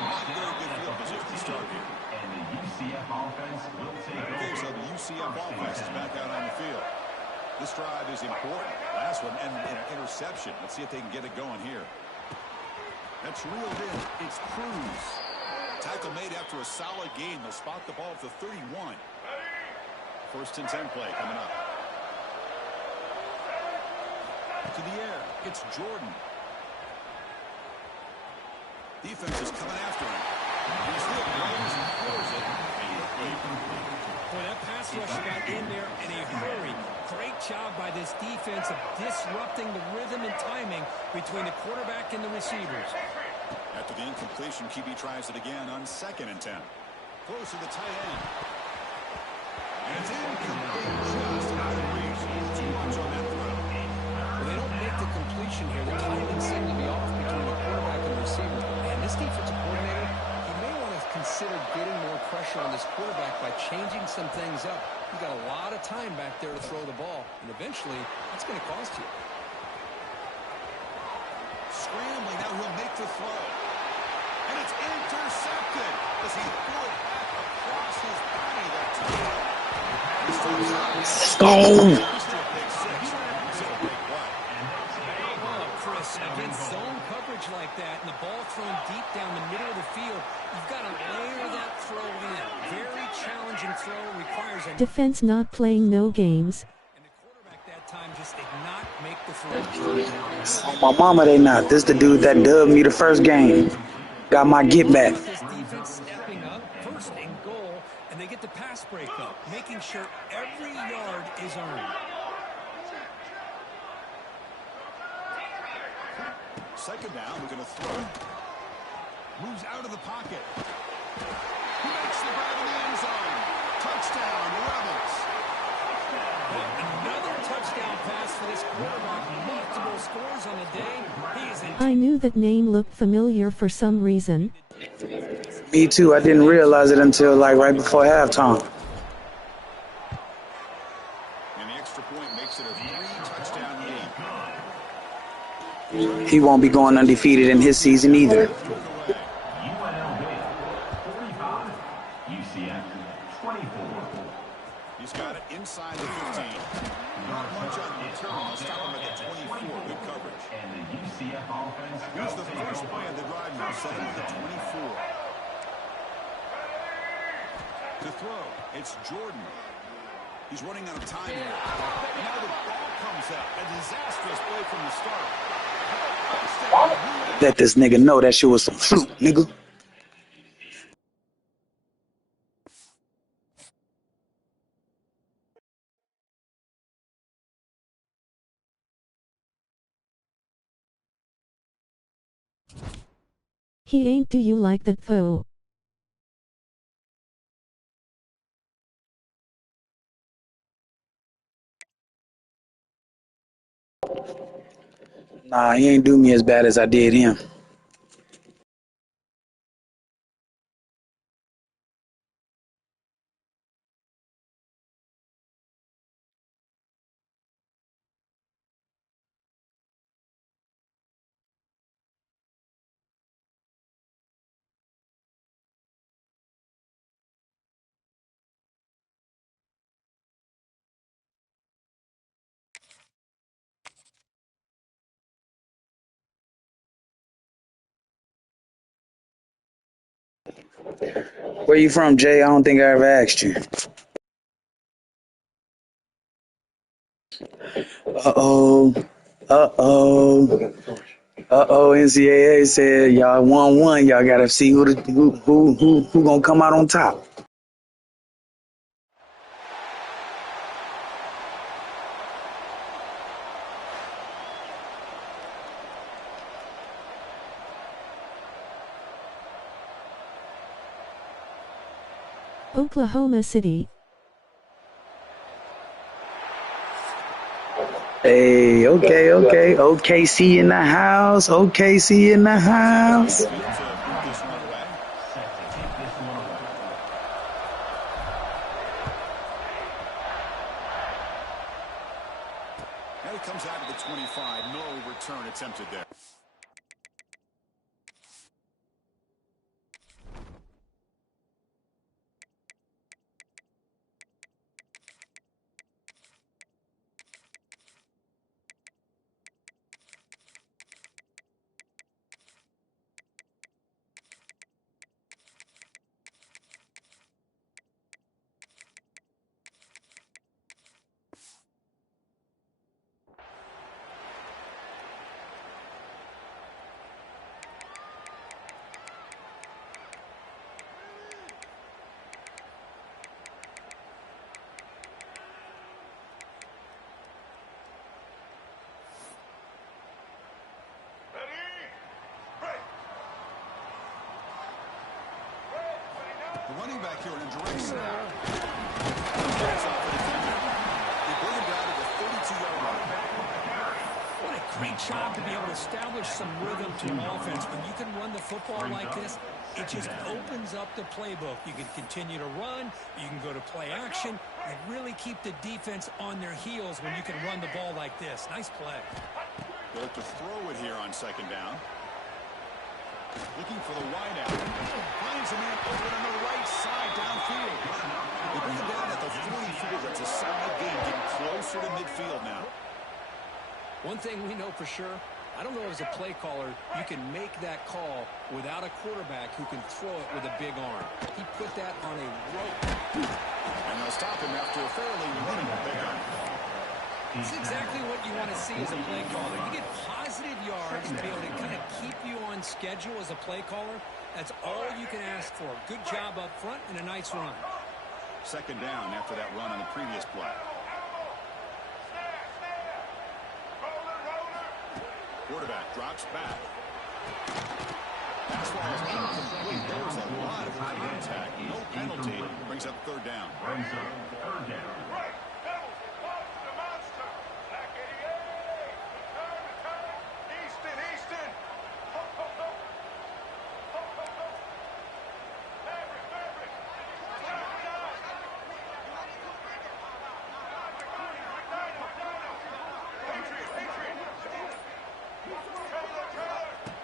Not very good field position to start here. And the UCF offense will take over. Okay, so the UCF offense is back out on the field. This drive is important. Last one ended in an interception. Let's see if they can get it going here. That's reeled in. It's Cruz. Tackle made after a solid gain. They'll spot the ball at the 31. 1st and 10 play coming up. To the air. It's Jordan. Defense is coming after him. He still runs and throws it. Boy, that pass rush got in there in a hurry. Great job by this defense of disrupting the rhythm and timing between the quarterback and the receivers. After the incompletion, QB tries it again on 2nd and 10. Close to the tight end. And it's incomplete, just out of reach. Too much on that throw. Well, they don't make the completion here. The timing seemed to be off between the quarterback and the receiver. And this defensive coordinator, he may want to consider getting more pressure on this quarterback by changing some things up. You got a lot of time back there to throw the ball, and eventually, that's going to cost you. Scrambling, now he'll make the throw. And it's intercepted as he threw it back across his body that time. Let's go. Oh, Chris, against zone coverage like that and the ball thrown deep down the middle of the field, you've got to layer that throw in. Very challenging throw, requires a Defense not playing no games. and the quarterback that time just did not make the throw. On my mama, they not. This the dude that dubbed me the first game. Got my get back. This defense stepping up, 1st and goal, and they get the pass break up, making sure every yard is earned. 2nd down, we're going to throw. Moves out of the pocket. He makes the grab in the end zone. Touchdown, the Rebels. Another touchdown pass for this quarterback. Multiple scores on the day. He is in I knew that name looked familiar for some reason. Me too. I didn't realize it until like right before halftime. And the extra point makes it a 3-touchdown lead. He won't be going undefeated in his season either. UNLV 45, UCF 24. He's got it inside the 15. Not much on the return. They'll stop him at the 24. Good coverage. And the UCF offense. Here's the first play of the drive now. Set him at the 24. To throw, it's Jordan. He's running out of time here. And now the ball comes out. A disastrous play from the start. Let this nigga know that shit was some fruit, nigga. He ain't do you like that though. Nah, he ain't do me as bad as I did him. Where you from, Jay? I don't think I ever asked you. Uh-oh. Uh-oh. Uh-oh. NCAA said y'all 1-1. Y'all gotta see who gonna come out on top. Oklahoma City. Hey, okay. OKC in the house. OKC in the house. Now he comes out to the 25. No return attempted there. The running back here in a direct snap. Gets off the defender. They bring him down to the 32-yard line. What a great job to be able to establish some rhythm to an offense. When you can run the football like this, it just opens up the playbook. You can continue to run. You can go to play action. And really keep the defense on their heels when you can run the ball like this. Nice play. They look to throw it here on second down. Looking for the wideout. Finds a man open on the right side downfield. They bring it down at the 44. That's a solid game, getting closer to midfield now. One thing we know for sure, I don't know as a play caller, you can make that call without a quarterback who can throw it with a big arm. He put that on a rope. And they'll stop him after a fairly minimal pickup. It's exactly what you want to see as a play caller. You get positive yards to be able to kind of keep you on schedule as a play caller. That's all you can ask for. Good job up front and a nice run. Second down after that run on the previous play. Quarterback drops back. Pass ball is incomplete. There was a lot of contact. No penalty. Brings up third down.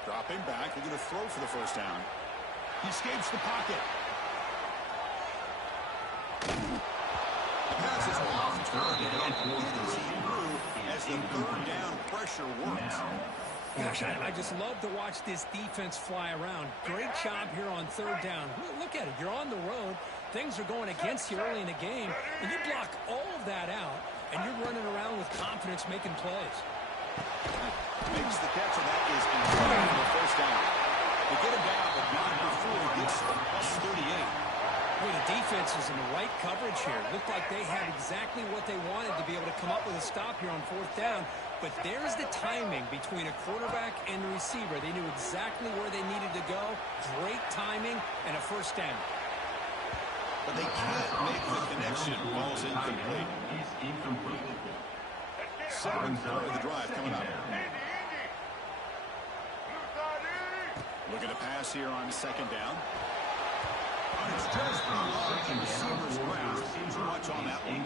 Dropping back. They're going to throw for the first down. He escapes the pocket. Passes off As the third down pressure works. Gosh, I just love to watch this defense fly around. Great job here on third down. Look at it. You're on the road. Things are going against you early in the game, and you block all of that out, and you're running around with confidence making plays. Makes the catch, and that is incredible for the first down. To get him down, but not before he gets to plus 38. Well, the defense is in the right coverage here. Looked like they had exactly what they wanted to be able to come up with a stop here on fourth down. But there's the timing between a quarterback and the receiver. They knew exactly where they needed to go. Great timing and a first down. But they can't make the connection. Ball's incomplete. Seventh play of the drive coming up. Looking to pass here on second down. It's just beyond the receiver's grasp. Too much on that one.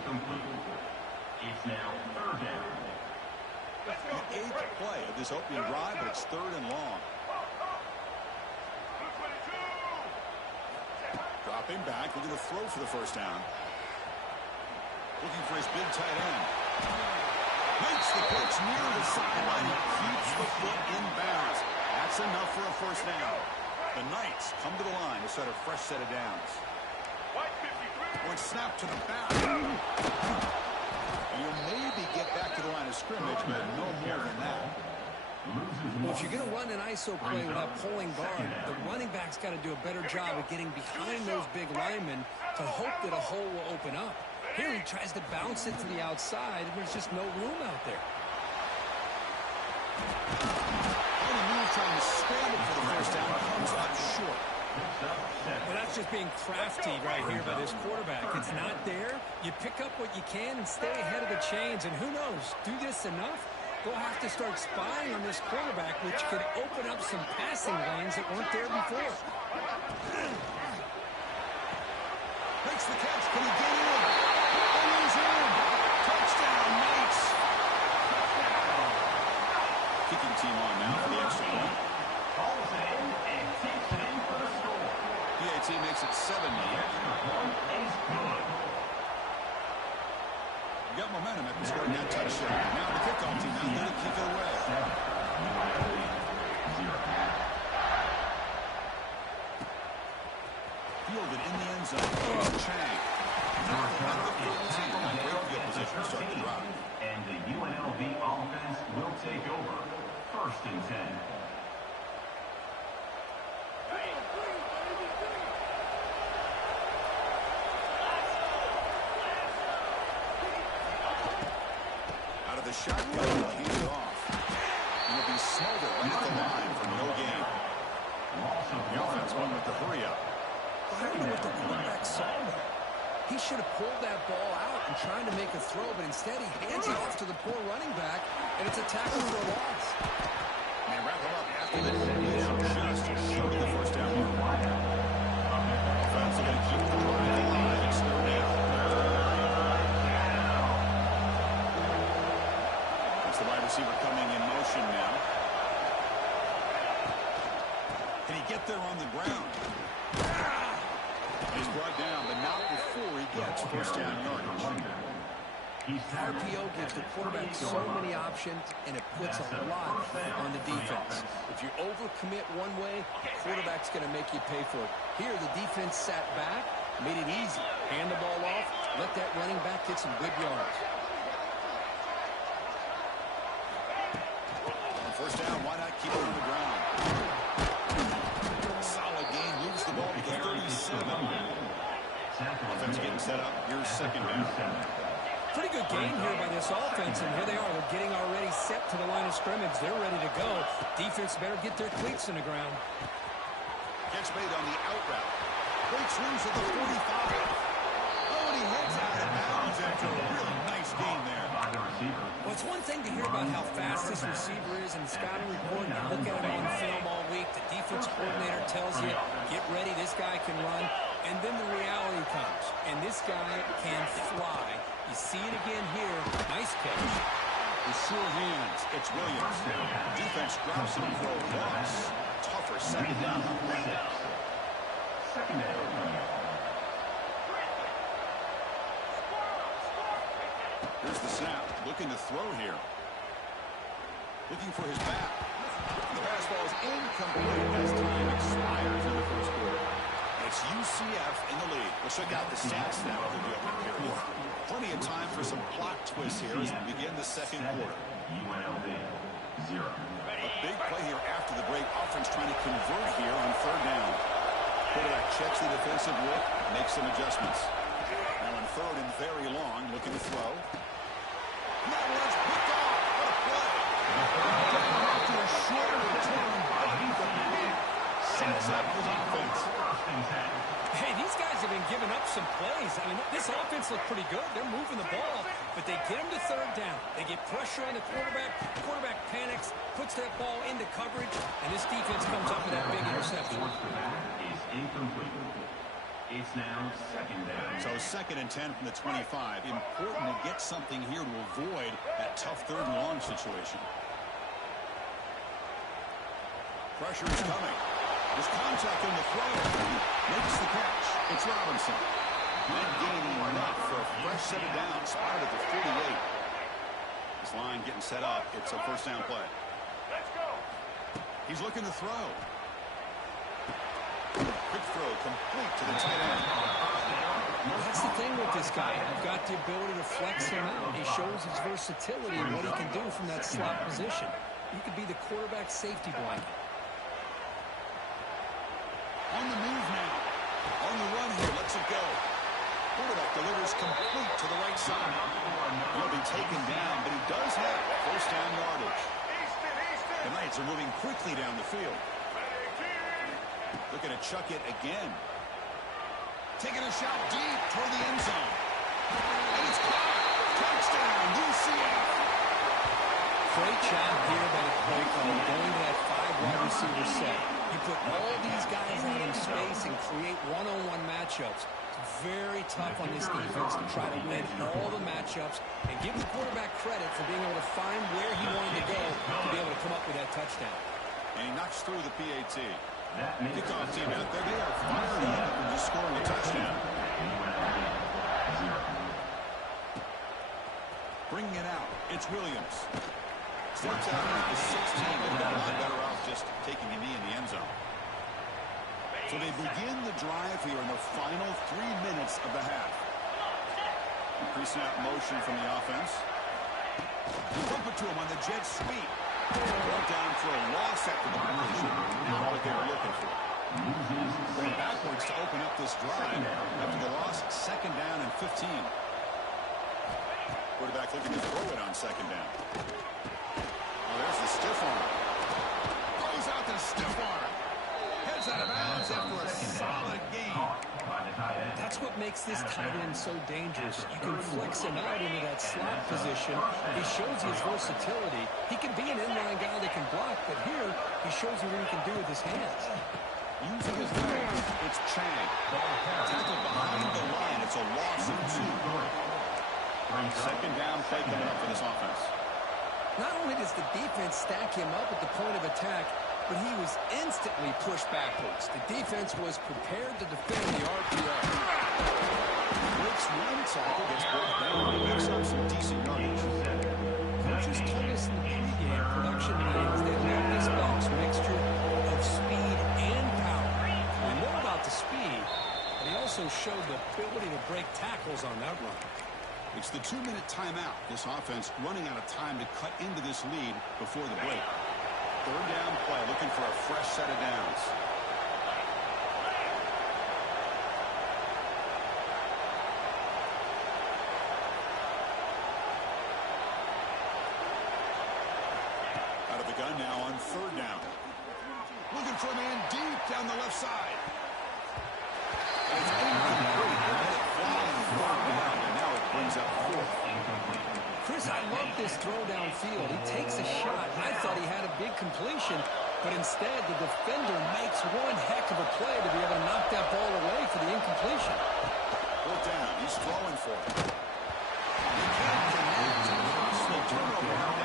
It's now third down. The eighth play of this opening drive, but it's third and long. Dropping back, looking to throw for the first down. Looking for his big tight end. Makes the pitch near the sideline. He keeps the foot in bounds. That's enough for a first down. The Knights come to the line to start a fresh set of downs. Point snap to the back. And you'll maybe get back to the line of scrimmage, but no more than that. Well, if you're going to run an ISO play without pulling guard, the running back's got to do a better job of getting behind those big linemen to hope that a hole will open up. Here he tries to bounce it to the outside, and there's just no room out there. Trying to scramble for the first down, comes up short. Well, that's just being crafty right here by this quarterback. It's not there. You pick up what you can and stay ahead of the chains. And who knows, do this enough, they'll have to start spying on this quarterback, which could open up some passing lanes that weren't there before. Makes the catch. Can he get in? And he's in. Touchdown, Knights. Kicking team on now for the extra point. Calls it in and takes it in for the score. PAT makes it 7-0. Is good. Got momentum after scoring that touchdown. Now the kickoff team now going to kick it away. Fielded in the end zone. Chang. Great field position to start the drive. And the UNLV offense will take over. First and 10. Out of the shotgun, hand it off. And it'll be smothered right at the line for no gain. The offense went with the hurry up. I don't know what the quarterback saw there. He should have pulled that ball out and trying to make a throw, but instead he hands it off to the poor running back, and it's a tackle for a loss. And they wrap him up after the completion, just short of the first down mark. Offense are going to keep the drive alive. It's third down. It's the wide receiver coming in motion now. Can he get there on the ground? He's brought down, but not before he gets first down yardage. RPO gives the quarterback so many options, and it puts a lot on the defense. If you overcommit one way, the quarterback's going to make you pay for it. Here, the defense sat back, made it easy. Hand the ball off, let that running back get some good yards. First down, why not keep it on the ground? Solid gain, moves the ball to the 37. Offense getting set up. Here's second down. Pretty good game here by this offense, and here they are. They're getting already set to the line of scrimmage. They're ready to go. Defense better get their cleats in the ground. Catch made on the out route. Breaks loose at the 45. Oh, and he heads out of bounds after a really nice game there. Well, it's one thing to hear about how fast this receiver is in the scouting report. You look at him on film all week. The defense coordinator tells you, get ready, this guy can run. And then the reality comes, and this guy can fly. You see it again here. Nice catch. With sure hands, it's Williams. Defense drops him for a loss. Tougher second down. Second down. snap, looking to throw here. Looking for his back. The pass ball is incomplete as time expires in the first quarter. It's UCF in the lead. We'll check out the stats now of the opening period. Plenty of time for some plot twists here as we begin the second quarter. UNLV, 0. A big play here after the break. Offense trying to convert here on third down. Quarterback checks the defensive look, makes some adjustments. Now on third and very long, looking to throw. That one's picked off. What a play. After a short return by the lead, sets up his offense. Hey, these guys have been giving up some plays. I mean, this offense looked pretty good. They're moving the ball, but they get him to third down. They get pressure on the quarterback. The quarterback panics, puts that ball into coverage, and this defense comes up with that big interception. Is incomplete. It's now second down. So 2nd and 10 from the 25. Important to get something here to avoid that tough third and long situation. Pressure is coming. There's contact on the throw. Makes the catch. It's Robinson. Not gaining enough for a fresh set of downs. Spotted at the 48. This line getting set up. It's a first down play. Let's go. He's looking to throw. Quick throw complete to the tight end. Well, that's the thing with this guy. You've got the ability to flex him out. He shows his versatility and what he can do from that slot position. He could be the quarterback safety blanket. On the move now. On the run here. Lets it go. Quarterback delivers complete to the right side. He'll be taken down, but he does have first down yardage. The Knights are moving quickly down the field. Looking to chuck it again. Taking a shot deep toward the end zone. And it's caught. Touchdown, UCF. Great job here by the play call, going to that 5-wide receiver set. You put all these guys out in space and create one-on-one matchups. It's very tough on this defense to try to win all the matchups and give the quarterback credit for being able to find where he wanted to go to be able to come up with that touchdown. And he knocks through the PAT. Kickoff team out there. They are fired up and just scoring a touchdown. Bringing it out. It's Williams. Steps out at the 16. They've got a lot better off just taking a knee in the end zone. So they begin the drive here in the final 3 minutes of the half. Pre-snap motion from the offense. Flip it to him on the jet sweep. Brought down for a loss after the completion. Not what they were looking for. Going backwards to open up this drive after the loss. 2nd down and 15. Quarterback looking to throw it on 2nd down. There's the stiff arm. Throws out the stiff arm. Heads out of bounds after a solid gain. That's what makes this tight end so dangerous. You can flex him out into that slot position. He shows his versatility. He can be an inline guy that can block, but here he shows you what he can do with his hands. Using his legs, it's Chang. Tackled behind the line. It's a loss of 2. 2nd down play coming up for this offense. Not only does the defense stack him up at the point of attack, but he was instantly pushed backwards. The defense was prepared to defend the RPO. Breaks one tackle, gets brought down, picks up some decent yardage. Coaches told us in the pregame production meetings they love this box mixture of speed and power. We know about the speed, but he also showed the ability to break tackles on that run. It's the 2-minute timeout. This offense running out of time to cut into this lead before the break. 3rd down play, looking for a fresh set of downs. Out of the gun now on 3rd down. Looking for a man deep down the left side. And it's incomplete. They let it fly on 3rd down, and now it brings up 4th. Chris, I love this throw downfield. He takes a shot. I thought he had a big completion, but instead the defender makes one heck of a play to be able to knock that ball away for the incompletion. 4th down. He's throwing for it. He can't connect. Slow turnover down.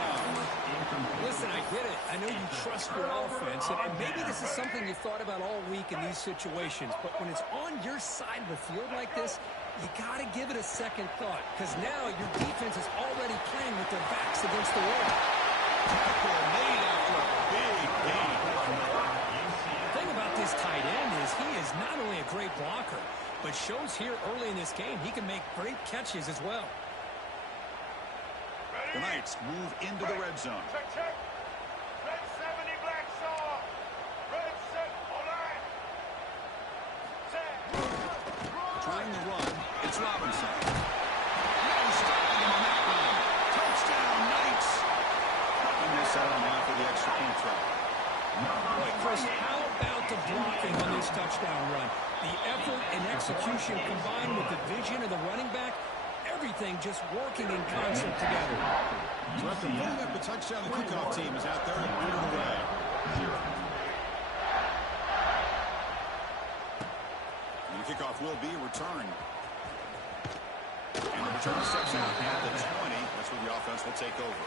Listen, I get it. I know you trust your offense, and maybe this is something you thought about all week in these situations, but when it's on your side of the field like this, you got to give it a second thought because now your defense is already playing with their backs against the wall. Tackle made after a big gain. The thing about this tight end is he is not only a great blocker, but shows here early in this game he can make great catches as well. The Knights move into the red zone. Check, check. Red 70 black saw. Red set. All right. Set. Trying the run. It's Robinson. No stopping him on that run. Touchdown, Knights. And they settle him out for the extra point try. Boy, Chris, how about the blocking on this touchdown run? The effort and execution combined with the vision of the running back, everything just working in concert together. So after putting up a touchdown, the kickoff team is out there to boot it away. And the kickoff will be returned. And the return steps out at the 20. That's where the offense will take over.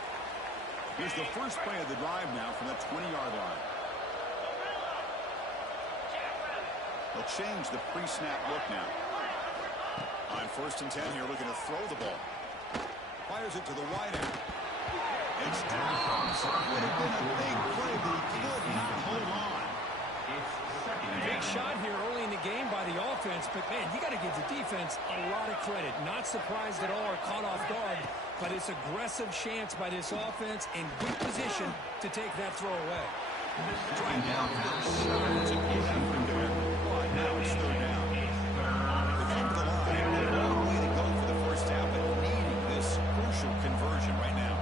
Here's the first play of the drive now from the 20-yard line. They'll change the pre-snap look now. On 1st and 10 here, looking to throw the ball. Fires it to the wide end. It's dropped. Would have been a big play, but he could not hold on. Big shot here early in the game by the offense, but man, you got to give the defense a lot of credit. Not surprised at all or caught off guard, but it's aggressive chance by this offense in good position to take that throw away. Trying down the shot. It's a good effort there. But now it's third down. They come to the line. A long way to go for the first half, but needing this crucial conversion right now.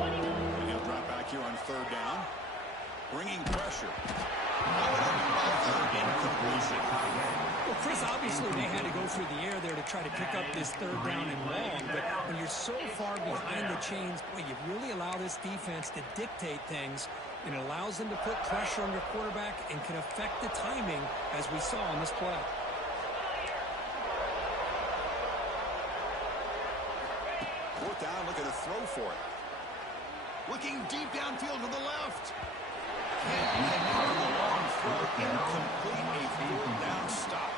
And he'll drop back here on third down. Bringing pressure. Incompletion. Well, Chris, obviously they had to go through the air there to try to pick up this third down and long, but when you're so far behind the chains, boy, you really allow this defense to dictate things, and it allows them to put pressure on your quarterback and can affect the timing, as we saw on this play. Fourth down, looking to throw for it. Looking deep downfield to the left. Can't connect with a long throw. Incomplete, a fourth down stop.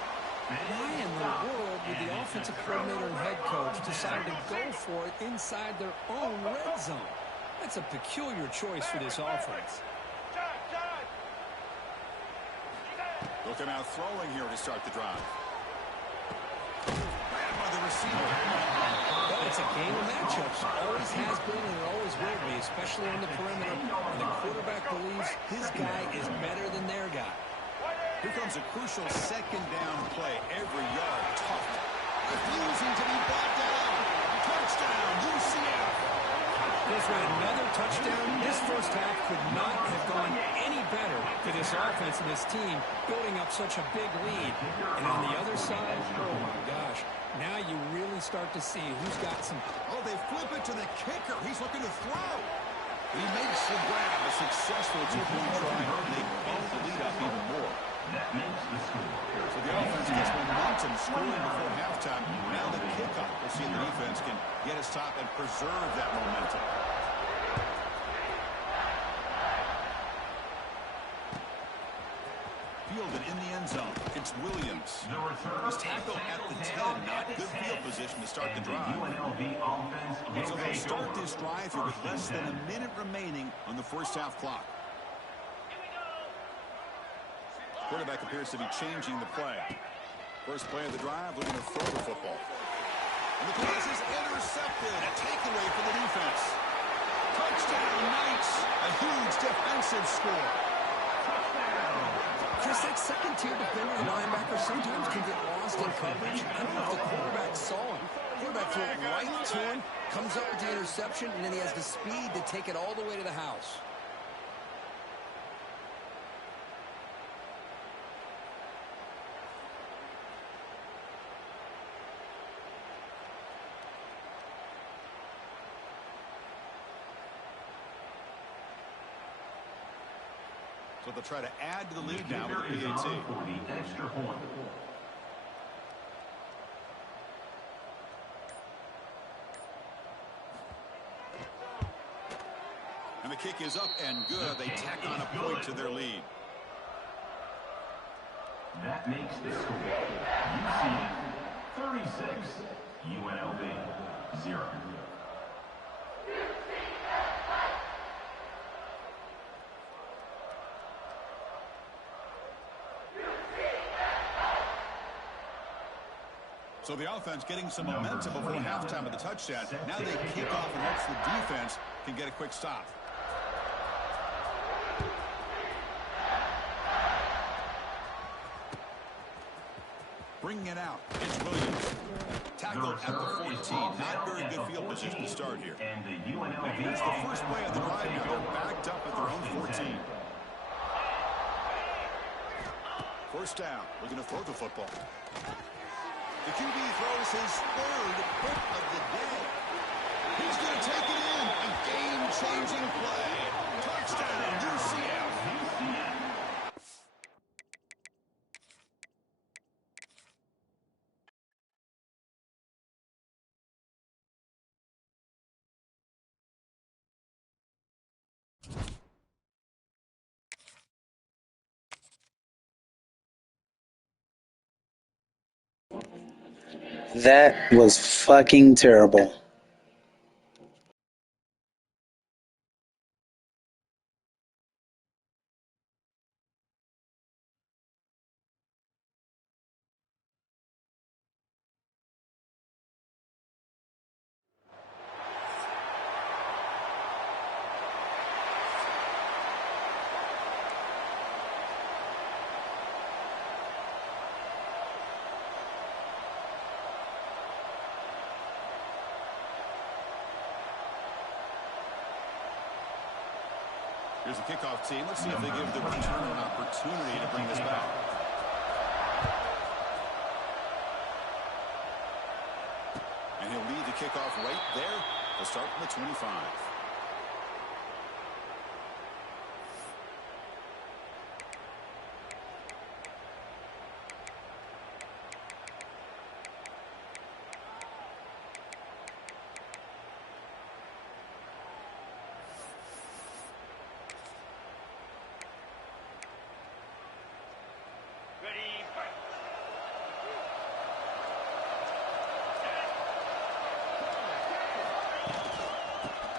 Why in the world would the offensive coordinator and head coach decide to go for it inside their own red zone? That's a peculiar choice for this offense. They'll come out throwing here to start the drive. Grabbed by the receiver. Well, it's a game of matchups. Always has been and it always will be, especially on the perimeter. And the quarterback believes his guy is better than their guy. Here comes a crucial second down play. Every yard tough. Refusing to be brought down. Touchdown, UCF. There's been another touchdown. This first half could not have gone any better for this offense and this team, building up such a big lead. And on the other side, oh my gosh, now you really start to see who's got some. Oh, they flip it to the kicker. He's looking to throw. He makes the grab, a successful two-point try. They bump the lead up even more. That makes the score. So the offense gets momentum scoring before halftime. Now the kickoff. We'll see if the defense can get his top and preserve that momentum. Fielded in the end zone. It's Williams. The return He's tackled at the 10. Not good field position to start the drive. UNLV offense So they'll start this drive here with less than a minute remaining on the first half clock. Quarterback appears to be changing the play. First play of the drive, looking to throw the football. And the pass is intercepted. A takeaway for the defense. Touchdown, Knights. A huge defensive score. Chris, that second-tier defender and linebacker sometimes can get lost in coverage. I don't know if the quarterback saw him. Quarterback threw it right to him, comes up with the interception, and then he has the speed to take it all the way to the house. So they'll try to add to the lead now with the PAT. For the extra point. And the kick is up and good. They tack on a point to their lead. makes the score. UCF 36, UNLV 0. So the offense getting some momentum before halftime of the touchdown. Now they kick off and hopes the defense can get a quick stop. Bringing it out. It's Williams. Tackled at the 14. Not very good field position to start here. It's the first play of the drive now. They're backed up at their own 14. First down. Looking to throw the football. The QB throws his third hit of the day. He's going to take it in. A game-changing play. Touchdown, UCF. That was fucking terrible. Here's the kickoff team. Let's see if they give the returner an opportunity to bring this back. And he'll lead the kickoff right there. They'll start from the 25.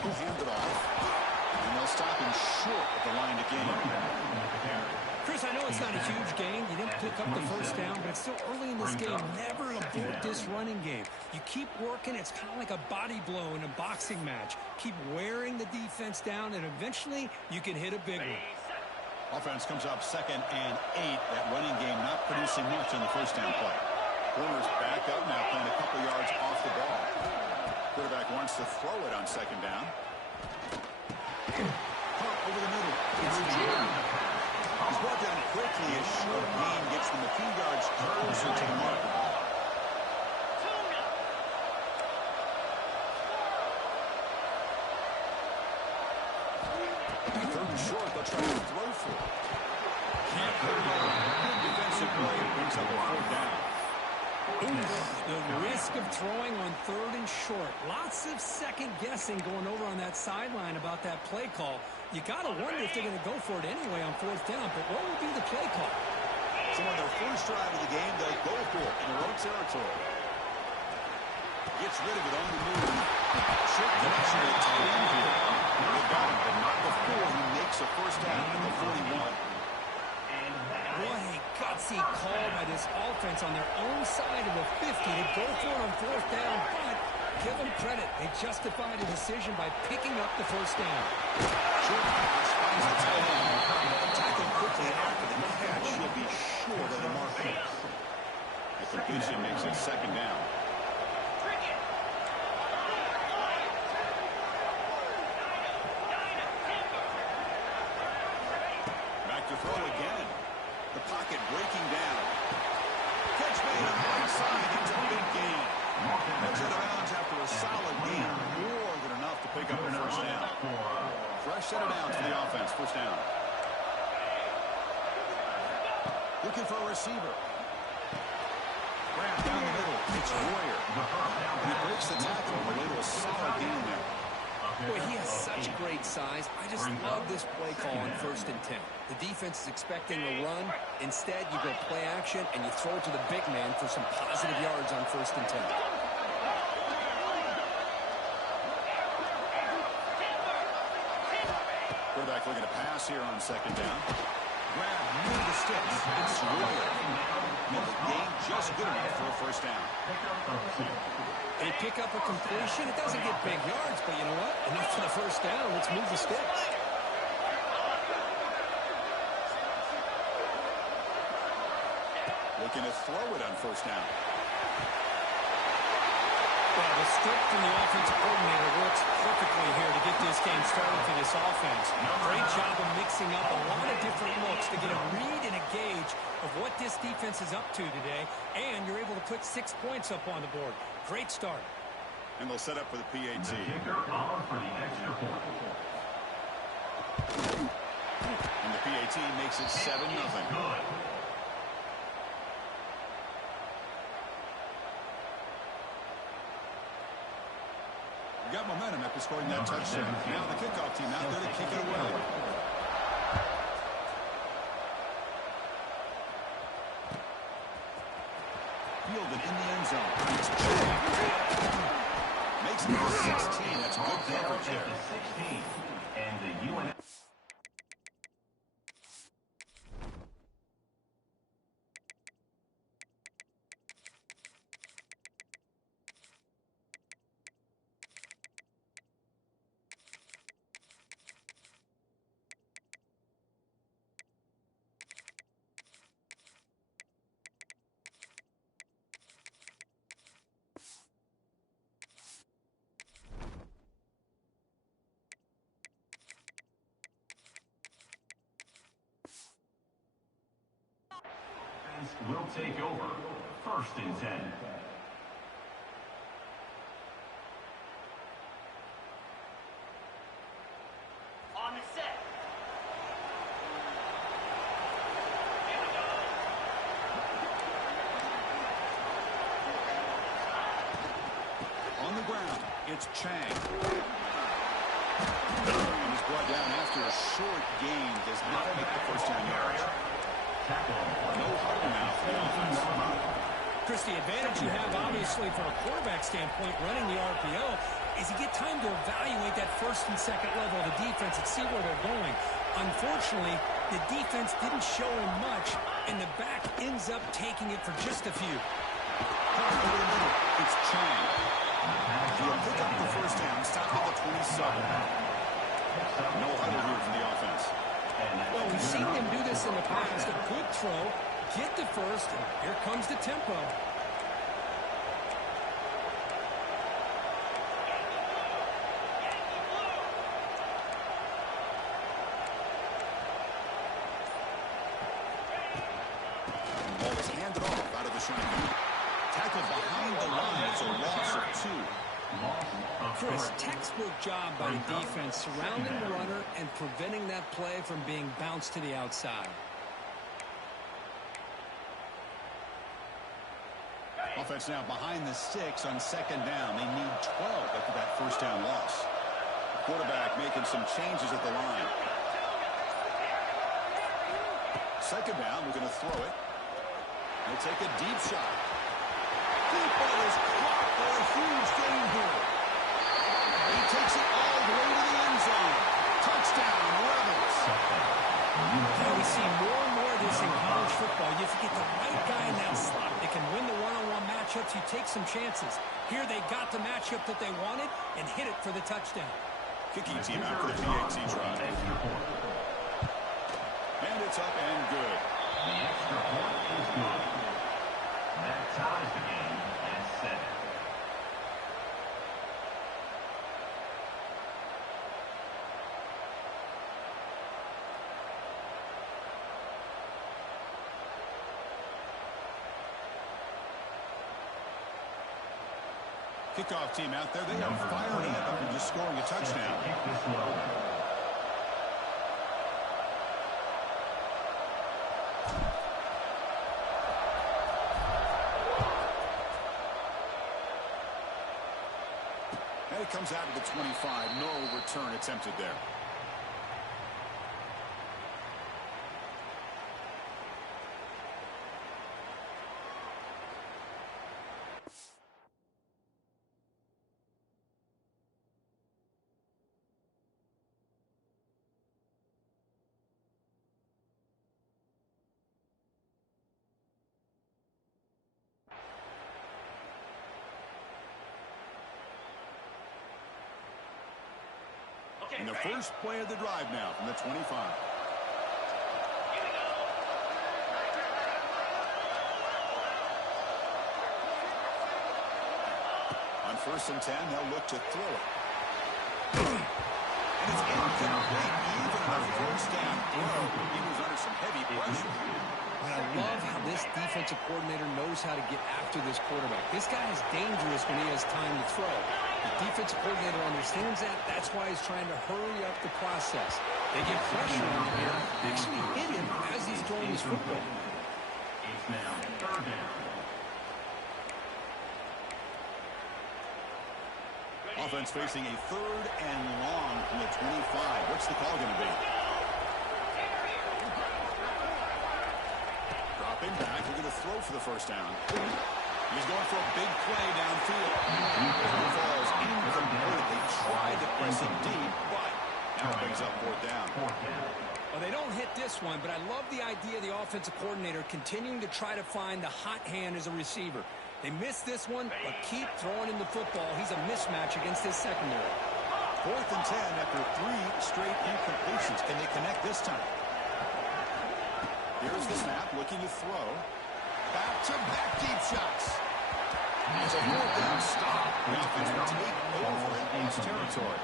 Hand it off. And they'll stop him short at the line to gain. Chris, I know it's not a huge game. You didn't pick up the first down, but it's still early in this game. Never abort this running game. You keep working. It's kind of like a body blow in a boxing match. Keep wearing the defense down, and eventually you can hit a big one. Offense comes up 2nd and 8. That running game not producing much on the first down play. Corners back up now, playing a couple yards off the ball. Quarterback wants to throw it on 2nd down. Pump over the middle. It's Jordan. He's brought down quickly. A short gain gets them a few yards closer to the mark. Third and short, they'll try to throw for it. Can't hurt it. Good defensive play brings up a 4th down. The risk of throwing on 3rd and short. Lots of second guessing going over on that sideline about that play call. You got to wonder if they're going to go for it anyway on 4th down, but what will be the play call? So on their first drive of the game, they'll go for it in their own territory. Gets rid of it on the move. Short connection to tight end here. They've got him, but not before he makes a first down at the 41. What a gutsy call by this offense on their own side of the 50 to go for it on 4th down, but give them credit. They justified a decision by picking up the first down. Short pass finds the tight end. Tackled quickly after the catch. He'll be short of the mark. The completion makes it 2nd down. Back to throw again. The pocket breaking down. Catch made on the right side. It's a big gain. Heads out of bounds after a solid gain. More than enough to pick up a first down. Fresh set of downs for the offense. First down. Looking for a receiver. Grab down the middle. It's Royer. And he breaks the tackle. A little solid gain there. Boy, he has such such great size. I just love this play call on 1st and 10. The defense is expecting a run. Instead, you go play action, and you throw it to the big man for some positive yards on 1st and 10. Quarterback looking to pass here on 2nd down. Grab near the sticks. It's Royer. Made the game just good enough for a 1st down. They pick up a completion. It doesn't get big yards, but you know what? Enough for the 1st down. Let's move the sticks. Looking to throw it on 1st down. Well, the script from the offensive coordinator works perfectly here to get this game started for this offense. Great job of mixing up a lot of different looks to get a read and a gauge of what this defense is up to today, and you're able to put 6 points up on the board. Great start. And they'll set up for the PAT. The kicker on for the extra point. And the PAT makes it 7-0. Got momentum after scoring that touchdown. Now the kickoff team out there to kick it away. Fielded in the end zone. Makes it a 16. That's good coverage there. 16. And the UNL. Will take over 1st and 10. On the set. On the ground, it's Chang. And he's brought down after a short gain. Does not make the 1st down yardage. No huddle now for the offense. Chris, the advantage you have, obviously, from a quarterback standpoint, running the RPO, is you get time to evaluate that 1st and 2nd level of the defense and see where they're going. Unfortunately, the defense didn't show him much, and the back ends up taking it for just a few. It's Chang. He'll pick up the 1st down, stop at the 27. No huddle here from the offense. Well, we've seen them do this in the past. A good throw, get the 1st, and here comes the tempo. The ball is handed off out of the shotgun. Tackled behind the line. It's a loss of 2. Chris, textbook job by the defense surrounding the runner and preventing that play from being bounced to the outside. Offense now behind the 6 on 2nd down. They need 12 after that 1st down loss. Quarterback making some changes at the line. 2nd down, we're going to throw it. He'll take a deep shot. Deep ball is caught for a huge gain here. He takes it all the way to the end zone. Touchdown, Rebels. Now we see more and more of this in college football. If you get the right guy in that slot that can win the one-on-one matchups, you take some chances. Here they got the matchup that they wanted and hit it for the touchdown. Kicking team out for the PAT drive. And it's up and good. The extra point is good. That ties the game at 7. Kickoff team out there. They are firing up after just scoring a touchdown. And it comes out of the 25. No return attempted there. And the first play of the drive now from the 25. On 1st and 10, they'll look to throw it. And it's incomplete, even on a first down throw. He was under some heavy pressure. And I love how this defensive coordinator knows how to get after this quarterback. This guy is dangerous when he has time to throw. The defensive coordinator understands that. That's why he's trying to hurry up the process. They get pressure on him here. Actually hit him as he's throwing his football. It's now 3rd down. Offense facing a 3rd and long from the 25. What's the call going to be? Dropping back. We're going to throw for the first down. He's going for a big play downfield. It falls incomplete. They tried to press it deep, but now it brings up 4th down. Well, they don't hit this one, but I love the idea of the offensive coordinator continuing to try to find the hot hand as a receiver. They missed this one, but keep throwing him the football. He's a mismatch against his secondary. 4th and 10 after 3 straight incompletions. Can they connect this time? Here's the snap, looking to throw. Back-to-back deep shots. It's a 4th down stop. The offense will take over in Colts territory.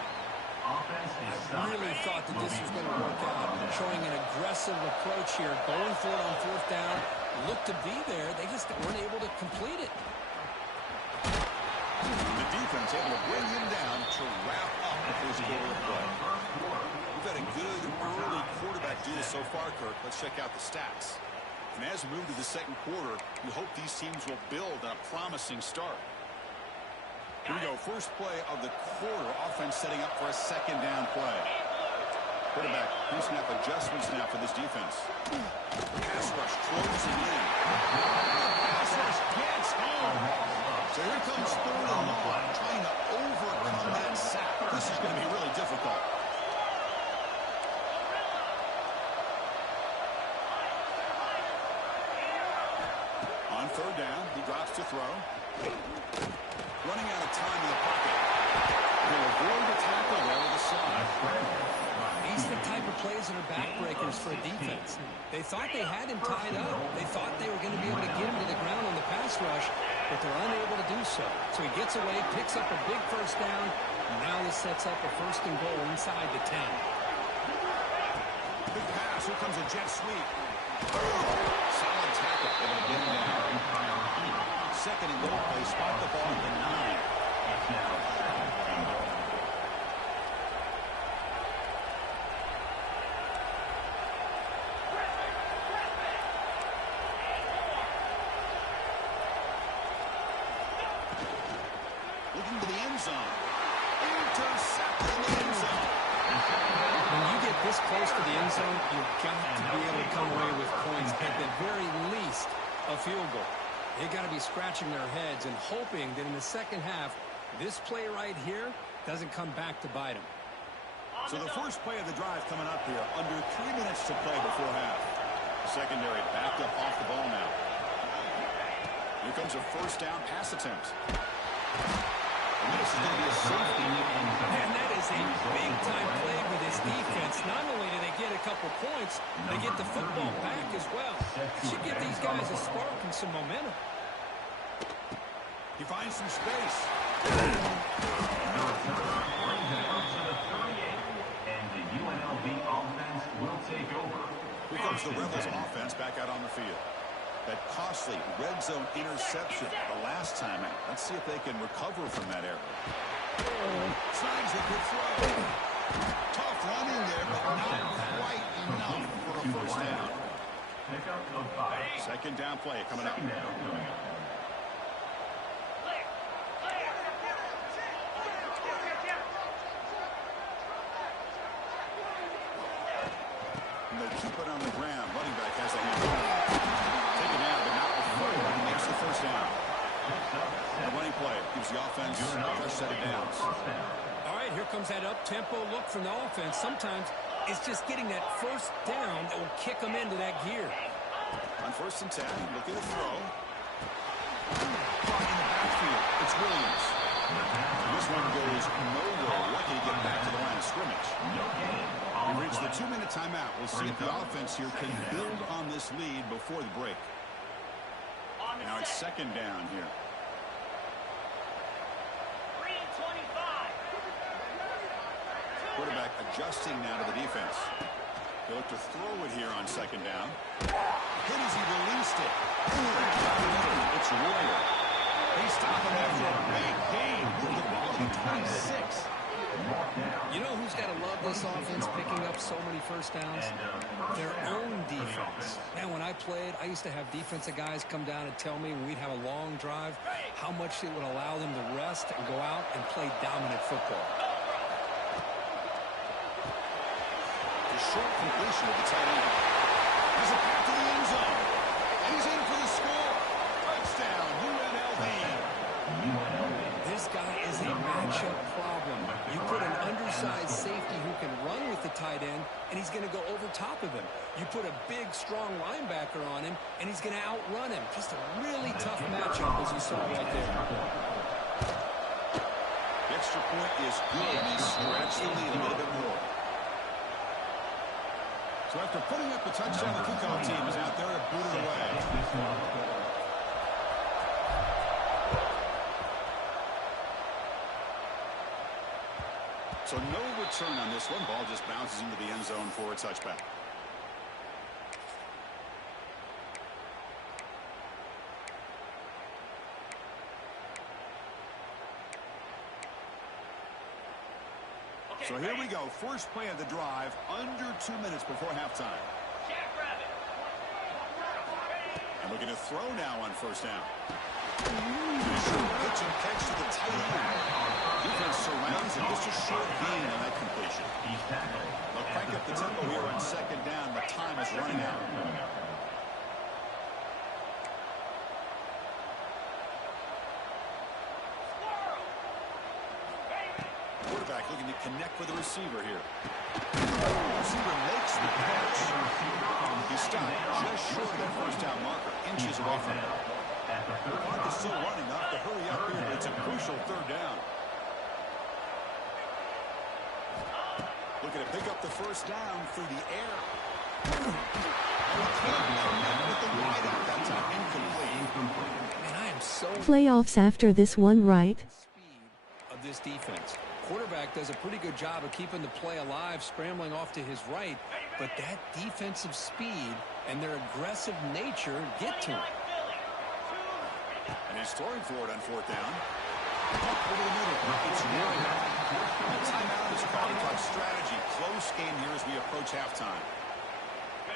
I really thought that this was going to work out, showing an aggressive approach here, going for it on 4th down. Looked to be there. They just weren't able to complete it. The defense able to bring him down to wrap up the first quarter of play. We've had a good early quarterback duel so far, Kirk. Let's check out the stats. And as we move to the second quarter, we hope these teams will build on a promising start. Here we go. First play of the quarter. Offense setting up for a 2nd down play. Quarterback, pre-snap adjustments now for this defense. Pass rush closing in. Pass rush gets home. So here comes 3rd and long, trying to overcome that sack. This is going to be really difficult. On 3rd down, he drops to throw. Running out of time in the pocket. He'll avoid the tackle there with a slide. These are the type of plays that are backbreakers for a defense. They thought they had him tied up. They thought they were going to be able to get him to the ground on the pass rush, but they're unable to do so. So he gets away, picks up a big 1st down, and now this sets up a 1st and goal inside the 10. Big pass. Here comes a jet sweep. Solid tackle. They're going to get him down. 2nd and goal. They spot the ball at the 9. It's now 2nd and goal. Looking to the end zone. Intercepted in the end zone. When you get this close to the end zone, you've got to be able to come away with points. At the very least, a field goal. They got to be scratching their heads and hoping that in the second half, this play right here doesn't come back to bite them. So the first play of the drive coming up here. Under 3 minutes to play before half. The secondary backed up off the ball now. Here comes a 1st down pass attempt. And this is going to be a safety. And that is a big-time play with this defense. Not only do they get a couple points, they get the football back as well. It should give these guys a spark and some momentum. He finds some space. Brings it up to the 38, and the UNLV offense will take over. Here comes the Rebels offense back out on the field. That costly red zone interception the last time out. Let's see if they can recover from that error. Signs a good throw. Tough running there, but not quite enough for a 1st down. Pickup of 5. 2nd down play coming up. 2nd down coming up. Here comes that up-tempo look from the offense. Sometimes it's just getting that first down that will kick them into that gear. On 1st and 10, looking to throw. Caught in the backfield. It's Williams. This one goes nowhere. Lucky to get back to the line of scrimmage. We've reached the 2-minute timeout. We'll see if the offense here can build on this lead before the break. Now it's 2nd down here. 3 and 25. Quarterback adjusting now to the defense. He'll look to throw it here on 2nd down. Hit as he released it. It's Royer. They stop him after a big gain. Move the ball to 26. You know who's got to love this offense picking up so many first downs? Their own defense. Man, when I played, I used to have defensive guys come down and tell me when we'd have a long drive how much it would allow them to rest and go out and play dominant football. The short completion of the tight end. He's a pass to the end zone. And he's in for the score. Touchdown, UNLV. This guy is a matchup problem. You put an undersized safety who can run with the tight end, and he's going to go over top of him. You put a big, strong linebacker on him, and he's going to outrun him. Just a really tough matchup, as you saw right there. The extra point is good. They stretch the lead a little bit more. So after putting up the touchdown, the kickoff team is out there to boot it away. So no return on this one. Ball just bounces into the end zone for a touchback. So here we go. First play of the drive. Under 2 minutes before halftime. And looking to throw now on 1st down. Pitch and catch to the tight end. Defense surrounds him. Just a short gain on that completion. They'll crank up the tempo here on 2nd down. The time is running out. Quarterback looking to connect with the receiver here. Receiver makes the catch. He stopped just short of that 1st down marker. Inches away from it. The clock is still running. Off to hurry up here, but it's a crucial 3rd down. Looking to pick up the 1st down through the air. And he can't connect with the wideout that time. Incomplete. Man, I am so Playoffs after this one, right? speed of this defense. Quarterback does a pretty good job of keeping the play alive, scrambling off to his right, but that defensive speed and their aggressive nature get to him. And he's throwing for it on 4th down. Up over the middle. It's Royer. The timeout is called to talk strategy. Close game here as we approach halftime.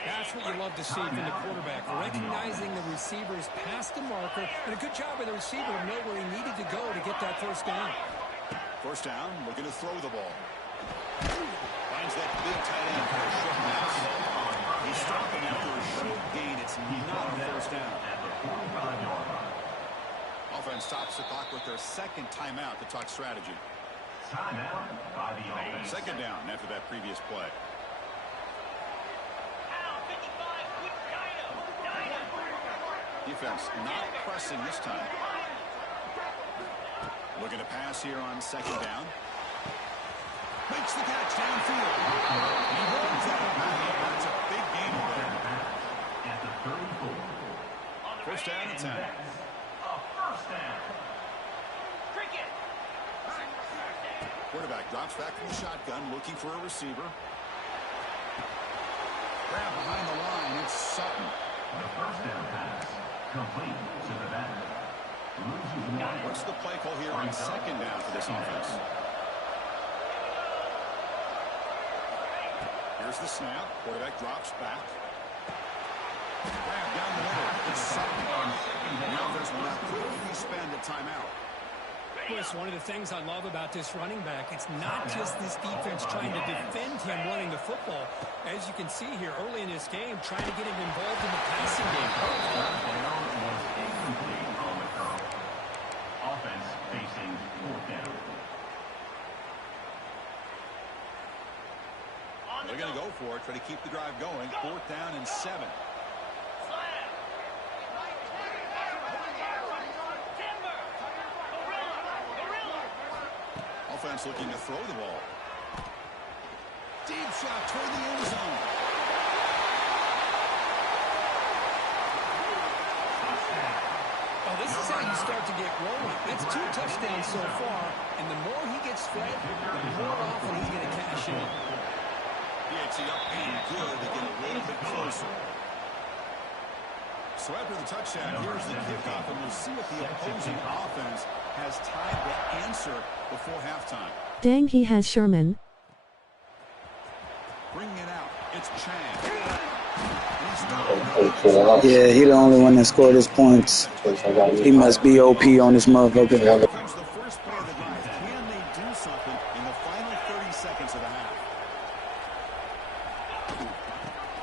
That's what you love to see from the quarterback, recognizing the receiver's past the marker, and a good job by the receiver to know where he needed to go to get that 1st down. 1st down, looking to throw the ball. Finds that big tight end for a short pass. He's stopping after a short gain. It's not a 1st down. Offense stops the clock with their 2nd timeout to talk strategy. Timeout by the offense. 2nd down after that previous play. Defense not pressing this time. Looking to pass here on 2nd down. Makes the catch downfield. He holds that. That's a big gain there. At the 34. 1st down and 10. A 1st down. Quarterback drops back from the shotgun, looking for a receiver. Grab behind the line. It's Sutton. The 1st down pass. Complete to the back. What's the play call here on 2nd down for this offense? Here's the snap. Quarterback drops back. Grab down the middle. It's Sutton. Now there's one out. Could he spend a timeout? Chris, one of the things I love about this running back, it's not just this defense trying to defend him running the football. As you can see here early in this game, trying to get him involved in the passing game. Offense facing 4th down. They're going to go for it, try to keep the drive going. 4th down and 7. Offense looking to throw the ball. Deep shot toward the end zone. Oh, this is how you start to get rolling. That's 2 touchdowns so far, and the more he gets fed, the more often he's going to cash in. It's up and good to get a little bit closer. So after the touchdown, here's the kickoff, and we'll see if the opposing offense has time to answer before halftime. Dang, he has Sherman. Bringing it out, it's Chang. Yeah, he the only one that scored his points. He must be OP on this motherfucker. Here's the first play of the drive. Can they do something in the final 30 seconds of the half?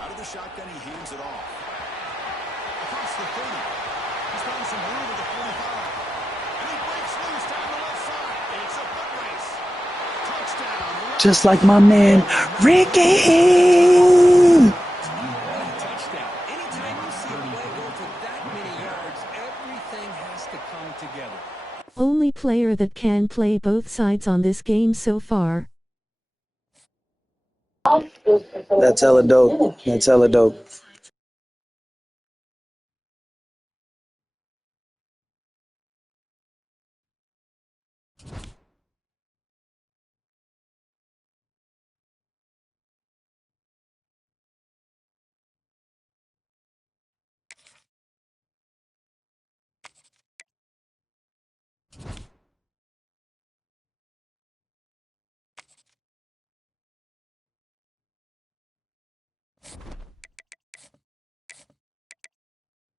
Out of the shotgun, he hands it off. Across the 30. He's found some room at the 45. And he breaks loose down the left side. It's a foot race. Touchdown. Just like my man, Ricky. Touchdown. Anytime you see a play go for that many yards, everything has to come together. Only player that can play both sides on this game so far. That's hella dope. That's hella dope.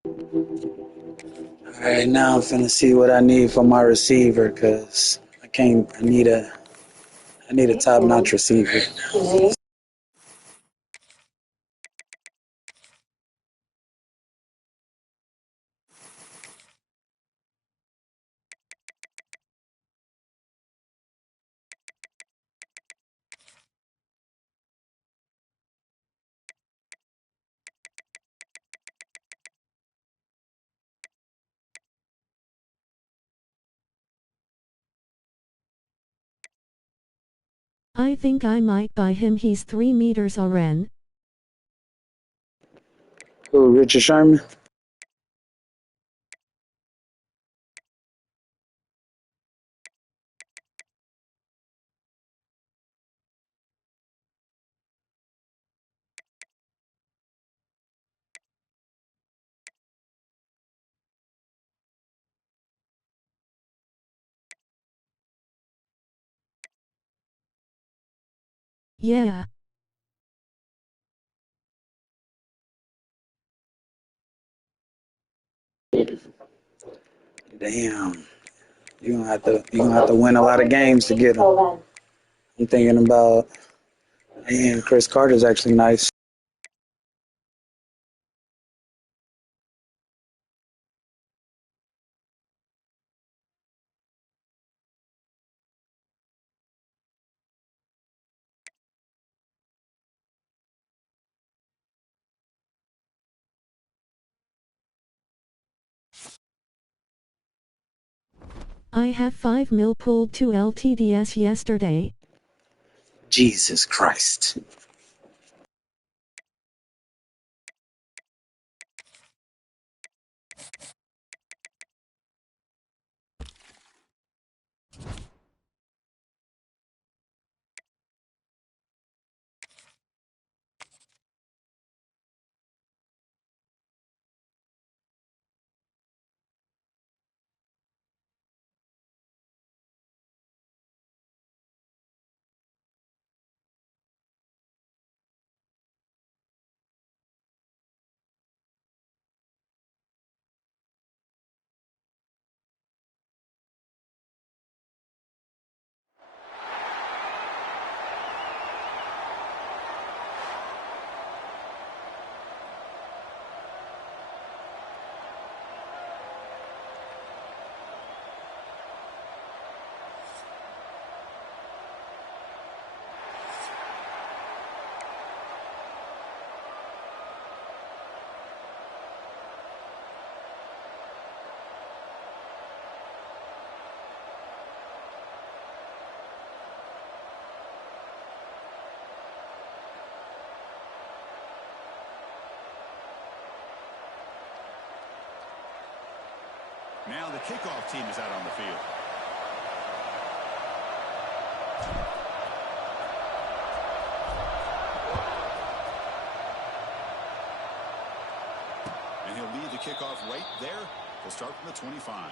All right, now I'm finna see what I need for my receiver, cause I need a top-notch receiver. I think I might buy him. He's 3 meters Oren. Who, Richard Sherman? Yeah. Damn. You're gonna have to win a lot of games to get him. I'm thinking about, man, Chris Carter's actually nice. I have 5 mil pulled to LTDS yesterday. Jesus Christ. Now the kickoff team is out on the field. And he'll lead the kickoff right there. He'll start from the 25.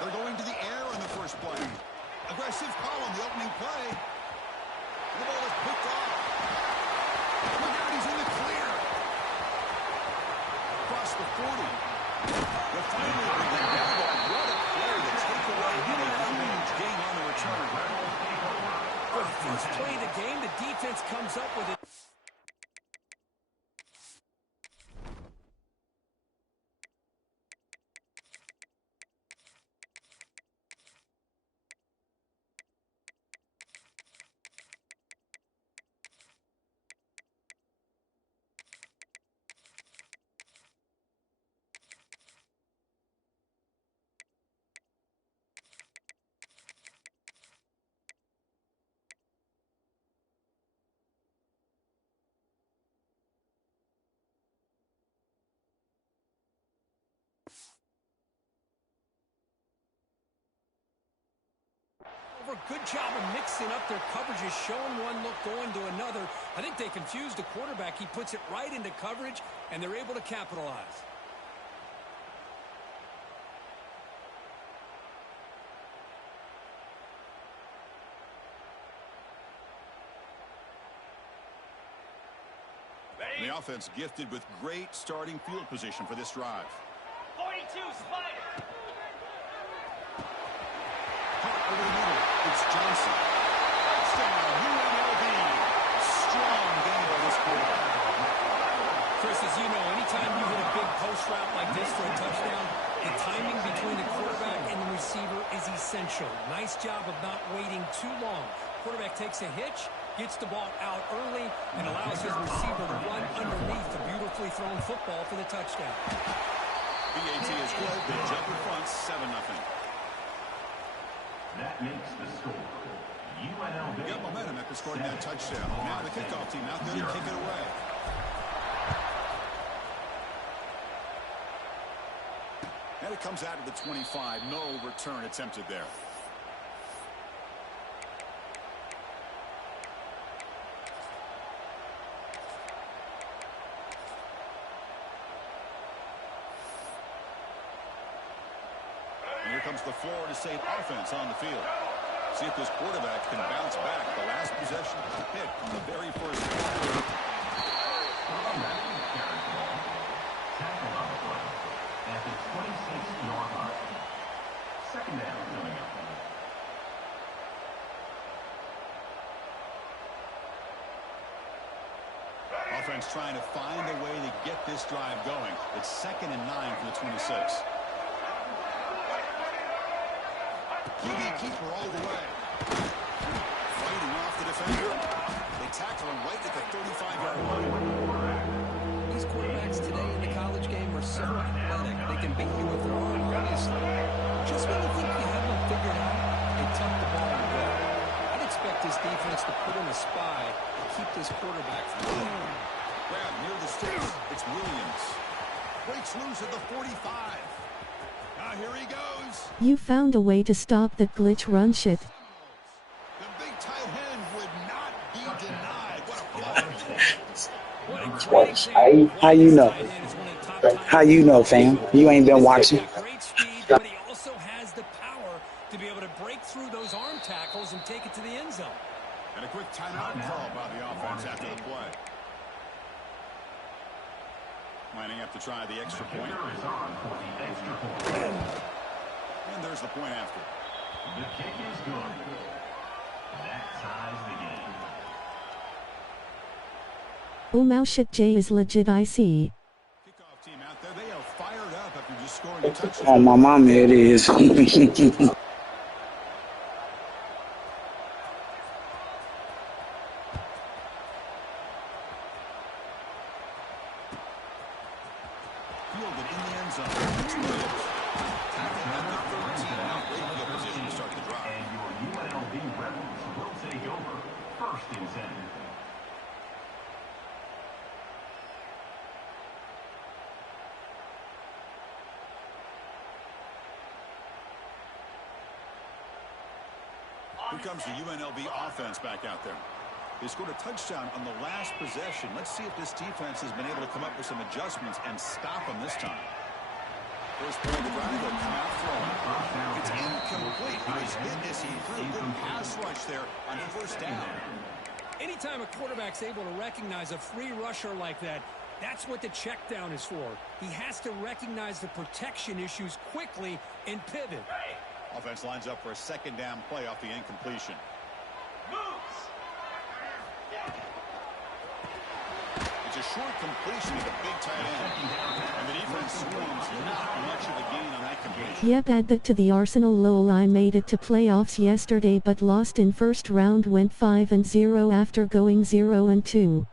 They're going to the air on the first play. Aggressive call on the opening play. The ball is picked off. Look out, he's in the clear. Across the 40. They're finally bringing down the ball. What a play to take away a huge gain on the return. For the first play of the game, the defense comes up with it. Good job of mixing up their coverages, showing one look, going to another. I think they confused the quarterback. He puts it right into coverage, and they're able to capitalize. The offense gifted with great starting field position for this drive. 42, Spider. Over the middle, it's Johnson. Touchdown, UNLV. Strong game by this quarterback. Chris, as you know, anytime you hit a big post route like this for a touchdown, the timing between the quarterback and the receiver is essential. Nice job of not waiting too long. Quarterback takes a hitch, gets the ball out early, and allows his receiver to run underneath the beautifully thrown football for the touchdown. BAT is good. They jump in front, 7-0. That makes the score. UNLV. Got momentum after scoring that touchdown. Now the kickoff team out there to kick it away. And it comes out of the 25. No return attempted there. Here comes the Florida State offense on the field. See if this quarterback can bounce back. The last possession hit from the very first play. Tackle on the play at the 26-yard line. Second down coming up. Offense trying to find a way to get this drive going. It's 2nd and 9 for the 26. QB keeper all the way. Fighting off the defender. They tackle him right at the 35-yard line. These quarterbacks today in the college game are so athletic. They can beat you with their arm, obviously. Just when you think you have them figured out, they tuck the ball away. I'd expect this defense to put in a spy to keep this quarterback from playing. Grab near the sticks. It's Williams. Breaks loose at the 45. Now here he goes. You found a way to stop that glitch run shit. The big tight end would not be denied. What a play. How you know? How you know, fam? You ain't been watching. Great speed, but he also has the power to be able to break through those arm tackles and take it to the end zone. And a quick timeout call by the offense after the play. Lining up to try the extra point. And there's the point after. The kick is good. That ties the game. Oh, my shit, Jay is legit, I see. Kickoff team out there, they are fired up after just scoring a touchdown. Oh, my mama, it is. fielded in the end zone. That's Williams. Tackling at the 13. Now great field position to start the drive. And your UNLV Rebels will take over. First and 10. Here comes the UNLV offense back out there. They scored a touchdown on the last possession. Let's see if this defense has been able to come up with some adjustments and stop them this time. First play of the drive, they'll come out throwing. It's incomplete. He was hit as he threw. Good pass rush there on first down. Anytime a quarterback's able to recognize a free rusher like that, that's what the check down is for. He has to recognize the protection issues quickly and pivot. Offense lines up for a second down play off the incompletion. It's a short completion to the big tight end. And the defense swarms not much of a gain on that completion. Yep, add that to the Arsenal lol. I made it to playoffs yesterday but lost in first round, went 5-0 after going 0-2.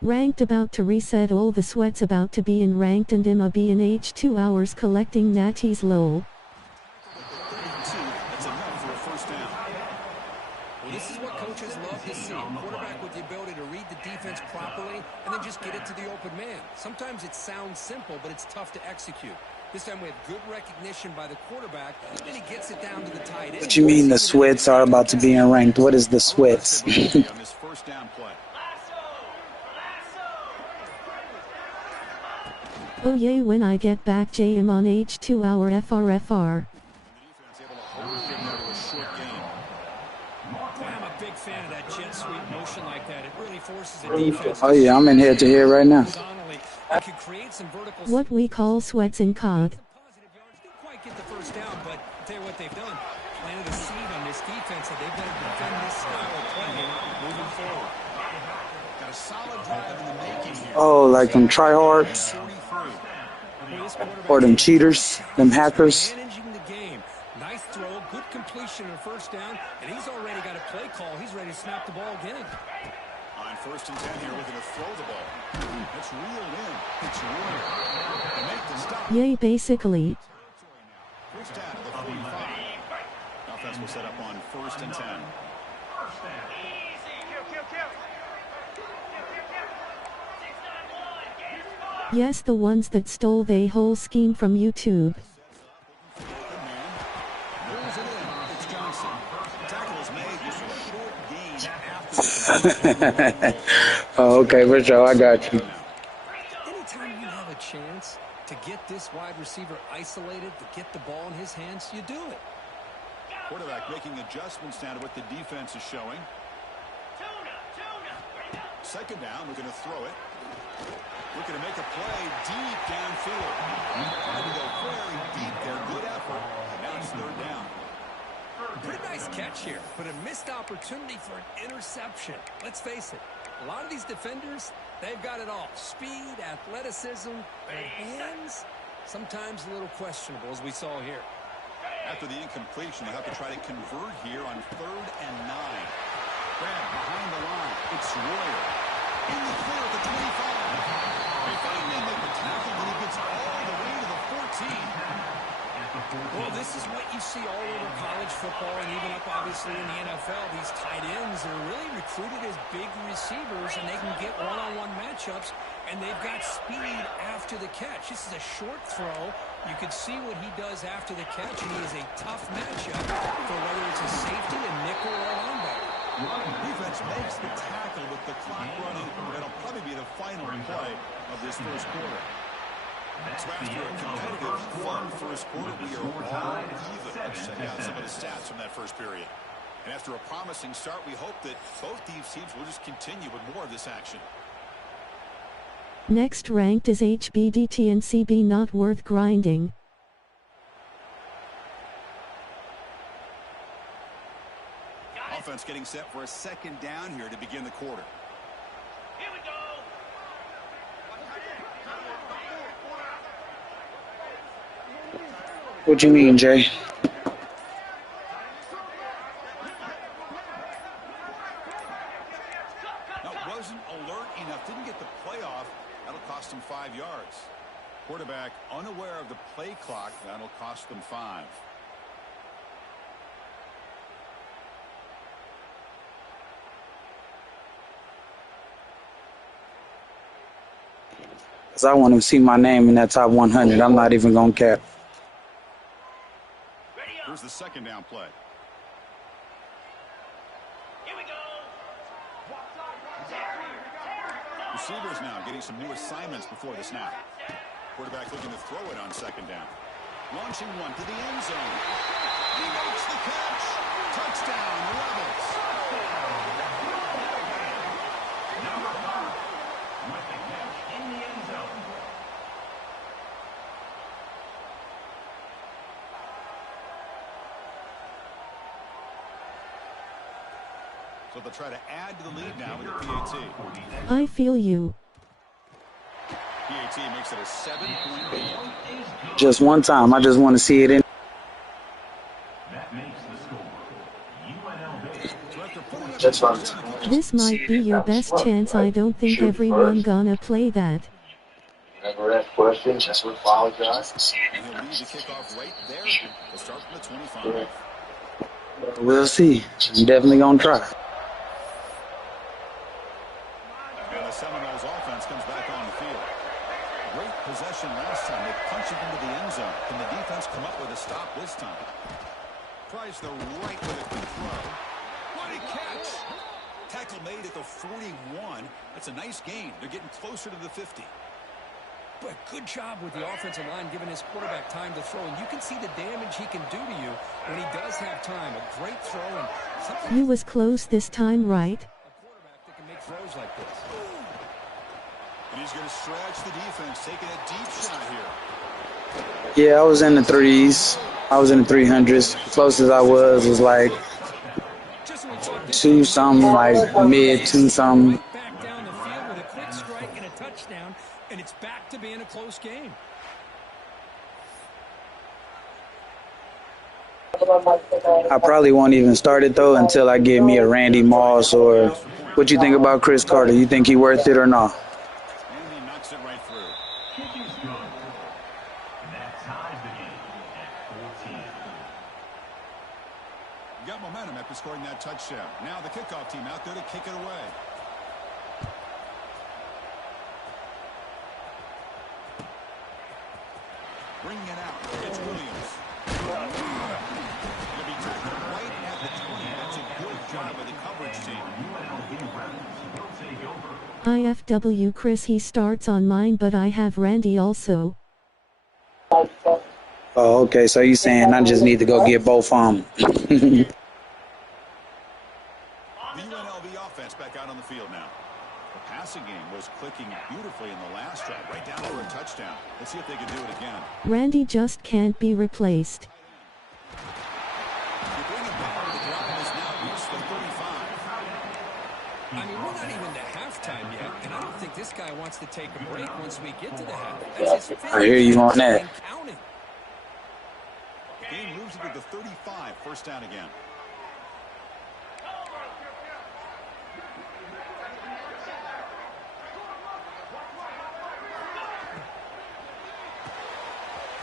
Ranked about to reset, all the sweats about to be in ranked and I'ma be in H2 hours collecting natties lol. That's enough for a first down. Well, this is what coaches love to see. A quarterback with the ability to read the defense properly and then just get it to the open man. Sometimes it sounds simple, but it's tough to execute. This time we have good recognition by the quarterback, and he gets it down to the tight end. What you mean the sweats are about to be in ranked? What is the sweats? On this first down play. Oh yay, when I get back JM on H2 hour FRFR. I'm a big fan of that jet sweep motion like that. It really forces the defense. Oh yeah, I'm in head to head right now. It could create some vertical. What we call sweats in COD. Positive yards. Didn't quite get the first down, but I'll tell you what they've done. Planted a seed on this defense, and they've got to defend this style of play moving forward. Got a solid drive in the making here. Oh, like them tryhards or them cheaters, them hackers. Managing the game. Nice throw, good completion and first down, and he's already got a play call. He's ready to snap the ball again. On first and 10 here, looking to throw the ball. It's reeled in. It's Royer. They make the stop. Yay, basically. First down to the 45. Offense will set up on first and 10. Yes, the ones that stole the whole scheme from YouTube. Oh, okay, for sure, I got you. Anytime you have a chance to get this wide receiver isolated, to get the ball in his hands, you do it. Quarterback making adjustments now to what the defense is showing. Second down, we're going to throw it. Looking to make a play deep downfield. Trying to go very deep there. Good effort. And now it's third down. Pretty nice catch here, but a missed opportunity for an interception. Let's face it, a lot of these defenders, they've got it all. Speed, athleticism, their hands, sometimes a little questionable, as we saw here. After the incompletion, they'll have to try to convert here on 3rd and 9. Grab behind the line. It's Royer. In the clear at the 25. They finally make the tackle, but he gets all the way to the 14. Well, this is what you see all over college football and even up, obviously, in the NFL. These tight ends are really recruited as big receivers, and they can get one-on-one matchups, and they've got speed after the catch. This is a short throw. You can see what he does after the catch, and he is a tough matchup for whether it's a safety, a nickel, or a linebacker. Defense makes the tackle with the clock running. That'll probably be the final play of this first quarter. So after a competitive, fun first quarter, we are all even. Check out some of the stats from that first period. And after a promising start, we hope that both these teams will just continue with more of this action. Next ranked is HBDT and CB, not worth grinding. Offense getting set for a second down here to begin the quarter. Here we go. What you mean, Jay? Now, wasn't alert enough, didn't get the play off. That'll cost him 5 yards. Quarterback unaware of the play clock. That'll cost them 5. Because I want to see my name in that top 100. I'm not even going to cap. Here's the second down play. Here we go. Receivers now getting some new assignments before the snap. Quarterback looking to throw it on second down. Launching one to the end zone. He makes the catch. Touchdown, Rebels. Number 5 with the catch in the end zone. So they'll try to add to the lead now with the PAT. I feel you. PAT makes it a 7-point lead. Just one time. I just want to see it in. That makes the score UNLV. So after putting up That's fine. This might be your best chance. I don't think everyone gonna play that. Never ask questions. Just apologize. and he'll lead the kickoff right there. They'll start from the 25. We'll see. I'm definitely going to try. And the Seminoles offense comes back on the field. Great possession last time. They punch it into the end zone. Can the defense come up with a stop this time? Tries the right with a quick throw. What a catch! Tackle made at the 41. That's a nice gain. They're getting closer to the 50. But good job with the offensive line giving his quarterback time to throw. And you can see the damage he can do to you when he does have time. A great throw and something. You was close this time, right? A quarterback that can make throws like this. And he's going to stretch the defense, taking a deep shot here. Yeah, I was in the threes. I was in the 300s. Closest I was like Just when we thought this 2 something, like mid 2 something. right back down the field with a quick strike and a touchdown, and it's back to being a close game. I probably won't even start it though until I get me a Randy Moss or what you think about Chris Carter? You think he worth it or not? And he knocks it right through. Kick is good. And that ties the game at 14. You got momentum after scoring that touchdown. Now the kickoff team out there to kick it away. Bringing it out. It's Williams. Going to be tackled right at the 20. That's a good job of the coverage team. UNLV Rebels will take over. IFW Chris, he starts on mine, but I have Randy also. Oh, okay. So you saying I just need to go get both of them? The UNLV offense back out on the field now. The passing game was clicking beautifully in the last drive, right down for a touchdown. Let's see if they can do it again. Randy just can't be replaced. You bring it back. The drop has now reached the 35. I mean, we're not even to halftime yet, and I don't think this guy wants to take a break once we get to the half. That's his I hear you on that. and counting. The game moves it to the 35. First down again.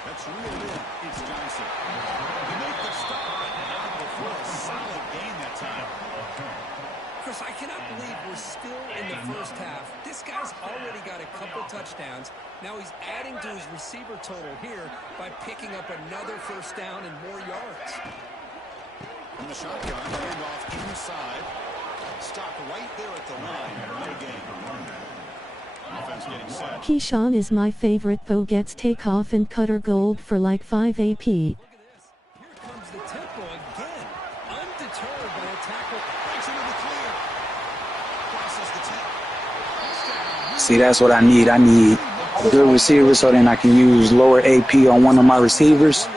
That's reeled in. It's Johnson. They make the stop. For a solid gain that time. Chris, I cannot believe we're still in the first half. This guy's already got a couple touchdowns. Now he's adding to his receiver total here by picking up another first down and more yards. From the shotgun, handoff inside. Stop right there at the line. No gain. Offense getting set. Keyshawn is my favorite, though gets takeoff and cutter gold for like 5 AP. Look at this. Here comes the tempo again. Undeterred by a tackle. Breaks into the clear. Crosses the 10. See, that's what I need. I need a good receiver so then I can use lower AP on one of my receivers,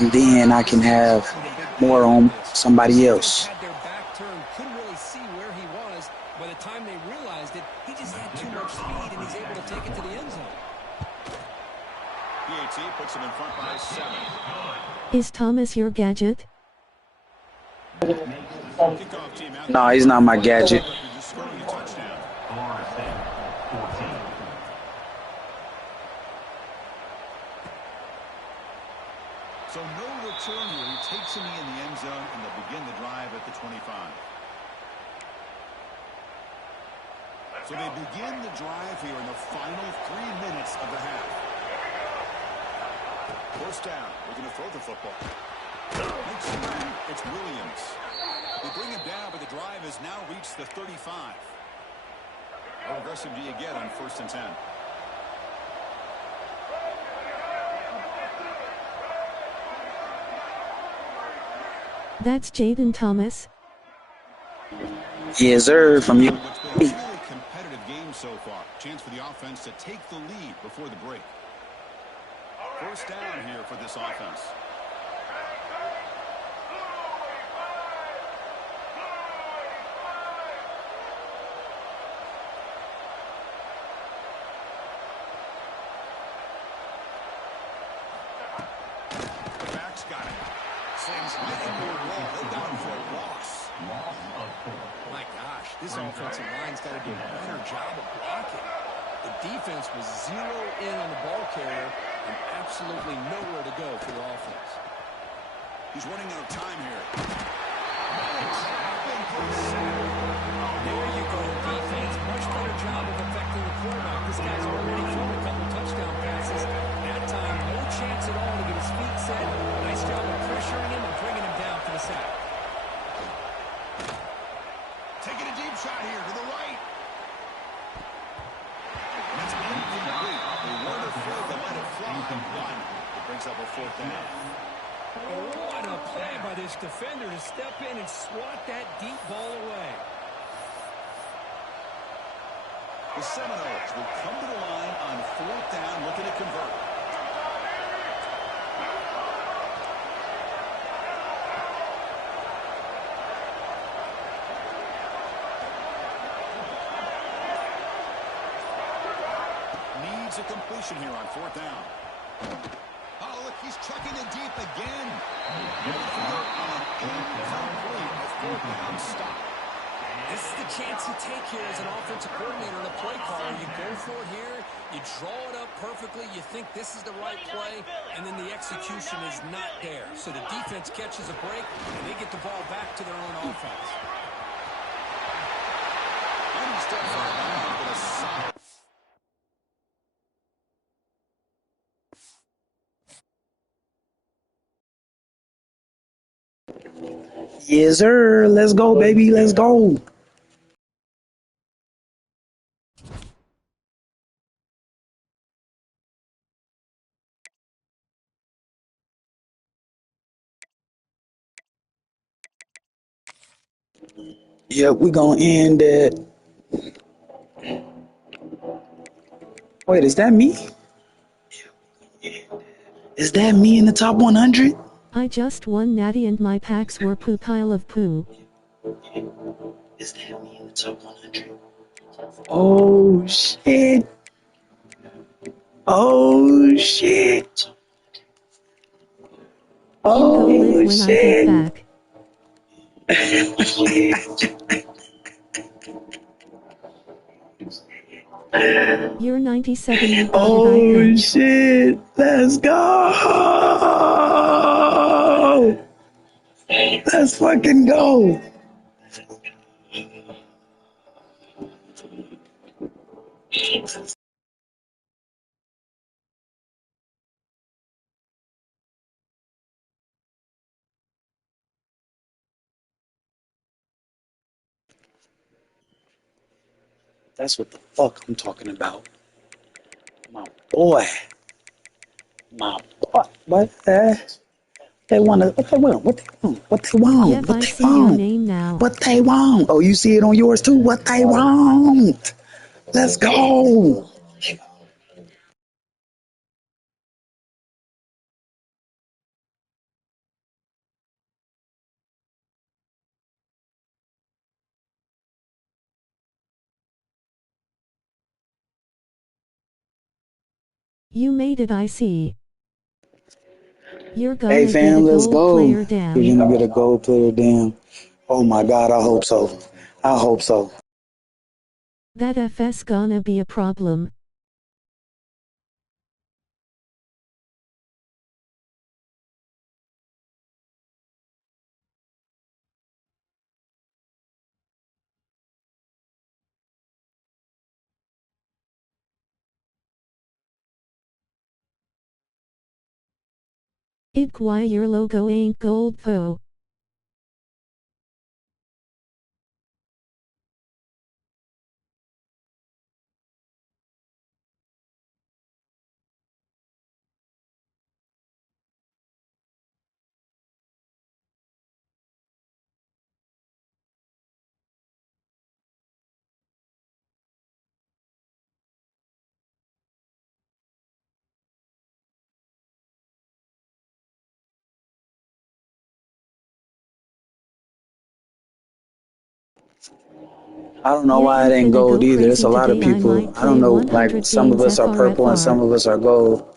and then I can have more on somebody else. Had their back turned, couldn't really see where he was. By the time they realized it, he just had too much speed, and he's able to take it to the end zone. PAT puts him in front by 7. Is Thomas your gadget? Kickoff team out. No, he's not my gadget. Just scoring a touchdown. Florida State 14. So no return here. He takes him in the end zone, and they'll begin the drive at the 25. So they begin the drive here in the final 3 minutes of the half. First down. We're going to throw the football. Makes the grab. It's Williams. They bring him down, but the drive has now reached the 35. How aggressive do you get on 1st and 10? That's Jaden Thomas. Yes, sir, from you. It's been a truly competitive game so far. Chance for the offense to take the lead before the break. First down here for this offense. The back's got it. Slings right into a wall. They're down for a loss. My gosh, this offensive line's got to do a better job of blocking. The defense was 0 in on the ball carrier and absolutely nowhere to go for the offense. He's running out of time here. There you go, defense. Much better job of affecting the quarterback. This guy's already thrown a couple touchdown passes. That time, no chance at all to get his feet set. Nice job of pressuring him and bringing him down for the sack. Taking a deep shot here to the right. And that's incomplete. They weren't afraid to let it fly. One. It brings up a 4th down. What a play by this defender to step in and swat that deep ball away. The Seminoles will come to the line on 4th down, looking to convert. Needs a completion here on 4th down. Oh, look, he's chucking it deep again. Incomplete, a 4th down stop. This is the chance you take here as an offensive coordinator and a play caller. You go for it here, you draw it up perfectly, you think this is the right play, and then the execution is not there. So the defense catches a break, and they get the ball back to their own offense. And he steps out now with a solid. Yes, sir. Let's go, baby. Let's go. Yeah, we're going to end at... Wait, is that me? Is that me in the top 100? I just won Natty and my packs were poo pile of poo. Is that me in the top 100? Oh, shit. Oh, shit. Go live Oh, when shit. I get back. You're 97, you got it, I Oh, think. shit. Let's go. Let's fucking go. That's what the fuck I'm talking about. My boy. My boy. What? They want to, what they want, what they want, what they want, Jeff, what I they see your want, name now. what they want. Oh, you see it on yours too? What they want. Let's go. You made it, I see. You're Hey gonna get a fam, let's gold go. player, You're damn. gonna get a gold player, damn. Oh my God, I hope so. I hope so. That FS gonna be a problem. Why your logo ain't gold though? I don't know Yeah, why it you ain't finna gold go either. It's crazy a lot of today. I people. might I don't play know, like 100 some of games us are purple and some FRFR. of us are gold.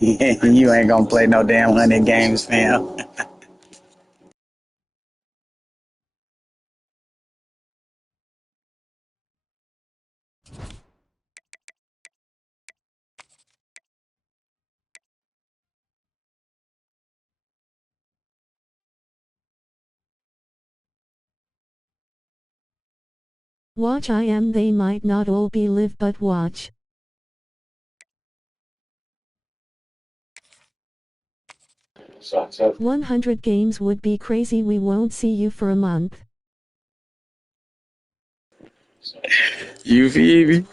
You ain't gonna play no damn 100 games, fam. Watch I am they might not all be live but watch. 100 games would be crazy. We won't see you for a month. You feel me?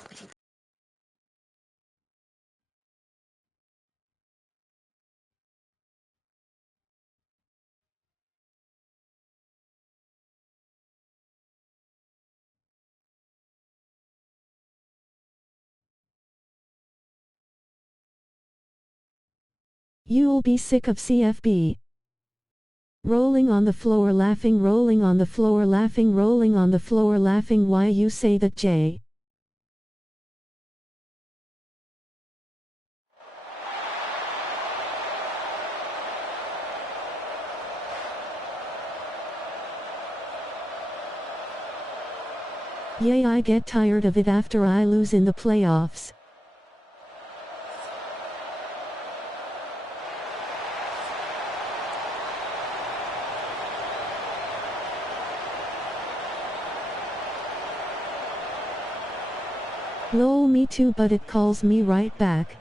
You'll be sick of CFB. Rolling on the floor laughing, rolling on the floor laughing, rolling on the floor laughing. Why you say that, Jay? Yay, I get tired of it after I lose in the playoffs. Lol, me too, but it calls me right back.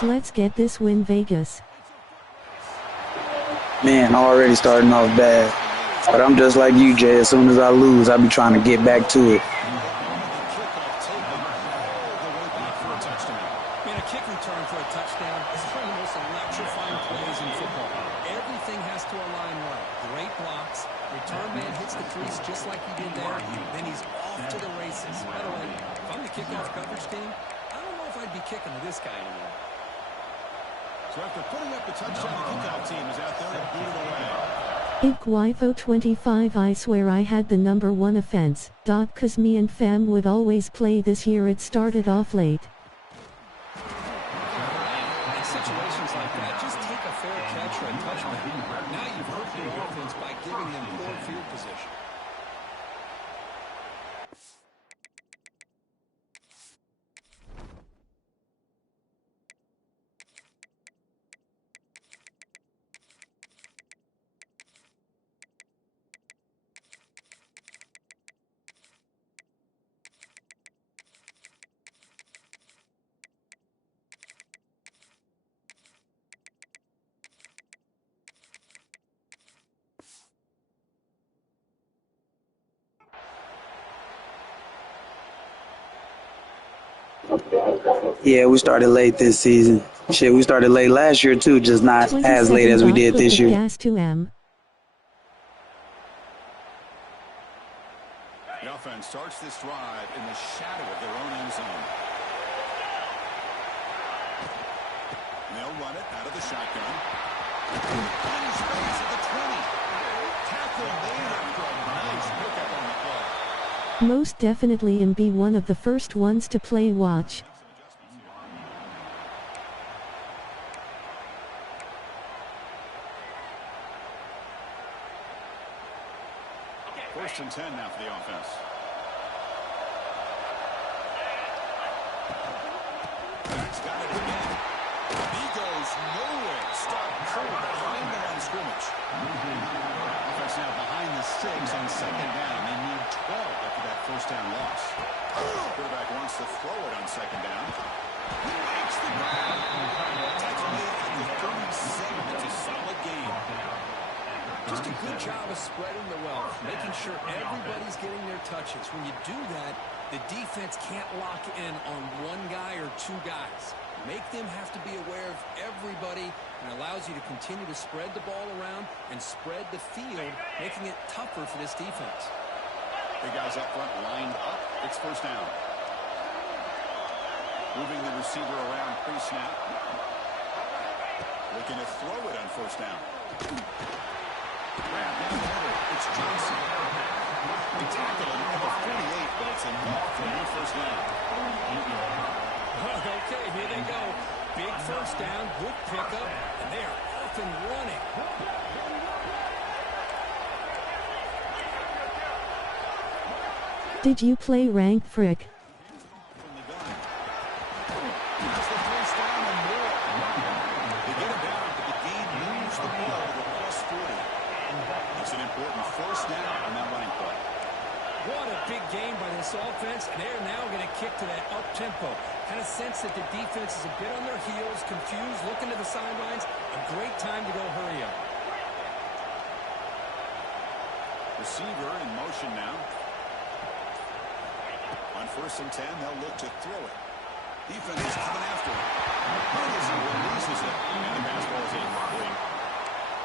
Let's get this win, Vegas. Man, already starting off bad. But I'm just like you, Jay. As soon as I lose, I be trying to get back to it. Man, a kick return for a touchdown is one of the most electrifying plays in football. Everything has to align right. Great blocks. Return man hits the crease just like he did there. Then he's off to the races. By the way, if I'm the kickoff coverage team, I don't know if I'd be kicking to this guy anymore. So after putting up the touchdown, the kickoff team is out there to boot it away. Wifo 25, I swear I had the number one offense. Cause me and fam would always play this year. It started off late. In situations like that, just take a fair catch or a touchdown. Now you've hurt your offense by giving them poor field position. Yeah, we started late this season. Shit, we started late last year too, just not as late 27 as we did put this the year. gas to M. The offense starts this drive in the shadow of their own end zone. And they'll run it out of the shotgun. Tiny space at the 20. Tackle made after a nice pickup on the play. Most definitely and be one of the first ones to play watch. First and 10 now for the offense. second down. They need 12 after that first down loss. Quarterback wants to throw it on second down. He makes the grab. Tackle made at the 37. It's a solid game. Just a good job of spreading the wealth, making sure everybody's getting their touches. When you do that, the defense can't lock in on one guy or two guys. Make them have to be aware of everybody, and allows you to continue to spread the ball around and spread the field, making it tougher for this defense. The guys up front lined up. It's first down. Moving the receiver around pre-snap. Looking to throw it on first down. Grab down the middle. It's Johnson. They tackle him at the 48, but it's enough for a new first down. Okay, here they go. Big first down, good pickup, and they are off and running. Did you play ranked frick? From the gun. That's the first down and more. They get him down, but the game moves the ball to the plus 40. It's an important first down on that running play. What a big game by this offense, and they're now going to kick to that up-tempo. Kind of sense that the defense is a bit on their heels, confused, looking to the sidelines. A great time to go hurry up. Receiver in motion now. On first and 10, they'll look to throw it. Defense is coming after him. He releases it, and the pass ball is incomplete.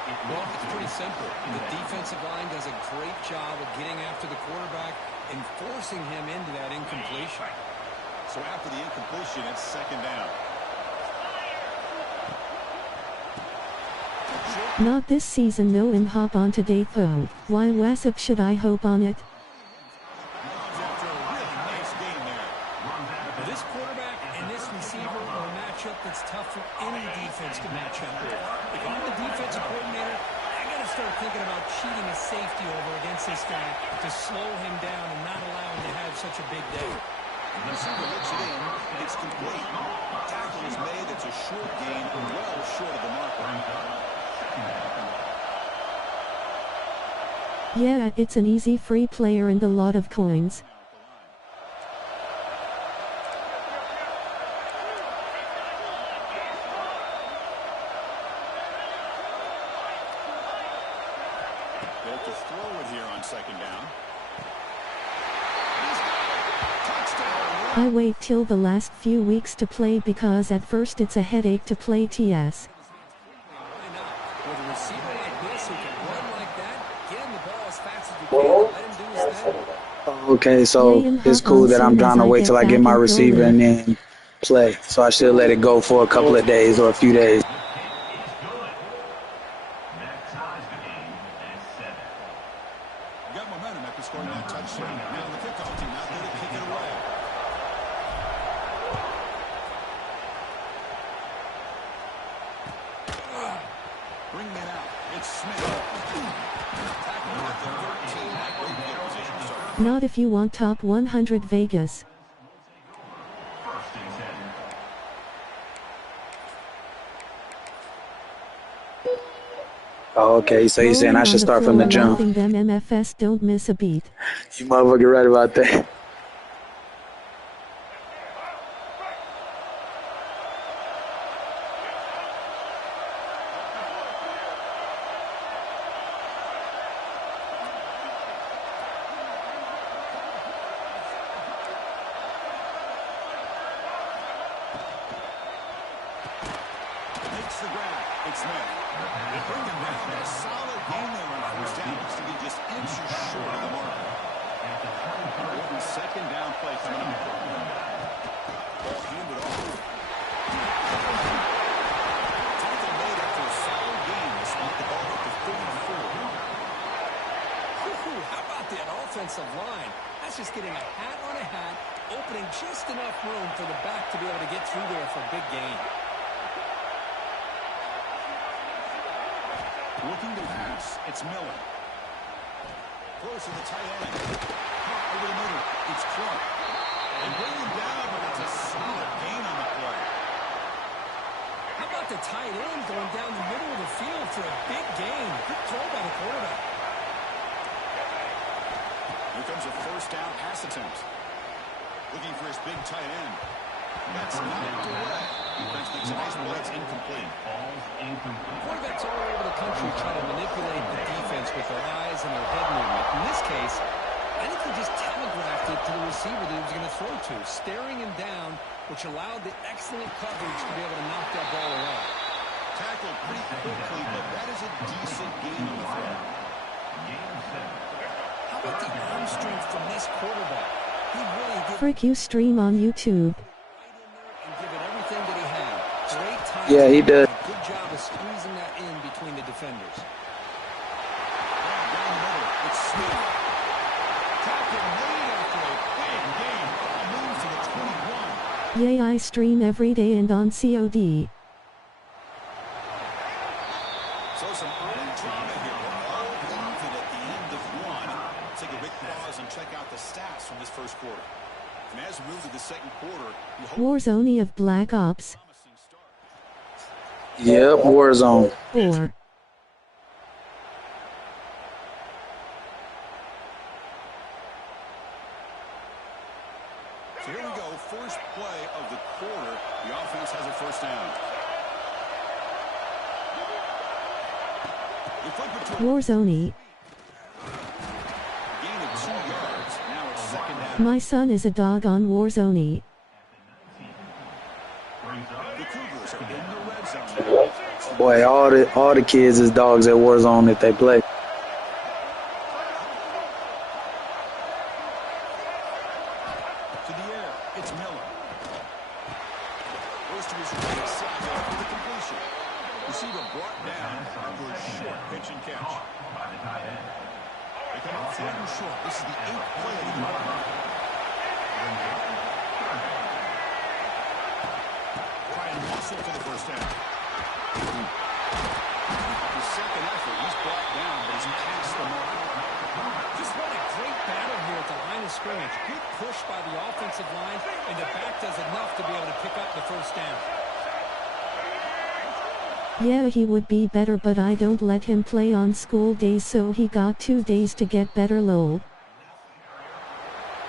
Well, it's pretty simple. The defensive line does a great job of getting after the quarterback and forcing him into that incompletion. So after the incompletion, it's second down. Not this season, no, and hop on today though. Why wassup should I hope on it? After a really nice game there. This quarterback and this receiver are a matchup that's tough for any defense to match up with. If I'm the defensive coordinator, I got to start thinking about cheating a safety over against this guy to slow him down and not allow him to have such a big day. The receiver looks it in. It's complete. Tackle is made. It's a short gain, well short of the marker. Yeah, it's an easy free player and a lot of coins. They'll to throw it here on second down. I wait till the last few weeks to play because at first it's a headache to play TS. Why not? With a receiver like this who can run like that, get him the ball as fast as you can. Let him do his thing. Okay, so it's cool that I'm trying to wait till I get my receiver and then play. So I should let it go for a couple of days or a few days. You got momentum after scoring that touchdown. Now the kickoff team out there to kick it away. Bringing it out. It's Smith. Tackle at the 13. Great field position to start. Not if you want top 100 Vegas. Oh, okay, so you're saying I should start from the jump. Them MFS don't miss a beat. You motherfucker right about that. Makes the grab. It's Smith. They bring him down. A solid game there on first down. Looks to be just inches short of the marker. Second down play coming up. Ball handed off. Tackle made after a solid game. They spot the ball up to 34. How about that offensive line? That's just getting a hat on a hat, opening just enough room for the back to be able to get through there for a big gain. Looking to pass. It's Miller. Throws to the tight end. Caught over the middle. It's Clark. They bring him down, but it's a solid gain on the play. How about the tight end going down the middle of the field for a big gain? Good throw by the quarterback. first down pass attempt. Looking for his big tight end. That's knocked away. Defense makes a nice play. It's incomplete. Quarterbacks all over the country try to manipulate the defense with their eyes and their head movement. In this case, I think they just telegraphed it to the receiver that he was going to throw to, staring him down, which allowed the excellent coverage to be able to knock that ball away. Tackled pretty quickly, but that is a decent gain on the throw. How about the arm strength from this quarterback? He really did Frick you stream on YouTube. and give it everything that he had. Great time. Yeah, he does. Good job of squeezing that in between the defenders. Down the middle, it's Smith. Tackle made after a big gain. A move to the 21. Yay, I stream every day and on COD. So some early drama here. We're all even at the end of one. Take a quick pause and check out the stats from this first quarter. And as we move to the second quarter, we hope Warzone of Black Ops. promising start. Yep, Warzone. 4. So here we go, first play of the quarter. The offense has a first down. They flip it to a Warzone. gain of 2 yards. Now it's second down. My son is a dog on Warzone. The Cougars are in the red zone. Boy, all the kids is dogs at Warzone if they play. To the air, it's Miller. Goes to his right side for the completion. Receiver brought down after a short pitch and catch. They come up 3rd and short. This is the 8th play of the quarter. Try and muscle for the first down. His second effort, he's brought down, but he's past the mark. Just what a great battle here at the line of scrimmage. Good push by the offensive line, and the back does enough to be able to pick up the first down. Yeah, he would be better, but I don't let him play on school days, so he got 2 days to get better, lol.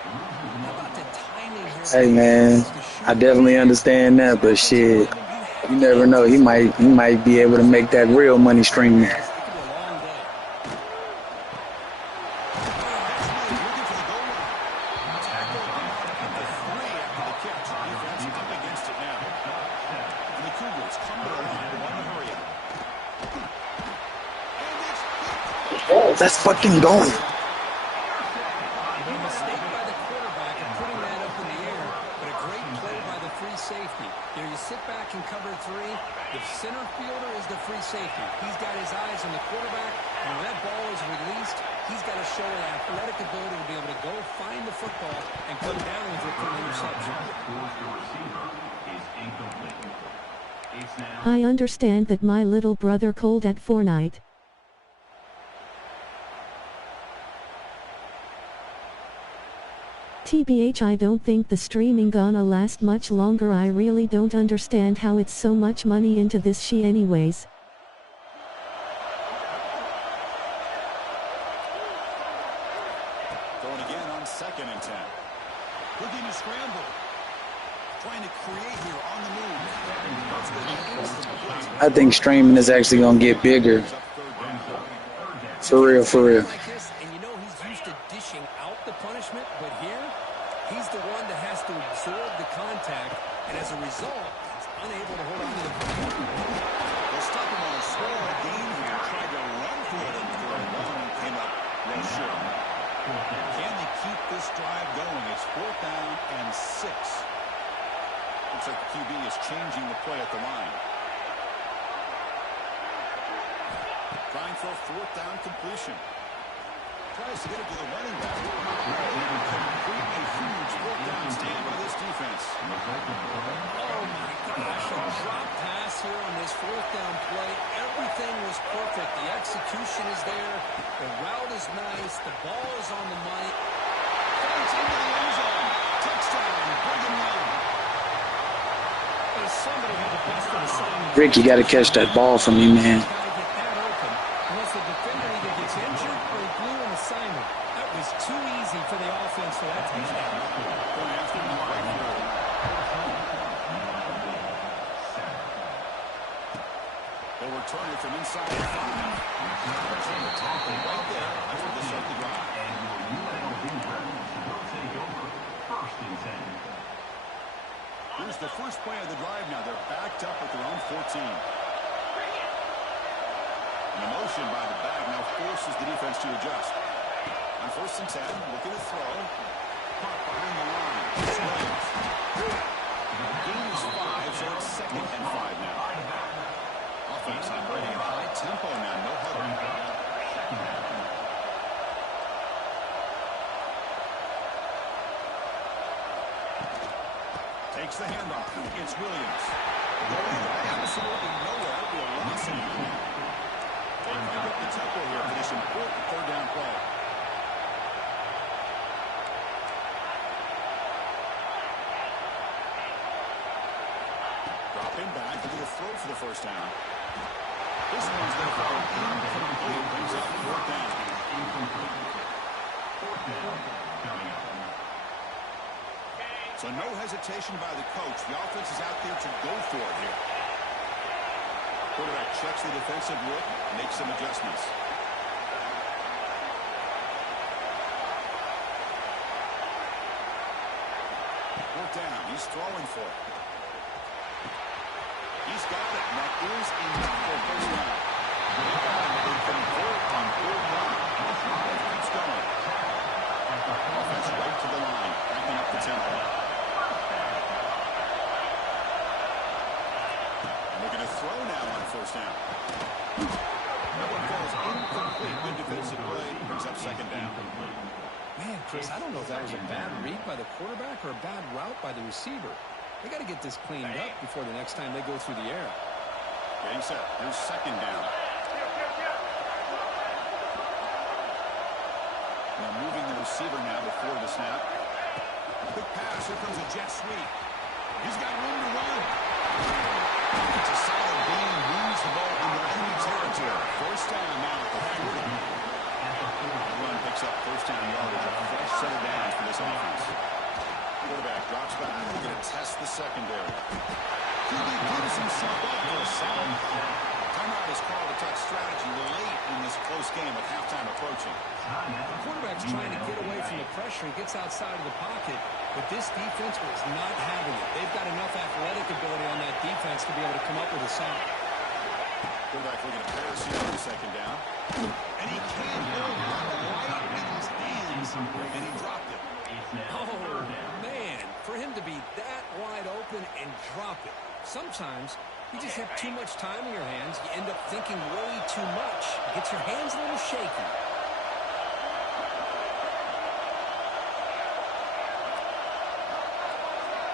How about the timing here? Hey man, I definitely understand that, but shit, you never know. He might be able to make that real money streaming. It could be a long day. Looking for the goal line. Tackle at the 3 after the catch. Defense up against it now. And the Cougars come to the line to want to hurry up. And it's Let's fucking go. A mistake by the quarterback in putting that up in the air, but a great play by the free safety. Here you sit back and cover 3. The center fielder is the free safety. He's got his eyes on the quarterback, and when that ball is released, he's got to show an athletic ability to be able to go find the football and come down with it for an interception. I understand that my little brother cold at Fortnite. TBH, I don't think the streaming gonna last much longer. I really don't understand how it's so much money into this shit anyways. going again on 2nd and 10. Looking to scramble. Trying to create here on the move. I think streaming is actually gonna get bigger. For real, for real. Like this, and you know he's used to dishing out the punishment, but here, he's the one that has to absorb the contact, and as a result, he's unable to hold on to the football. They'll stop him on a small gain here. Tried to run for it for a long and came up well short. Can they keep this drive going? It's 4th down and 6. Looks like the QB is changing the play at the line. Trying for a 4th down completion. Tries to get it to the running back. Complete a huge 4th down stand by this defense. Oh my gosh, a drop pass here on this 4th down play. Everything was perfect. The execution is there. The route is nice. The ball is on the money. Finds into the end zone. Touchdown, Brigham Young. Somebody had the best of the assignment. Rick, you gotta catch that ball from me, man. Gotta get that open. Unless the defender either gets injured or he blew an assignment. That was too easy. easy for the offense for that touchdown. Going after him right through. They'll return it from inside the 5. Turn the tackle right there. That's where they start the drive. And your UNLV Rebels will take over 1st and 10. Here's the first play of the drive now. They're backed up at their own 14. And the motion by the back now forces the defense to adjust. On 1st and 10, looking to throw. Caught behind the line. Gain is 5, so it's 2nd and 5 now. Offense operating at high tempo now. No huddle. Takes the handoff. It's Williams. Going absolutely nowhere. It'll be a loss in the They pick up the tempo here for this important 3rd down play. Dropping back to the throw for the 1st down. This one's going to fall incomplete. Brings up 4th down. 4th down coming up. So no hesitation by the coach. The offense is out there to go for it here. Quarterback checks the defensive look, makes some adjustments. Fourth down. He's throwing for it. He's got it, and that is enough for a 1st down. They got him. They can pull on 4th down. Keeps going. Offense right to the line, backing up the tempo. And we're going to throw now on 1st down. That one falls incomplete. Good defensive play. Brings up 2nd down. Man, Chris, I don't know if that was a bad read by the quarterback or a bad route by the receiver. They got to get this cleaned up before the next time they go through the air. Getting set. Here's 2nd down. Now moving the receiver now before the snap. Quick pass. Here comes a jet sweep. He's got room to run. It's a solid gain. Moves the ball into enemy territory. 1st down now at the 40. The run picks up 1st down yardage. A fresh set of downs for this offense. Quarterback drops back. We're going to test the secondary. QB gives himself up for a sack. Timeout is called to talk strategy late in this close game with halftime approaching. The quarterback's trying to get away from the pressure. He gets outside of the pocket, but this defense was not having it. They've got enough athletic ability on that defense to be able to come up with a sack. Quarterback looking to pass here on 2nd down. And he can't hold the ball right in his hands, and he dropped it. Oh, man, for him to be that wide open and drop it. Sometimes you just have too much time in your hands. You end up thinking way too much. It gets your hands a little shaky.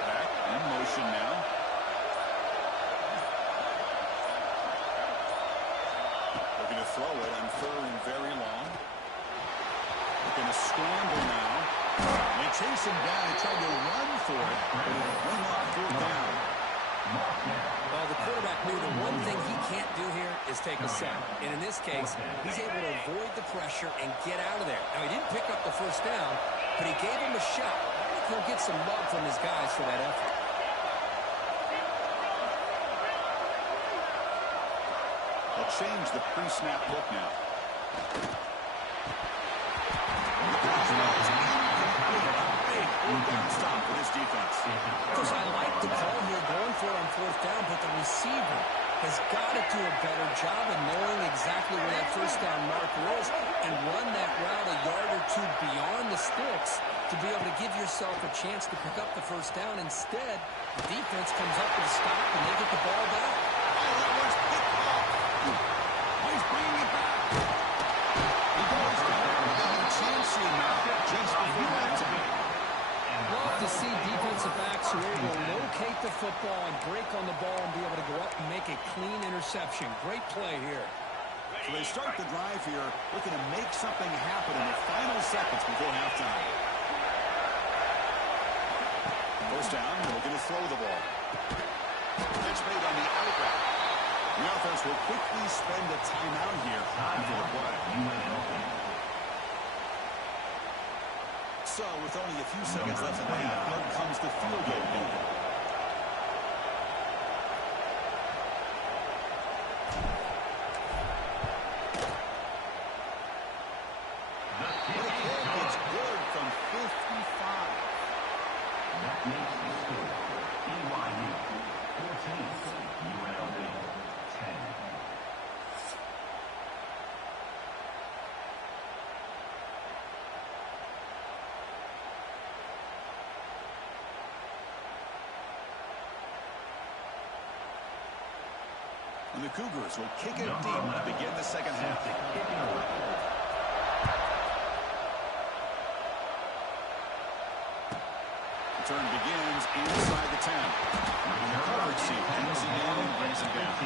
Back in motion now. Looking to throw it on 3rd and very long. Looking to scramble now. They chase him down. They try to run for it, but it'll bring off 4th down. Well, the quarterback knew the one thing he can't do here is take a sack. And in this case, he's able to avoid the pressure and get out of there. Now, he didn't pick up the 1st down, but he gave him a shot. I think he'll get some love from his guys for that effort. They'll change the pre-snap look now. Stop for this defense. Because I like the call here going for it on 4th down, but the receiver has got to do a better job of knowing exactly where that 1st down marker is and run that route a yard or 2 beyond the sticks to be able to give yourself a chance to pick up the 1st down. Instead, the defense comes up with a stop and they get the ball back. Oh, that was picked off. He's bringing it back. He goes down. They got a chance here now just before halftime. Love to see defensive backs who are able to locate the football and break on the ball and be able to go up and make a clean interception. Great play here. So they start the drive here looking to make something happen in the final seconds before halftime. 1st down, they're looking to throw the ball. Catch made on the out route. The offense will quickly spend a timeout here after the play. So, with only a few seconds left in the half, here comes the field goal unit. It's good from 55. That makes the score BYU 14, UNLV 10. And the Cougars will kick it deep to begin the second half. The turn begins inside the 10. Coverage seat comes in and brings him down.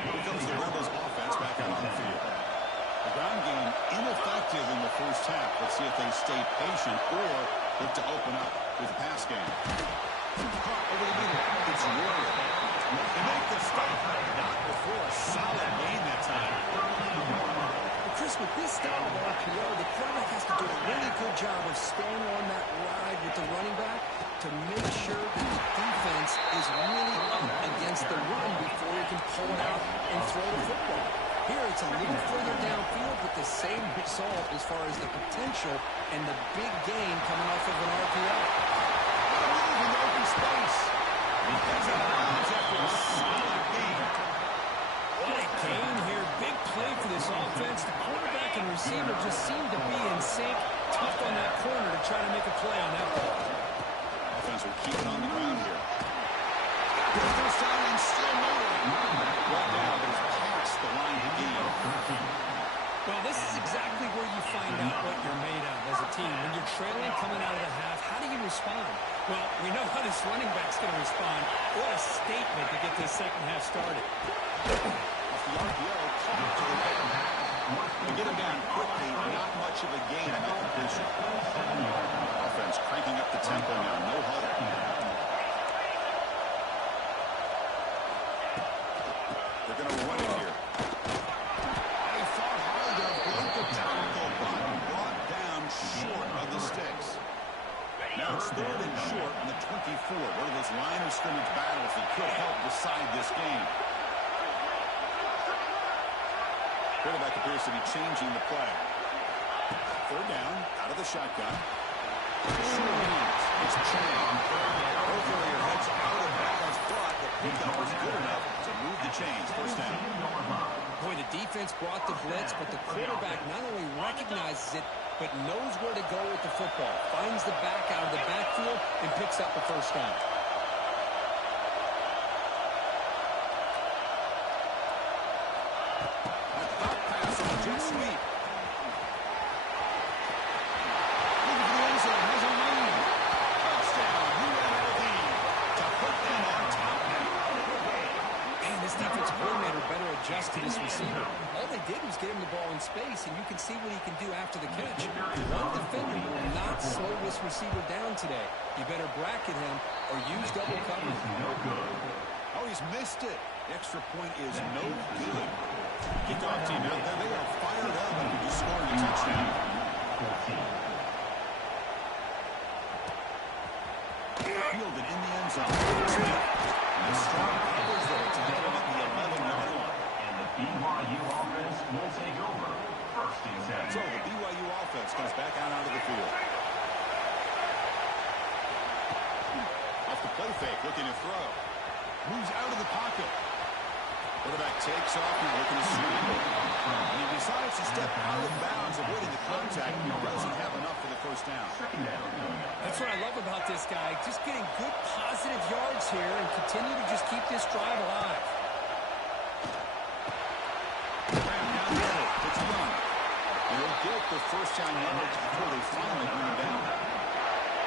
Here comes the Rebels offense back out on the field. The ground game ineffective in the first half. Let's see if they stay patient or look to open up with a pass game. Caught over the middle. It's Warrior. They make the stop. Not before a solid gain that time. Chris, with this style of RPO, the quarterback has to do a really good job of staying on that ride with the running back to make sure that the defense is really up against the run before he can pull it out and throw the football. Here, it's a little further downfield, but the same result as far as the potential and the big gain coming off of an RPO. In the open space. Because of bounds after a solid gain. What a gain here. Big play for this offense. The quarterback and receiver just seem to be in sync. Tough on that corner to try to make a play on that ball. Offense will keep it on the ground here. First down and still moving. Brought down, but it's past the line to gain. Well, this is exactly where you find out what you're made of as a team. When you're trailing coming out of the half, how do you respond? Well, we know how this running back's going to respond. What a statement to get this second half started. Off the RPO, caught to the right. They get him down quickly, not much of a gain on that completion. Offense cranking up the tempo now, no huddle. They're going to run it here. They fought hard to break the tackle, but brought down short of the sticks. Now it's third and short on the 24. One of those line of scrimmage battles that could help decide this game. Quarterback appears to be changing the play. Third down, out of the shotgun. It's Chang. Both earlier heads out of bounds, but the pickup was good enough to move the chains. First down. Boy, the defense brought the blitz, but the quarterback not only recognizes it, but knows where to go with the football. Finds the back out of the backfield and picks up the first down. Jet sweep. Looking for the end zone. Has a lead. Touchdown, UNLV. To put them on top now. Man, this defensive coordinator better adjust to this receiver. All they did was get him the ball in space, and you can see what he can do after the catch. One defender will not slow this receiver down today. You better bracket him or use double coverage. Oh, he's missed it. Extra point is no good. Kickoff team out there. They are fired up and we just scored a touchdown. Fielded in the end zone. And the strong covers there to get him at the 11-yard line. And the BYU offense will take over. First and 10. So the BYU offense comes back out onto the field. Off the play fake, looking to throw. Moves out of the pocket. Quarterback takes off, he's looking to sweep it. And he decides to step out of bounds, avoiding the contact. He doesn't have enough for the first down. That's what I love about this guy. Just getting good positive yards here and continue to just keep this drive alive. Down the middle, it's Young. And they'll get the first down yards before they finally bring him down.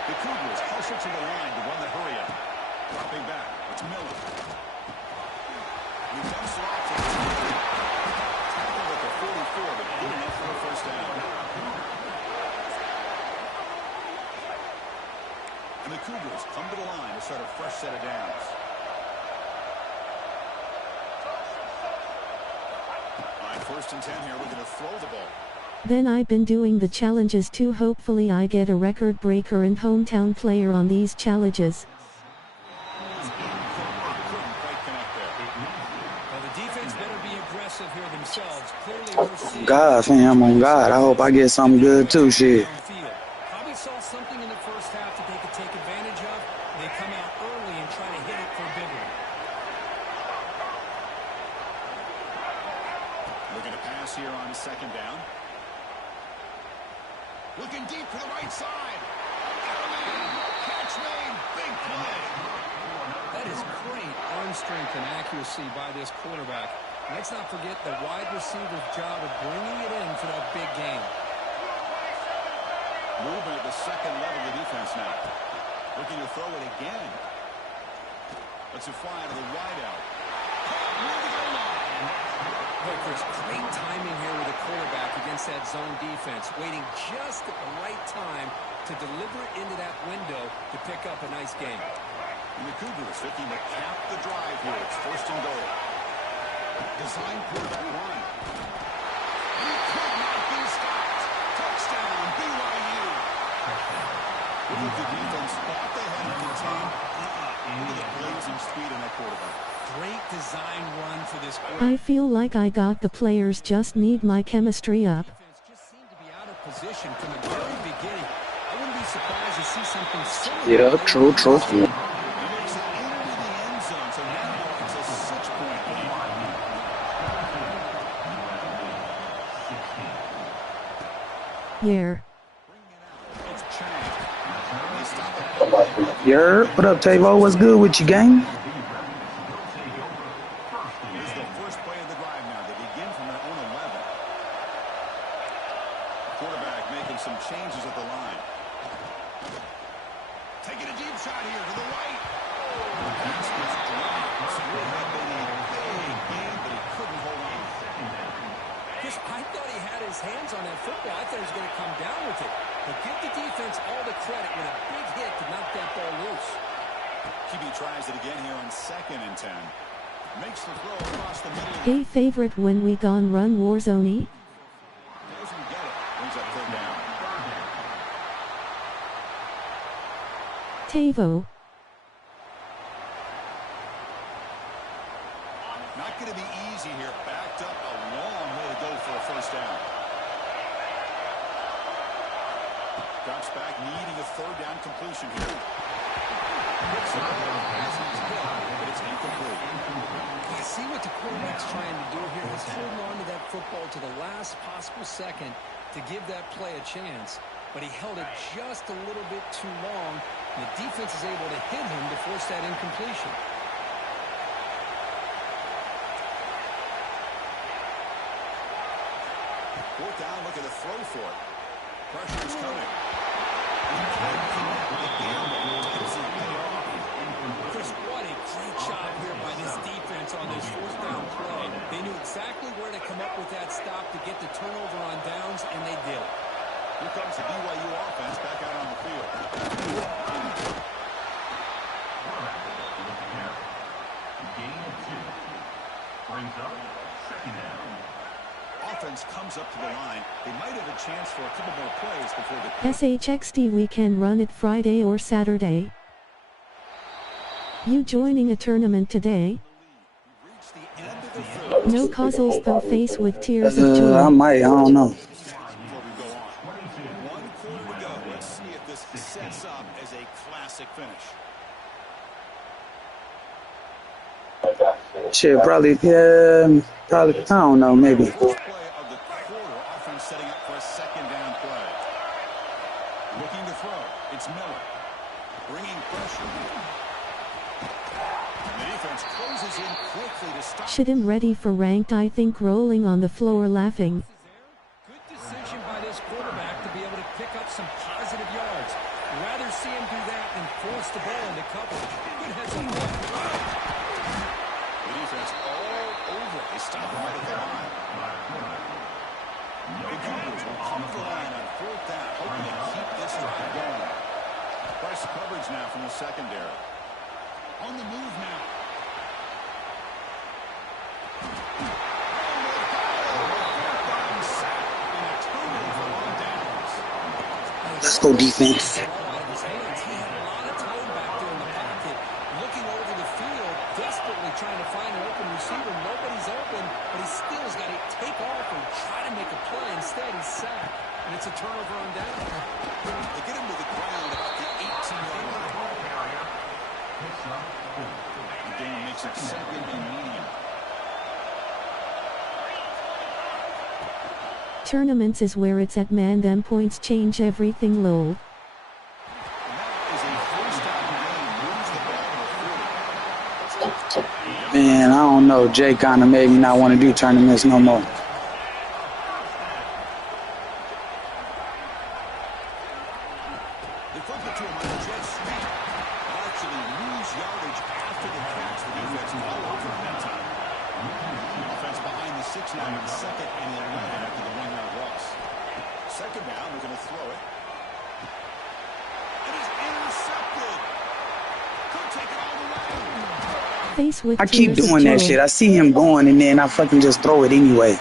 The Cougars hustle to the line to run the hurry up. Dropping back, it's Miller. He dumps it off to the tackle at the 44, but good enough for the first down. And the Cougars come to the line to start a fresh set of downs. All right, first and 10 here. We're going to throw the ball. Then I've been doing the challenges too. Hopefully I get a record breaker and hometown player on these challenges. God, fam, on God. I hope I get something good too, shit. Probably saw something in the first half that they could take advantage of. They come out early and try to hit it for a big one. Looking to pass here on second down. Looking deep for the right side. Catch made. Big play. That is great arm strength and accuracy by this quarterback. Let's not forget the wide receiver's job of bringing it in for that big game. Moving at the second level of the defense now. Looking to throw it again. Lets it fly to the wideout. Look, there's great timing here with the quarterback against that zone defense, waiting just at the right time to deliver it into that window to pick up a nice game. And the Cougars looking to cap the drive here. It's first and goal. Designed quarterback run. He could not be stopped. Touchdown, BYU. Look at the defense. Thought they had it contained. Look at the blazing speed in that quarterback. Great design run for this quarterback. I feel like I got the players, just need my chemistry up. Defense just seemed to be out of position from the very beginning. I wouldn't be surprised to see something similar. Yeah, true. He makes it into the end zone, so now it's a 6-point lead. Yeah. It's Chang. They stop it. Yer, what up, Tavo? What's good with you, gang? Here's the first play of the drive now. They begin from their own 11. Quarterback making some changes at the line. Taking a deep shot here to the right. The pass gets dropped. It would have been a big game, but he couldn't hold on. Chris, I thought he had his hands on that football. I thought he was going to come down with it. But give the defense all the credit with a big hit to knock that ball loose. QB tries it again here on 2nd and 10. Makes the throw across the middle. Hey favorite, when we gone run Warzone? Doesn't get it. Brings up 3rd down. Tavo. Not going to be easy here. Backed up a long way to go for a first down. Drops back, needing a 3rd down completion here. Looks like but it's incomplete. You see what the quarterback's trying to do here is hold on to that football to the last possible second to give that play a chance. But he held it just a little bit too long. And the defense is able to hit him to force that incompletion. 4th down, look at the throw for it. Pressure's coming. He can't connect with the gamble. Tips it way off. Chris, what a great job here by this defense on this 4th down play. They knew exactly where to come up with that stop to get the turnover on downs, and they did it. Here comes the BYU offense back out on the field. Gain of 2. Brings up 2nd down. Offense comes up to the line. They might have a chance for a couple more plays before the... SHXD, we can run it Friday or Saturday. You joining a tournament today? No causals though, face with tears of joy. I might, I don't know. Before we go on. 1 quarter to go. Let's see if this sets up as a classic finish. Shit, probably, I don't know, maybe. First play of the quarter. Offense setting up for a 2nd down play. Looking to throw. It's Miller. Bringing pressure. The defense closes in quickly to stop. Shit, him ready for ranked, I think, rolling on the floor laughing. Good decision by this quarterback to be able to pick up some positive yards. Rather see him do that than force the ball into coverage. Good heads up play. The defense all over it. They stop him right at the line. The Cougars will come to the line on 4th down, hoping to keep this drive going. Press coverage now from the secondary. On the move now. Let's go defense. Out of his hands. He had a lot of time back there in the pocket, looking over the field, desperately trying to find an open receiver. Nobody's open, but he still has got to take off and try to make a play. Instead, he's sacked, and it's a turnover on down. They get him to the ground about the 18-yard line. The game makes it second and medium. Tournaments is where it's at, man. Them points change everything, lol. Man, I don't know. Jay kind of made me not want to do tournaments no more. They flip it to him on the jet sweep. Actually lose yardage after the catch. The defense all over him that time. Offense behind the 6 now in second and 11 after the 1-yard loss. Second down, they're going to throw it. It is intercepted. Could take it all the way. Face with I keep tears of doing that joy. shit. I see him going, and then I fucking just throw it anyway.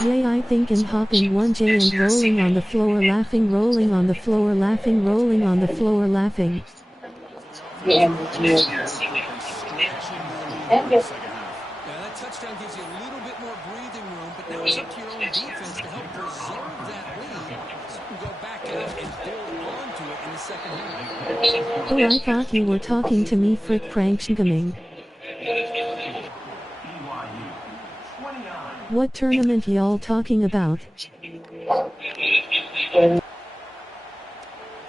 Yay, I think and hopping 1J and rolling on the floor laughing, rolling on the floor laughing, rolling on the floor laughing. Now, that touchdown gives you a little bit more breathing room, but now it's up to your own defense to help preserve that lead so you can go back out and build onto it in the second half. Oh, I thought you were talking to me, frick prankshgaming. What tournament y'all talking about?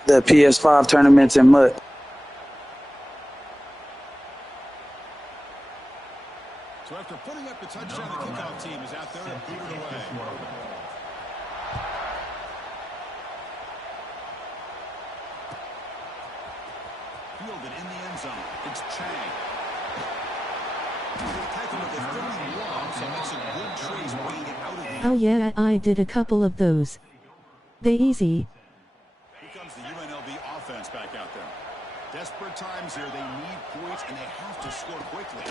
The PS5 tournaments in mud. So after putting up the touchdown, the kickoff team is out there and boot it away. Fielded in the end zone. It's Chang. Oh yeah, I did a couple of those. They easy. Here comes the UNLV offense back out there. Desperate times here. They need points, and they have to score quickly.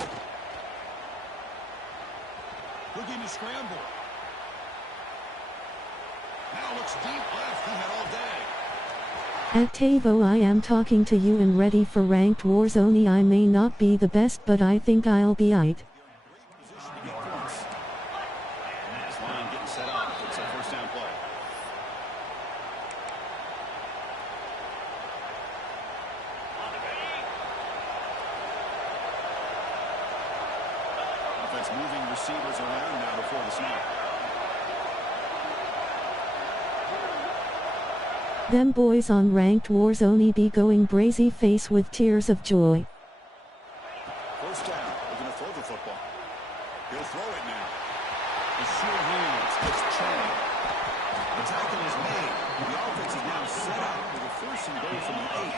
Looking to scramble. Now looks deep left. He had all day. At Tavo, I am talking to you and ready for ranked Warzone. I may not be the best, but I think I'll be aight. Moving receivers around now before the snap. Them boys on ranked Warzone be going brazy face with tears of joy. First down. They're going to throw the football. He'll throw it now. His sure hands. It's Chang. The tackle is made. The offense is now set up with a first and goal from the 8.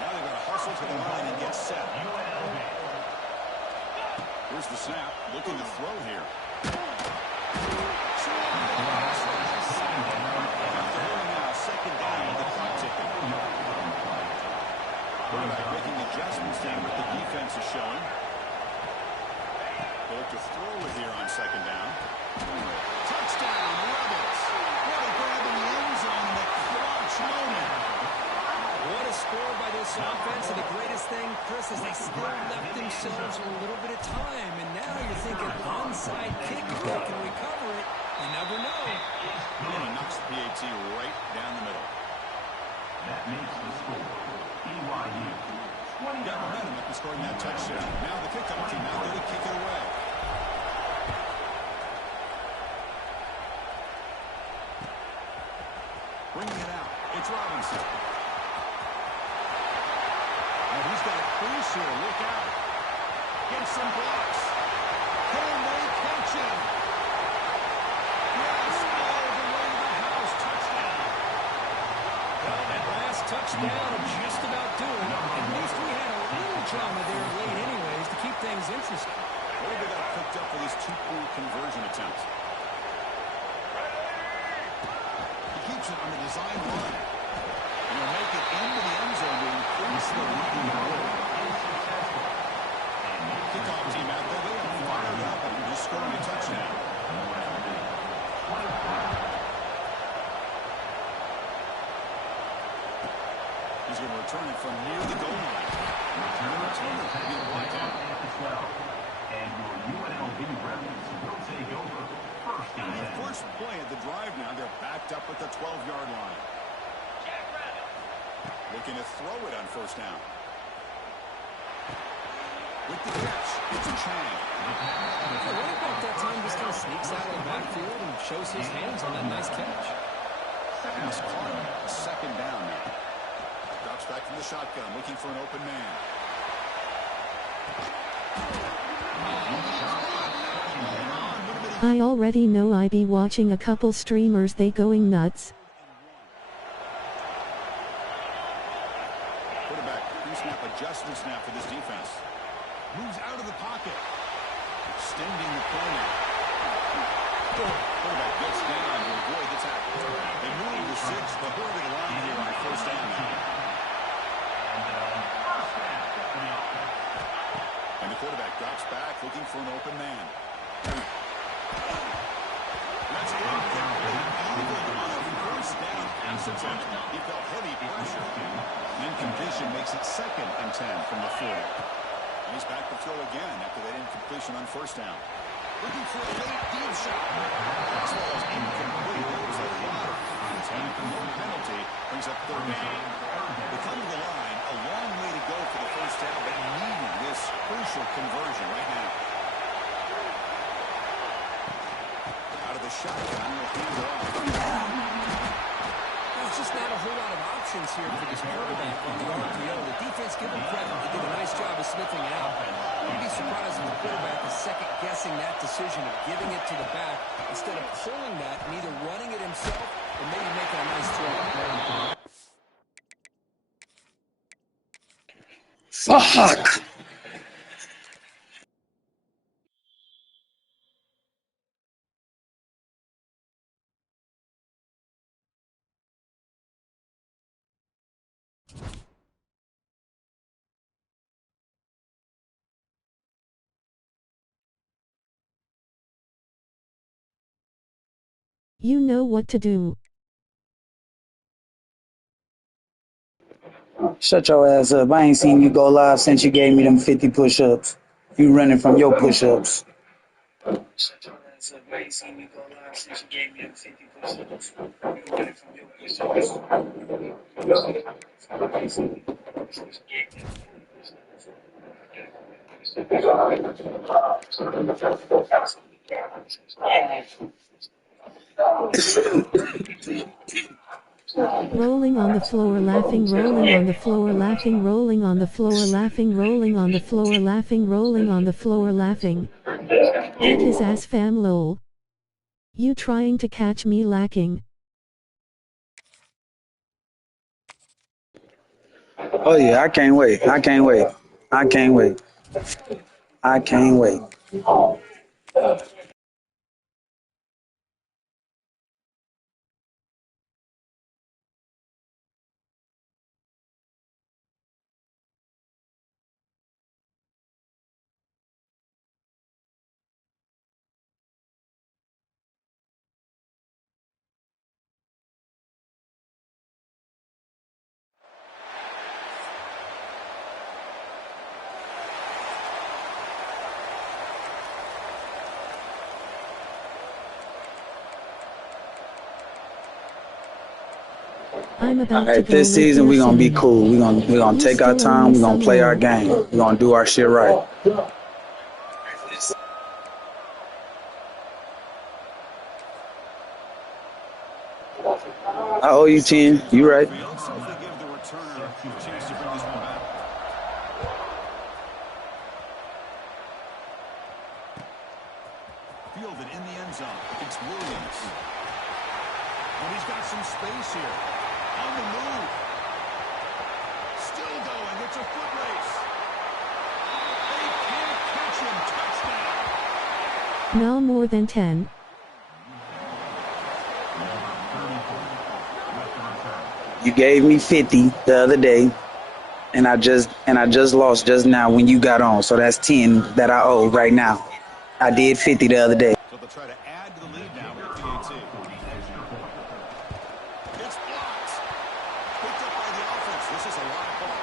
Now they've got to hustle to the line and get set. Here's the snap, looking to throw here. Second down, the clock ticking. Quarterback making adjustments down what the defense is showing. They look to throw it here on second down. Touchdown, Rebels. What a grab in the end zone in a clutch moment. What a score by this offense, and the greatest thing, Chris, is they still left themselves a little bit of time, and now you're thinking onside kick, if they can recover it. You never know. And he knocks the PAT right down the middle. That makes the score. BYU 20. Got momentum after scoring that touchdown. Now the kickoff team out there to kick it away. Bringing it out. It's Robinson. And he's got a crease here. Look out. Gets some blocks. Can they catch him? Yes, all the way to the house. Touchdown. Well, that last touchdown will just about do it. At least we had a little drama there late anyways to keep things interesting. What have they got cooked up for these 2-point conversion attempts? He keeps it on the design run. And he'll make it into the end zone to increase the lead. Kickoff at the 12-yard line. Looking to throw it on first down. With the catch, it's Chang. The running back that time just kind of sneaks out of the backfield and shows his hands on that nice catch. He's caught him. Second down now. Drops back from the shotgun, looking for an open man. I already know I be watching a couple streamers, they going nuts. Quarterback, pre-snap adjustment snap for this defense. Moves out of the pocket. Extending the corner. Quarterback gets down to avoid the tackle. They move the 6, but they're to the line here on first down now. And the quarterback drops back, looking for an open man. That's incomplete. Even on a first down pass attempt, he felt heavy pressure. Incompletion makes it 2nd and 10 from the 40. He's back to throw again after that incompletion on first down. Looking for a late deep shot. As well as incomplete. There was a lot of contact. No penalty brings up 3rd down. They come to the line. A long way to go for the first down, but needing this crucial conversion right now. Out of the shotgun, will hand it off. There's just not a whole lot of options here for this quarterback on the RPO. The defense, give him credit. They did a nice job of sniffing it out. You'd be surprised if the quarterback is second-guessing that decision of giving it to the back instead of pulling that and either running it himself or maybe making a nice throw. Fuck! You know what to do. Shut your ass up. I ain't seen you go live since you gave me them 50 push-ups. You running from your push-ups. Shut your ass up. I ain't seen you go live since you gave me them 50 push-ups. You running from your push-ups. Rolling on the floor, laughing, rolling on the floor, laughing, rolling on the floor, laughing, rolling on the floor, laughing, rolling on the floor, laughing. Eat his ass, fam, lol. You trying to catch me lacking? Oh yeah, I can't wait. I can't wait. I can't wait. I can't wait. I'm about All to right, go this lick season your we gonna be sim. cool. We gonna You take our still owe me time. We gonna some play our lol. game. We gonna do our shit right. I owe you 10. You right. Field, so if they give the returner a chance to bring this one back. Fielded in the end zone against Williams. And he's got some space here. On the move. Still going. It's a foot race. They can't catch him. Touchdown. No more than 10. You gave me 50 the other day, and I just lost just now when you got on. So that's 10 that I owe right now. I did 50 the other day. So they'll try to add to the lead now with the PAT. It's blocked. Picked up by the offense. This is a lot of ball.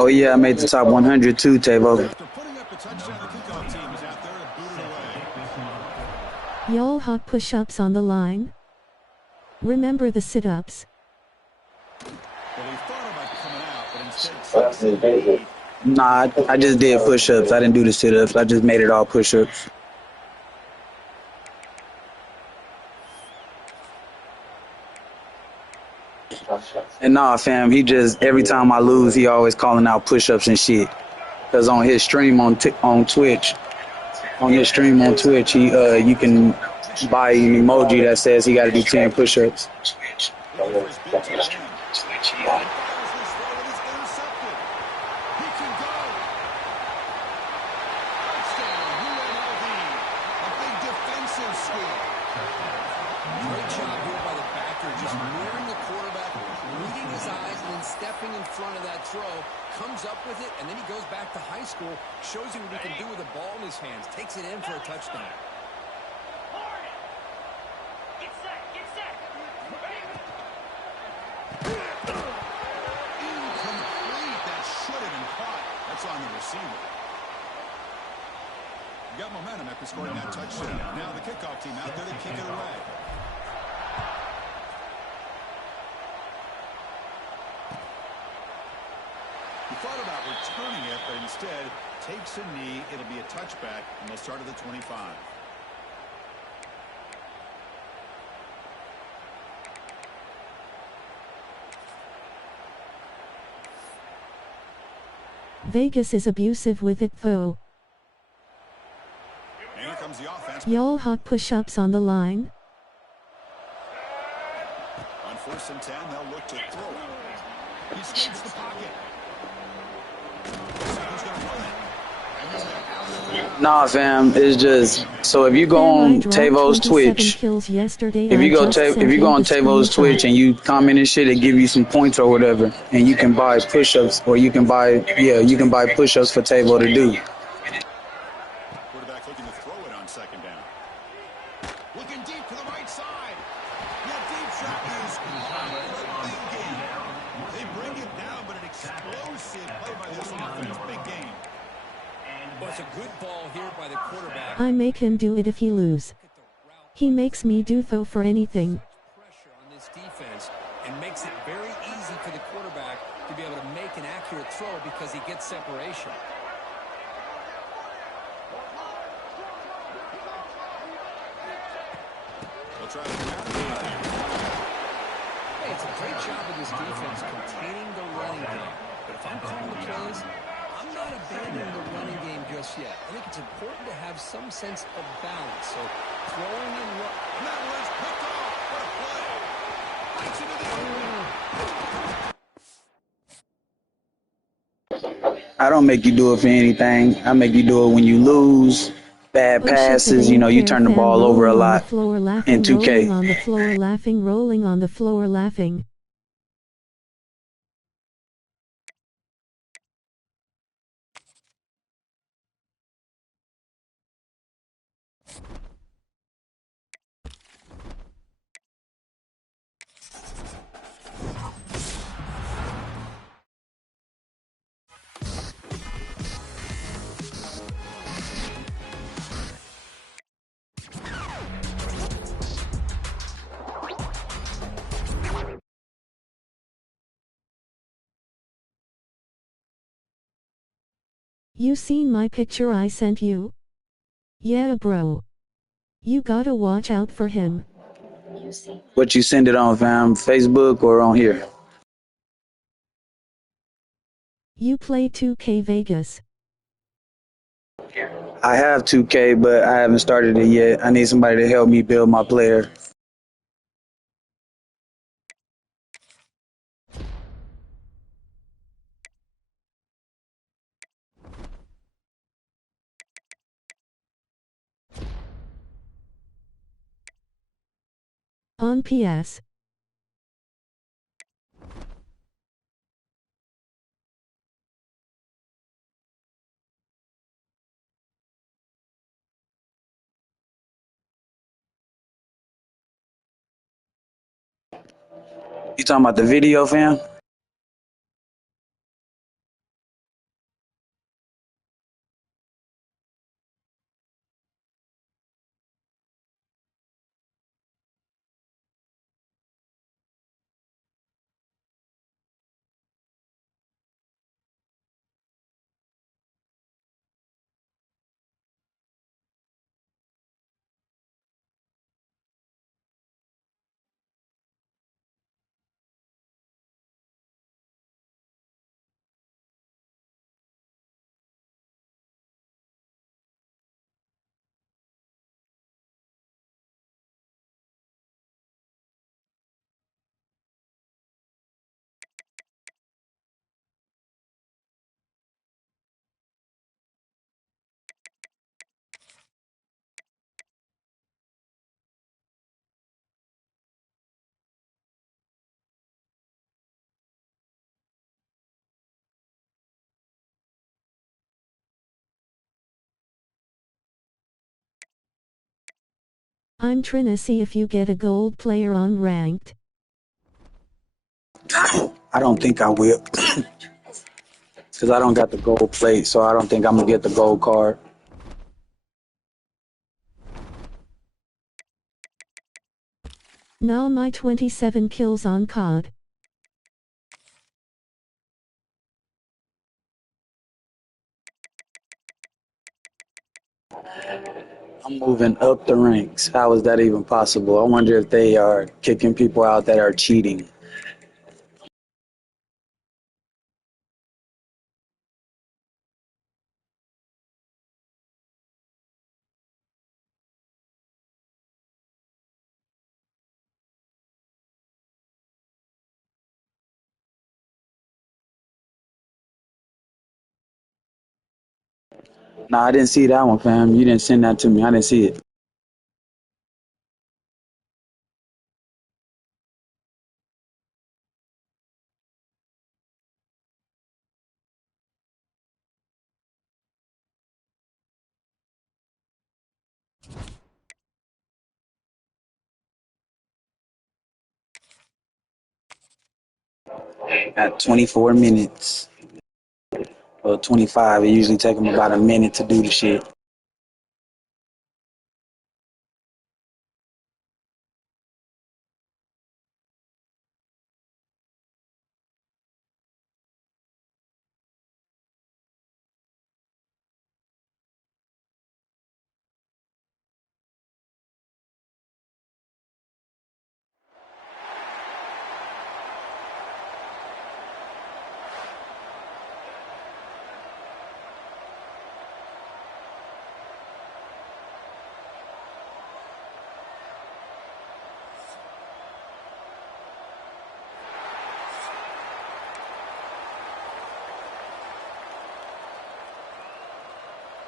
Oh yeah, I made the top 100 too, Tavo. After putting up a touchdown, the kickoff team is out there to boot it away. Y'all hot push-ups on the line? Remember the sit-ups? Well, he thought about coming out, but instead takes the lead. Nah, I just did push-ups. I didn't do the sit-ups. I just made it all push-ups. And nah, fam, he just, every time I lose, he always calling out push-ups and shit. Cause on his stream on Twitch, he you can buy an emoji that says he got to do 10 push-ups. Great job here by the backer, just mirroring the quarterback, reading his eyes, and then stepping in front of that throw, comes up with it, and then he goes back to high school, shows you what he can do with the ball in his hands, takes it in for a touchdown. Get set, get set. Incomplete. That should have been caught. That's on the receiver. Got momentum after scoring that touchdown. Now the kickoff team out there to kick it away. He thought about returning it, but instead takes a knee. It'll be a touchback, and they'll start at the 25. Vegas is abusive with it though. And here comes the offense. Y'all hot push-ups on the line? On 1st and 10, they'll look to throw it. He escapes the pocket. So who's going to run it? Nah, fam, it's just, so if you go on Tavo's Twitch, if you go on Tavo's Twitch and you comment and shit, it give you some points or whatever, and you can buy push-ups, or you can buy push-ups for Tavo to do. Quarterback looking to throw it on 2nd down. Looking deep to the right side. That deep shot is Livegaming. They bring it down, but an explosive play by this offense. Big game. Well, it's a good ball here by the quarterback. I make him do it if he lose. He makes me do though for anything. Pressure on this defense and makes it very easy for the quarterback to be able to make an accurate throw because he gets separation. They'll try to come out of it. Hey, it's a great job of this defense containing the running game. But if I'm calling the plays, I'm not abandoning the running game just yet. I think it's important to have some sense of balance. So throwing and running. That was picked off. What a play. Bites into the I don't make you do it for anything. I make you do it when you lose. Bad passes, you turn the ball over a lot in 2K. Rolling on the floor laughing, rolling on the floor laughing. You seen my picture I sent you? Yeah, bro. You gotta watch out for him. What you send it on, fam? Facebook or on here? You play 2K Vegas. I have 2K, but I haven't started it yet. I need somebody to help me build my player. On PS. You talking about the video, fam? I'm trying to see if you get a gold player on ranked. I don't think I will. Because I don't got the gold plate, so I don't think I'm going to get the gold card. Now my 27 kills on COD. I'm moving up the ranks. How is that even possible? I wonder if they are kicking people out that are cheating. Nah, I didn't see that one, fam. You didn't send that to me. I didn't see it. At 24 minutes. Or 25. It usually take them about a minute to do the shit.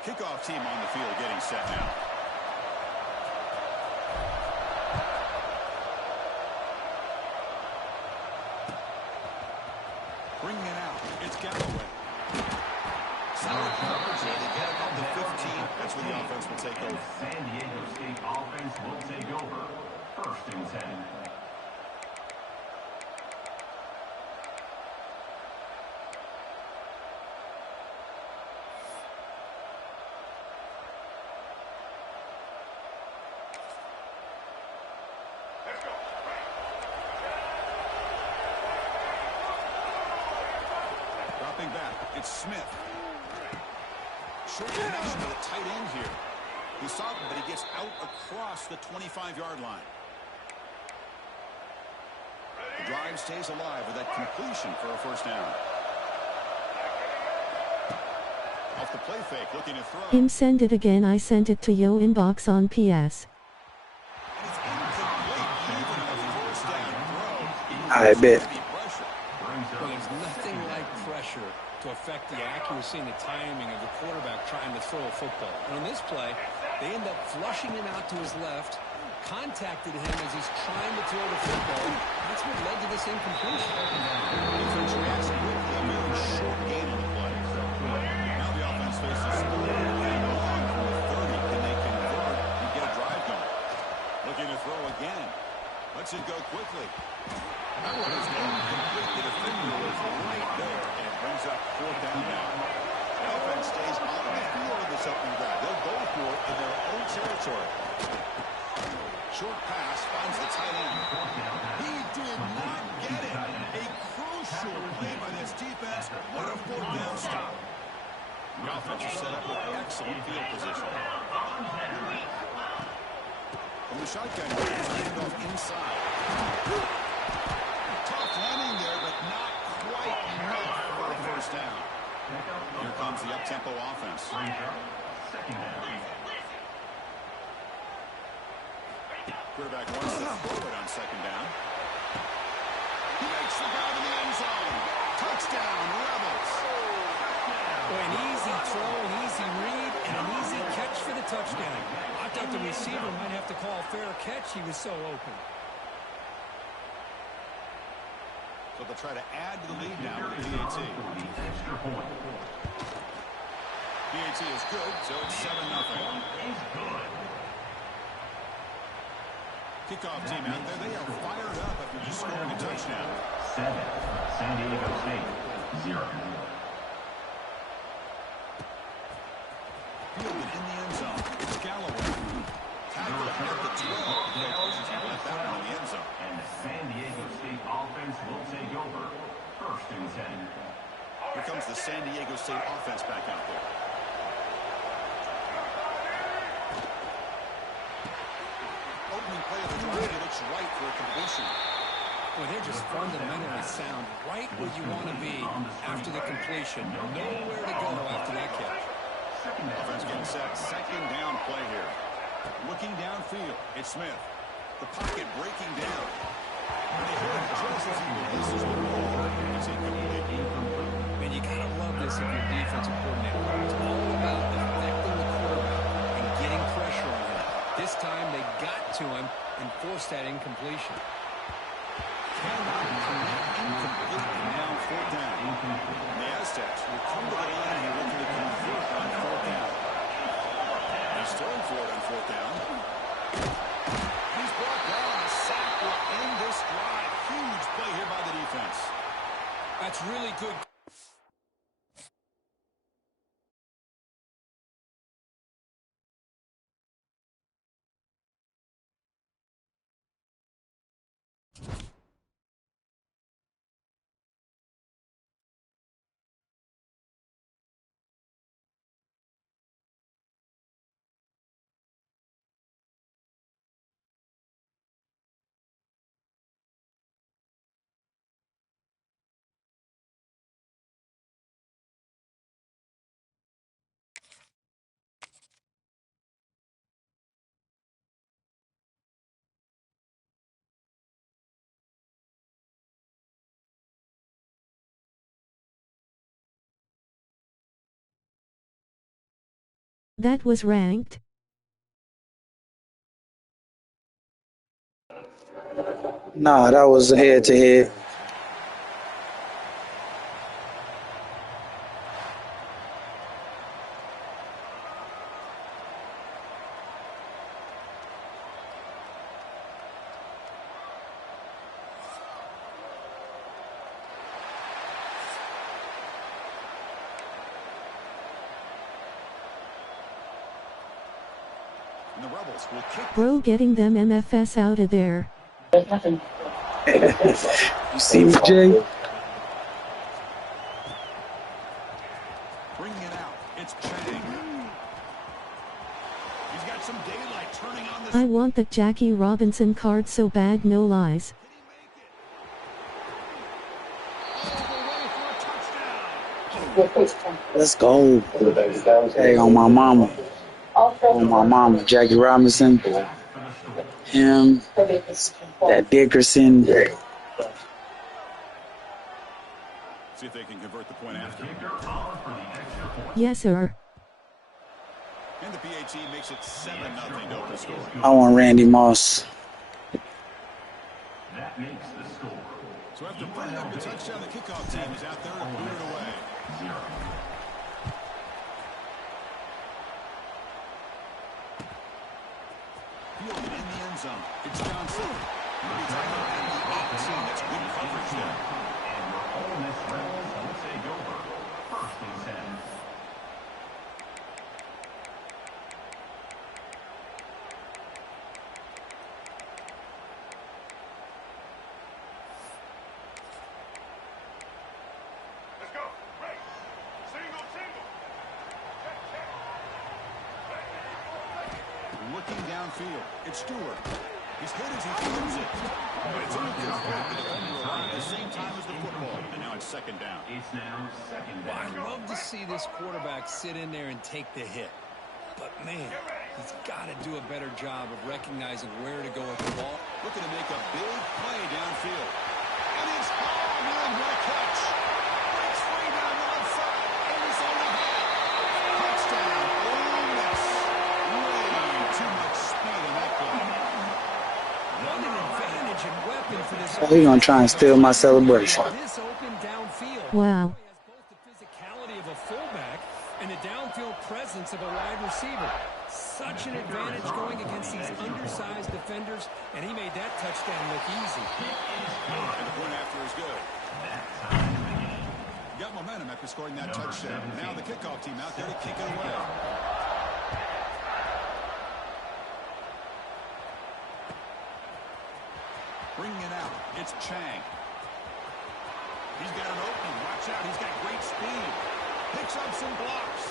Kickoff team on the field getting set now. Bringing it out. It's Galloway. Solid coverage there. They get it on the 15. That's where the offense will take over. San Diego State offense will take over. 1st and 10. Dropping back. It's Smith. Short connection to the tight end here. He saw him, but he gets out across the 25-yard line. The drive stays alive with that completion for a 1st down. Off the play fake, looking to throw. Him send it again. I sent it to yo inbox on PS. And it's incomplete, even a 1st down throw. I bet. Well, there's nothing like pressure to affect the accuracy and the timing of the quarterback trying to throw a football. And on this play, they end up flushing him out to his left, contacted him as he's trying to throw the football. That's what led to this incompletion. Defense reacts quickly. A very short gain on the play. Now the offense faces 3rd and long from the 30. Can they convert and get a drive going? Looking to throw again. Lets it go quickly. That one is incomplete. The defender was right there, and it brings up 4th down now. The offense stays on the field in this opening drive. They'll go for it in their own territory. Short pass finds the tight end. He did not get it. A crucial play by this defense. What a 4th down stop. The offense is set up with excellent field position. From the shotgun, hand off inside. Tough running there, but not quite enough for a 1st down. Here comes the up-tempo offense. 2nd down. Quarterback wants to throw it on 2nd down. He makes the grab in the end zone. Touchdown, Rebels. Boy, an easy throw, an easy read, and an easy catch for the touchdown. I thought the receiver might have to call a fair catch. He was so open. So they'll try to add to the lead now with the PAT. Extra point. PAT is good, so it's 7-0. Kickoff team out there, they are fired up after just scoring a touchdown. 7, San Diego State, 0. Fielded in the end zone. It's Galloway. Tackled at the 12. They left that one in the end zone. And the San Diego State offense will take over. 1st and 10. Here comes the San Diego State offense back out there. Opening play of the drive, he looks right for a completion. Well, they're just fundamentally sound, right where you want to be after the completion. Nowhere to go after that catch. Offense getting set. 2nd down play here. Looking downfield. It's Smith. The pocket breaking down. And they hit him just as he releases the ball. It's incomplete. And you got to love this if you're defensive coordinator. It's all about affecting the quarterback and getting pressure on him. This time they got to him and forced that incompletion. Cannot connect incompletely now 4th down. The Aztecs will come to the line here looking to convert on 4th down. He's throwing for it on 4th down. He's brought down. A sack will end this drive. Huge play here by the defense. That's really good. That was ranked. Nah, that was a head-to-head. And the Rebels will kick. Bro, getting them MFS out of there. You see me, Jay? Bringing it out. It's Chang. He's got some daylight turning on this. I want the Jackie Robinson card so bad, no lies. Let's go. Hey, on my mama. On my mama. Jackie Robinson. Him. That Dickerson. See if they can convert the point after. Yes, sir. And the PAT makes it 7-0 to open score. I want Randy Moss. That makes the score. So after putting up a touchdown, the kickoff team is out there to put it away. 0. Fielded in the end zone. It's Johnson. He'll be tackled at the 18. That's good coverage there. And your Ole Miss Rebels will take over. 1st and 10. Let's go. Right. Single, single. Check, check. Looking downfield. It's Stewart. He's hit as he throws it. But it's incomplete. The defender arrived at the same time as the football. And now it's 2nd down. It's now 2nd Well, down. I love to see this quarterback sit in there and take the hit. But, man, he's got to do a better job of recognizing where to go with the ball. Looking to make a big play downfield. And it's hauled in. What a catch. Breaks free down the left side. And it's on the head. Touchdown. Ole Miss. Way too much speed in that play. What an advantage and weapon for this. Oh, he gonna try and steal my celebration. This open downfield. Wow. Has both the physicality of a fullback and the downfield presence of a wide receiver. Such an advantage going against these undersized defenders, and he made that touchdown look easy. And the point after is good. Got momentum after scoring that touchdown. Now the kickoff team out there to kick it away. Bringing it out, it's Chang. He's got an opening. Watch out, he's got great speed. Picks up some blocks.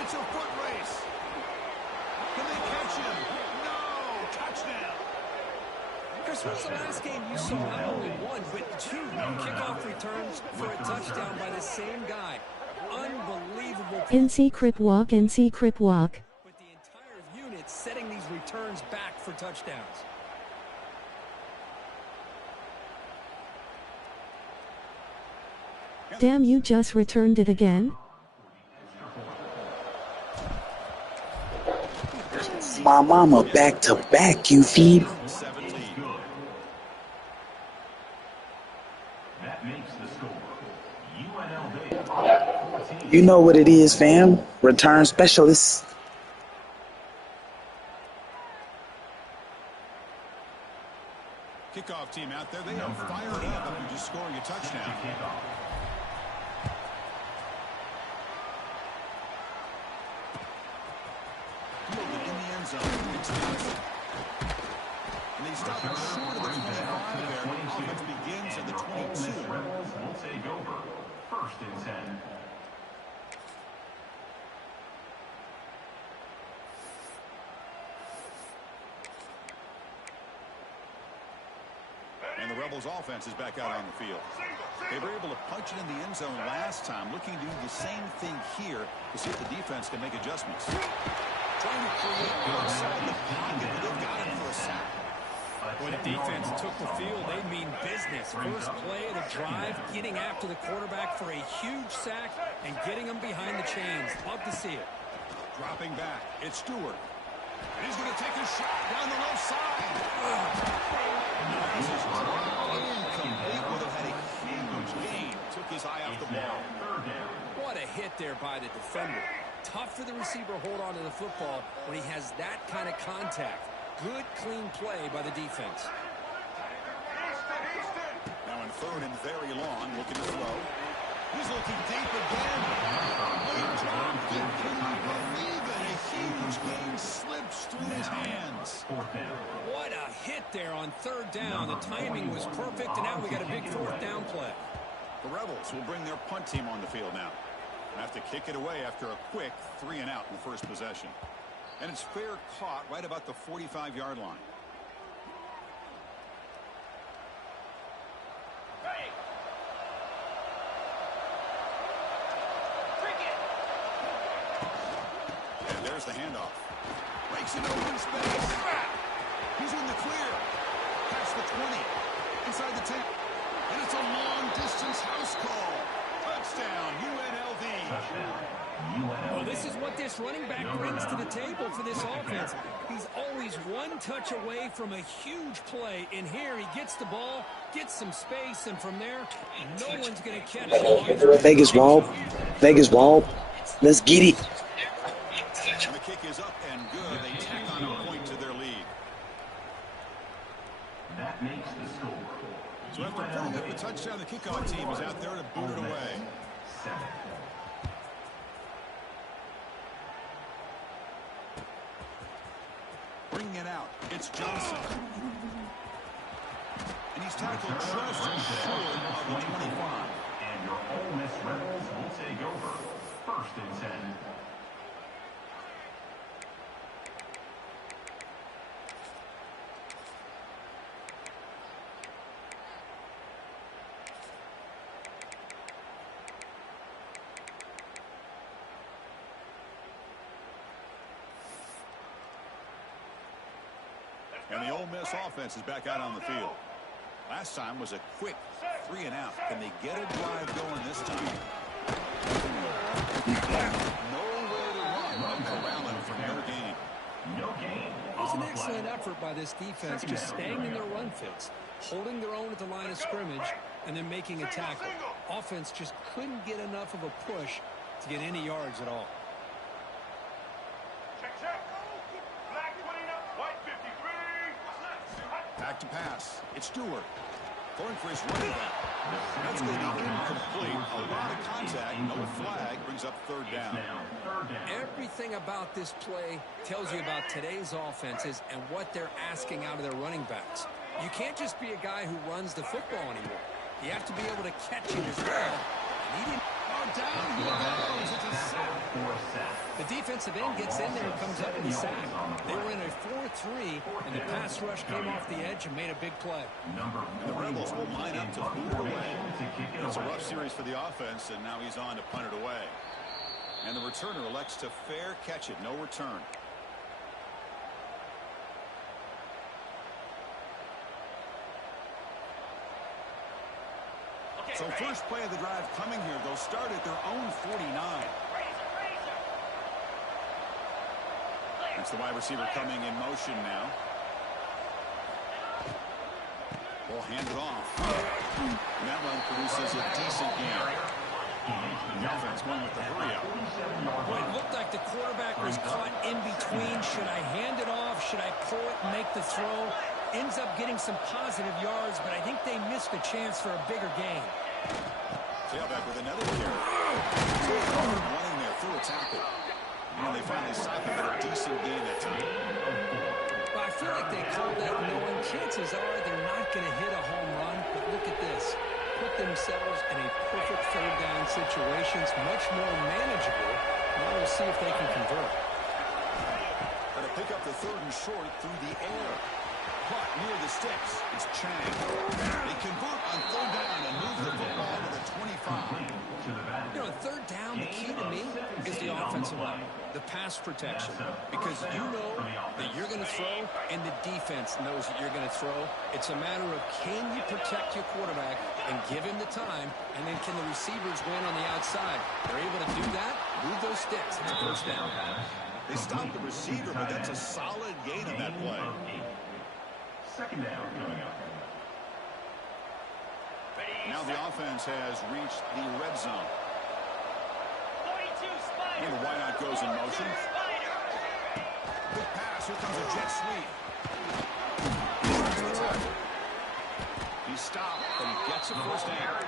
It's a foot race. Can they catch him? No! Touchdown! Chris, when's the last game you saw not only one, but two kickoff returns for a touchdown by the same guy? Unbelievable. NC Crip Walk, NC Crip Walk. With the entire unit setting these returns back for touchdowns. Damn, you just returned it again? My mama back to back, you feed. You know what it is, fam. Return specialist. Kickoff team out there, they are fired up after just scoring a touchdown. Fielded in the end zone. It's Johnson. And they stop it short of the 25 there. Offense begins at the 22. Will take over. First and 10. And the Rebels offense is back out on the field. They were able to punch it in the end zone last time, looking to do the same thing here to see if the defense can make adjustments. Trying to create outside the pocket, but they've got him for a sack. When the defense took the field, they mean business. First play of the drive, getting after the quarterback for a huge sack and getting him behind the chains. Love to see it. Dropping back, it's Stewart. And he's going to take a shot down the left side. This is incomplete. Would have had a huge gain. Took his eye off the ball. What a hit there by the defender. Tough for the receiver to hold on to the football when he has that kind of contact. Good, clean play by the defense. Now in third and very long, looking to throw. He's looking deep again. Great job. Can you believe it? A huge gain slips through his hands. What a hit there on third down. The timing was perfect, and now we got a big fourth down play. The Rebels will bring their punt team on the field now. Have to kick it away after a quick 3-and-out in the first possession. And it's fair caught right about the 45-yard line. And there's the handoff. Breaks it open space. He's in the clear. Past the 20. Inside the 10. And it's a long-distance house call. Touchdown, UNLV. Well, this is what this running back brings to the table for this offense. He's always one touch away from a huge play. And here he gets the ball, gets some space, and from there, no one's going to catch him. Vegas Wall. Vegas Wall. Let's get it. And the kick is up and good. They tack on a point to their lead. That makes the score. So after putting up a touchdown, the kickoff team is out there to boot it away. 7. Bringing it out, it's Johnson. And he's tackled just short of the 25. And your Ole Miss Rebels will take over. First and 10. And the Ole Miss offense is back out on the field. Last time was a quick 3-and-out. Can they get a drive going this time? Nowhere to run. Corralling for no gain. No gain. It was an excellent effort by this defense, just staying in their run fits, holding their own at the line of scrimmage, and then making a tackle. Offense just couldn't get enough of a push to get any yards at all. Check, check. Back to pass. It's Stewart. Going for his running back. That's going to be incomplete. A lot of contact. No flag. Brings up third down. Everything about this play tells you about today's offenses and what they're asking out of their running backs. You can't just be a guy who runs the football anymore. You have to be able to catch it as well. And he didn't. Oh, down he goes. It's a sack. The defensive end gets in there and comes up with a sack. They were in a 4-3, and the pass rush came off the edge and made a big play. And the Rebels will line up to boot it away. It's a rough series for the offense, and now he's on to punt it away. And the returner elects to fair catch it. No return. So first play of the drive coming here. They'll start at their own 49. That's the wide receiver coming in motion now. Ball handed off. And that one produces a decent gain. The offense going with the hurry up. Well, it looked like the quarterback was caught in between. Should I hand it off? Should I pull it and make the throw? Ends up getting some positive yards, but I think they missed a chance for a bigger gain. Tailback with another carry. Running there through a tackle. And they finally stop him at a decent gain that time. Well, I feel like they called that knowing chances are they're not going to hit a home run. But look at this. Put themselves in a perfect third down situation. It's much more manageable. Now we'll see if they can convert. Got to pick up the third and short through the air. Caught near the sticks. It's Chang. They convert on third down and move the football to the 25. You know, third down, the key to me is the offensive line, the pass protection, because you know that you're going to throw and the defense knows that you're going to throw. It's a matter of can you protect your quarterback and give him the time, and then can the receivers win on the outside? They're able to do that, move those sticks. It's a first down. They stopped the receiver, but that's a solid gain on that play. Second down coming up. Now the offense has reached the red zone. And the wideout goes in motion. Good pass. Here comes a jet sweep. He's stopped, but he gets a first down.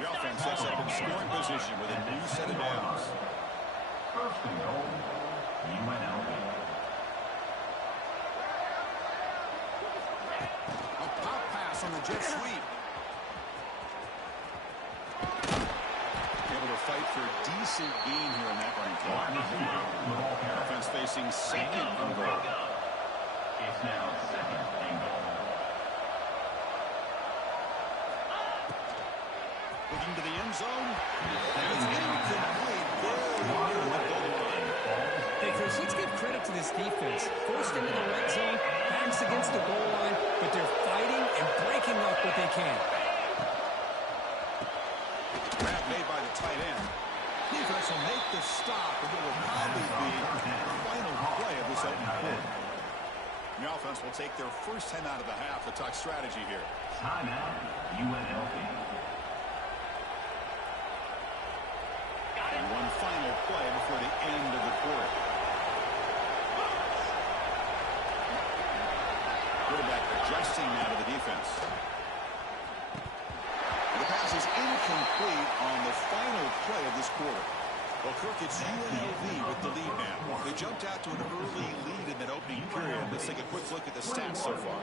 The offense sets up in scoring position with a new set of downs. First and goal, UNLV. A pop pass on the jet sweep. Able to fight for a decent gain here in that running play. Offense facing second and goal. It's now second and goal. Looking to the end zone. And it's incomplete. Very near the goal line. Hey, Chris, let's give credit to this defense. Forced into the red zone, backs against the goal line, but they're fighting and breaking up what they can. Grab made by the tight end. Defense will make the stop, and it will probably be the final play of this opening quarter. The offense will take their first 10 out of the half to talk strategy here. Timeout, UNLV. And one final play before the end of the quarter. Quarterback adjusting now to the defense. The pass is incomplete on the final play of this quarter. Well, Kirk, it's UNLV with the lead now. They jumped out to an early lead in that opening period. Let's take a quick look at the stats so far.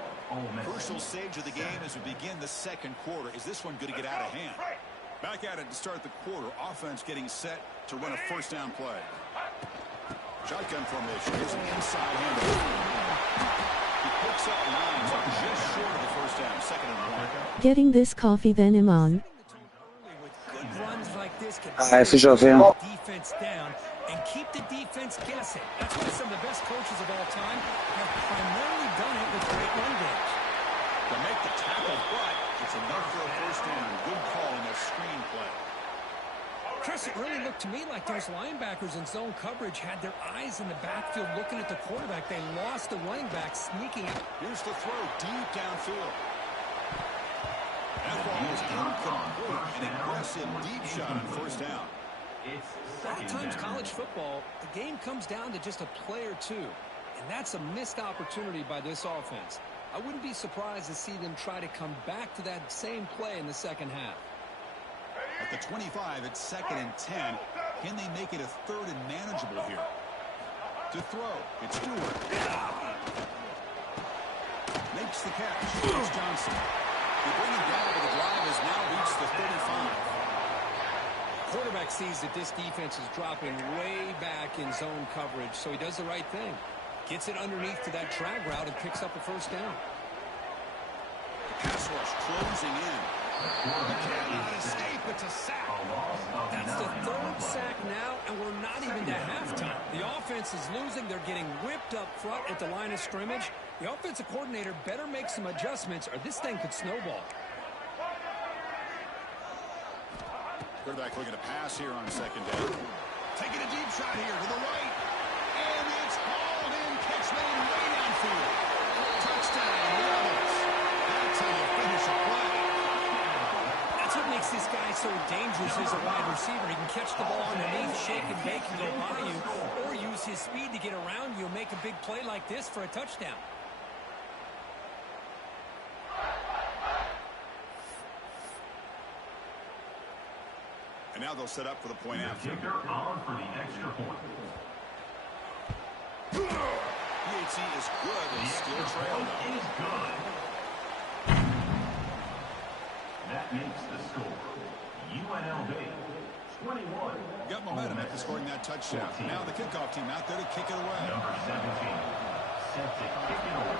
Crucial stage of the game as we begin the second quarter. Is this one going to get out of hand? Back at it to start the quarter. Offense getting set to run a first down play. Shotgun formation. Here's an inside handoff. He picks up 9, so just short of the first down. Second and 1. Getting this coffee then Iman. Good runs like this can Alright, for sure, fam. defense down and keep the defense guessing. That's why some of the best coaches of all time have primarily done it with great run games. To make the tackle, but it's enough for a first down. Good call in their screen play. Chris, it really looked to me like those linebackers in zone coverage had their eyes in the backfield looking at the quarterback. They lost the running back sneaking out. Here's the throw deep downfield. That ball was incomplete. An aggressive deep shot on first down. A lot of times college football, the game comes down to just a play or two. And that's a missed opportunity by this offense. I wouldn't be surprised to see them try to come back to that same play in the second half. At the 25, it's 2nd and 10. Can they make it a 3rd and manageable here? To throw, it's Stewart. Makes the catch. It's Johnson. They bring him down, but the drive has now reached the 35. Quarterback sees that this defense is dropping way back in zone coverage, so he does the right thing. Gets it underneath to that drag route and picks up a first down. The pass rush closing in. He cannot escape. It's a sack. That's the 3rd sack now, and we're not even to halftime. The offense is losing. They're getting whipped up front at the line of scrimmage. The offensive coordinator better make some adjustments, or this thing could snowball. Quarterback looking to pass here on 2nd down. Taking a deep shot here to the right. And it's hauled in. Catch made way downfield. Touchdown, Ravens. That's how you finish a play. That's what makes this guy so dangerous as a wide receiver. He can catch the ball underneath, shake and bake, and go by you, or use his speed to get around you and make a big play like this for a touchdown. And now they'll set up for the point after. Kicker on for the extra point. PHC is good and still trailed. Is good. That makes the score. UNLV 21. Got momentum after scoring that touchdown. 14. Now the kickoff team out there to kick it away. Number 17. Set to kick it away.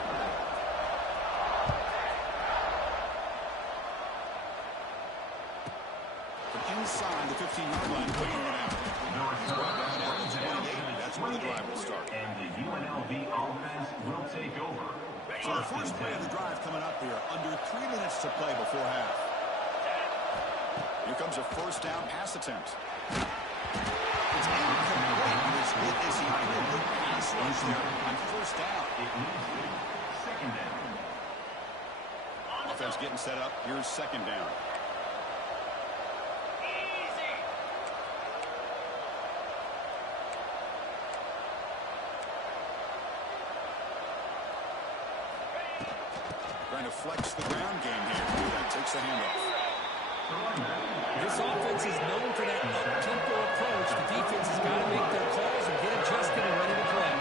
Inside the 15-yard line, putting it out. He's brought down at the 28. That's where the drive will start. And the UNLV offense will take over. So the first play of the drive coming up here. Under 3 minutes to play before half. Here comes a first down pass attempt. It's incomplete. As good as he did a good pass rush there on first down. It needs to be 2nd down. Offense getting set up. Here's 2nd down. Trying to flex the ground game here. That takes the handoff. This offense is known for that up-tempo approach. The defense has got to make their calls and get adjusted and ready to play.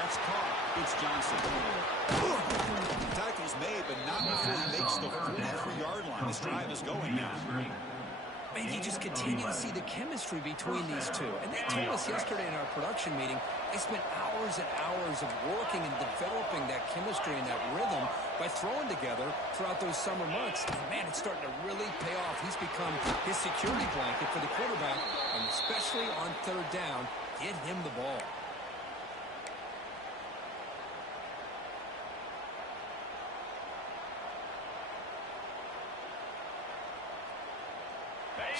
That's caught. It's Johnson. Tackle's made, but not before he makes the 43-yard line. This drive is going now. Man, you just continue to see the chemistry between these two. And they told us yesterday in our production meeting, they spent hours and hours of working and developing that chemistry and that rhythm by throwing together throughout those summer months. And man, it's starting to really pay off. He's become his security blanket for the quarterback, and especially on 3rd down, get him the ball.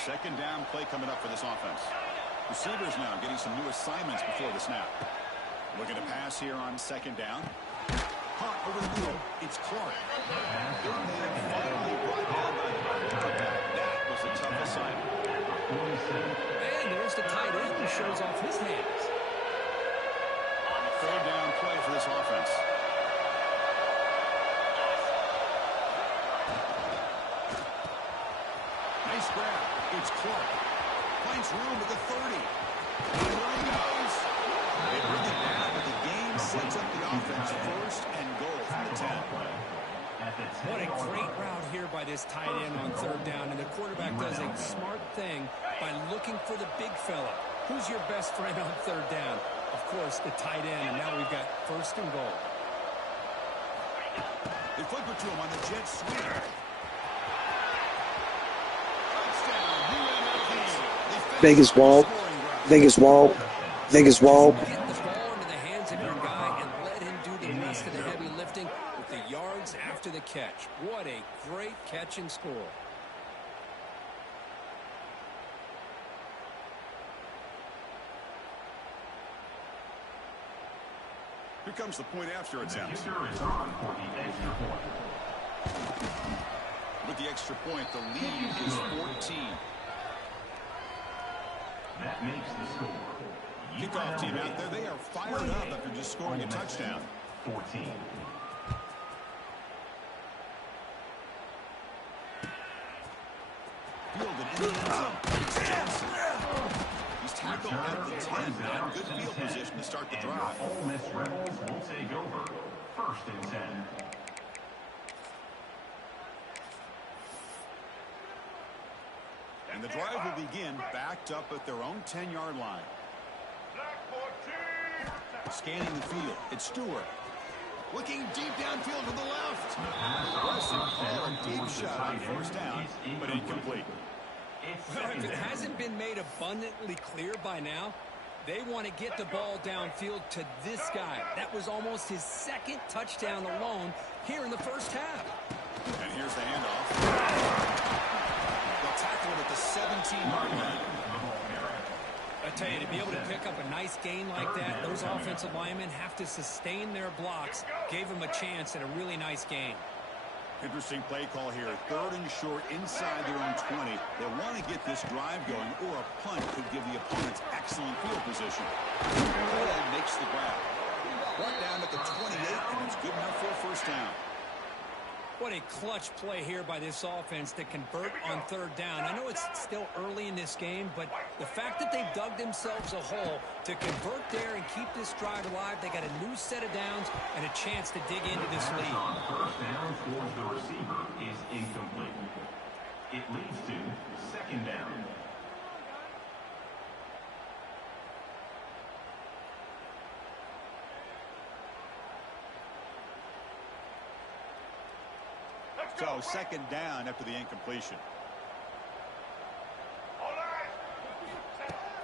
Second down play coming up for this offense. Receivers now getting some new assignments before the snap. Looking to pass here on 2nd down. Hot over the middle. It's Clark. Big man finally brought down by the quarterback. That was a tough assignment. And there's the tight end who shows off his hands. 3rd down play for this offense. Nice grab. It's Clark. Finds room at the 30. And there he goes. They bring it down, but the game sets up the offense 1st and goal from the 10. What a great route here by this tight end on 3rd down. And the quarterback does a smart thing by looking for the big fella. Who's your best friend on 3rd down? Of course, the tight end. And now we've got 1st and goal. They flip it to him on the jet sweep. Vegas wall. Vegas wall. Vegas wall. Get the ball into the hands of your guy and let him do the rest of the heavy lifting with the yards after the catch. What a great catch and score. Here comes the point after attempt. Kicker is on for the extra point. With the extra point, the lead is 14. That makes the score Kickoff team out there, they are fired up after just scoring a touchdown. 14. Fielded in the end zone. He's tackled at the 10. Now good field position to start the drive. Ole Miss Rebels will take over. 1st and 10. And the drive will begin backed up at their own 10-yard line. Scanning the field, it's Stewart. Looking deep downfield to the left. Aggressive call, a deep shot on 1st down, but incomplete. Well, if it hasn't been made abundantly clear by now, they want to get the ball downfield to this guy. That was almost his 2nd touchdown alone here in the 1st half. And here's the handoff. They'll tackle it at the 17-yard line. I tell you, to be able to pick up a nice gain like that, those offensive linemen have to sustain their blocks. Gave them a chance at a really nice gain. Interesting play call here. 3rd and short inside their own 20. They want to get this drive going, or a punt could give the opponents excellent field position. And makes the grab. Brought down at the 28, and it's good enough for a 1st down. What a clutch play here by this offense to convert on 3rd down. I know it's still early in this game, but the fact that they've dug themselves a hole to convert there and keep this drive alive, they got a new set of downs and a chance to dig into this lead. On 1st down towards the receiver is incomplete. It leads to 2nd down. So 2nd down after the incompletion.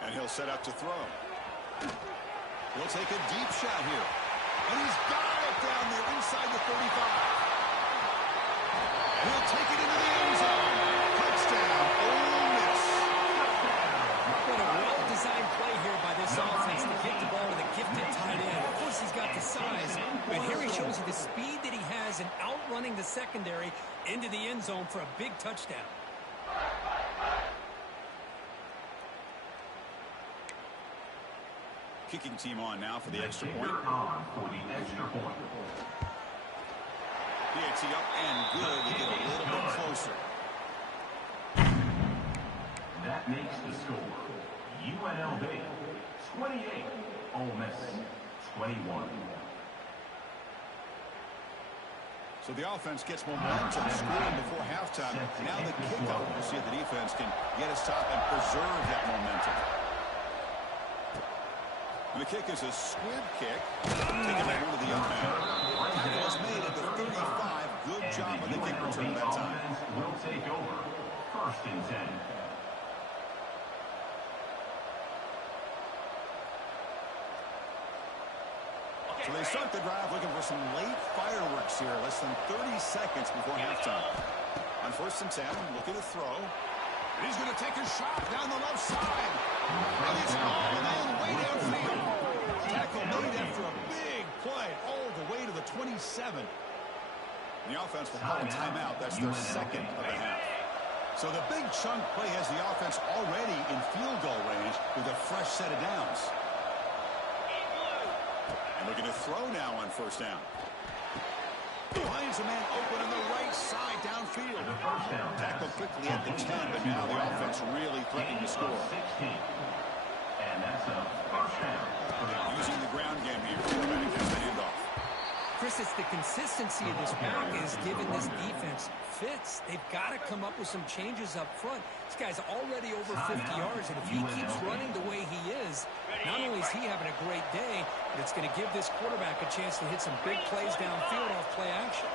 And he'll set up to throw. He'll take a deep shot here. And he's got it down there inside the 35. He'll take it into the end zone. Touchdown, Ole Miss. What a well-designed play here by this offense to get the ball to the gifted tight end. Of course, he's got the size, but here he shows you the speed that he has in outrunning the secondary into the end zone for a big touchdown. Kicking team on now for the extra point. PAT up and good to get a little bit closer. That makes the score. UNLV 28, Ole Miss 21. So the offense gets momentum scoring before halftime. Now the kickoff. We'll see if the defense can get a stop and preserve that momentum. And the kick is a squib kick. Taken back into the young man. Tackle is made at the 35. Good job on the kick return that time. Will take over. 1st and 10. So they start the drive looking for some late fireworks here. Less than 30 seconds before halftime. On 1st and 10, looking to throw. And he's going to take a shot down the left side. And it's all in way downfield. Tackle made after a big play all the way to the 27. The offense will call a timeout. That's their 2nd of the half. So the big chunk play has the offense already in field goal range with a fresh set of downs. And looking to throw now on 1st down. Finds a man open on the right side downfield. Tackle quickly at the 10, but now the offense really threatening to score. 16. And that's a 1st down. Using the ground game here. Quarterback has the handoff. Chris, it's the consistency of this back is giving this defense fits. They've got to come up with some changes up front. This guy's already over 50 yards, and if he keeps running the way he is, not only is he having a great day, but it's going to give this quarterback a chance to hit some big plays downfield off play action.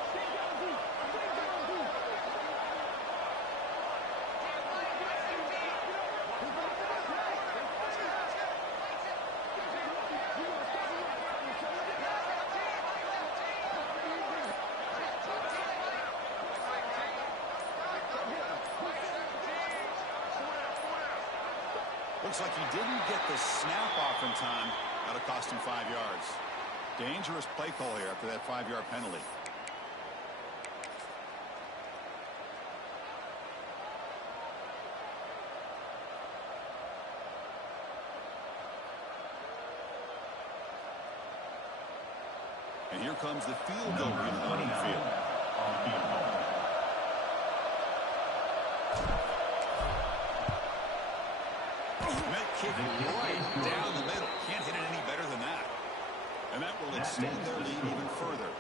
Looks like he didn't get the snap off in time. That'll cost him 5 yards. Dangerous play call here after that 5-yard penalty. Here comes the field goal unit on the field. That kick right down the middle. Can't hit it any better than that. And that will extend their lead even further.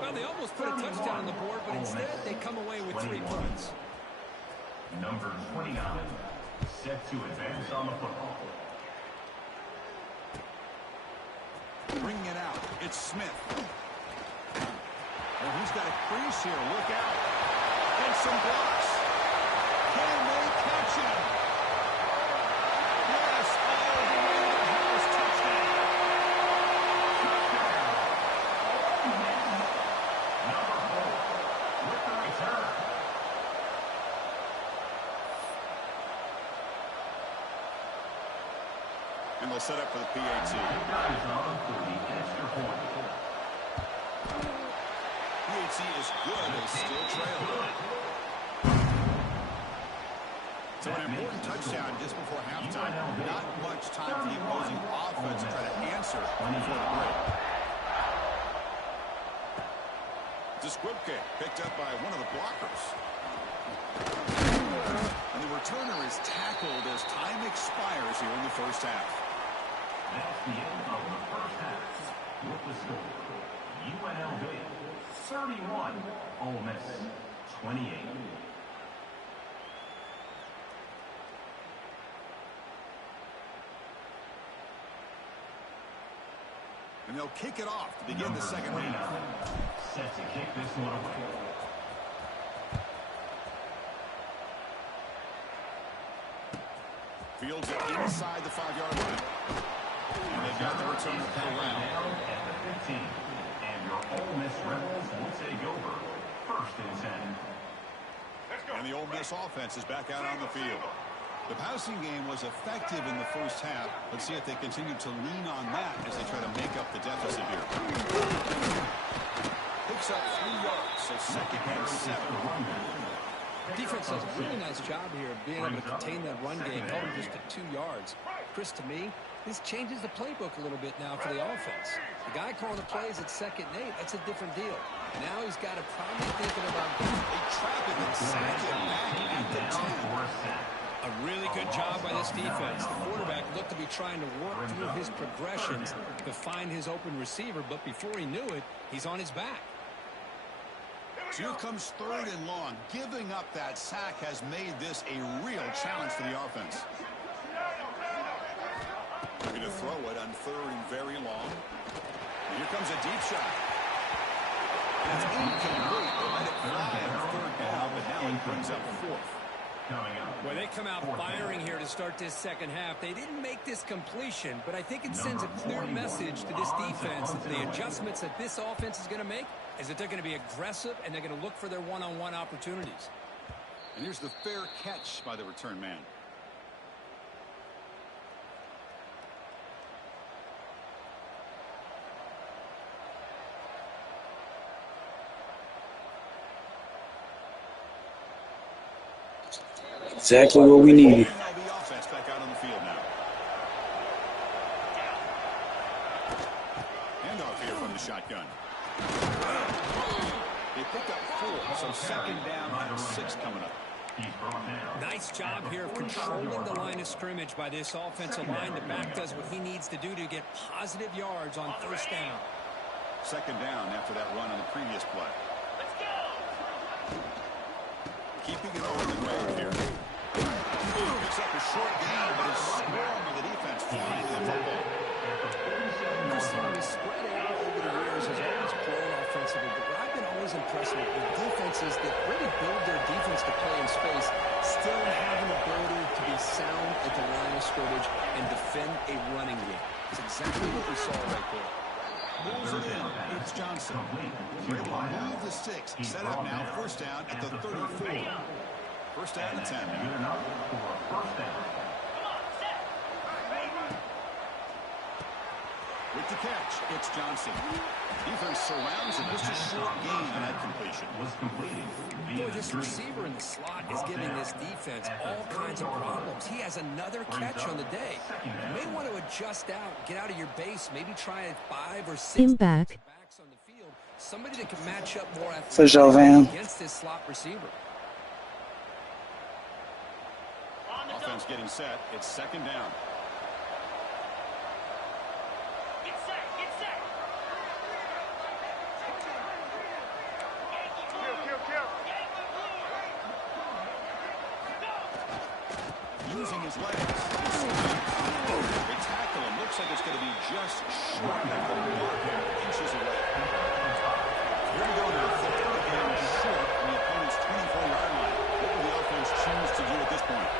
Well, they almost put a touchdown on the board, but instead they come away with 3 points. Number 29, set to advance on the football. Bringing it out. It's Smith. Oh, he's got a crease here. Look out. And some blocks. Can they catch him? Yes, all the way to the house. Touchdown. Number 4, with the return. And they'll set up for the PAT. Is on for the extra point. PAT is good. They still trail. So an important touchdown just before halftime. Not much time for the opposing offense to try to answer before the break. It's a squib kick picked up by one of the blockers. And the returner is tackled as time expires here in the first half. That's the end of the first half. With the score, UNLV 31, Ole Miss 28. And they'll kick it off to begin the second half. Set to kick this one away. Fields it inside the 5-yard line. And they've got the returner cut around. Down at the 15. And your Ole Miss Rebels will take over. 1st and 10. And the Ole Miss offense is back out on the field. The passing game was effective in the first half. Let's see if they continue to lean on that as they try to make up the deficit here. Picks up 3 yards, so 2nd and 7. Defense does a really nice job here of being able to contain that run game, held him just at 2 yards. Chris, to me, this changes the playbook a little bit now for the offense. The guy calling the plays at 2nd and 8, that's a different deal. Now he's got to probably thinking about they trap him and sack him back at the 10. A really good job by this defense. The quarterback looked to be trying to work through his progressions to find his open receiver, but before he knew it, he's on his back. So here comes 3rd and long. Giving up that sack has made this a real challenge for the offense. They're going to throw it on 3rd and very long. And here comes a deep shot. And it's incomplete. They let it fly on 3rd down, but now it brings up 4th. Well, they come out firing here to start this second half. They didn't make this completion, but I think it sends a clear message to this defense that the adjustments that this offense is going to make is that they're going to be aggressive and they're going to look for their one-on-one opportunities. And here's the fair catch by the return man. Exactly what we needed. The offense back out on the field now. Handoff here from the shotgun. They picked up 4, so 2nd down and 6 coming up. Nice job here of controlling the line of scrimmage by this offensive line. The back does what he needs to do to get positive yards on 1st down. 2nd down after that run on the previous play. Keeping it over the ground here. Picks up a short gain, but is swarmed with the defense flying the football. The spread out over the years has always grown offensively, but what I've been always impressed with defenses that really build their defense to play in space still have an ability to be sound at the line of scrimmage and defend a running game. It's exactly what we saw right there. Moves it in. It's Johnson. They're able to move the 6. Set up now. 1st down at the 34. 1st down and 10 now. With the catch, it's Johnson. Defense surrounds him. Just a short gain on that completion. Boy, this receiver in the slot is giving this defense all kinds of problems. He has another catch on the day. You may want to adjust out, get out of your base, maybe try 5 or 6. Him back. Somebody that can match up more For sure, athletically fam. against this slot receiver. Offense getting set. It's second down. Get set, get set. Kill. Using his legs. They tackle him. Looks like it's going to be just short of the mark, inches away. Here we go now. Third and short on the opponent's 24-yard line. What will the offense choose to do at this point?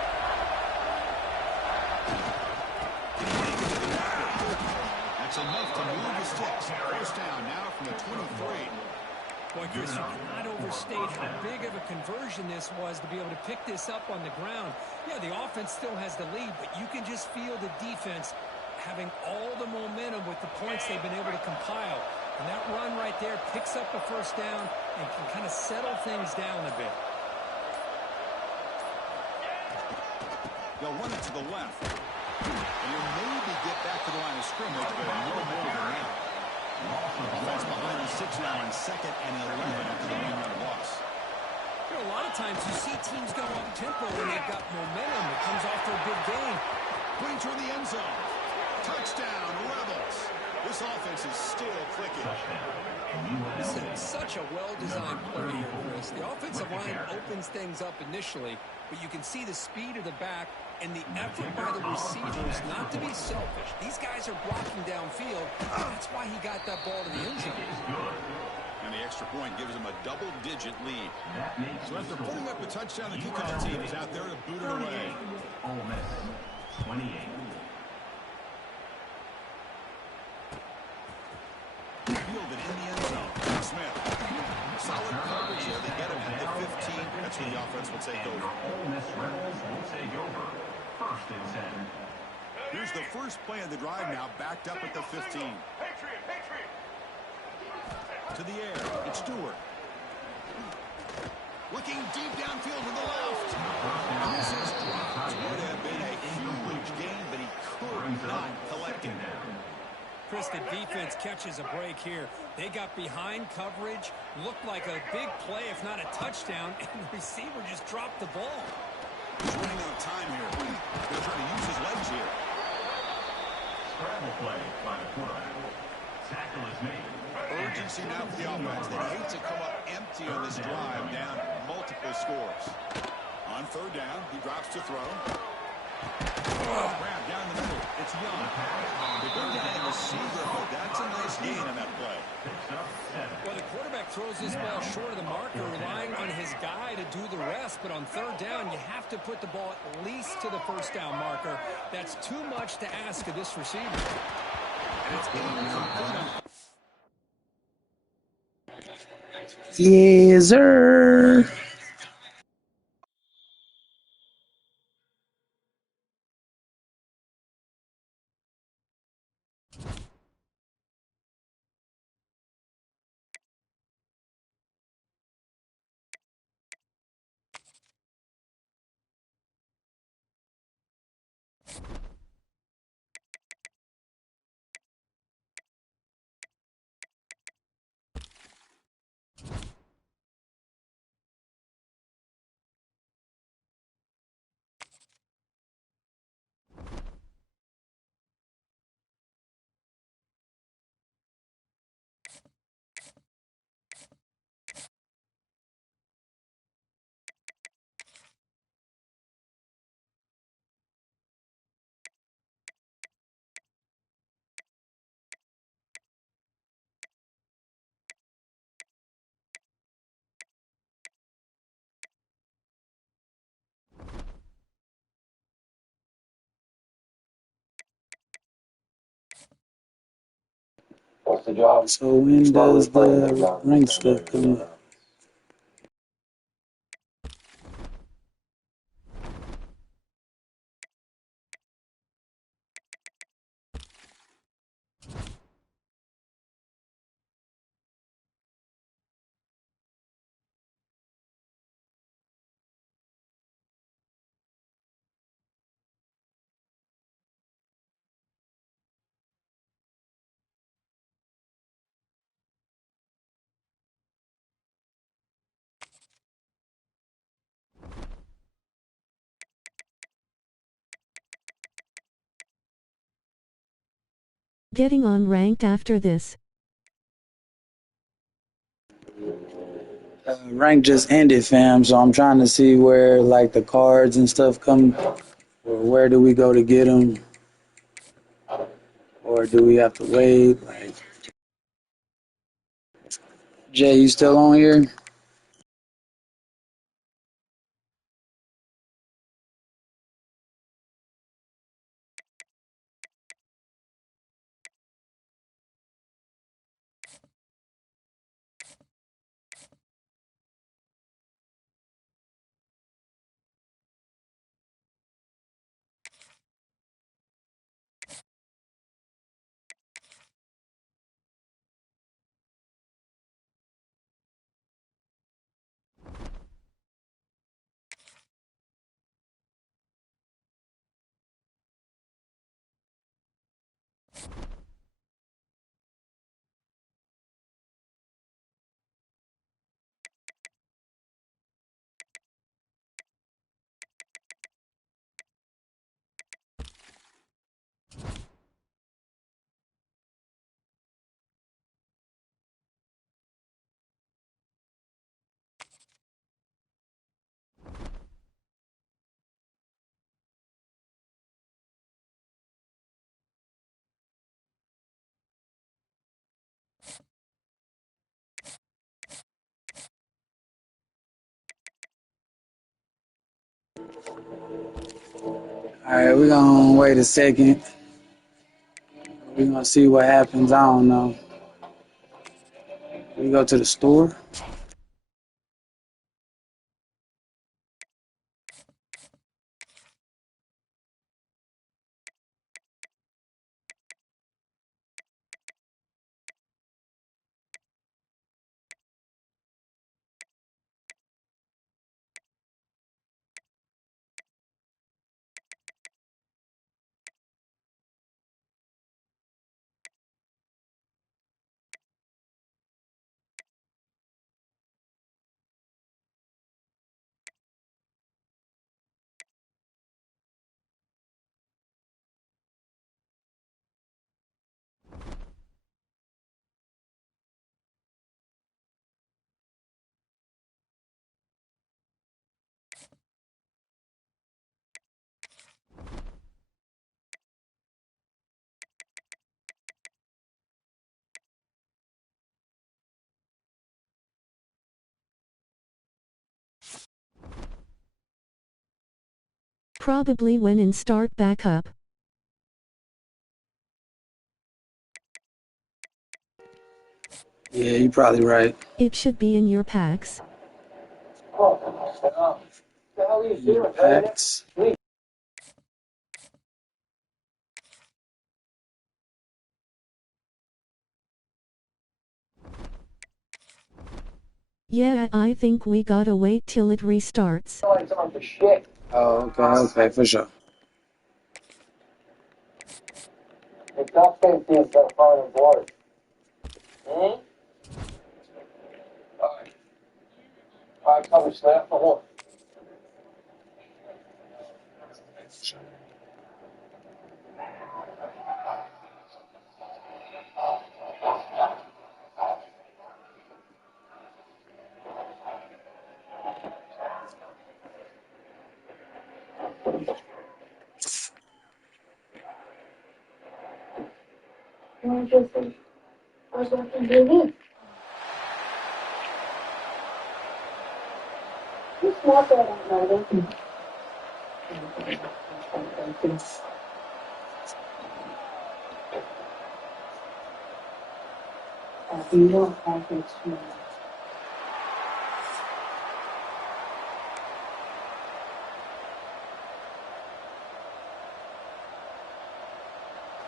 That's enough to move the sticks. First down now from the 23. Boy, Chris, you cannot overstate how big of a conversion this was to be able to pick this up on the ground. Yeah, the offense still has the lead, but you can just feel the defense having all the momentum with the points they've been able to compile. And that run right there picks up a first down and can kind of settle things down a bit. They'll run it to the left. And he'll maybe get back to the line of scrimmage, but no more than that. Offense behind the 6 now on second and 11 after the 1-yard loss. You know, a lot of times you see teams go up-tempo when they've got momentum. It comes after a big game. Putting toward the end zone. Touchdown, Rebels. This offense is still clicking. This is such a well-designed play here, Chris. The offensive line opens things up initially, but you can see the speed of the back and the effort by the receivers not to be selfish. These guys are blocking downfield. That's why he got that ball to the end zone. And the extra point gives them a double-digit lead. So after putting up a touchdown, the kickoff team is out there to boot it away. Ole Miss, 28. Fielded in the end zone. Smith. Solid coverage here. They get him at the 15. That's where the offense will take over. Ole Miss Rebels will take over. First and 10. Here's the first play of the drive now, backed up at the 15. Patriot. To the air. It's Stewart. Looking deep downfield to the left. And this is dropped. Would have been a huge gain, but he could not collect it. Chris, the defense catches a break here. They got behind coverage, looked like a big play, if not a touchdown, and the receiver just dropped the ball. He's running out of time here. He's going to try to use his legs here. Scramble play by the quarterback. Tackle is made. Urgency now for the offense. They hate to come up empty on this drive, down multiple scores. On third down, he drops to throw. Grab down the middle. It's Young. They go down the receiver, but that's a nice gain on that play. Well, the quarterback throws this ball short of the marker, relying on his guy to do the rest. But on third down, you have to put the ball at least to the first down marker. That's too much to ask of this receiver. And it's incomplete. Yes, sir. What's the job? So when does the rank stuff come up? Getting on ranked after this. Rank just ended, fam, so I'm trying to see where like the cards and stuff come, or where do we go to get them, or do we have to wait? Like, Jay, you still on here? All right, we're gonna wait a second. We're gonna see what happens. I don't know. We go to the store. Probably when and start back up. Yeah, you're probably right. It should be in your packs. Packs. Yeah, I think we gotta wait till it restarts. Oh, okay, for sure.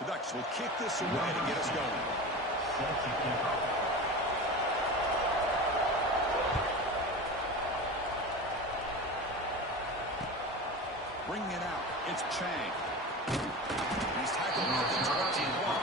The Ducks will kick this away to get us going. Bringing it out, it's Chang. He's tackled at the 21.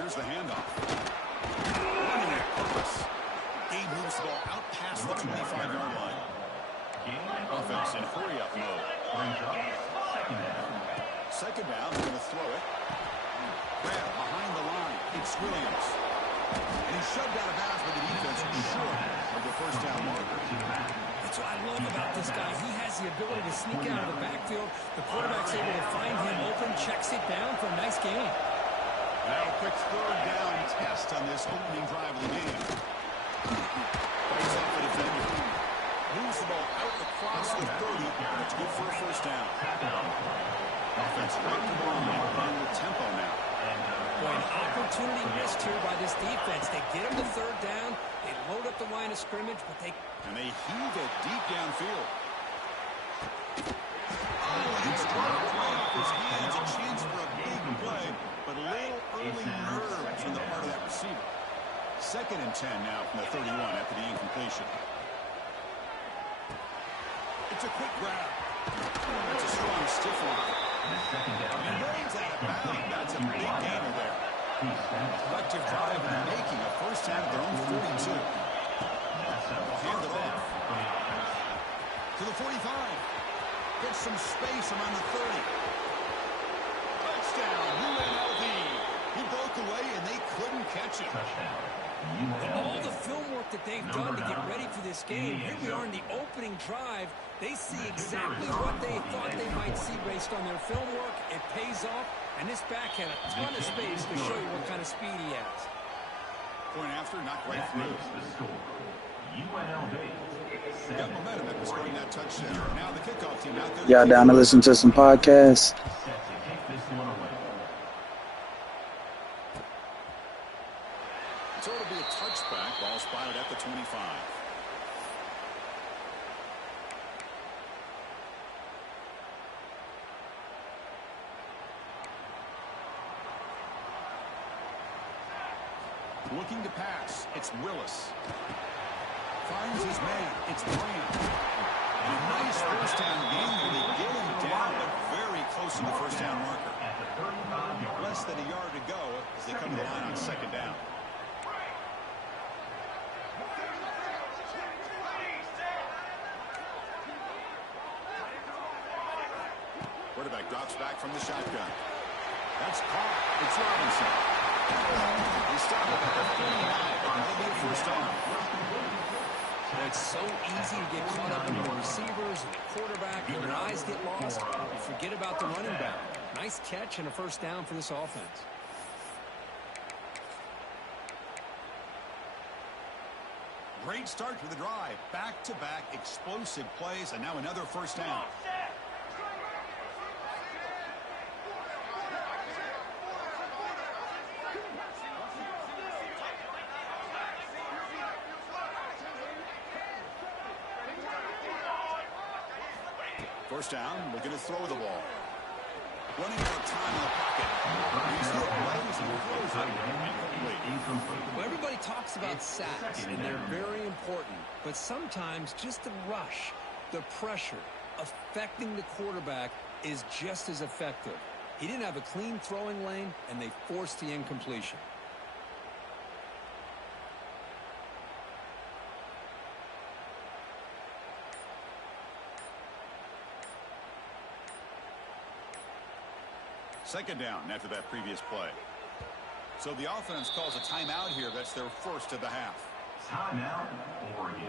Here's the handoff. Running it across. Gabe moves the ball out past the 25-yard line. Offense in hurry-up mode. Second down, they're going to throw it. Grab behind the line. It's Williams. And he's shoved out of bounds by the defense short of the first down marker. That's what I love about this guy. He has the ability to sneak out of the backfield. The quarterback's able to find him open, checks it down for a nice gain. Now a quick third down test on this opening drive of the game. Plays off the defender. Moves the ball out across the 30. It's good for a first down. Offense right to the line, playing with tempo now. Boy, an opportunity missed here by this defense. They get him to third down. They load up the line of scrimmage, but they... And they heave it deep downfield. Oh, it's dropped right off his hands. A chance for a big play, but a little early nerves on the part of that receiver. Second and 10 now from the 31 after the incompletion. It's a quick grab. That's a strong stiff line. And runs out of bounds. That's a big gainer there. Collective drive in the making. A first down at their own 42. Hand it off. To the 45. Gets some space around the 30. Touchdown, UNLV. He broke away and they couldn't catch him. All the film work that they've done to get ready for this game, here we are in the opening drive. They see exactly what they thought they might see based on their film work. It pays off, and this back had a ton of space to show you what kind of speed he has. Point after, not quite through. UNLV. Got momentum after scoring that touchdown. Now the kickoff team out there. Y'all down to listen to some podcasts? So it'll be a touchback. Ball spotted at the 25. Looking to pass. It's Willis. Finds his man. It's Brown. And a nice first down gain where they get him down, but very close to the first down marker. Less than a yard to go as they come to the line on second down. Quarterback drops back from the shotgun. That's caught. It's Robinson. He stopped it at the 39, but that'll be a first down. It's so easy to get caught up in the receivers, the quarterback, and your eyes get lost. You forget about the running back. Nice catch and a first down for this offense. Great start to the drive. Back-to-back explosive plays, and now another first down. First down, looking to throw the ball. Running out of time in the pocket. He's hit legs and throws it incomplete. Well, everybody talks about sacks, and they're very important. But sometimes just the rush, the pressure, affecting the quarterback is just as effective. He didn't have a clean throwing lane, and they forced the incompletion. Second down after that previous play. So the offense calls a timeout here. That's their first of the half. Timeout, Oregon.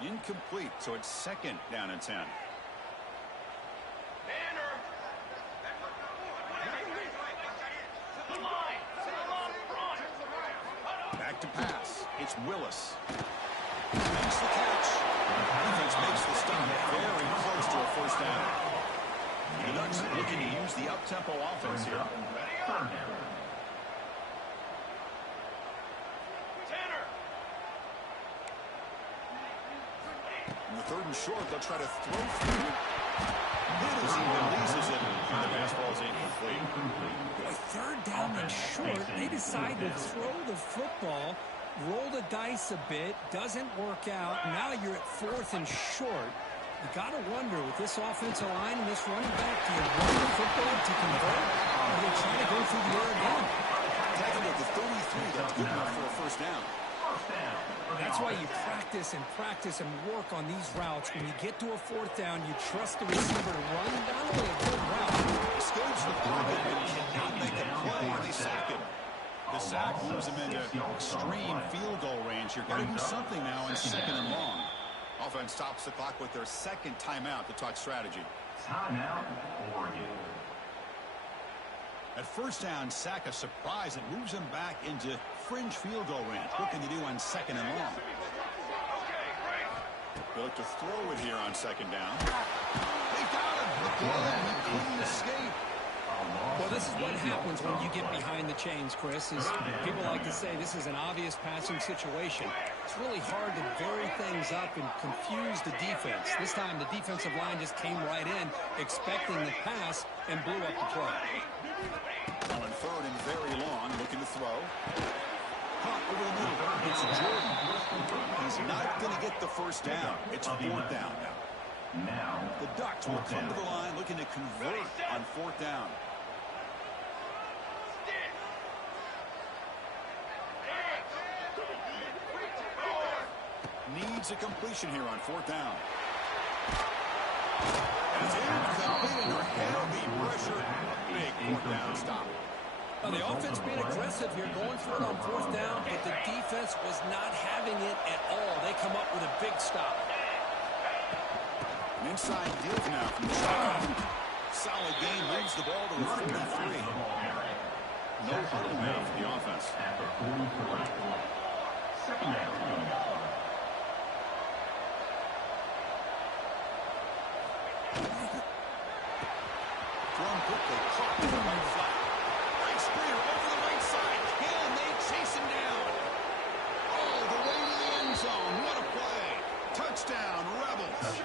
Incomplete, so it's second down and 10. Back to pass. It's Willis. Makes the catch. Defense makes the stop. Very close to a first down. The Ducks looking to use the up-tempo offense here. In the third and short, they'll try to throw through. Hittles he releases it, and the pass ball is incomplete. Boy, third down and short, they decide to throw the football, roll the dice a bit, doesn't work out. Now you're at fourth and short. You got to wonder, with this offensive line and this running back, do you run the football to convert, or are they trying to go through the air again? Tackle at the 33, that's good enough for a first down. That's why you practice and work on these routes. When you get to a fourth down, you trust the receiver to run not only a good route. Escapes the pocket, but cannot make a play, and they sack him. The sack moves him into extreme field goal range. You're going to do something now on 2nd and long. Offense stops the clock with their second timeout to talk strategy. Timeout, Oregon. At first down, sack a surprise. It moves him back into fringe field goal range. What can they do on 2nd and long? They look to throw it here on 2nd down. They got him. The play. He couldn't escape. Well, this is what happens when you get behind the chains, Chris, is people like to say this is an obvious passing situation. It's really hard to vary things up and confuse the defense. This time, the defensive line just came right in, expecting the pass, and blew up the play. On 3rd and very long, looking to throw. Caught over the middle. It's Jordan. He's not going to get the first down. It's 4th down now. The Ducks will come to the line looking to convert on 4th down. Needs a completion here on 4th down. And it's incomplete under heavy pressure. Big 4th down stop. Well, the offense being aggressive here, going for it on 4th down, but the defense was not having it at all. They come up with a big stop. An inside give now from the shotgun. Solid gain, moves the ball to the 43. No huddle now for the offense. After 44. 2nd down. Thrown quickly, caught in the right flat. Nice spear over the right side. Can they chase him down? All the way to the end zone. What a play. Touchdown, Rebels.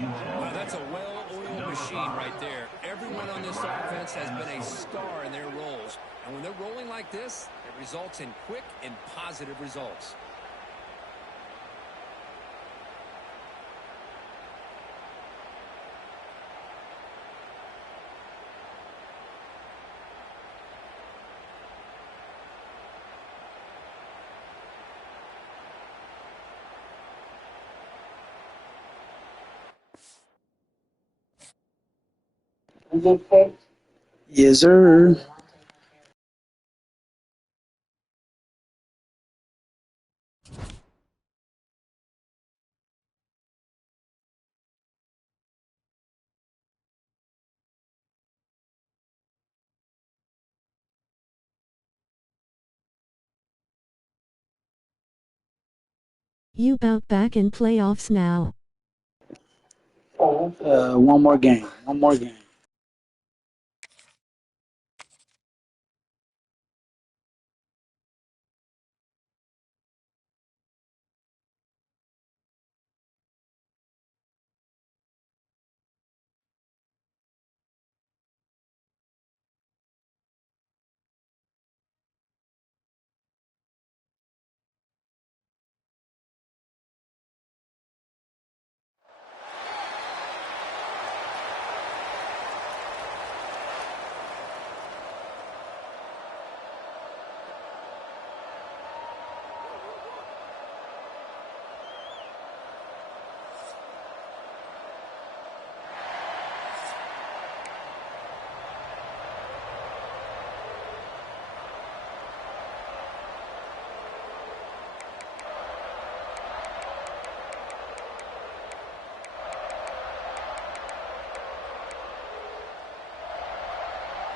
Wow, that's a well-oiled machine right there. Everyone on this offense has been a star in their roles. And when they're rolling like this, it results in quick and positive results. Yes, sir. You bout back in playoffs now. One more game. One more game.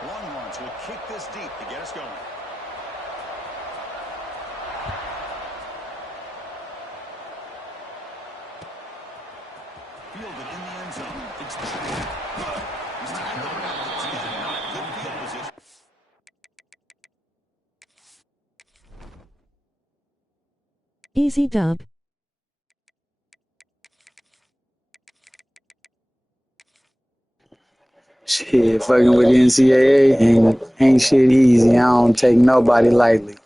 Longhorns will kick this deep to get us going. Fielded in the end zone. It's good. He's tackled at the 10. Good field position. Easy dub. Shit, fucking with the NCAA ain't shit easy. I don't take nobody lightly.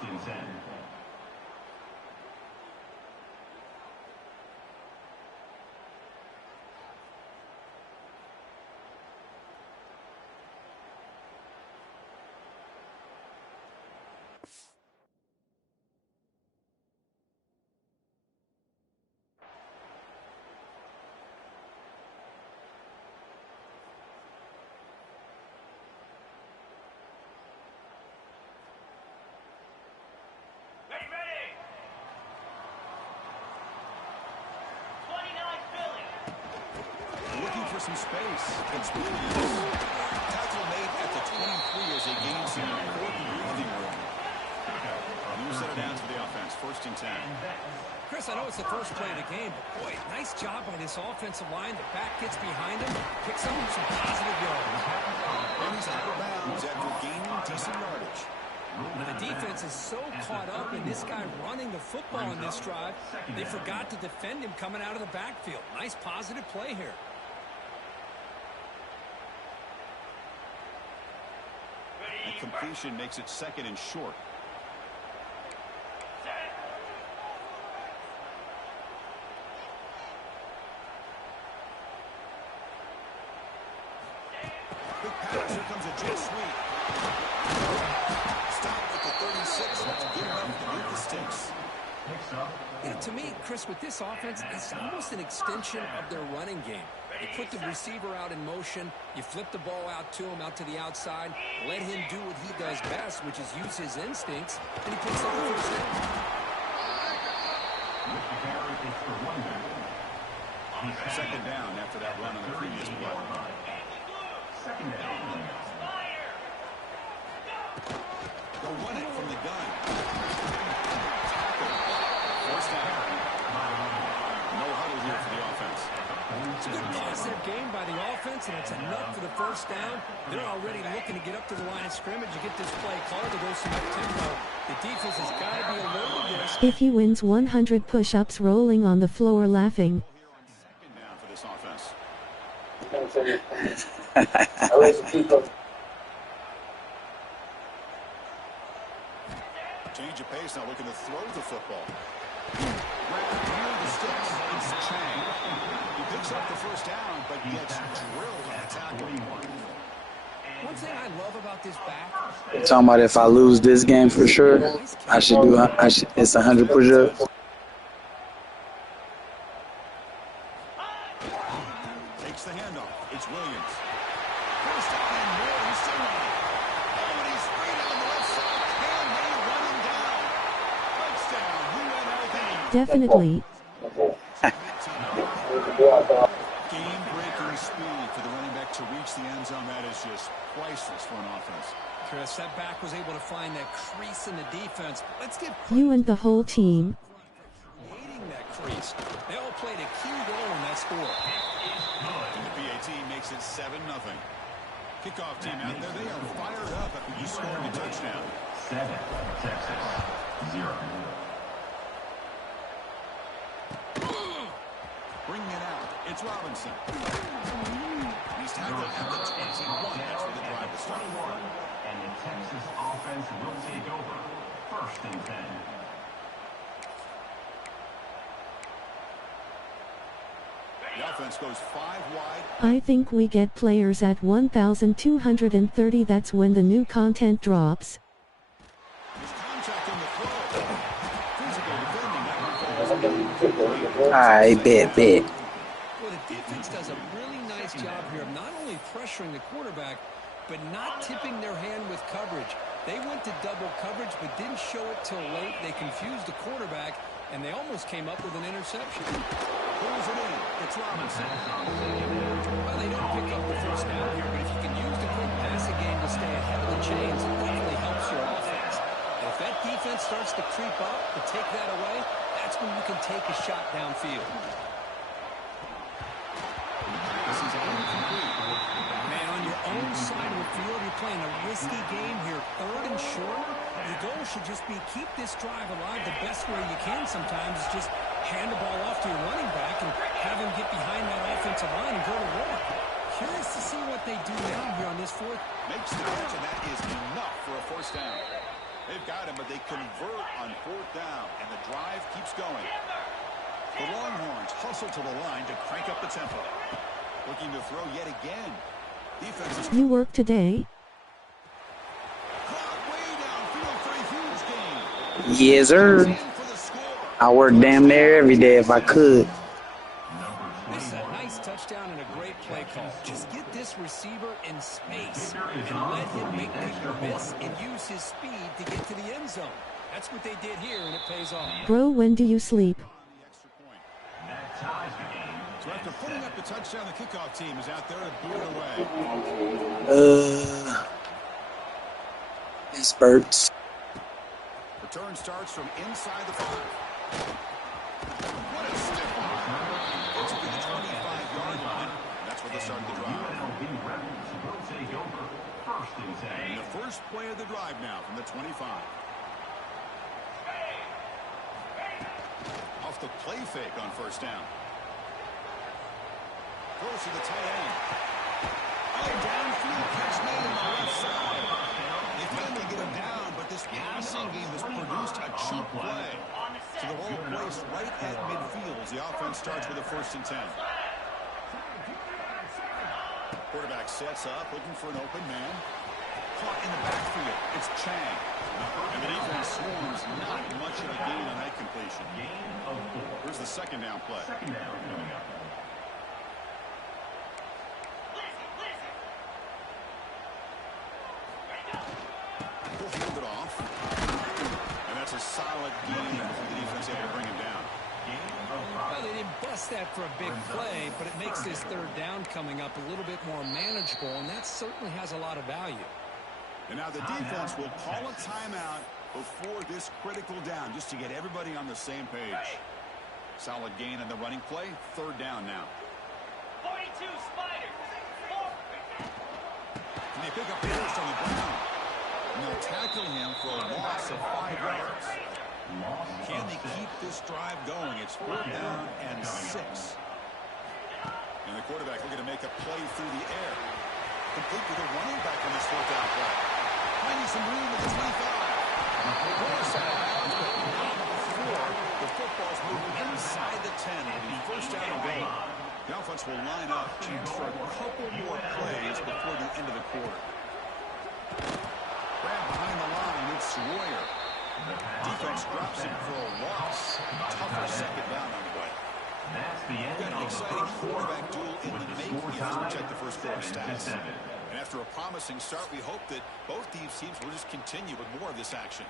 First and 10. Looking for some space. It's Williams. Tackle made at the 23 as they gain some important breathing room. You set it down to the offense. First and 10. Chris, I know it's the first play of the game, but boy, nice job by this offensive line. The back gets behind him, picks up some positive yards. And he's out of bounds after gaining decent yardage. And the defense is so caught up in this guy running the football in this drive, they forgot to defend him coming out of the backfield. Nice positive play here. And completion makes it second and short. Big pass. Here comes a jet sweep. Stop at the 36. That's good enough to move the sticks. You know, to me, Chris, with this offense, it's almost an extension of their running game. You put the receiver out in motion, you flip the ball out to him, out to the outside, let him do what he does best, which is use his instincts, and he picks up the first down. Second down after that run on the previous play. Second down. Go run it from the gun. First down. No huddle here for the offense. It's a good positive game by the offense, and it's enough for the first down. They're already looking to get up to the line of scrimmage and get this play called to go some tempo. The defense has got to be alert to this. If he wins 100 push-ups rolling on the floor laughing. Second down for this offense. Change of pace now, looking to throw the football. Wrapped near the sticks. It's Chang. He picks up the first down, but gets drilled on the tackle. One thing I love about this back, Talking about if I lose this game for sure, I should do. It's 100 push-ups. Takes the handoff. It's Williams. First down and more. He's still running. Oh, and he's free down the left side. Can they run him down? Touchdown, UNLV. Definitely. Game-breaking speed for the running back to reach the end zone. That is just priceless for an offense. Chris, that back was able to find that crease in the defense. Let's give You and the whole team. creating that crease. They all played a key role in that score. And the PAT makes it 7-0. Kickoff team out there. They are fired up after you scoring a touchdown. 7, Texas, 0. Bringing it out. It's Robinson. He's tackled at the 21. That's where the drive will start. And the Texas offense will take over. First and 10. The offense goes 5 wide. I think we get players at 1,230. That's when the new content drops. There's contact on the throw. Physical defending. That one falls. I bet. Well, the defense does a really nice job here of not only pressuring the quarterback, but not tipping their hand with coverage. They went to double coverage, but didn't show it till late. They confused the quarterback, and they almost came up with an interception. Pulls it in. It's Robinson. Well, they don't pick up the first down here, but if you can use the quick passing game to stay ahead of the chains, it definitely helps your offense. And if that defense starts to creep up, to take that away, that's when you can take a shot downfield. This is incomplete. Man, on your own side of the field, you're playing a risky game here. Third and short, your goal should just be keep this drive alive the best way you can sometimes is just hand the ball off to your running back and have him get behind that offensive line and go to work. Curious to see what they do now here on this fourth. Makes the catch, and that is enough for a first down. They've got him, but they convert on 4th down, and the drive keeps going. The Longhorns hustle to the line to crank up the tempo. Looking to throw yet again. Defense is... You work today? Caught way downfield for a huge gain. Yes, sir. I work damn near every day if I could. This is a nice touchdown and a great play call. Just get this receiver in space and let him make people miss and use his speed to get to the end zone. That's what they did here, and it pays off. Bro, when do you sleep? So after putting up the touchdown, the kickoff team is out there to boot it away. In spurts. Return starts from inside the 5. What a stiff arm. Gets to the 25-yard line. That's where they start the drive. And the first play of the drive now from the 25. Off the play fake on 1st down. Throws to the tight end. Oh, downfield catch made on the left side. They finally get him down, but this passing game has produced a cheap play. So the ball placed right at midfield as the offense starts with a 1st and 10. Quarterback sets up, looking for an open man. Caught in the backfield. It's Chang. And the defense swarms. Not much of a gain on that completion. Here's the 2nd down play. He'll hand it off. And that's a solid gain before the defense able to bring him down. Well, they didn't bust that for a big play, but it makes this 3rd down coming up a little bit more manageable, and that certainly has a lot of value. And now the defense will call a timeout before this critical down, just to get everybody on the same page. Solid gain on the running play. 3rd down now. 42 Spiders. And they pick up the first on the ground. And they'll tackle him for a loss of 5 yards. Can they keep this drive going? It's 4th down and 6. And the quarterback looking to make a play through the air. Complete with a running back on this 4th down play. Finding some room at the 25. Force out of bounds, but not before the football's moving inside the 10. It'll be 1st down and goal. The offense will line up for a couple more plays before the end of the quarter. Grab behind the line, it's Royer. Defense drops him for a loss. Tougher 2nd down on the way. We've got an exciting quarterback duel in the making as we check the first quarter stats. And after a promising start, we hope that both these teams will just continue with more of this action.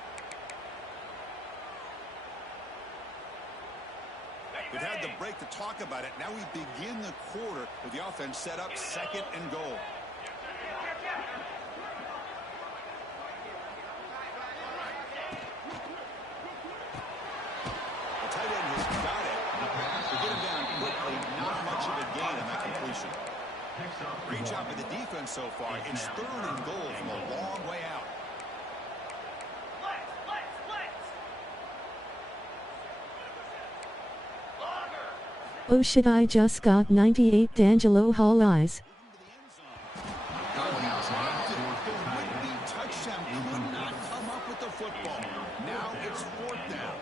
We've had the break to talk about it. Now we begin the quarter with the offense set up 2nd and goal. The tight end has got it. To get him down quickly, not much of a gain on that completion. Great job by the defense so far. It's 3rd and goal from a long way out. Oh shit, I just got 98 D'Angelo Hall eyes. Touchdown could not come up with the football. Now it's 4th down.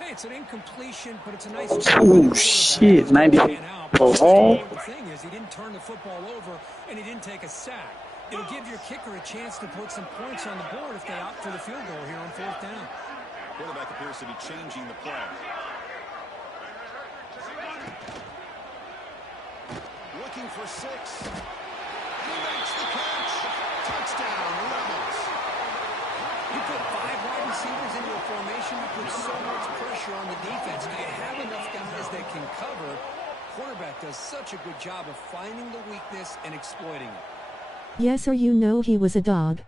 Hey, it's an incompletion, but it's a nice... Oh shit, 98. Oh. The thing is, he didn't turn the football over, and he didn't take a sack. It'll give your kicker a chance to put some points on the board if they opt for the field goal here on 4th down. Quarterback appears to be changing the play. Looking for 6. He makes the catch. Touchdown, Rebels. You put 5 wide receivers into a formation, you put so much pressure on the defense. Do you have enough guys that can cover? Quarterback does such a good job of finding the weakness and exploiting it. Yes, or you know he was a dog.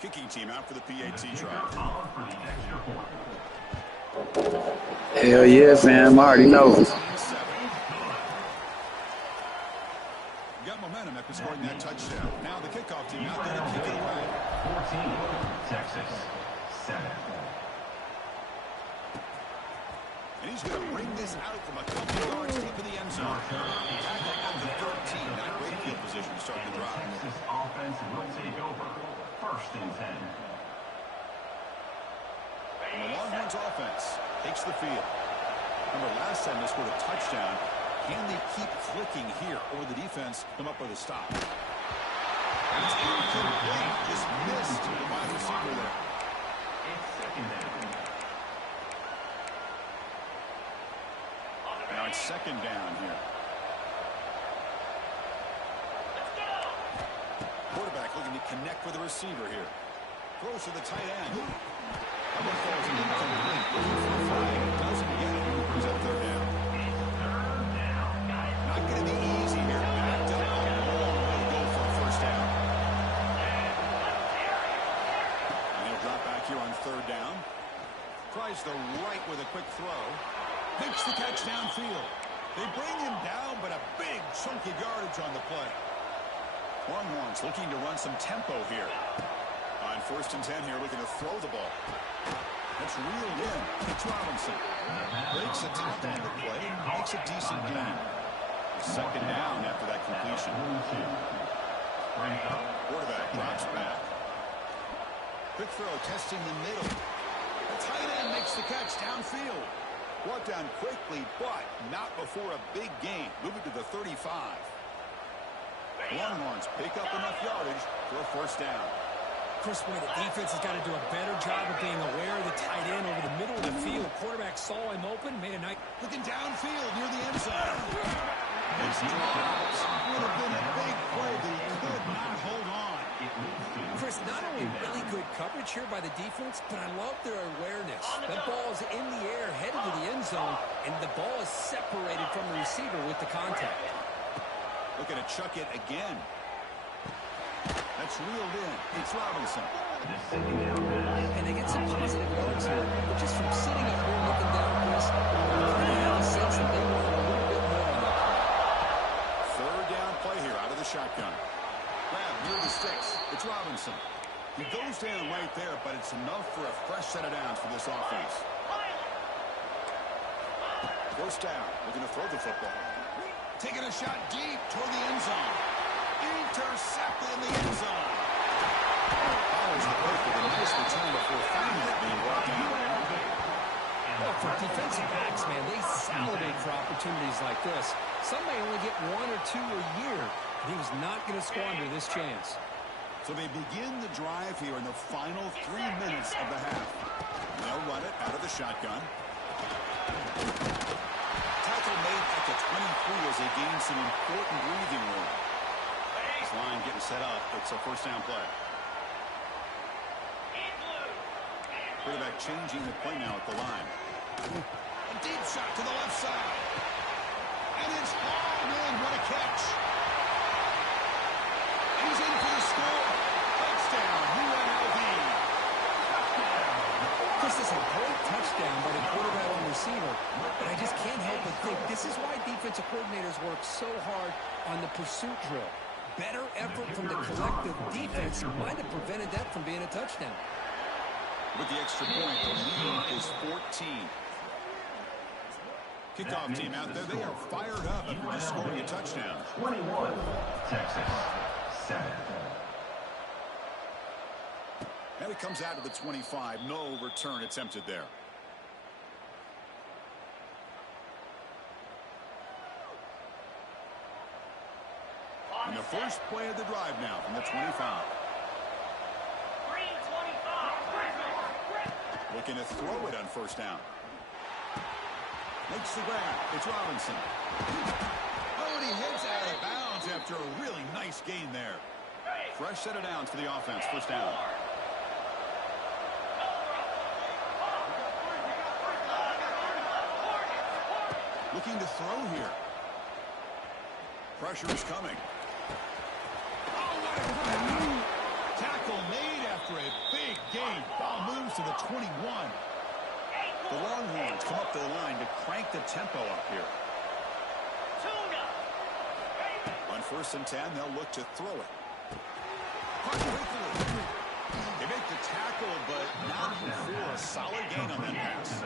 Kicking team out for the PAT drive. Hell yeah, fam. I already know. Got momentum after scoring that touchdown. Now the kickoff team out there to kick it away. 14, Texas, 7. And he's going to bring this out from a couple yards deep in the end zone. Tackle at the 13. Not great field position to start the drive. offense will take over. 1st and 10. And the Longhorns offense takes the field. Remember, last time they scored a touchdown. Can they keep clicking here, or the defense come up with a stop? It's incomplete. Just missed the wide receiver there. It's 2nd down. Now it's 2nd down here. Quarterback looking to connect with the receiver here. Throws to the tight end. That one falls incomplete. Looking for a flag. Doesn't get it. Brings up 3rd down. Not going to be easy here. Backed up a long way to go for a 1st down. And he'll drop back here on 3rd down. Tries the right with a quick throw. Makes the catch downfield. They bring him down, but a big chunk of yardage on the play. Longhorns looking to run some tempo here. On 1st and 10 here, looking to throw the ball. That's reeled in. It's Robinson. Breaks a tackle on the play. Makes a decent gain. 2nd down after that completion. Quarterback drops back. Quick throw testing the middle. The tight end makes the catch downfield. Brought down quickly, but not before a big gain. Moving to the 35. Longhorns pick up enough yardage for a 1st down. Chris, boy, the defense has got to do a better job of being aware of the tight end over the middle of the field. Quarterback saw him open, made a nice... Looking downfield near the end zone. It's drops. Would have been a big play, but he could not hold on. Chris, not only really good coverage here by the defense, but I love their awareness. That ball is in the air, headed to the end zone, and the ball is separated from the receiver with the contact. Looking to chuck it again. That's reeled in. It's Robinson. And they get some positive yards here, but just from sitting up here looking down, Chris, I kind of have a sense that they want a little bit more on that. 3rd down play here out of the shotgun. Grab near the sticks. It's Robinson. He goes down right there, but it's enough for a fresh set of downs for this offense. 1st down. Looking to throw the football. Taking a shot deep toward the end zone. Intercepted in the end zone. Follows the play with a nice return before finally being brought down. Well, for defensive backs, man, they salivate for opportunities like this. Some may only get 1 or 2 a year, and he was not going to squander this chance. So they begin the drive here in the final 3 minutes of the half. They'll run it out of the shotgun. Tackle made at the 23 as they gain some important breathing room. This line getting set up. It's a 1st down play. Quarterback changing the play now at the line. A deep shot to the left side. And it's hauled in. What a catch. And he's in for the score. Touchdown, UNLV. Chris, this is a great touchdown by the quarterback and receiver, but I just can't help but think this is why defensive coordinators work so hard on the pursuit drill. Better effort from the collective defense might have prevented that from being a touchdown. With the extra point, the lead is 14. Kickoff team out there, they are fired up after just scoring a touchdown. 21, Texas, 7. And it comes out to the 25. No return attempted there. And the first play of the drive now from the 25. Looking to throw it on 1st down. Makes the grab. It's Robinson. Oh, and he heads out of bounds after a really nice gain there. Fresh set of downs for the offense. 1st down. Looking to throw here. Pressure is coming. Oh, what a grab. Tackle made after a big gain. Ball moves to the 21. The Longhorns come up to the line to crank the tempo up here. On 1st and 10, they'll look to throw it. They make the tackle, but not before a solid gain on that pass.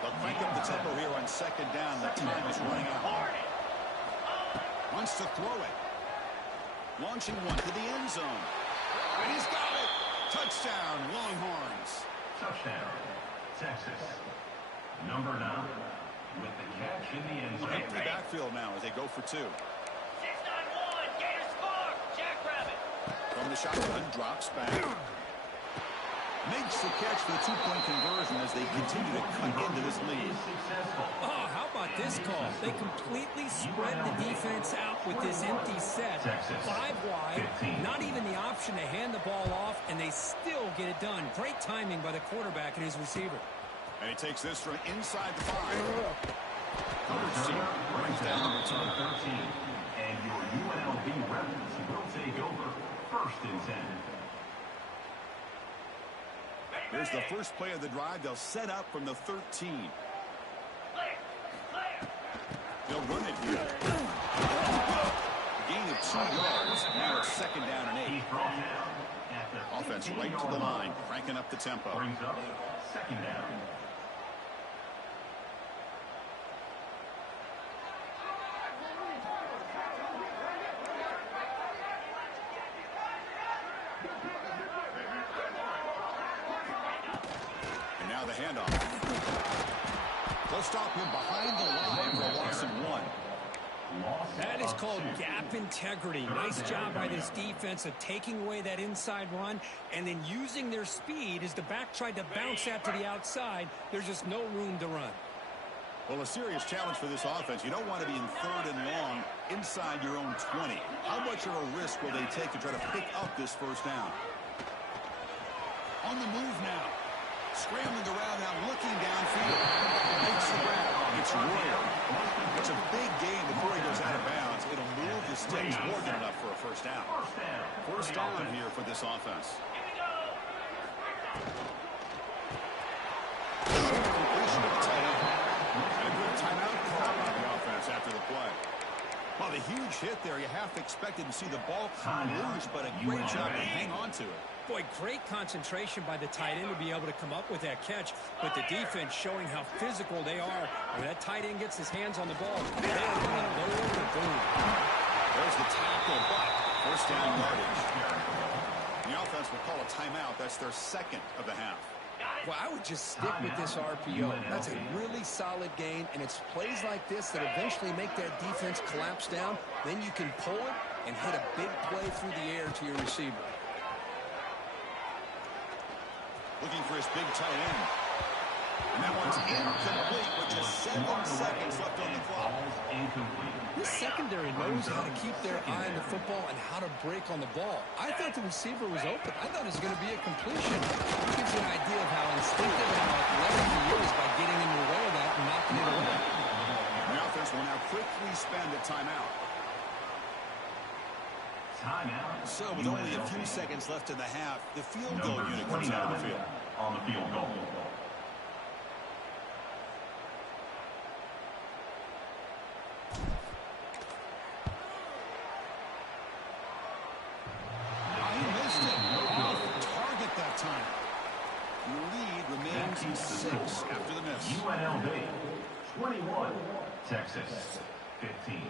They'll crank up the tempo here on 2nd down. The time is running out. Wants to throw it. Launching one to the end zone. And he's got it. Touchdown, Longhorns. Touchdown, Texas. Number 9 with the catch in the end zone. Empty backfield now as they go for 2. 6-9-1. Gators score. Jackrabbit. From the shotgun, drops back. Makes the catch for the 2-point conversion as they continue to cut into this lead. Oh, how about this call? They completely spread the defense out with this empty set. 5 wide, not even the option to hand the ball off, and they still get it done. Great timing by the quarterback and his receiver. And he takes this from inside the 5. Coverage team brings down the return. 13. And your UNLV Rebels will take over. 1st and 10. Here's the first play of the drive. They'll set up from the 13. They'll run it here. Gain of 2 yards. Now it's 2nd down and 8. Offense right to the line, cranking up the tempo. Brings up 2nd down. The handoff. They'll stop him behind the line for a loss of 1. That is called gap integrity. Nice job by this defense of taking away that inside run and then using their speed as the back tried to bounce that to the outside. There's just no room to run. Well, a serious challenge for this offense. You don't want to be in 3rd and long inside your own 20. How much of a risk will they take to try to pick up this 1st down? On the move now. Scrambling around now, looking downfield. Makes the grab. It's Royer. It's a big gain before he goes out of bounds. It'll move the sticks more than enough for a 1st down. 1st down here for this offense. Completion of the tight end. And a good timeout call by the offense after the play. Well, the huge hit there, you half expected to see the ball come loose, but a great job to hang on to it. Boy, great concentration by the tight end to be able to come up with that catch, but the defense showing how physical they are. When that tight end gets his hands on the ball, they are going to lower the boom. There's the tackle, but 1st down yardage. The offense will call a timeout. That's their 2nd of the half. Well, I would just stick with this RPO. That's a really solid gain, and it's plays like this that eventually make that defense collapse down. Then you can pull it and hit a big play through the air to your receiver. Looking for his big tight end. And that one's incomplete with just 7 seconds left on the clock. This secondary knows how to keep their eye on the football and how to break on the ball. I thought the receiver was open. I thought it was going to be a completion. It gives you an idea of how instinctive and how athletic he is by getting in the way of that and knocking it away. The offense will now quickly spend a timeout. So with only a few seconds left in the half, the field goal unit comes out of the field. On the field goal. He missed it. Off target that time. The lead remains 6 after the miss. UNLV 21, Texas 15.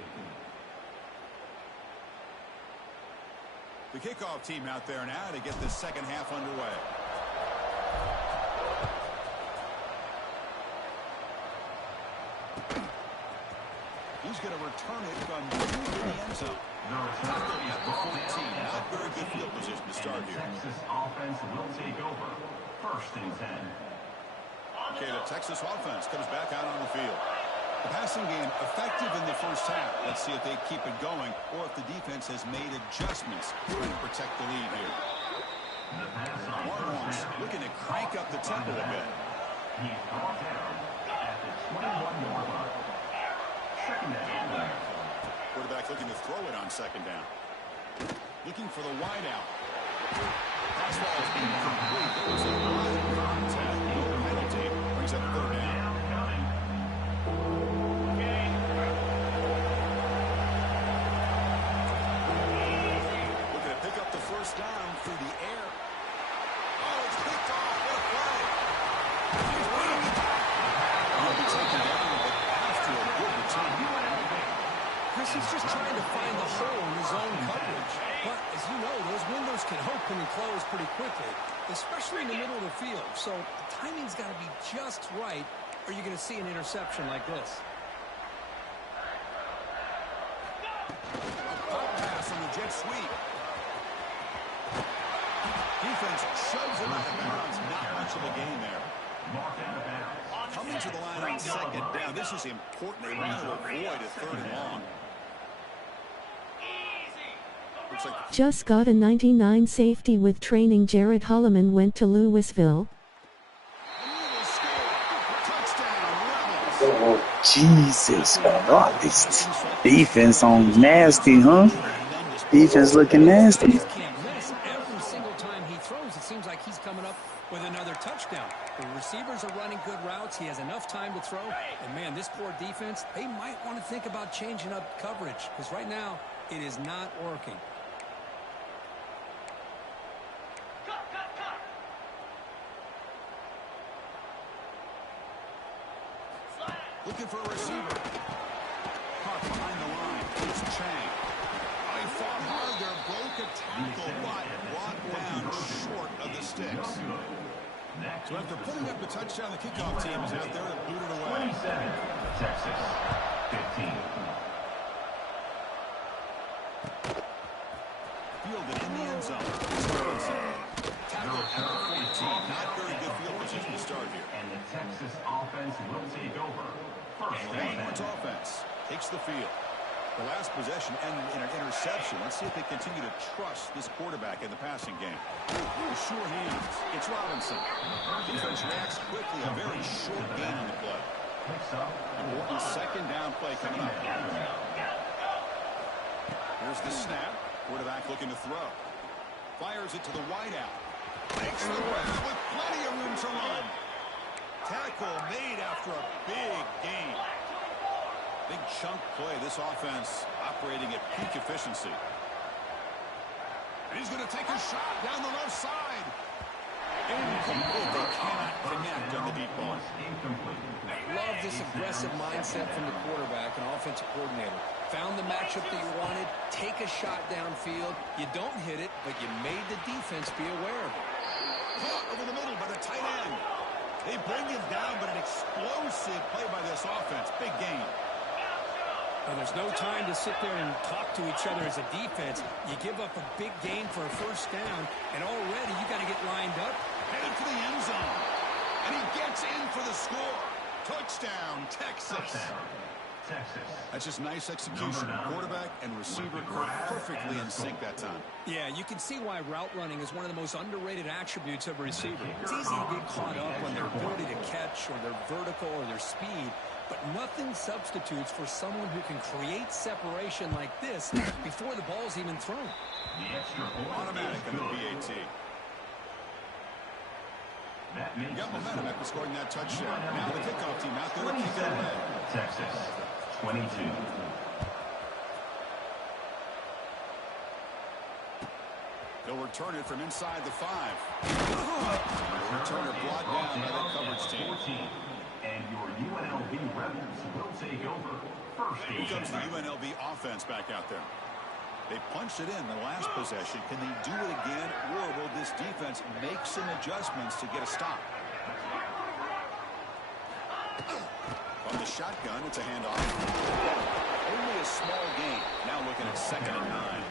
The kickoff team out there now to get this 2nd half underway. He's going to return it from the end zone. Tackle at the 14. Not very good field position to start here. Texas offense will take over. 1st and 10. Okay, the Texas offense comes back out on the field. The passing game effective in the 1st half. Let's see if they keep it going or if the defense has made adjustments trying to protect the lead here. Longhorns looking to crank up the tempo a bit. He's brought down at the 21-yard line. 2nd down. Quarterback looking to throw it on 2nd down. Looking for the wide out. Pass ball is incomplete. There was a lot of contact. No penalty. Brings up 3rd down. Looking to pick up the 1st down through the air. Oh, it's picked off. What a play. He'll be taken down, but after a good return. Chris, he's just trying to find the hole in his own coverage. close pretty quickly, especially in the middle of the field. So the timing's got to be just right, or you're going to see an interception like this. Pop pass on the jet sweep. Defense shoves him out of bounds. Not much of a gain there. Coming to the line on second down. This is important. They want to avoid a third and long. Looks like Just got a 99 safety with training. Jared Holloman went to Louisville. Jesus, God, this defense on nasty, huh? Defense looking nasty. He can't miss. Every single time he throws, it seems like he's coming up with another touchdown. The receivers are running good routes. He has enough time to throw. And, man, this poor defense, they might want to think about changing up coverage because right now it is not working. looking for a receiver. Caught behind the line. It's Chang. I fought hard there, broke a tackle, but brought down short of the sticks. So after putting up the touchdown, the kickoff team is out there and booted away. 27, Texas, 15. Fielded in the end zone. Tackle at the 14. Not very good field position to start here. And the Texas offense will take over. Longhorns offense takes the field. The last possession ended in an interception. Let's see if they continue to trust this quarterback in the passing game. Sure he is. It's Robinson. Defense reacts quickly. A very short gain on the play. Important second down play coming up. Here's the snap. Quarterback looking to throw. Fires it to the wideout. Makes the run with plenty of room to run. Tackle made after a big gain. Big chunk play. This offense operating at peak efficiency. And he's going to take a shot down the left side. Incomplete. They cannot connect on the deep ball. Love this aggressive mindset from the quarterback and offensive coordinator. Found the matchup that you wanted. Take a shot downfield. You don't hit it, but you made the defense be aware of it. Caught over the middle by the tight end. They bring him down, but an explosive play by this offense. Big game. And there's no time to sit there and talk to each other as a defense. You give up a big gain for a first down, and already you got to get lined up. Headed for the end zone. And he gets in for the score. Touchdown, Texas. That's just nice execution. Quarterback and receiver perfectly in sync that time. Yeah, you can see why route running is one of the most underrated attributes of a receiver. It's easy to get caught up on their ability to catch or their vertical or their speed, but nothing substitutes for someone who can create separation like this before the ball's even thrown. Automatic on the BAT. Got momentum after scoring that touchdown. Now the kickoff team out there to kick it away. Texas, 22. They'll return it from inside the 5. Returner blocked down by the coverage team. And your UNLV Rebels will take over. First Here comes the UNLV offense back out there. They punched it in the last possession. Can they do it again, or will this defense make some adjustments to get a stop? From the shotgun, it's a handoff. Only a small gain. Now looking at 2nd and 9.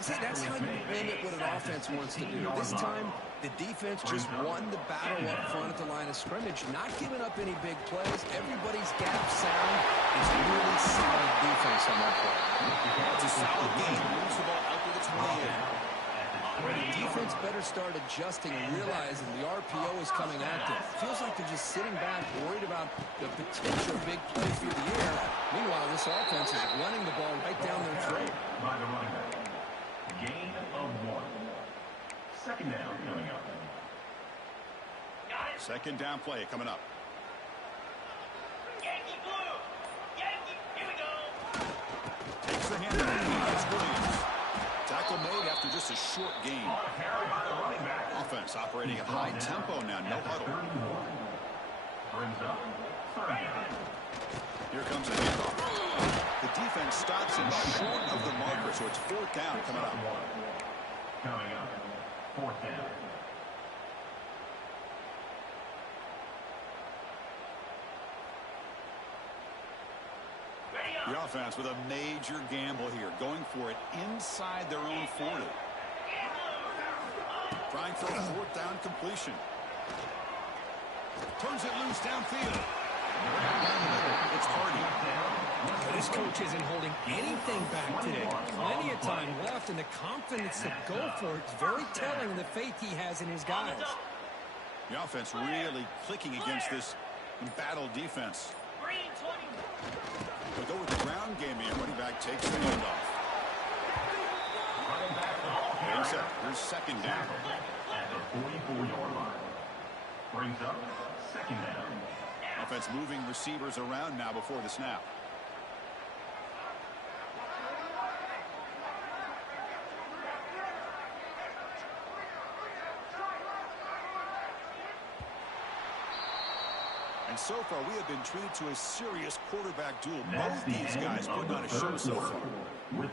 See, that's how you limit what an offense wants to do. This time, the defense just won the battle up front at the line of scrimmage, not giving up any big plays. Everybody's gap sound. It's really solid defense on that play. It's a solid game. Moves the ball out to the 28. The defense better start adjusting and realizing the RPO is coming at them. Feels like they're just sitting back, worried about the potential big play through the air. Meanwhile, this offense is running the ball right down their throat. By the running back. Gain of 1. Second down coming up. Second down play coming up. Yankee blue. Yankee, here we go. Takes the handoff. That's Williams. Tackle made after just a short gain. Offense operating at high tempo now. No huddle. Brings up third down. Here comes a handoff. The defense stops him short of the marker, so it's 4th down coming up. Coming up, fourth down. The offense with a major gamble here, going for it inside their own 40. Trying for a fourth down completion. Turns it loose downfield. It's Hardy. This coach isn't holding anything back today. Plenty of time left, and the confidence to go for it is very telling of the faith he has in his guys. The offense really clicking against this embattled defense. We'll go with the ground game here. Running back takes the handoff. Getting set. Here's second down. At the 44-yard line. Brings up second down. Offense moving receivers around now before the snap. And so far, we have been treated to a serious quarterback duel. Both these guys putting on a show so far.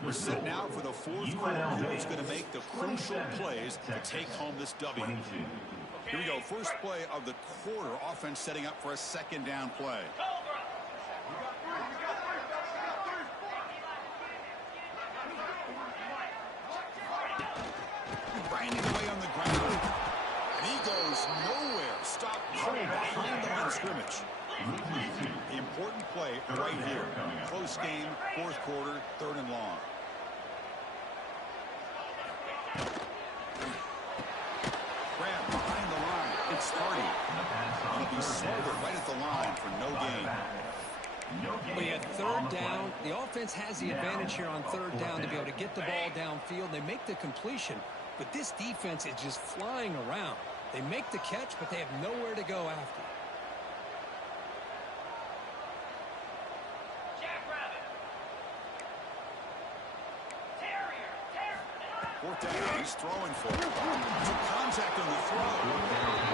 We're set now for the fourth quarter. Who's going to make the crucial plays to take home this W? Here we go. First play of the quarter. Offense setting up for a second down play. Grinding away on the ground. And he goes nowhere. Stop behind the line of scrimmage. The important play right here. Close game, fourth quarter, third and long. Grab behind the line. It's Hardy. It'll be slaughtered right at the line for no gain. We had third down. The offense has the advantage here on third down to be able to get the ball downfield. They make the completion, but this defense is just flying around. They make the catch, but they have nowhere to go after. Fourth down, he's throwing for it. Some contact on the throw.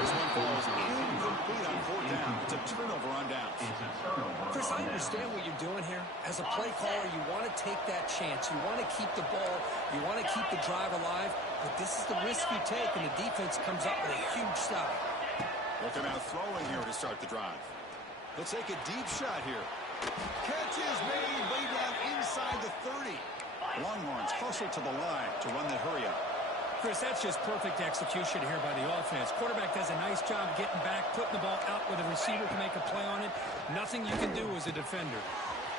This one falls incomplete on fourth down. It's a turnover on downs. Chris, I understand what you're doing here. As a play caller, you want to take that chance. You want to keep the ball. You want to keep the drive alive. But this is the risk you take, and the defense comes up with a huge stop. Looking out throwing here to start the drive. They'll take a deep shot here. Catch is made way down inside the 30. Longhorns hustle to the line to run that hurry up. Chris, that's just perfect execution here by the offense. Quarterback does a nice job getting back, putting the ball out where the receiver can make a play on it. Nothing you can do as a defender.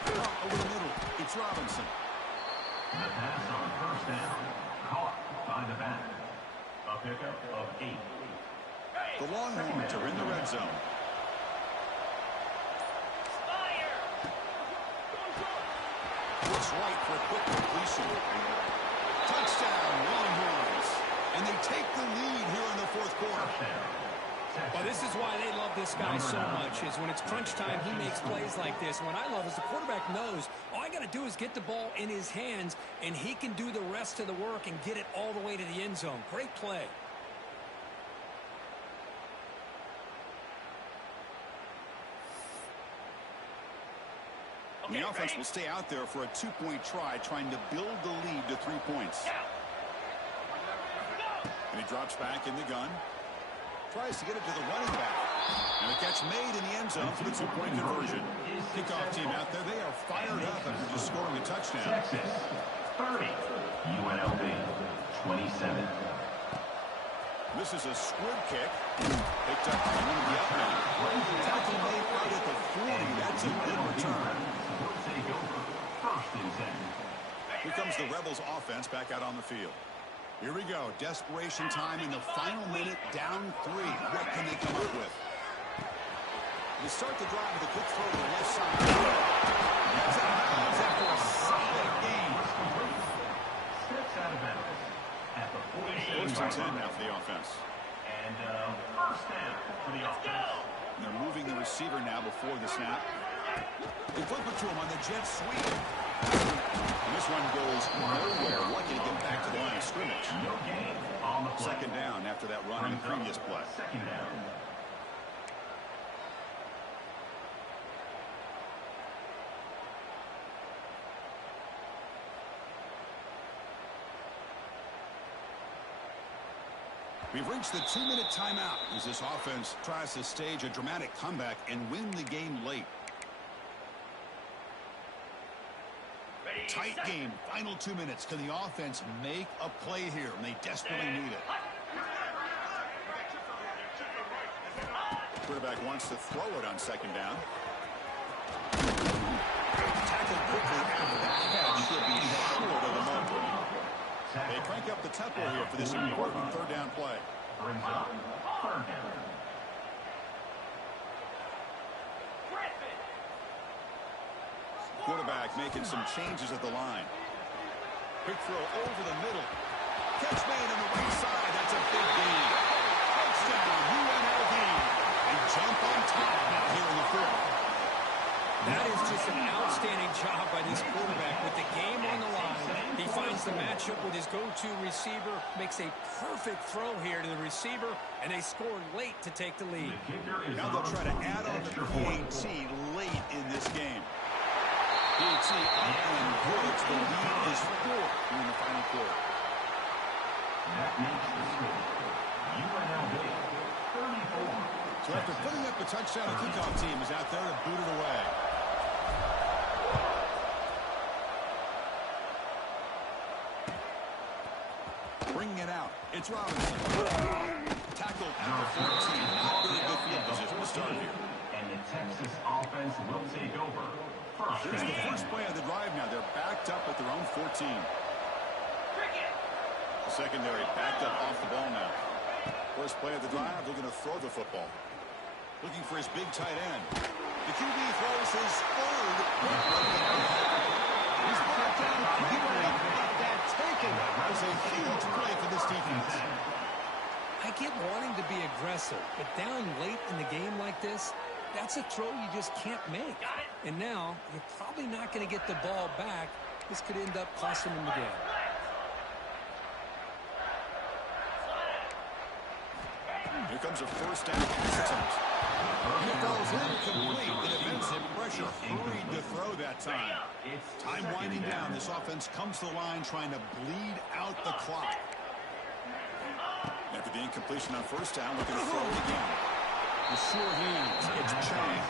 Over the middle, it's Robinson. The pass on first down, caught by the back. A pickup of 8. The Longhorns are in the red zone. Looks right for a quick completion. Touchdown, Longhorns. And they take the lead here in the fourth quarter. Well, this is why they love this guy so much, is when it's crunch time, he makes plays like this. And what I love is the quarterback knows all I got to do is get the ball in his hands, and he can do the rest of the work and get it all the way to the end zone. Great play. The offense will stay out there for a 2-point try, trying to build the lead to 3 points. And he drops back in the gun. Tries to get it to the running back. And the catch made in the end zone for the 2-point conversion. Kickoff team out there, they are fired up after just scoring a touchdown. Texas, 30. UNLV, 27. This is a squib kick. Picked up by one of the up-men. Tackle made out at the 40. That's a good return. Here comes the Rebels offense back out on the field. Here we go. Desperation time in the final minute, down 3. What can they come up with? They start the drive with a quick throw to the left side. That's out of bounds after a solid gain. Steps out of bounds at the 46. First and 10 now for the offense. And first down for the offense. And they're moving the receiver now before the snap. They flip it to him on the jet sweep. And this one goes nowhere. Lucky to get back to the line of scrimmage. No gain on the play. Second down after that run in the previous play. Second down. We've reached the 2-minute timeout as this offense tries to stage a dramatic comeback and win the game late. Tight game, final 2 minutes. Can the offense make a play here? And they desperately need it. Quarterback wants to throw it on second down. Tackled quickly after that catch should be short of the mark. They crank up the tempo here for this important third down play. Brings up third down. Quarterback making some changes at the line. Quick throw over the middle. Catch made on the right side. That's a big gain. Touchdown, UNLV. They jump on top out here in the fourth. That is just an outstanding job by this quarterback. With the game on the line, he finds the matchup with his go-to receiver, makes a perfect throw here to the receiver, and they score late to take the lead. Now they'll try to add on the PAT late in this game. PAT up and good. The lead is 4 in the final quarter. That makes the score UNLV 34. So after putting up a touchdown, the kickoff team is out there to boot it away. Bringing it out. It's Robinson. Tackled at the 14. Very good field position to start here. And the Texas offense will take over. Here's the first play of the drive now. They're backed up at their own 14. The secondary backed up off the ball now. First play of the drive, they're going to throw the football. Looking for his big tight end. The QB throws his third. He's brought down quickly. Got that taken. That was a huge play for this defense. I get wanting to be aggressive, but down late in the game like this, that's a throw you just can't make. And now, you're probably not going to get the ball back. This could end up costing him the game. Here comes a first down pass attempt. It goes incomplete. The defensive pressure hurried to throw that time. Time winding down. This offense comes to the line trying to bleed out the clock. After the incompletion on first down, looking to throw it again. The sure hands. It's Chang.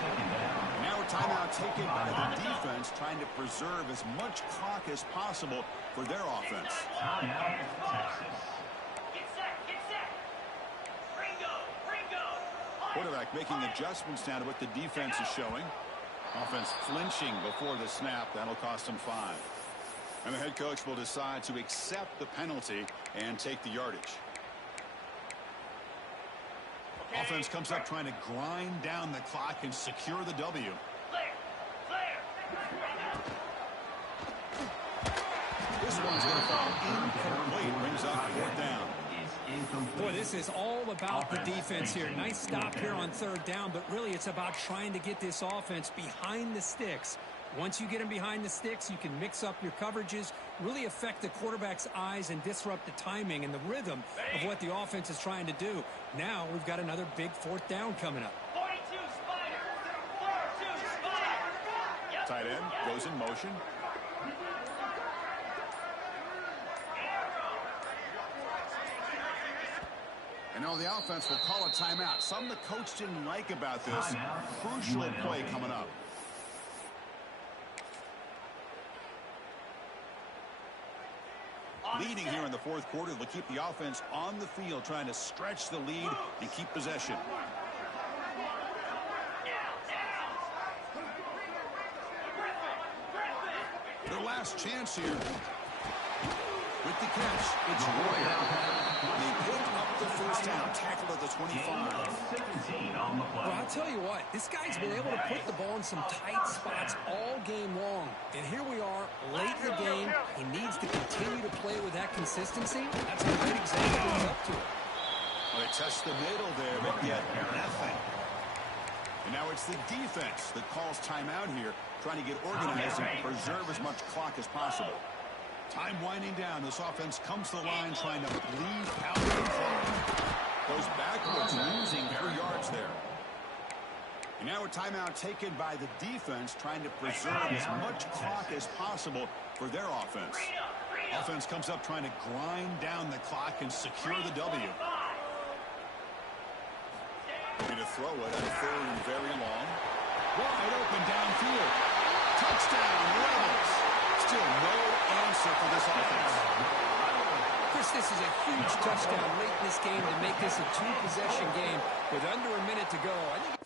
Now a timeout taken by the defense trying to preserve as much clock as possible for their offense. Timeout, Texas. Quarterback making adjustments now to what the defense is showing. Offense flinching before the snap. That'll cost him 5. And the head coach will decide to accept the penalty and take the yardage. Offense comes up trying to grind down the clock and secure the W. This one's going to fall incomplete. Brings up 4th down. Boy, this is all about the defense here. Nice stop here on 3rd down, but really it's about trying to get this offense behind the sticks. Once you get them behind the sticks, you can mix up your coverages, really affect the quarterback's eyes and disrupt the timing and the rhythm of what the offense is trying to do. Now we've got another big 4th down coming up. 42 Spider. 42 Spider. Tight end goes in motion. And now the offense will call a timeout. Something the coach didn't like about this. Crucial play coming up. Leading here in the 4th quarter, they'll keep the offense on the field, trying to stretch the lead and keep possession. Their last chance here. With the catch, it's Royer. They pick up the first down, tackled at the 25. Well, I'll tell you what, this guy's been able to put the ball in some tight spots all game long. And here we are, late in the game. He needs to continue to play with that consistency. That's a great example he's up to it. Well, they test the middle there, but yet nothing. And now it's the defense that calls timeout here, trying to get organized and preserve as much clock as possible. Time winding down. This offense comes to the line trying to bleed out the clock. Goes backwards, losing 3 yards there. And now a timeout taken by the defense trying to preserve as much clock as possible for their offense. Offense comes up trying to grind down the clock and secure the W. to throw it on 3rd and very long. Wide open downfield. Touchdown, Rebels. Still no answer for this offense. Chris, this is a huge touchdown late in this game to make this a 2-possession game with under a minute to go. I think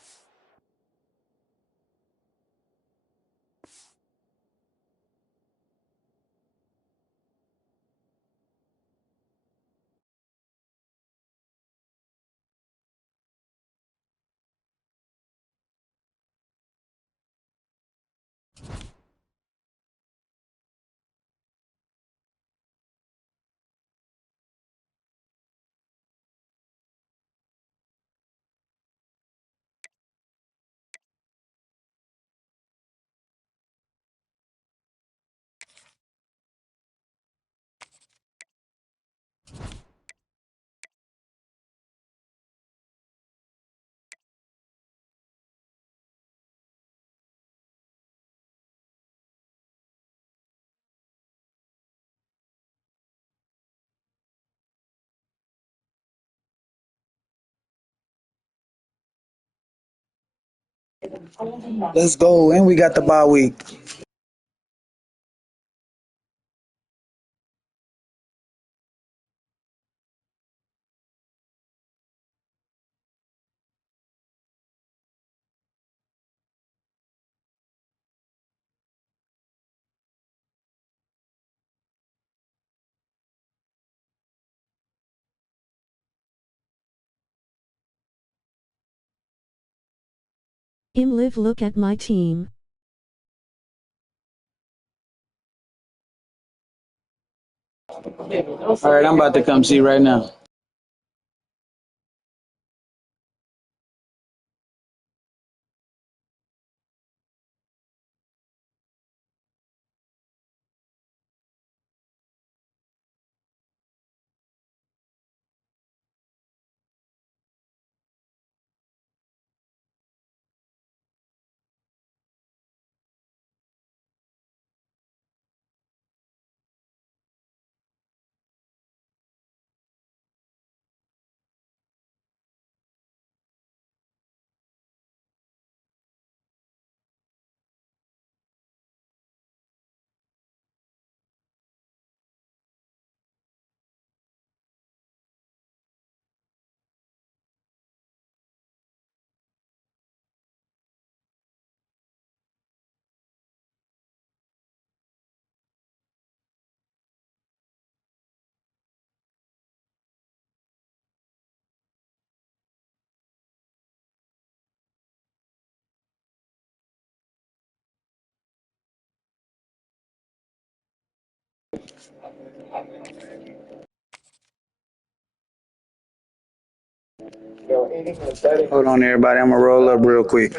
Let's go. And we got the bye week. Live look at my team. All right, I'm about to come see right now. Hold on, everybody. I'm going to roll up real quick.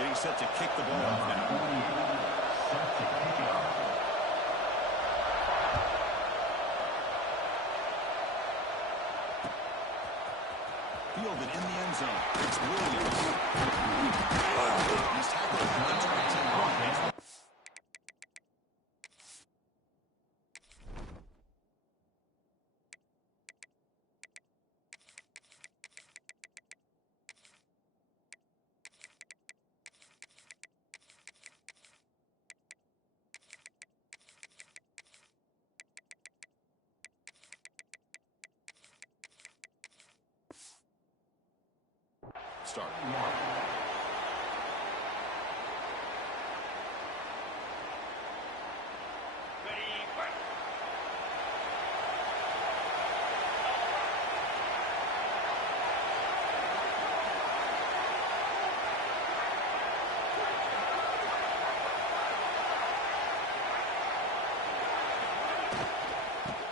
Getting set to kick the ball off now. Fielded in the end zone. It's Williams. He's tackled at the 21. Start.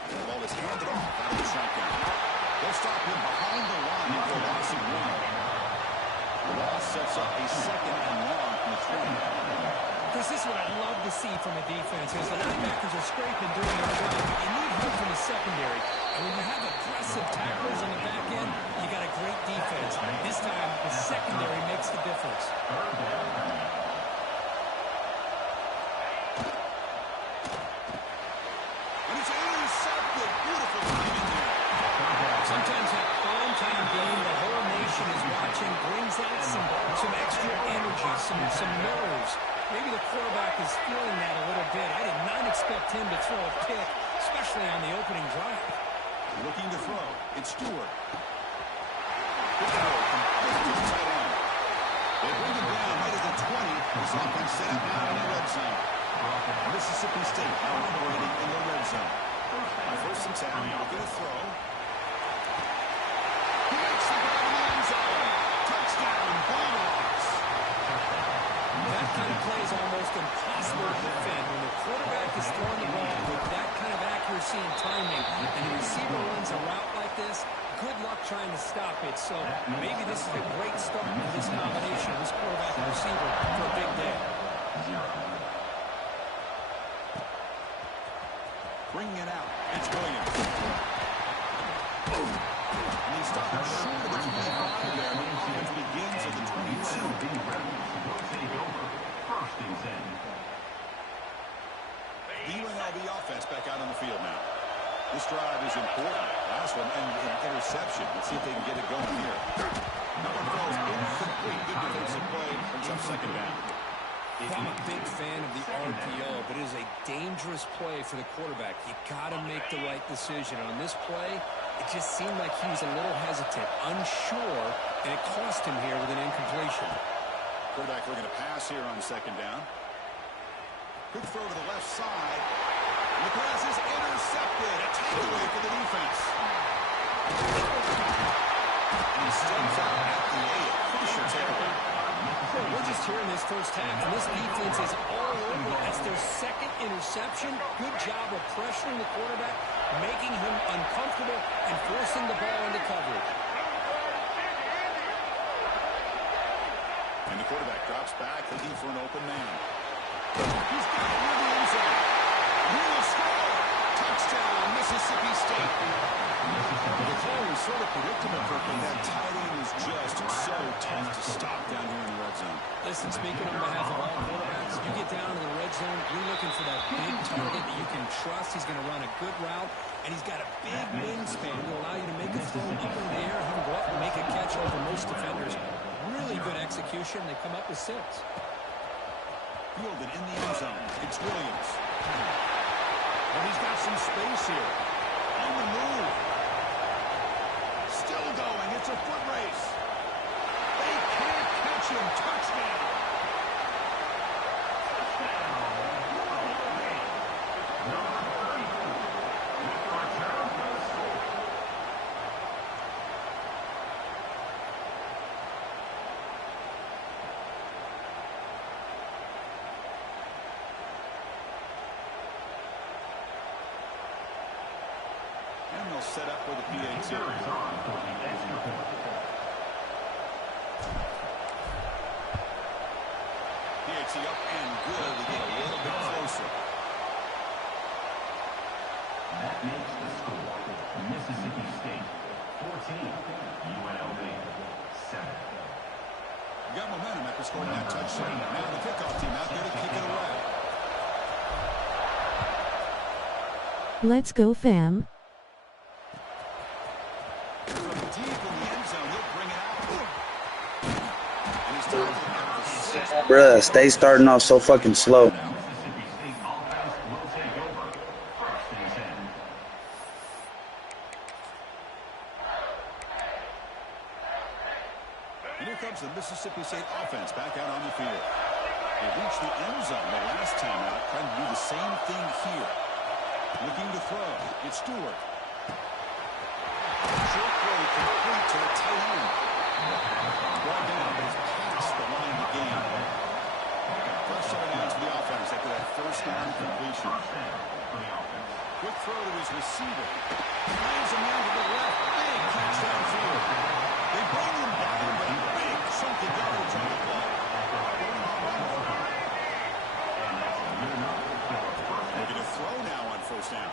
The ball is handed off out of the shotgun. They'll stop him behind the line for a loss of 1. The loss sets up a 2nd and long from the 20. This is what I love to see from a defense is the linebackers are scraping doing their job. You need help from the secondary. And when you have aggressive tacklers on the back end, you got a great defense. This time, the secondary makes the difference. And it's intercepted. Beautiful timing there. Sometimes that prime-time game, the whole nation is watching, brings out some extra energy, some nerves. Maybe the quarterback is feeling that a little bit. I did not expect him to throw a pick, especially on the opening drive. Looking to throw. It's Stewart. Good throw from 50 to tight end. They bring him down right at the 20. This offense set up now in the red zone. Mississippi State now operating in the red zone. First and 10. Looking to throw. He makes the grab in the end zone. Touchdown, Bulldogs. That kind of play is almost impossible to defend. When the quarterback is throwing the ball with that kind of accuracy and timing, and the receiver runs a route like this, good luck trying to stop it. So maybe this is a great start for this combination, this quarterback and receiver, for a big day. Bringing it out. It's Williams. And he stopped short of the 25 there. The offense begins at the 22. The UNLV offense back out on the field now. This drive is important. Last one, and an interception. Let's see if they can get it going here. That one falls incomplete. Good defensive play. Brings up 2nd down. I'm a big fan of the RPO, but it is a dangerous play for the quarterback. You got to make the right decision. On this play, it just seemed like he was a little hesitant, unsure, and it cost him here with an incompletion. Quarterback looking to pass here on 2nd down. Quick throw to the left side. And the pass is intercepted. A takeaway for the defense. And he stems out at the 8. Crucial takeaway. We're just here in this first half, and this defense is all over. That's their 2nd interception. Good job of pressuring the quarterback, making him uncomfortable, and forcing the ball into coverage. And the quarterback drops back, looking for an open man. He's got it near the end zone. He will score. Touchdown, Mississippi State. The play was sort of predictable, but that tight end is just so tough to stop down here in the red zone. Listen, speaking on behalf of all quarterbacks, you get down to the red zone, you're looking for that big target that you can trust. He's going to run a good route, and he's got a big wingspan to allow you to make a throw up in the air, have him go up and make a catch over most defenders. Really good execution. They come up with 6. Fielded in the end zone. It's Williams. And he's got some space here. On the move. Still going. It's a foot race. They can't catch him. Touchdown. And they'll set up for the PAT. gets you up and good to get a little bit closer. That makes the score Mississippi State 14, UNLV 7. You got momentum after scoring that touchdown. Now the kickoff team out there to kick it away. Let's go, fam. From deep in the end zone, he'll bring it out. And he's down to the count of 6. Bruh, stay starting off so fucking slow. Mississippi State offense will take over. First and 10. And here comes the Mississippi State offense back out on the field. They reached the end zone the last time out, trying to do the same thing here. Looking to throw. It's Stewart. Short throw complete to the tight end. Brought down, but it's past the line of the game. First set of downs for the offense after that first down completion. Quick throw to his receiver. Finds a man to the left. Big catch downfield. They bring him down, but big chunky yardage on the play. Looking to throw now on first down.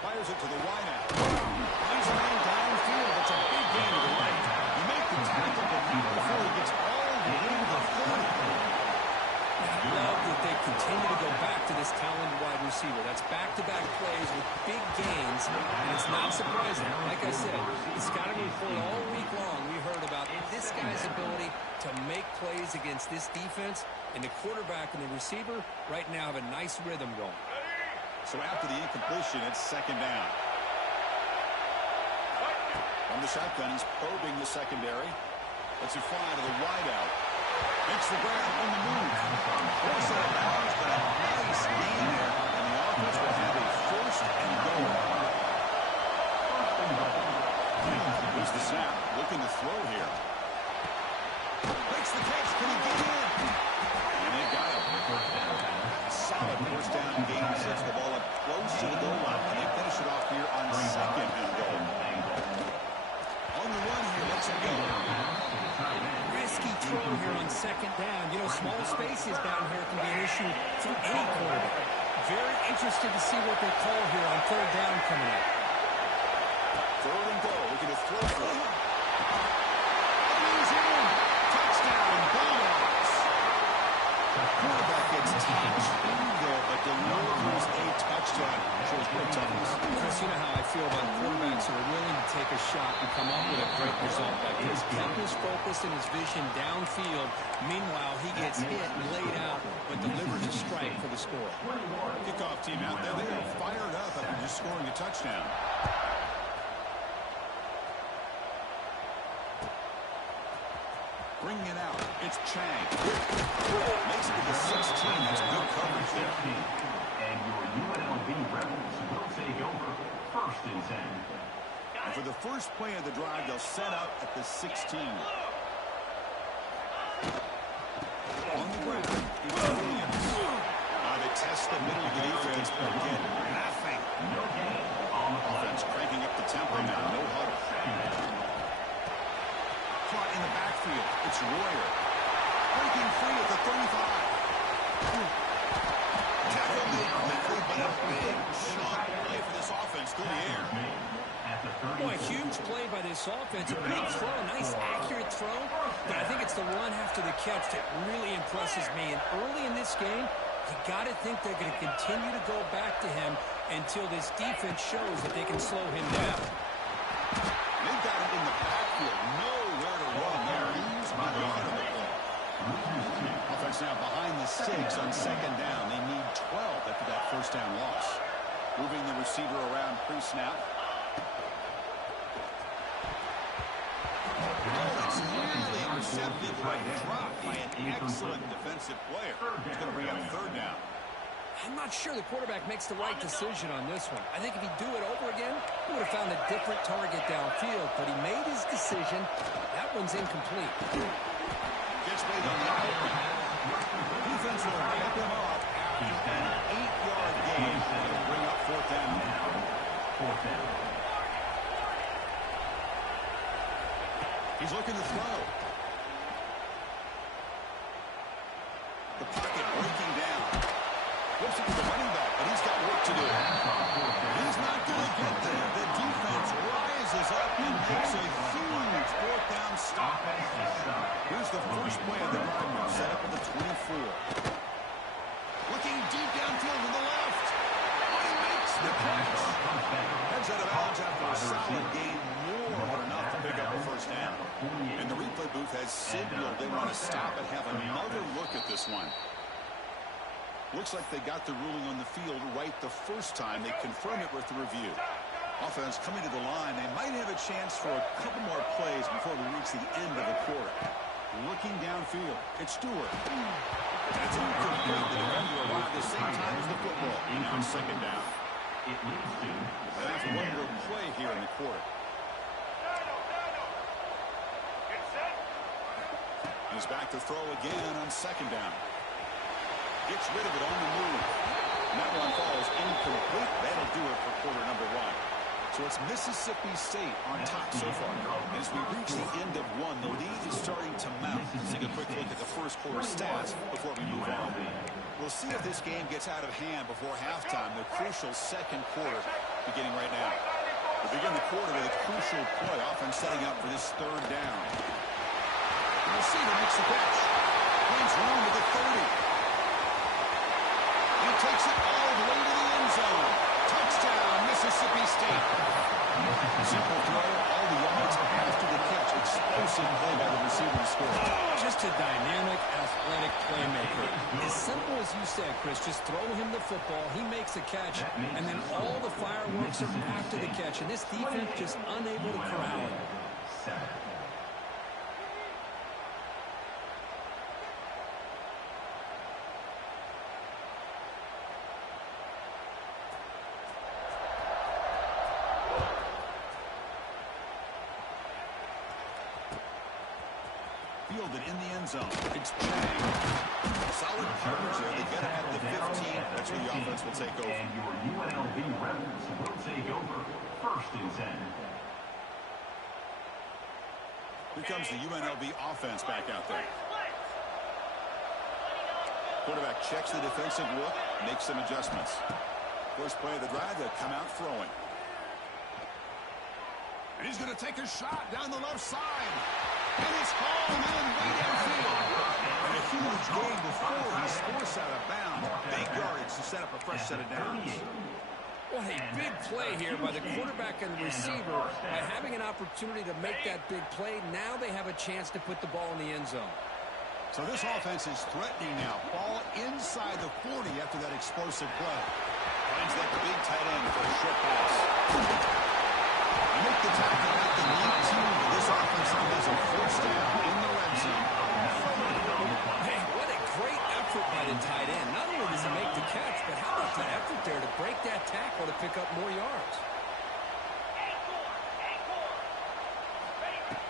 Fires it to the wideout. Finds a man downfield. That's a big gain to the right. You make the tackle, but not before he gets all the way to the 30. I love that they continue to go back to this talented wide receiver. That's back-to-back plays with big gains, and it's not surprising. Like I said, it's got to be reported all week long. We heard about this guy's ability to make plays against this defense, and the quarterback and the receiver right now have a nice rhythm going. So after the incompletion, it's second down. From the shotgun, he's probing the secondary. Lets it fly to the wideout. Makes the ground on the move. Force out of bounds, but a nice gain there. And the offense will have a first and goal. Here's the snap. Looking to throw here. Makes the catch. Can he get in? And they got him. Solid first down gain. Sets the ball up close to the goal line. And they finish it off here on second and goal. On the run here. Let's go. Risky throw here on second down. You know, small spaces down here can be an issue for any quarterback. Very interested to see what they call here on third down coming up. Third and goal. Looking to throw for it. He's in. Touchdown, Bulldogs. The quarterback gets touched there, but delivers a touchdown. Shows great toughness. Chris, you know how I feel about quarterbacks who are willing to take a shot and come up with a great result like this. Kept his focus and his vision downfield. Meanwhile, he gets hit and laid out, but delivers a strike for the score. Kickoff team out there. They are fired up after just scoring a touchdown. Bringing it out. It's Chang. Makes it to the 16. That's good coverage there. And your UNLV Rebels will take over. First and 10. And for the first play of the drive, they'll set up at the 16. On the ground. They test the middle of the defense, but again, nothing. No gain on the Offense cranking up the tempo now. No huddle. Caught in the backfield. It's Royer. Breaking free at the 35. Tackle made quickly, but a big shot play for this offense through the air. Boy, huge play by this offense. A big throw, nice accurate throw. But I think it's the run after the catch that really impresses me. And early in this game, you got to think they're going to continue to go back to him until this defense shows that they can slow him down. They got him in the backfield. Nowhere to run there. He's by the arm of the play. Offense now behind the sticks on second down. They need 12 after that first down loss. Moving the receiver around pre-snap. It's nearly intercepted, but dropped by an excellent defensive player. It's going to bring up third down. I'm not sure the quarterback makes the right decision on this one. I think if he'd do it over again, he would have found a different target downfield, but he made his decision. That one's incomplete. Gets made on the outlet. Defense will wrap him up after an 8-yard gain. They'll bring up fourth down. He's looking to throw. Throws it to the running back, but he's got work to do. He's not going to get there. The defense rises up and makes a huge fourth down stop. Here's the first play of the drive, set up at the 24. Looking deep downfield to the left. But he makes the catch. Heads out of bounds after a solid gain, more than enough to pick up the first down. And the replay booth has signaled they want to stop and have another look at this one. Looks like they got the ruling on the field right the first time. They confirm it with the review. Offense coming to the line. They might have a chance for a couple more plays before we reach the end of the quarter. Looking downfield. It's Stewart. And it's incomplete. The defender arrived at the same time as the football. Now second down. It leads to That's one more play here in the quarter. He's back to throw again on second down. Gets rid of it on the move. And that one falls incomplete. That'll do it for quarter number one. So it's Mississippi State on top so far. As we reach the end of one, the lead is starting to mount. Let's take a quick look at the first quarter stats before we move on. We'll see if this game gets out of hand before halftime, the crucial second quarter beginning right now. We begin the quarter with a crucial play, often setting up for this third down. The receiver makes the catch. Finds room with the 30. He takes it all the way to the end zone. Touchdown, Mississippi State. Simple throw, all the yards after the catch. Explosive play by the receiver to score. Just a dynamic, athletic playmaker. As simple as you said, Chris, just throw him the football, he makes a catch, and then all the fireworks are after the catch. And this defense just unable to corral it. Fielded in the end zone. It's Chang. Solid coverage there. They get it at the 15. That's where the offense will take over. And your UNLV Rebels will take over. First and 10. Here comes the UNLV offense back out there. Quarterback checks the defensive look, makes some adjustments. First play of the drive, they'll come out throwing. And he's going to take a shot down the left side. And it's hauled in way downfield. And a huge gain before he scores out of bounds. Big yardage to set up a fresh set of downs. What a big play here by the quarterback and receiver. By having an opportunity to make that big play, now they have a chance to put the ball in the end zone. So this offense is threatening now. Ball inside the 40 after that explosive play. Finds that big tight end for a short pass. Make the tackle at the 19, but this offense now has a first down in the red zone. Hey, what a great effort by the tight end. Not only does he make the catch, but how about the effort there to break that tackle to pick up more yards?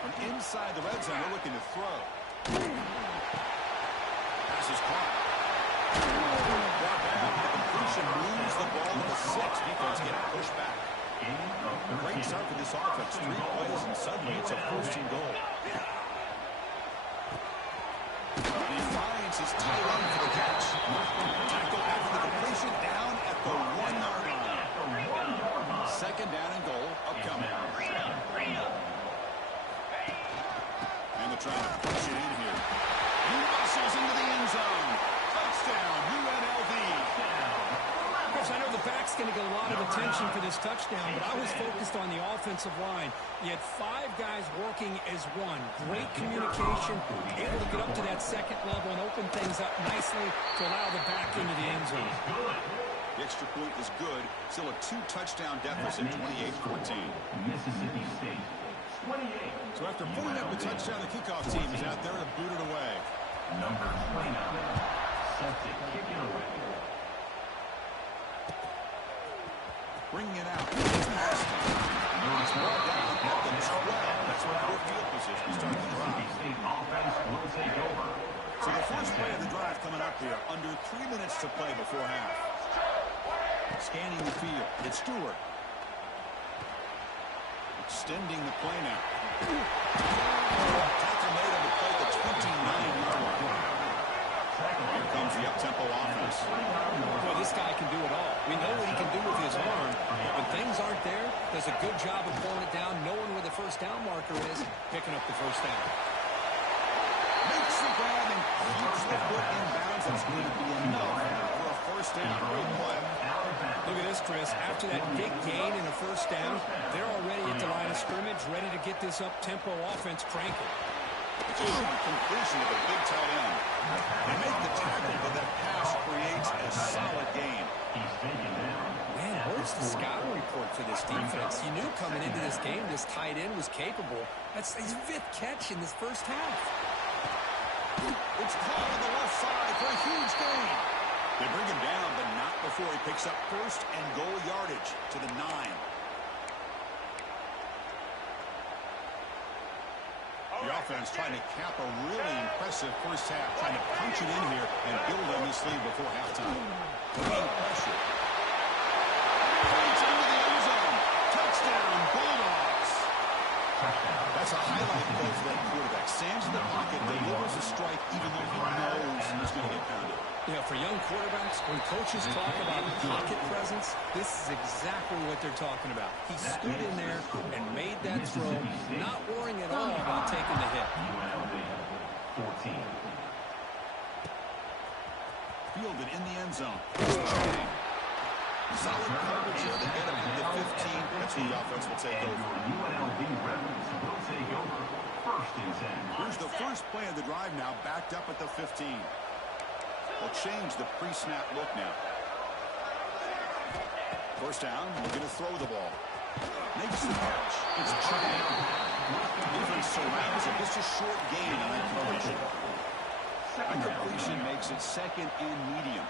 From inside the red zone, they're looking to throw. Pass is caught. Brought down. The completion moves the ball to the 6. Defense getting pushed back. Great start for this offense. 3 plays, and suddenly it's a first and goal. He finds his tight end for the catch. Tackle after the completion down at the 1-yard line. Second down and goal upcoming. And they're trying to push it in here. He muscles into the end zone. Touchdown, UNLV. I know the back's going to get a lot of attention for this touchdown, but I was focused on the offensive line. You had 5 guys working as one. Great communication, able to get up to that second level and open things up nicely to allow the back into the end zone. The extra point is good. Still a 2-touchdown deficit, 28-14. Mississippi State, 28. So after putting up a touchdown, the kickoff team is out there to boot it away. Number 29, set to kick it away. Bringing it out. It's past him. It's brought down at the 12. That's where their field position is starting to drop. State offense will take over. So the first play of the drive coming up here. Under 3 minutes to play before half. Scanning the field. It's Stewart. Extending the play now. Tackle made on the play at the 29-yard line. Here comes the up-tempo offense. Boy, this guy does a good job of pulling it down, knowing where the first down marker is, picking up the first down. Makes the grab and keeps the foot in bounds. That's going to be enough for a first down. Great play. Look at this, Chris. After that big gain and a first down, they're already at the line of scrimmage, ready to get this up-tempo offense cranking. It's a short completion of a big tight end. They make the tackle, but that pass creates a solid gain. Man, where's the scouting report for this defense? You knew coming into this game this tight end was capable. That's his 5th catch in this first half. It's caught on the left side for a huge gain. They bring him down, but not before he picks up first and goal yardage to the 9. The offense trying to cap a really impressive first half, trying to punch it in here and build on this lead before halftime. Putting pressure. Points into the end zone. Touchdown, Bulldogs. That's a highlight play for that quarterback. Stands in the pocket, delivers a strike even though he knows he's going to get pounded. Yeah, for young quarterbacks, when coaches talk about pocket presence, this is exactly what they're talking about. He stood in there and made that throw, not worrying at all about taking the hit. Fielded in the end zone. Solid coverage here. They get him into the 15. That's who the offense will take over. Here's the first play of the drive now, backed up at the 15. They'll change the pre-snap look now. First down, looking to throw the ball. Makes the catch. It's Chang. Defense surrounds him. Just a short gain on that completion. Completion makes it second and medium.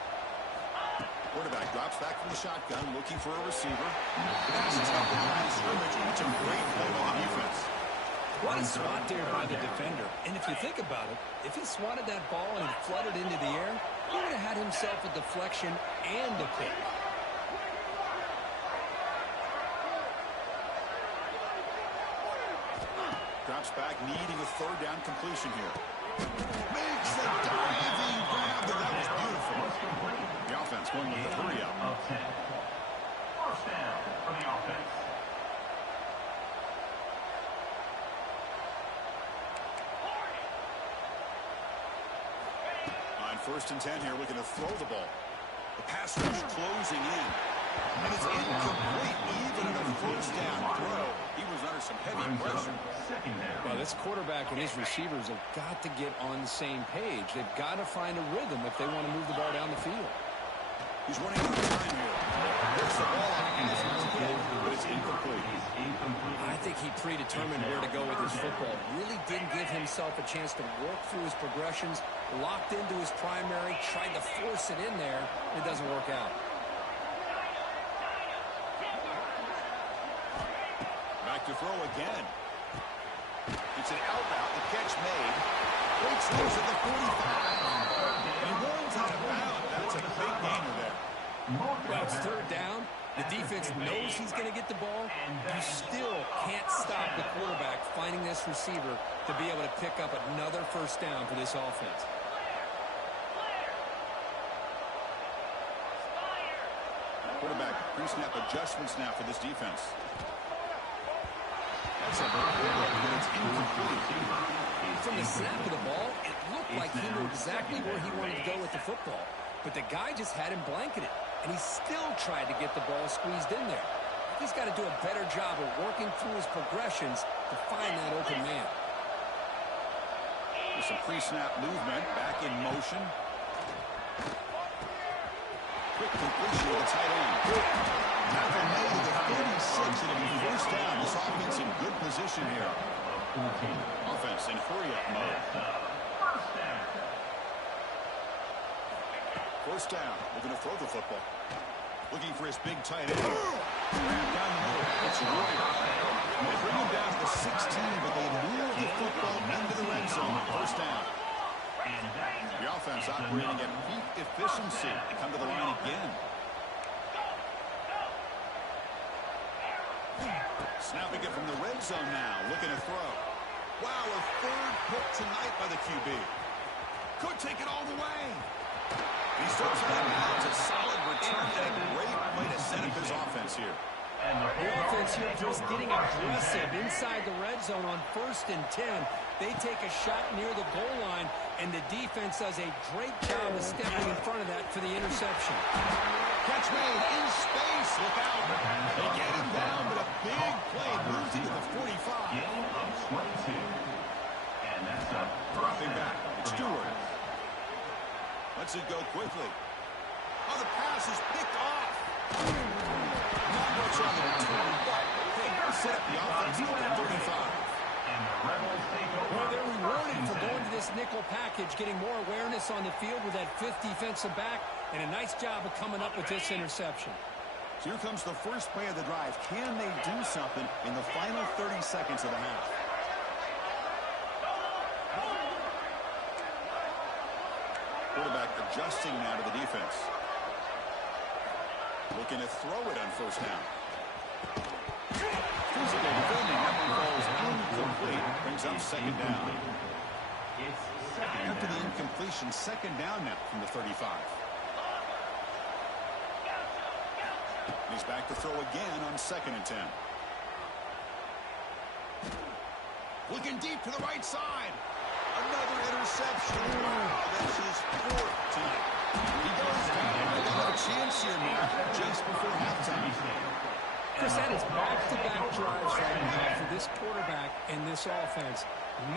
Quarterback drops back from the shotgun, looking for a receiver. Pass is up the line of scrimmage. It's a great play by the defense. What a spot there by the defender. And if you think about it, if he swatted that ball and it flooded into the air, he would have had himself a deflection and a pick. Drops back, needing a third down completion here. Makes the diving grab, and that was beautiful. The offense going with the hurry-up. First down for the offense. First and 10 here, looking to throw the ball. The pass rush closing in. And it's incomplete, even in a first down throw. He was under some heavy pressure. Well, this quarterback and his receivers have got to get on the same page. They've got to find a rhythm if they want to move the ball down the field. He's running out of time here. Gets the ball out of his head, but it's incomplete. I think he predetermined where to go with his football. Really didn't give himself a chance to work through his progressions. Locked into his primary, tried to force it in there. It doesn't work out. Back to throw again. It's an out route. The catch made. Breaks loose at the 45. And he rolls out of bounds. That's a big gainer there. Well, it's third down. The defense knows he's going to get the ball. You still can't stop the quarterback finding this receiver to be able to pick up another first down for this offense. Quarterback pre-snap adjustments now for this defense. That's a and it's incomplete. From the snap of the ball, it looked like he knew exactly where he wanted to go with the football. But the guy just had him blanketed, and he still tried to get the ball squeezed in there. He's got to do a better job of working through his progressions to find that open man. With some pre-snap movement, back in motion. Quick completion of the tight end. Tackle made to the 36, and it'll be first down. This offense in good position here. Offense in hurry-up mode. First down. They're going to throw the football. Looking for his big tight end. Grab down the middle. It's Royer. And they bring him down to the 16, but they move the football into the red zone. First down. The offense operating at peak efficiency. They come to the line again. Snapping it from the red zone now. Looking to throw. Wow, a third pick tonight by the QB. Could take it all the way. He starts out of bounds. A solid return and a great way to set up his offense here. The offense here just getting aggressive inside the red zone on 1st and 10. They take a shot near the goal line, and the defense does a great job of stepping in front of that for the interception. Catch made in space. Look out. They get him down, but a big play moves into the 45. Gain of 22. And that's a Dropping back. It's Stewart. Lets it go quickly. Oh, the pass is picked off. Not much on the return, but hey, set up the offense at the 35. And the Rebels take over. Well, they're rewarded for going to this nickel package, getting more awareness on the field with that 5th defensive back, and a nice job of coming up with this interception. So here comes the first play of the drive. Can they do something in the final 30 seconds of the half? Quarterback adjusting now to the defense. Looking to throw it on 1st down. Physical defending. That one falls incomplete. Brings up 2nd down. After the incompletion, 2nd down now from the 35. He's back to throw again on 2nd and 10. Looking deep to the right side. Another interception. Wow, that's his 4th tonight. He goes down. They got a chance here now just before halftime. Chris, that is back-to-back drives right now for this quarterback and this offense.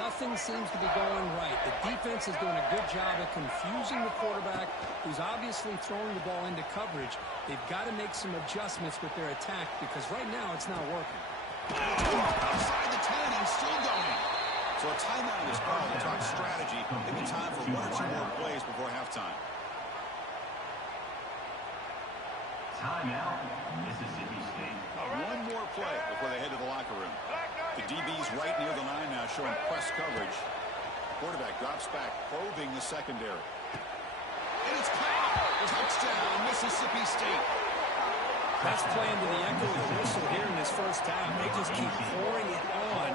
Nothing seems to be going right. The defense is doing a good job of confusing the quarterback, who's obviously throwing the ball into coverage. They've got to make some adjustments with their attack because right now it's not working. Outside the 10 and still going. So a timeout is called to talk strategy. Maybe time for 1 or 2 more plays before halftime. Timeout, Mississippi State. One more play before they head to the locker room. The DB's right near the line now showing press coverage. Quarterback drops back, probing the secondary. And it's caught! Touchdown, Mississippi State. That's playing to the echo of the whistle here in this 1st half. They just keep pouring it on.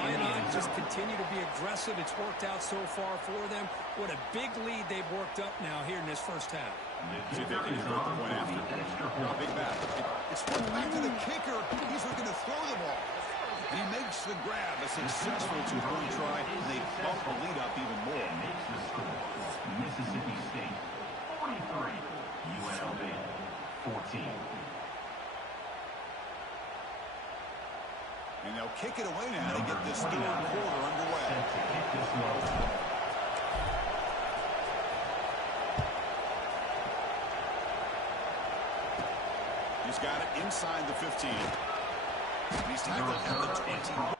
Why not just continue to be aggressive? It's worked out so far for them. What a big lead they've worked up now here in this 1st half. See if they can convert the point after. Big back. It's flipped back to the kicker. He's looking to throw the ball. And he makes the grab. A successful 2-point try, and they bump the lead up even more. And makes the score. Mississippi State 43, UNLV 14. And they'll kick it away now to get this 3rd quarter underway. Set to kick this one. He's got it inside the 15. He's tackled at the 20.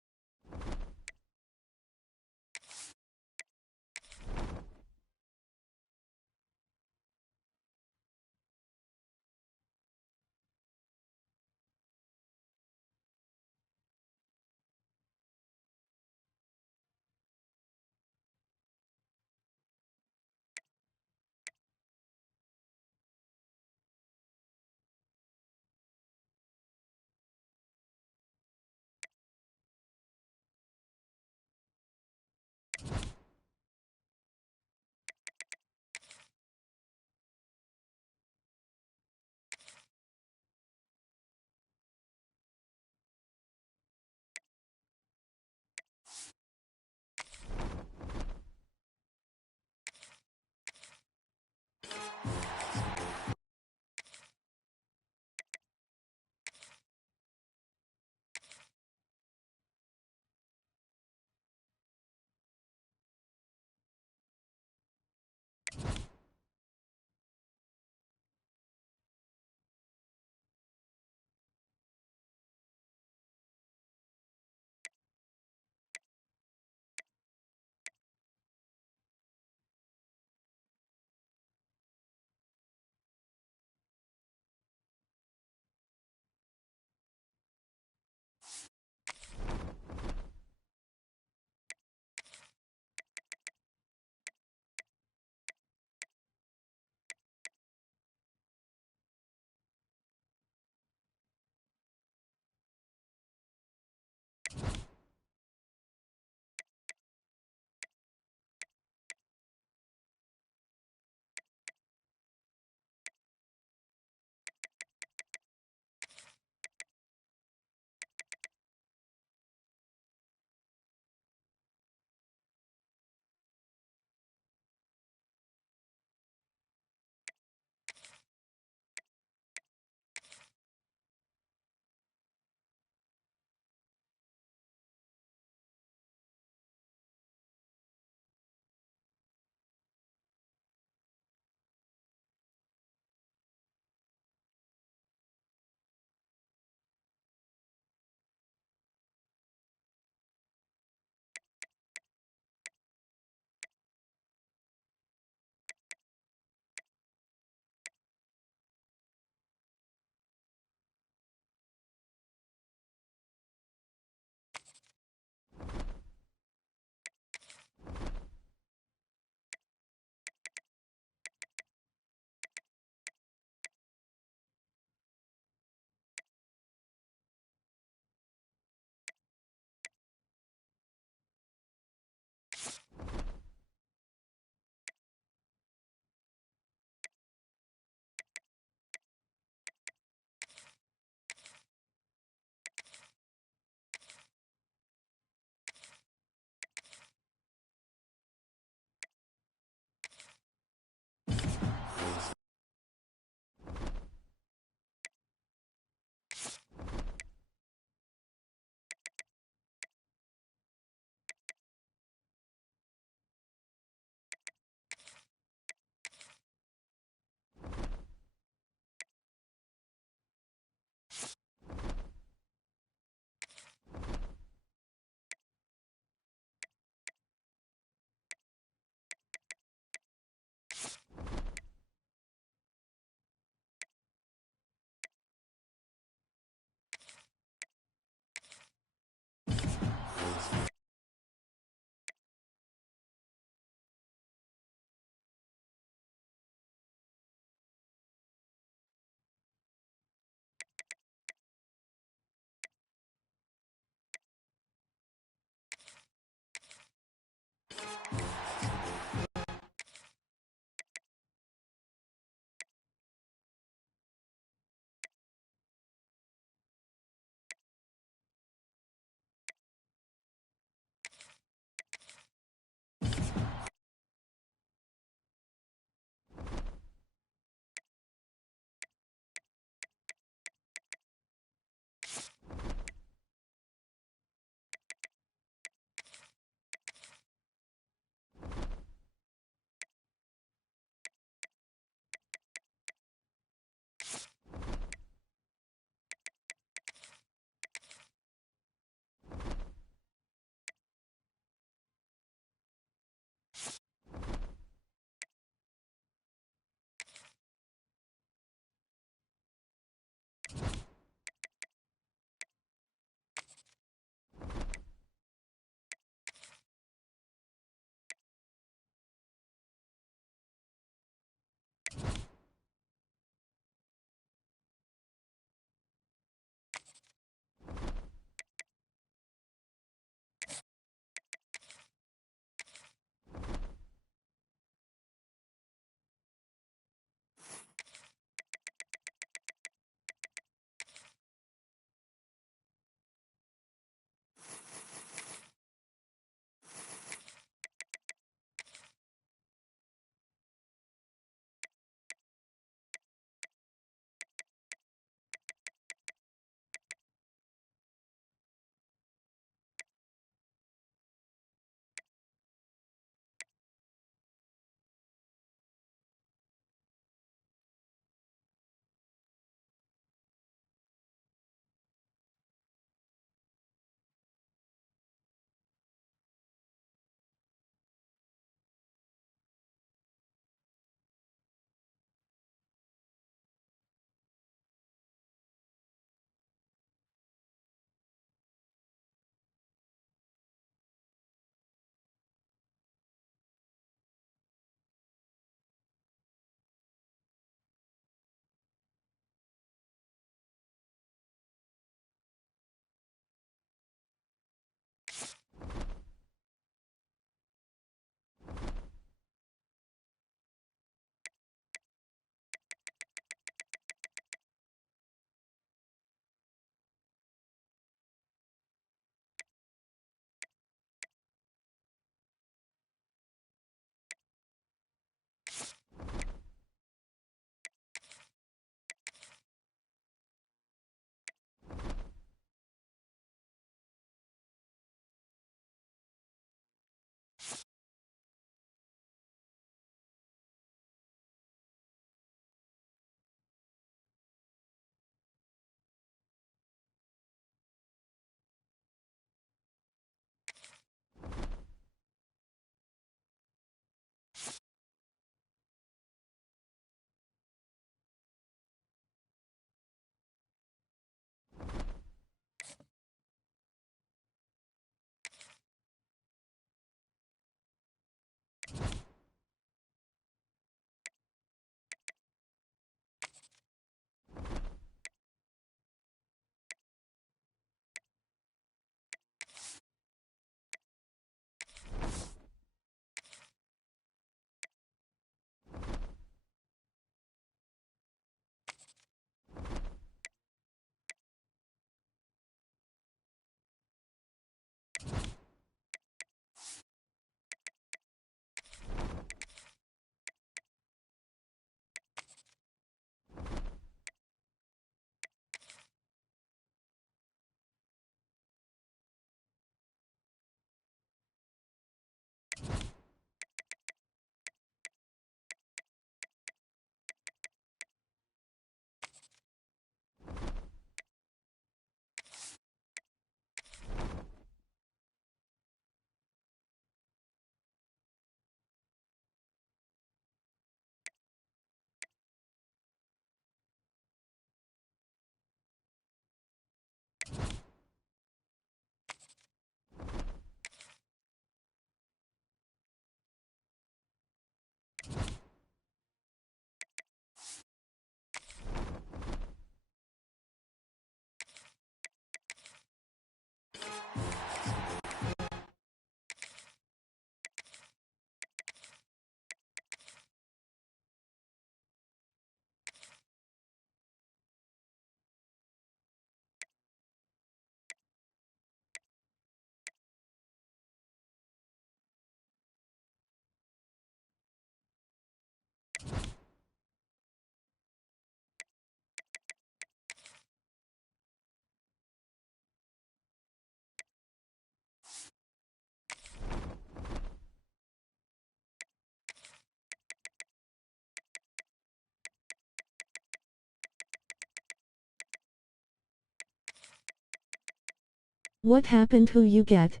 What happened? Who you get?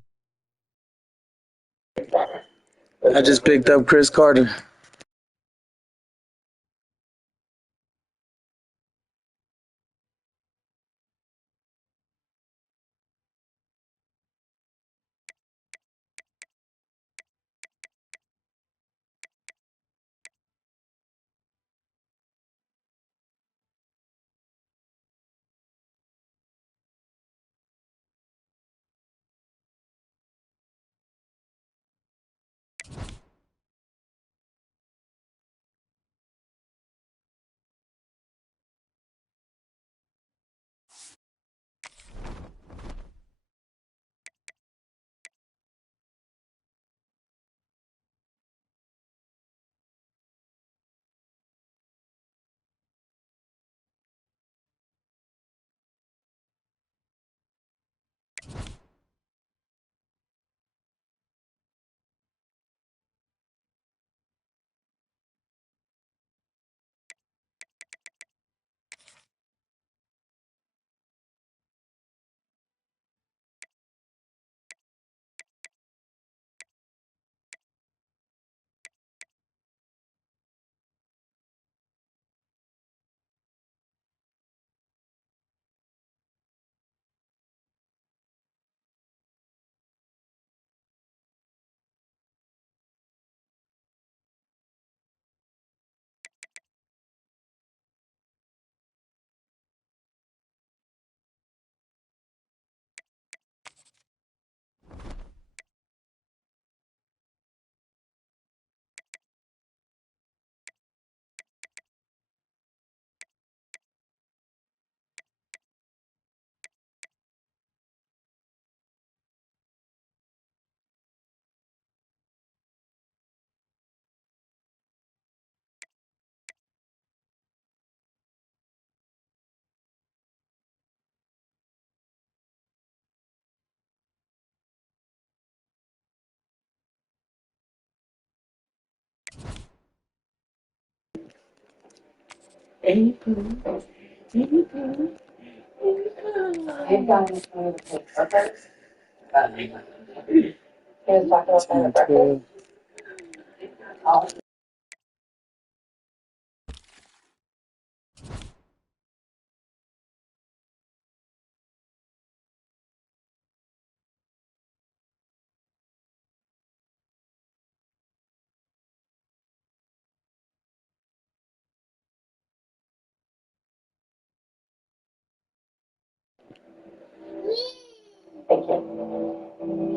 I just picked up Chris Carter.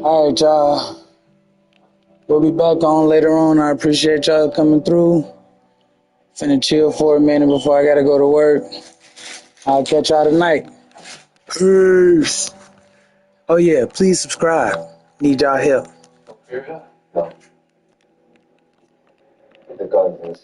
All right, y'all. We'll be back on later on. I appreciate y'all coming through. Finna chill for a minute before I gotta go to work. I'll catch y'all tonight. Peace. Oh yeah, please subscribe. Need y'all help. The gun's gonna say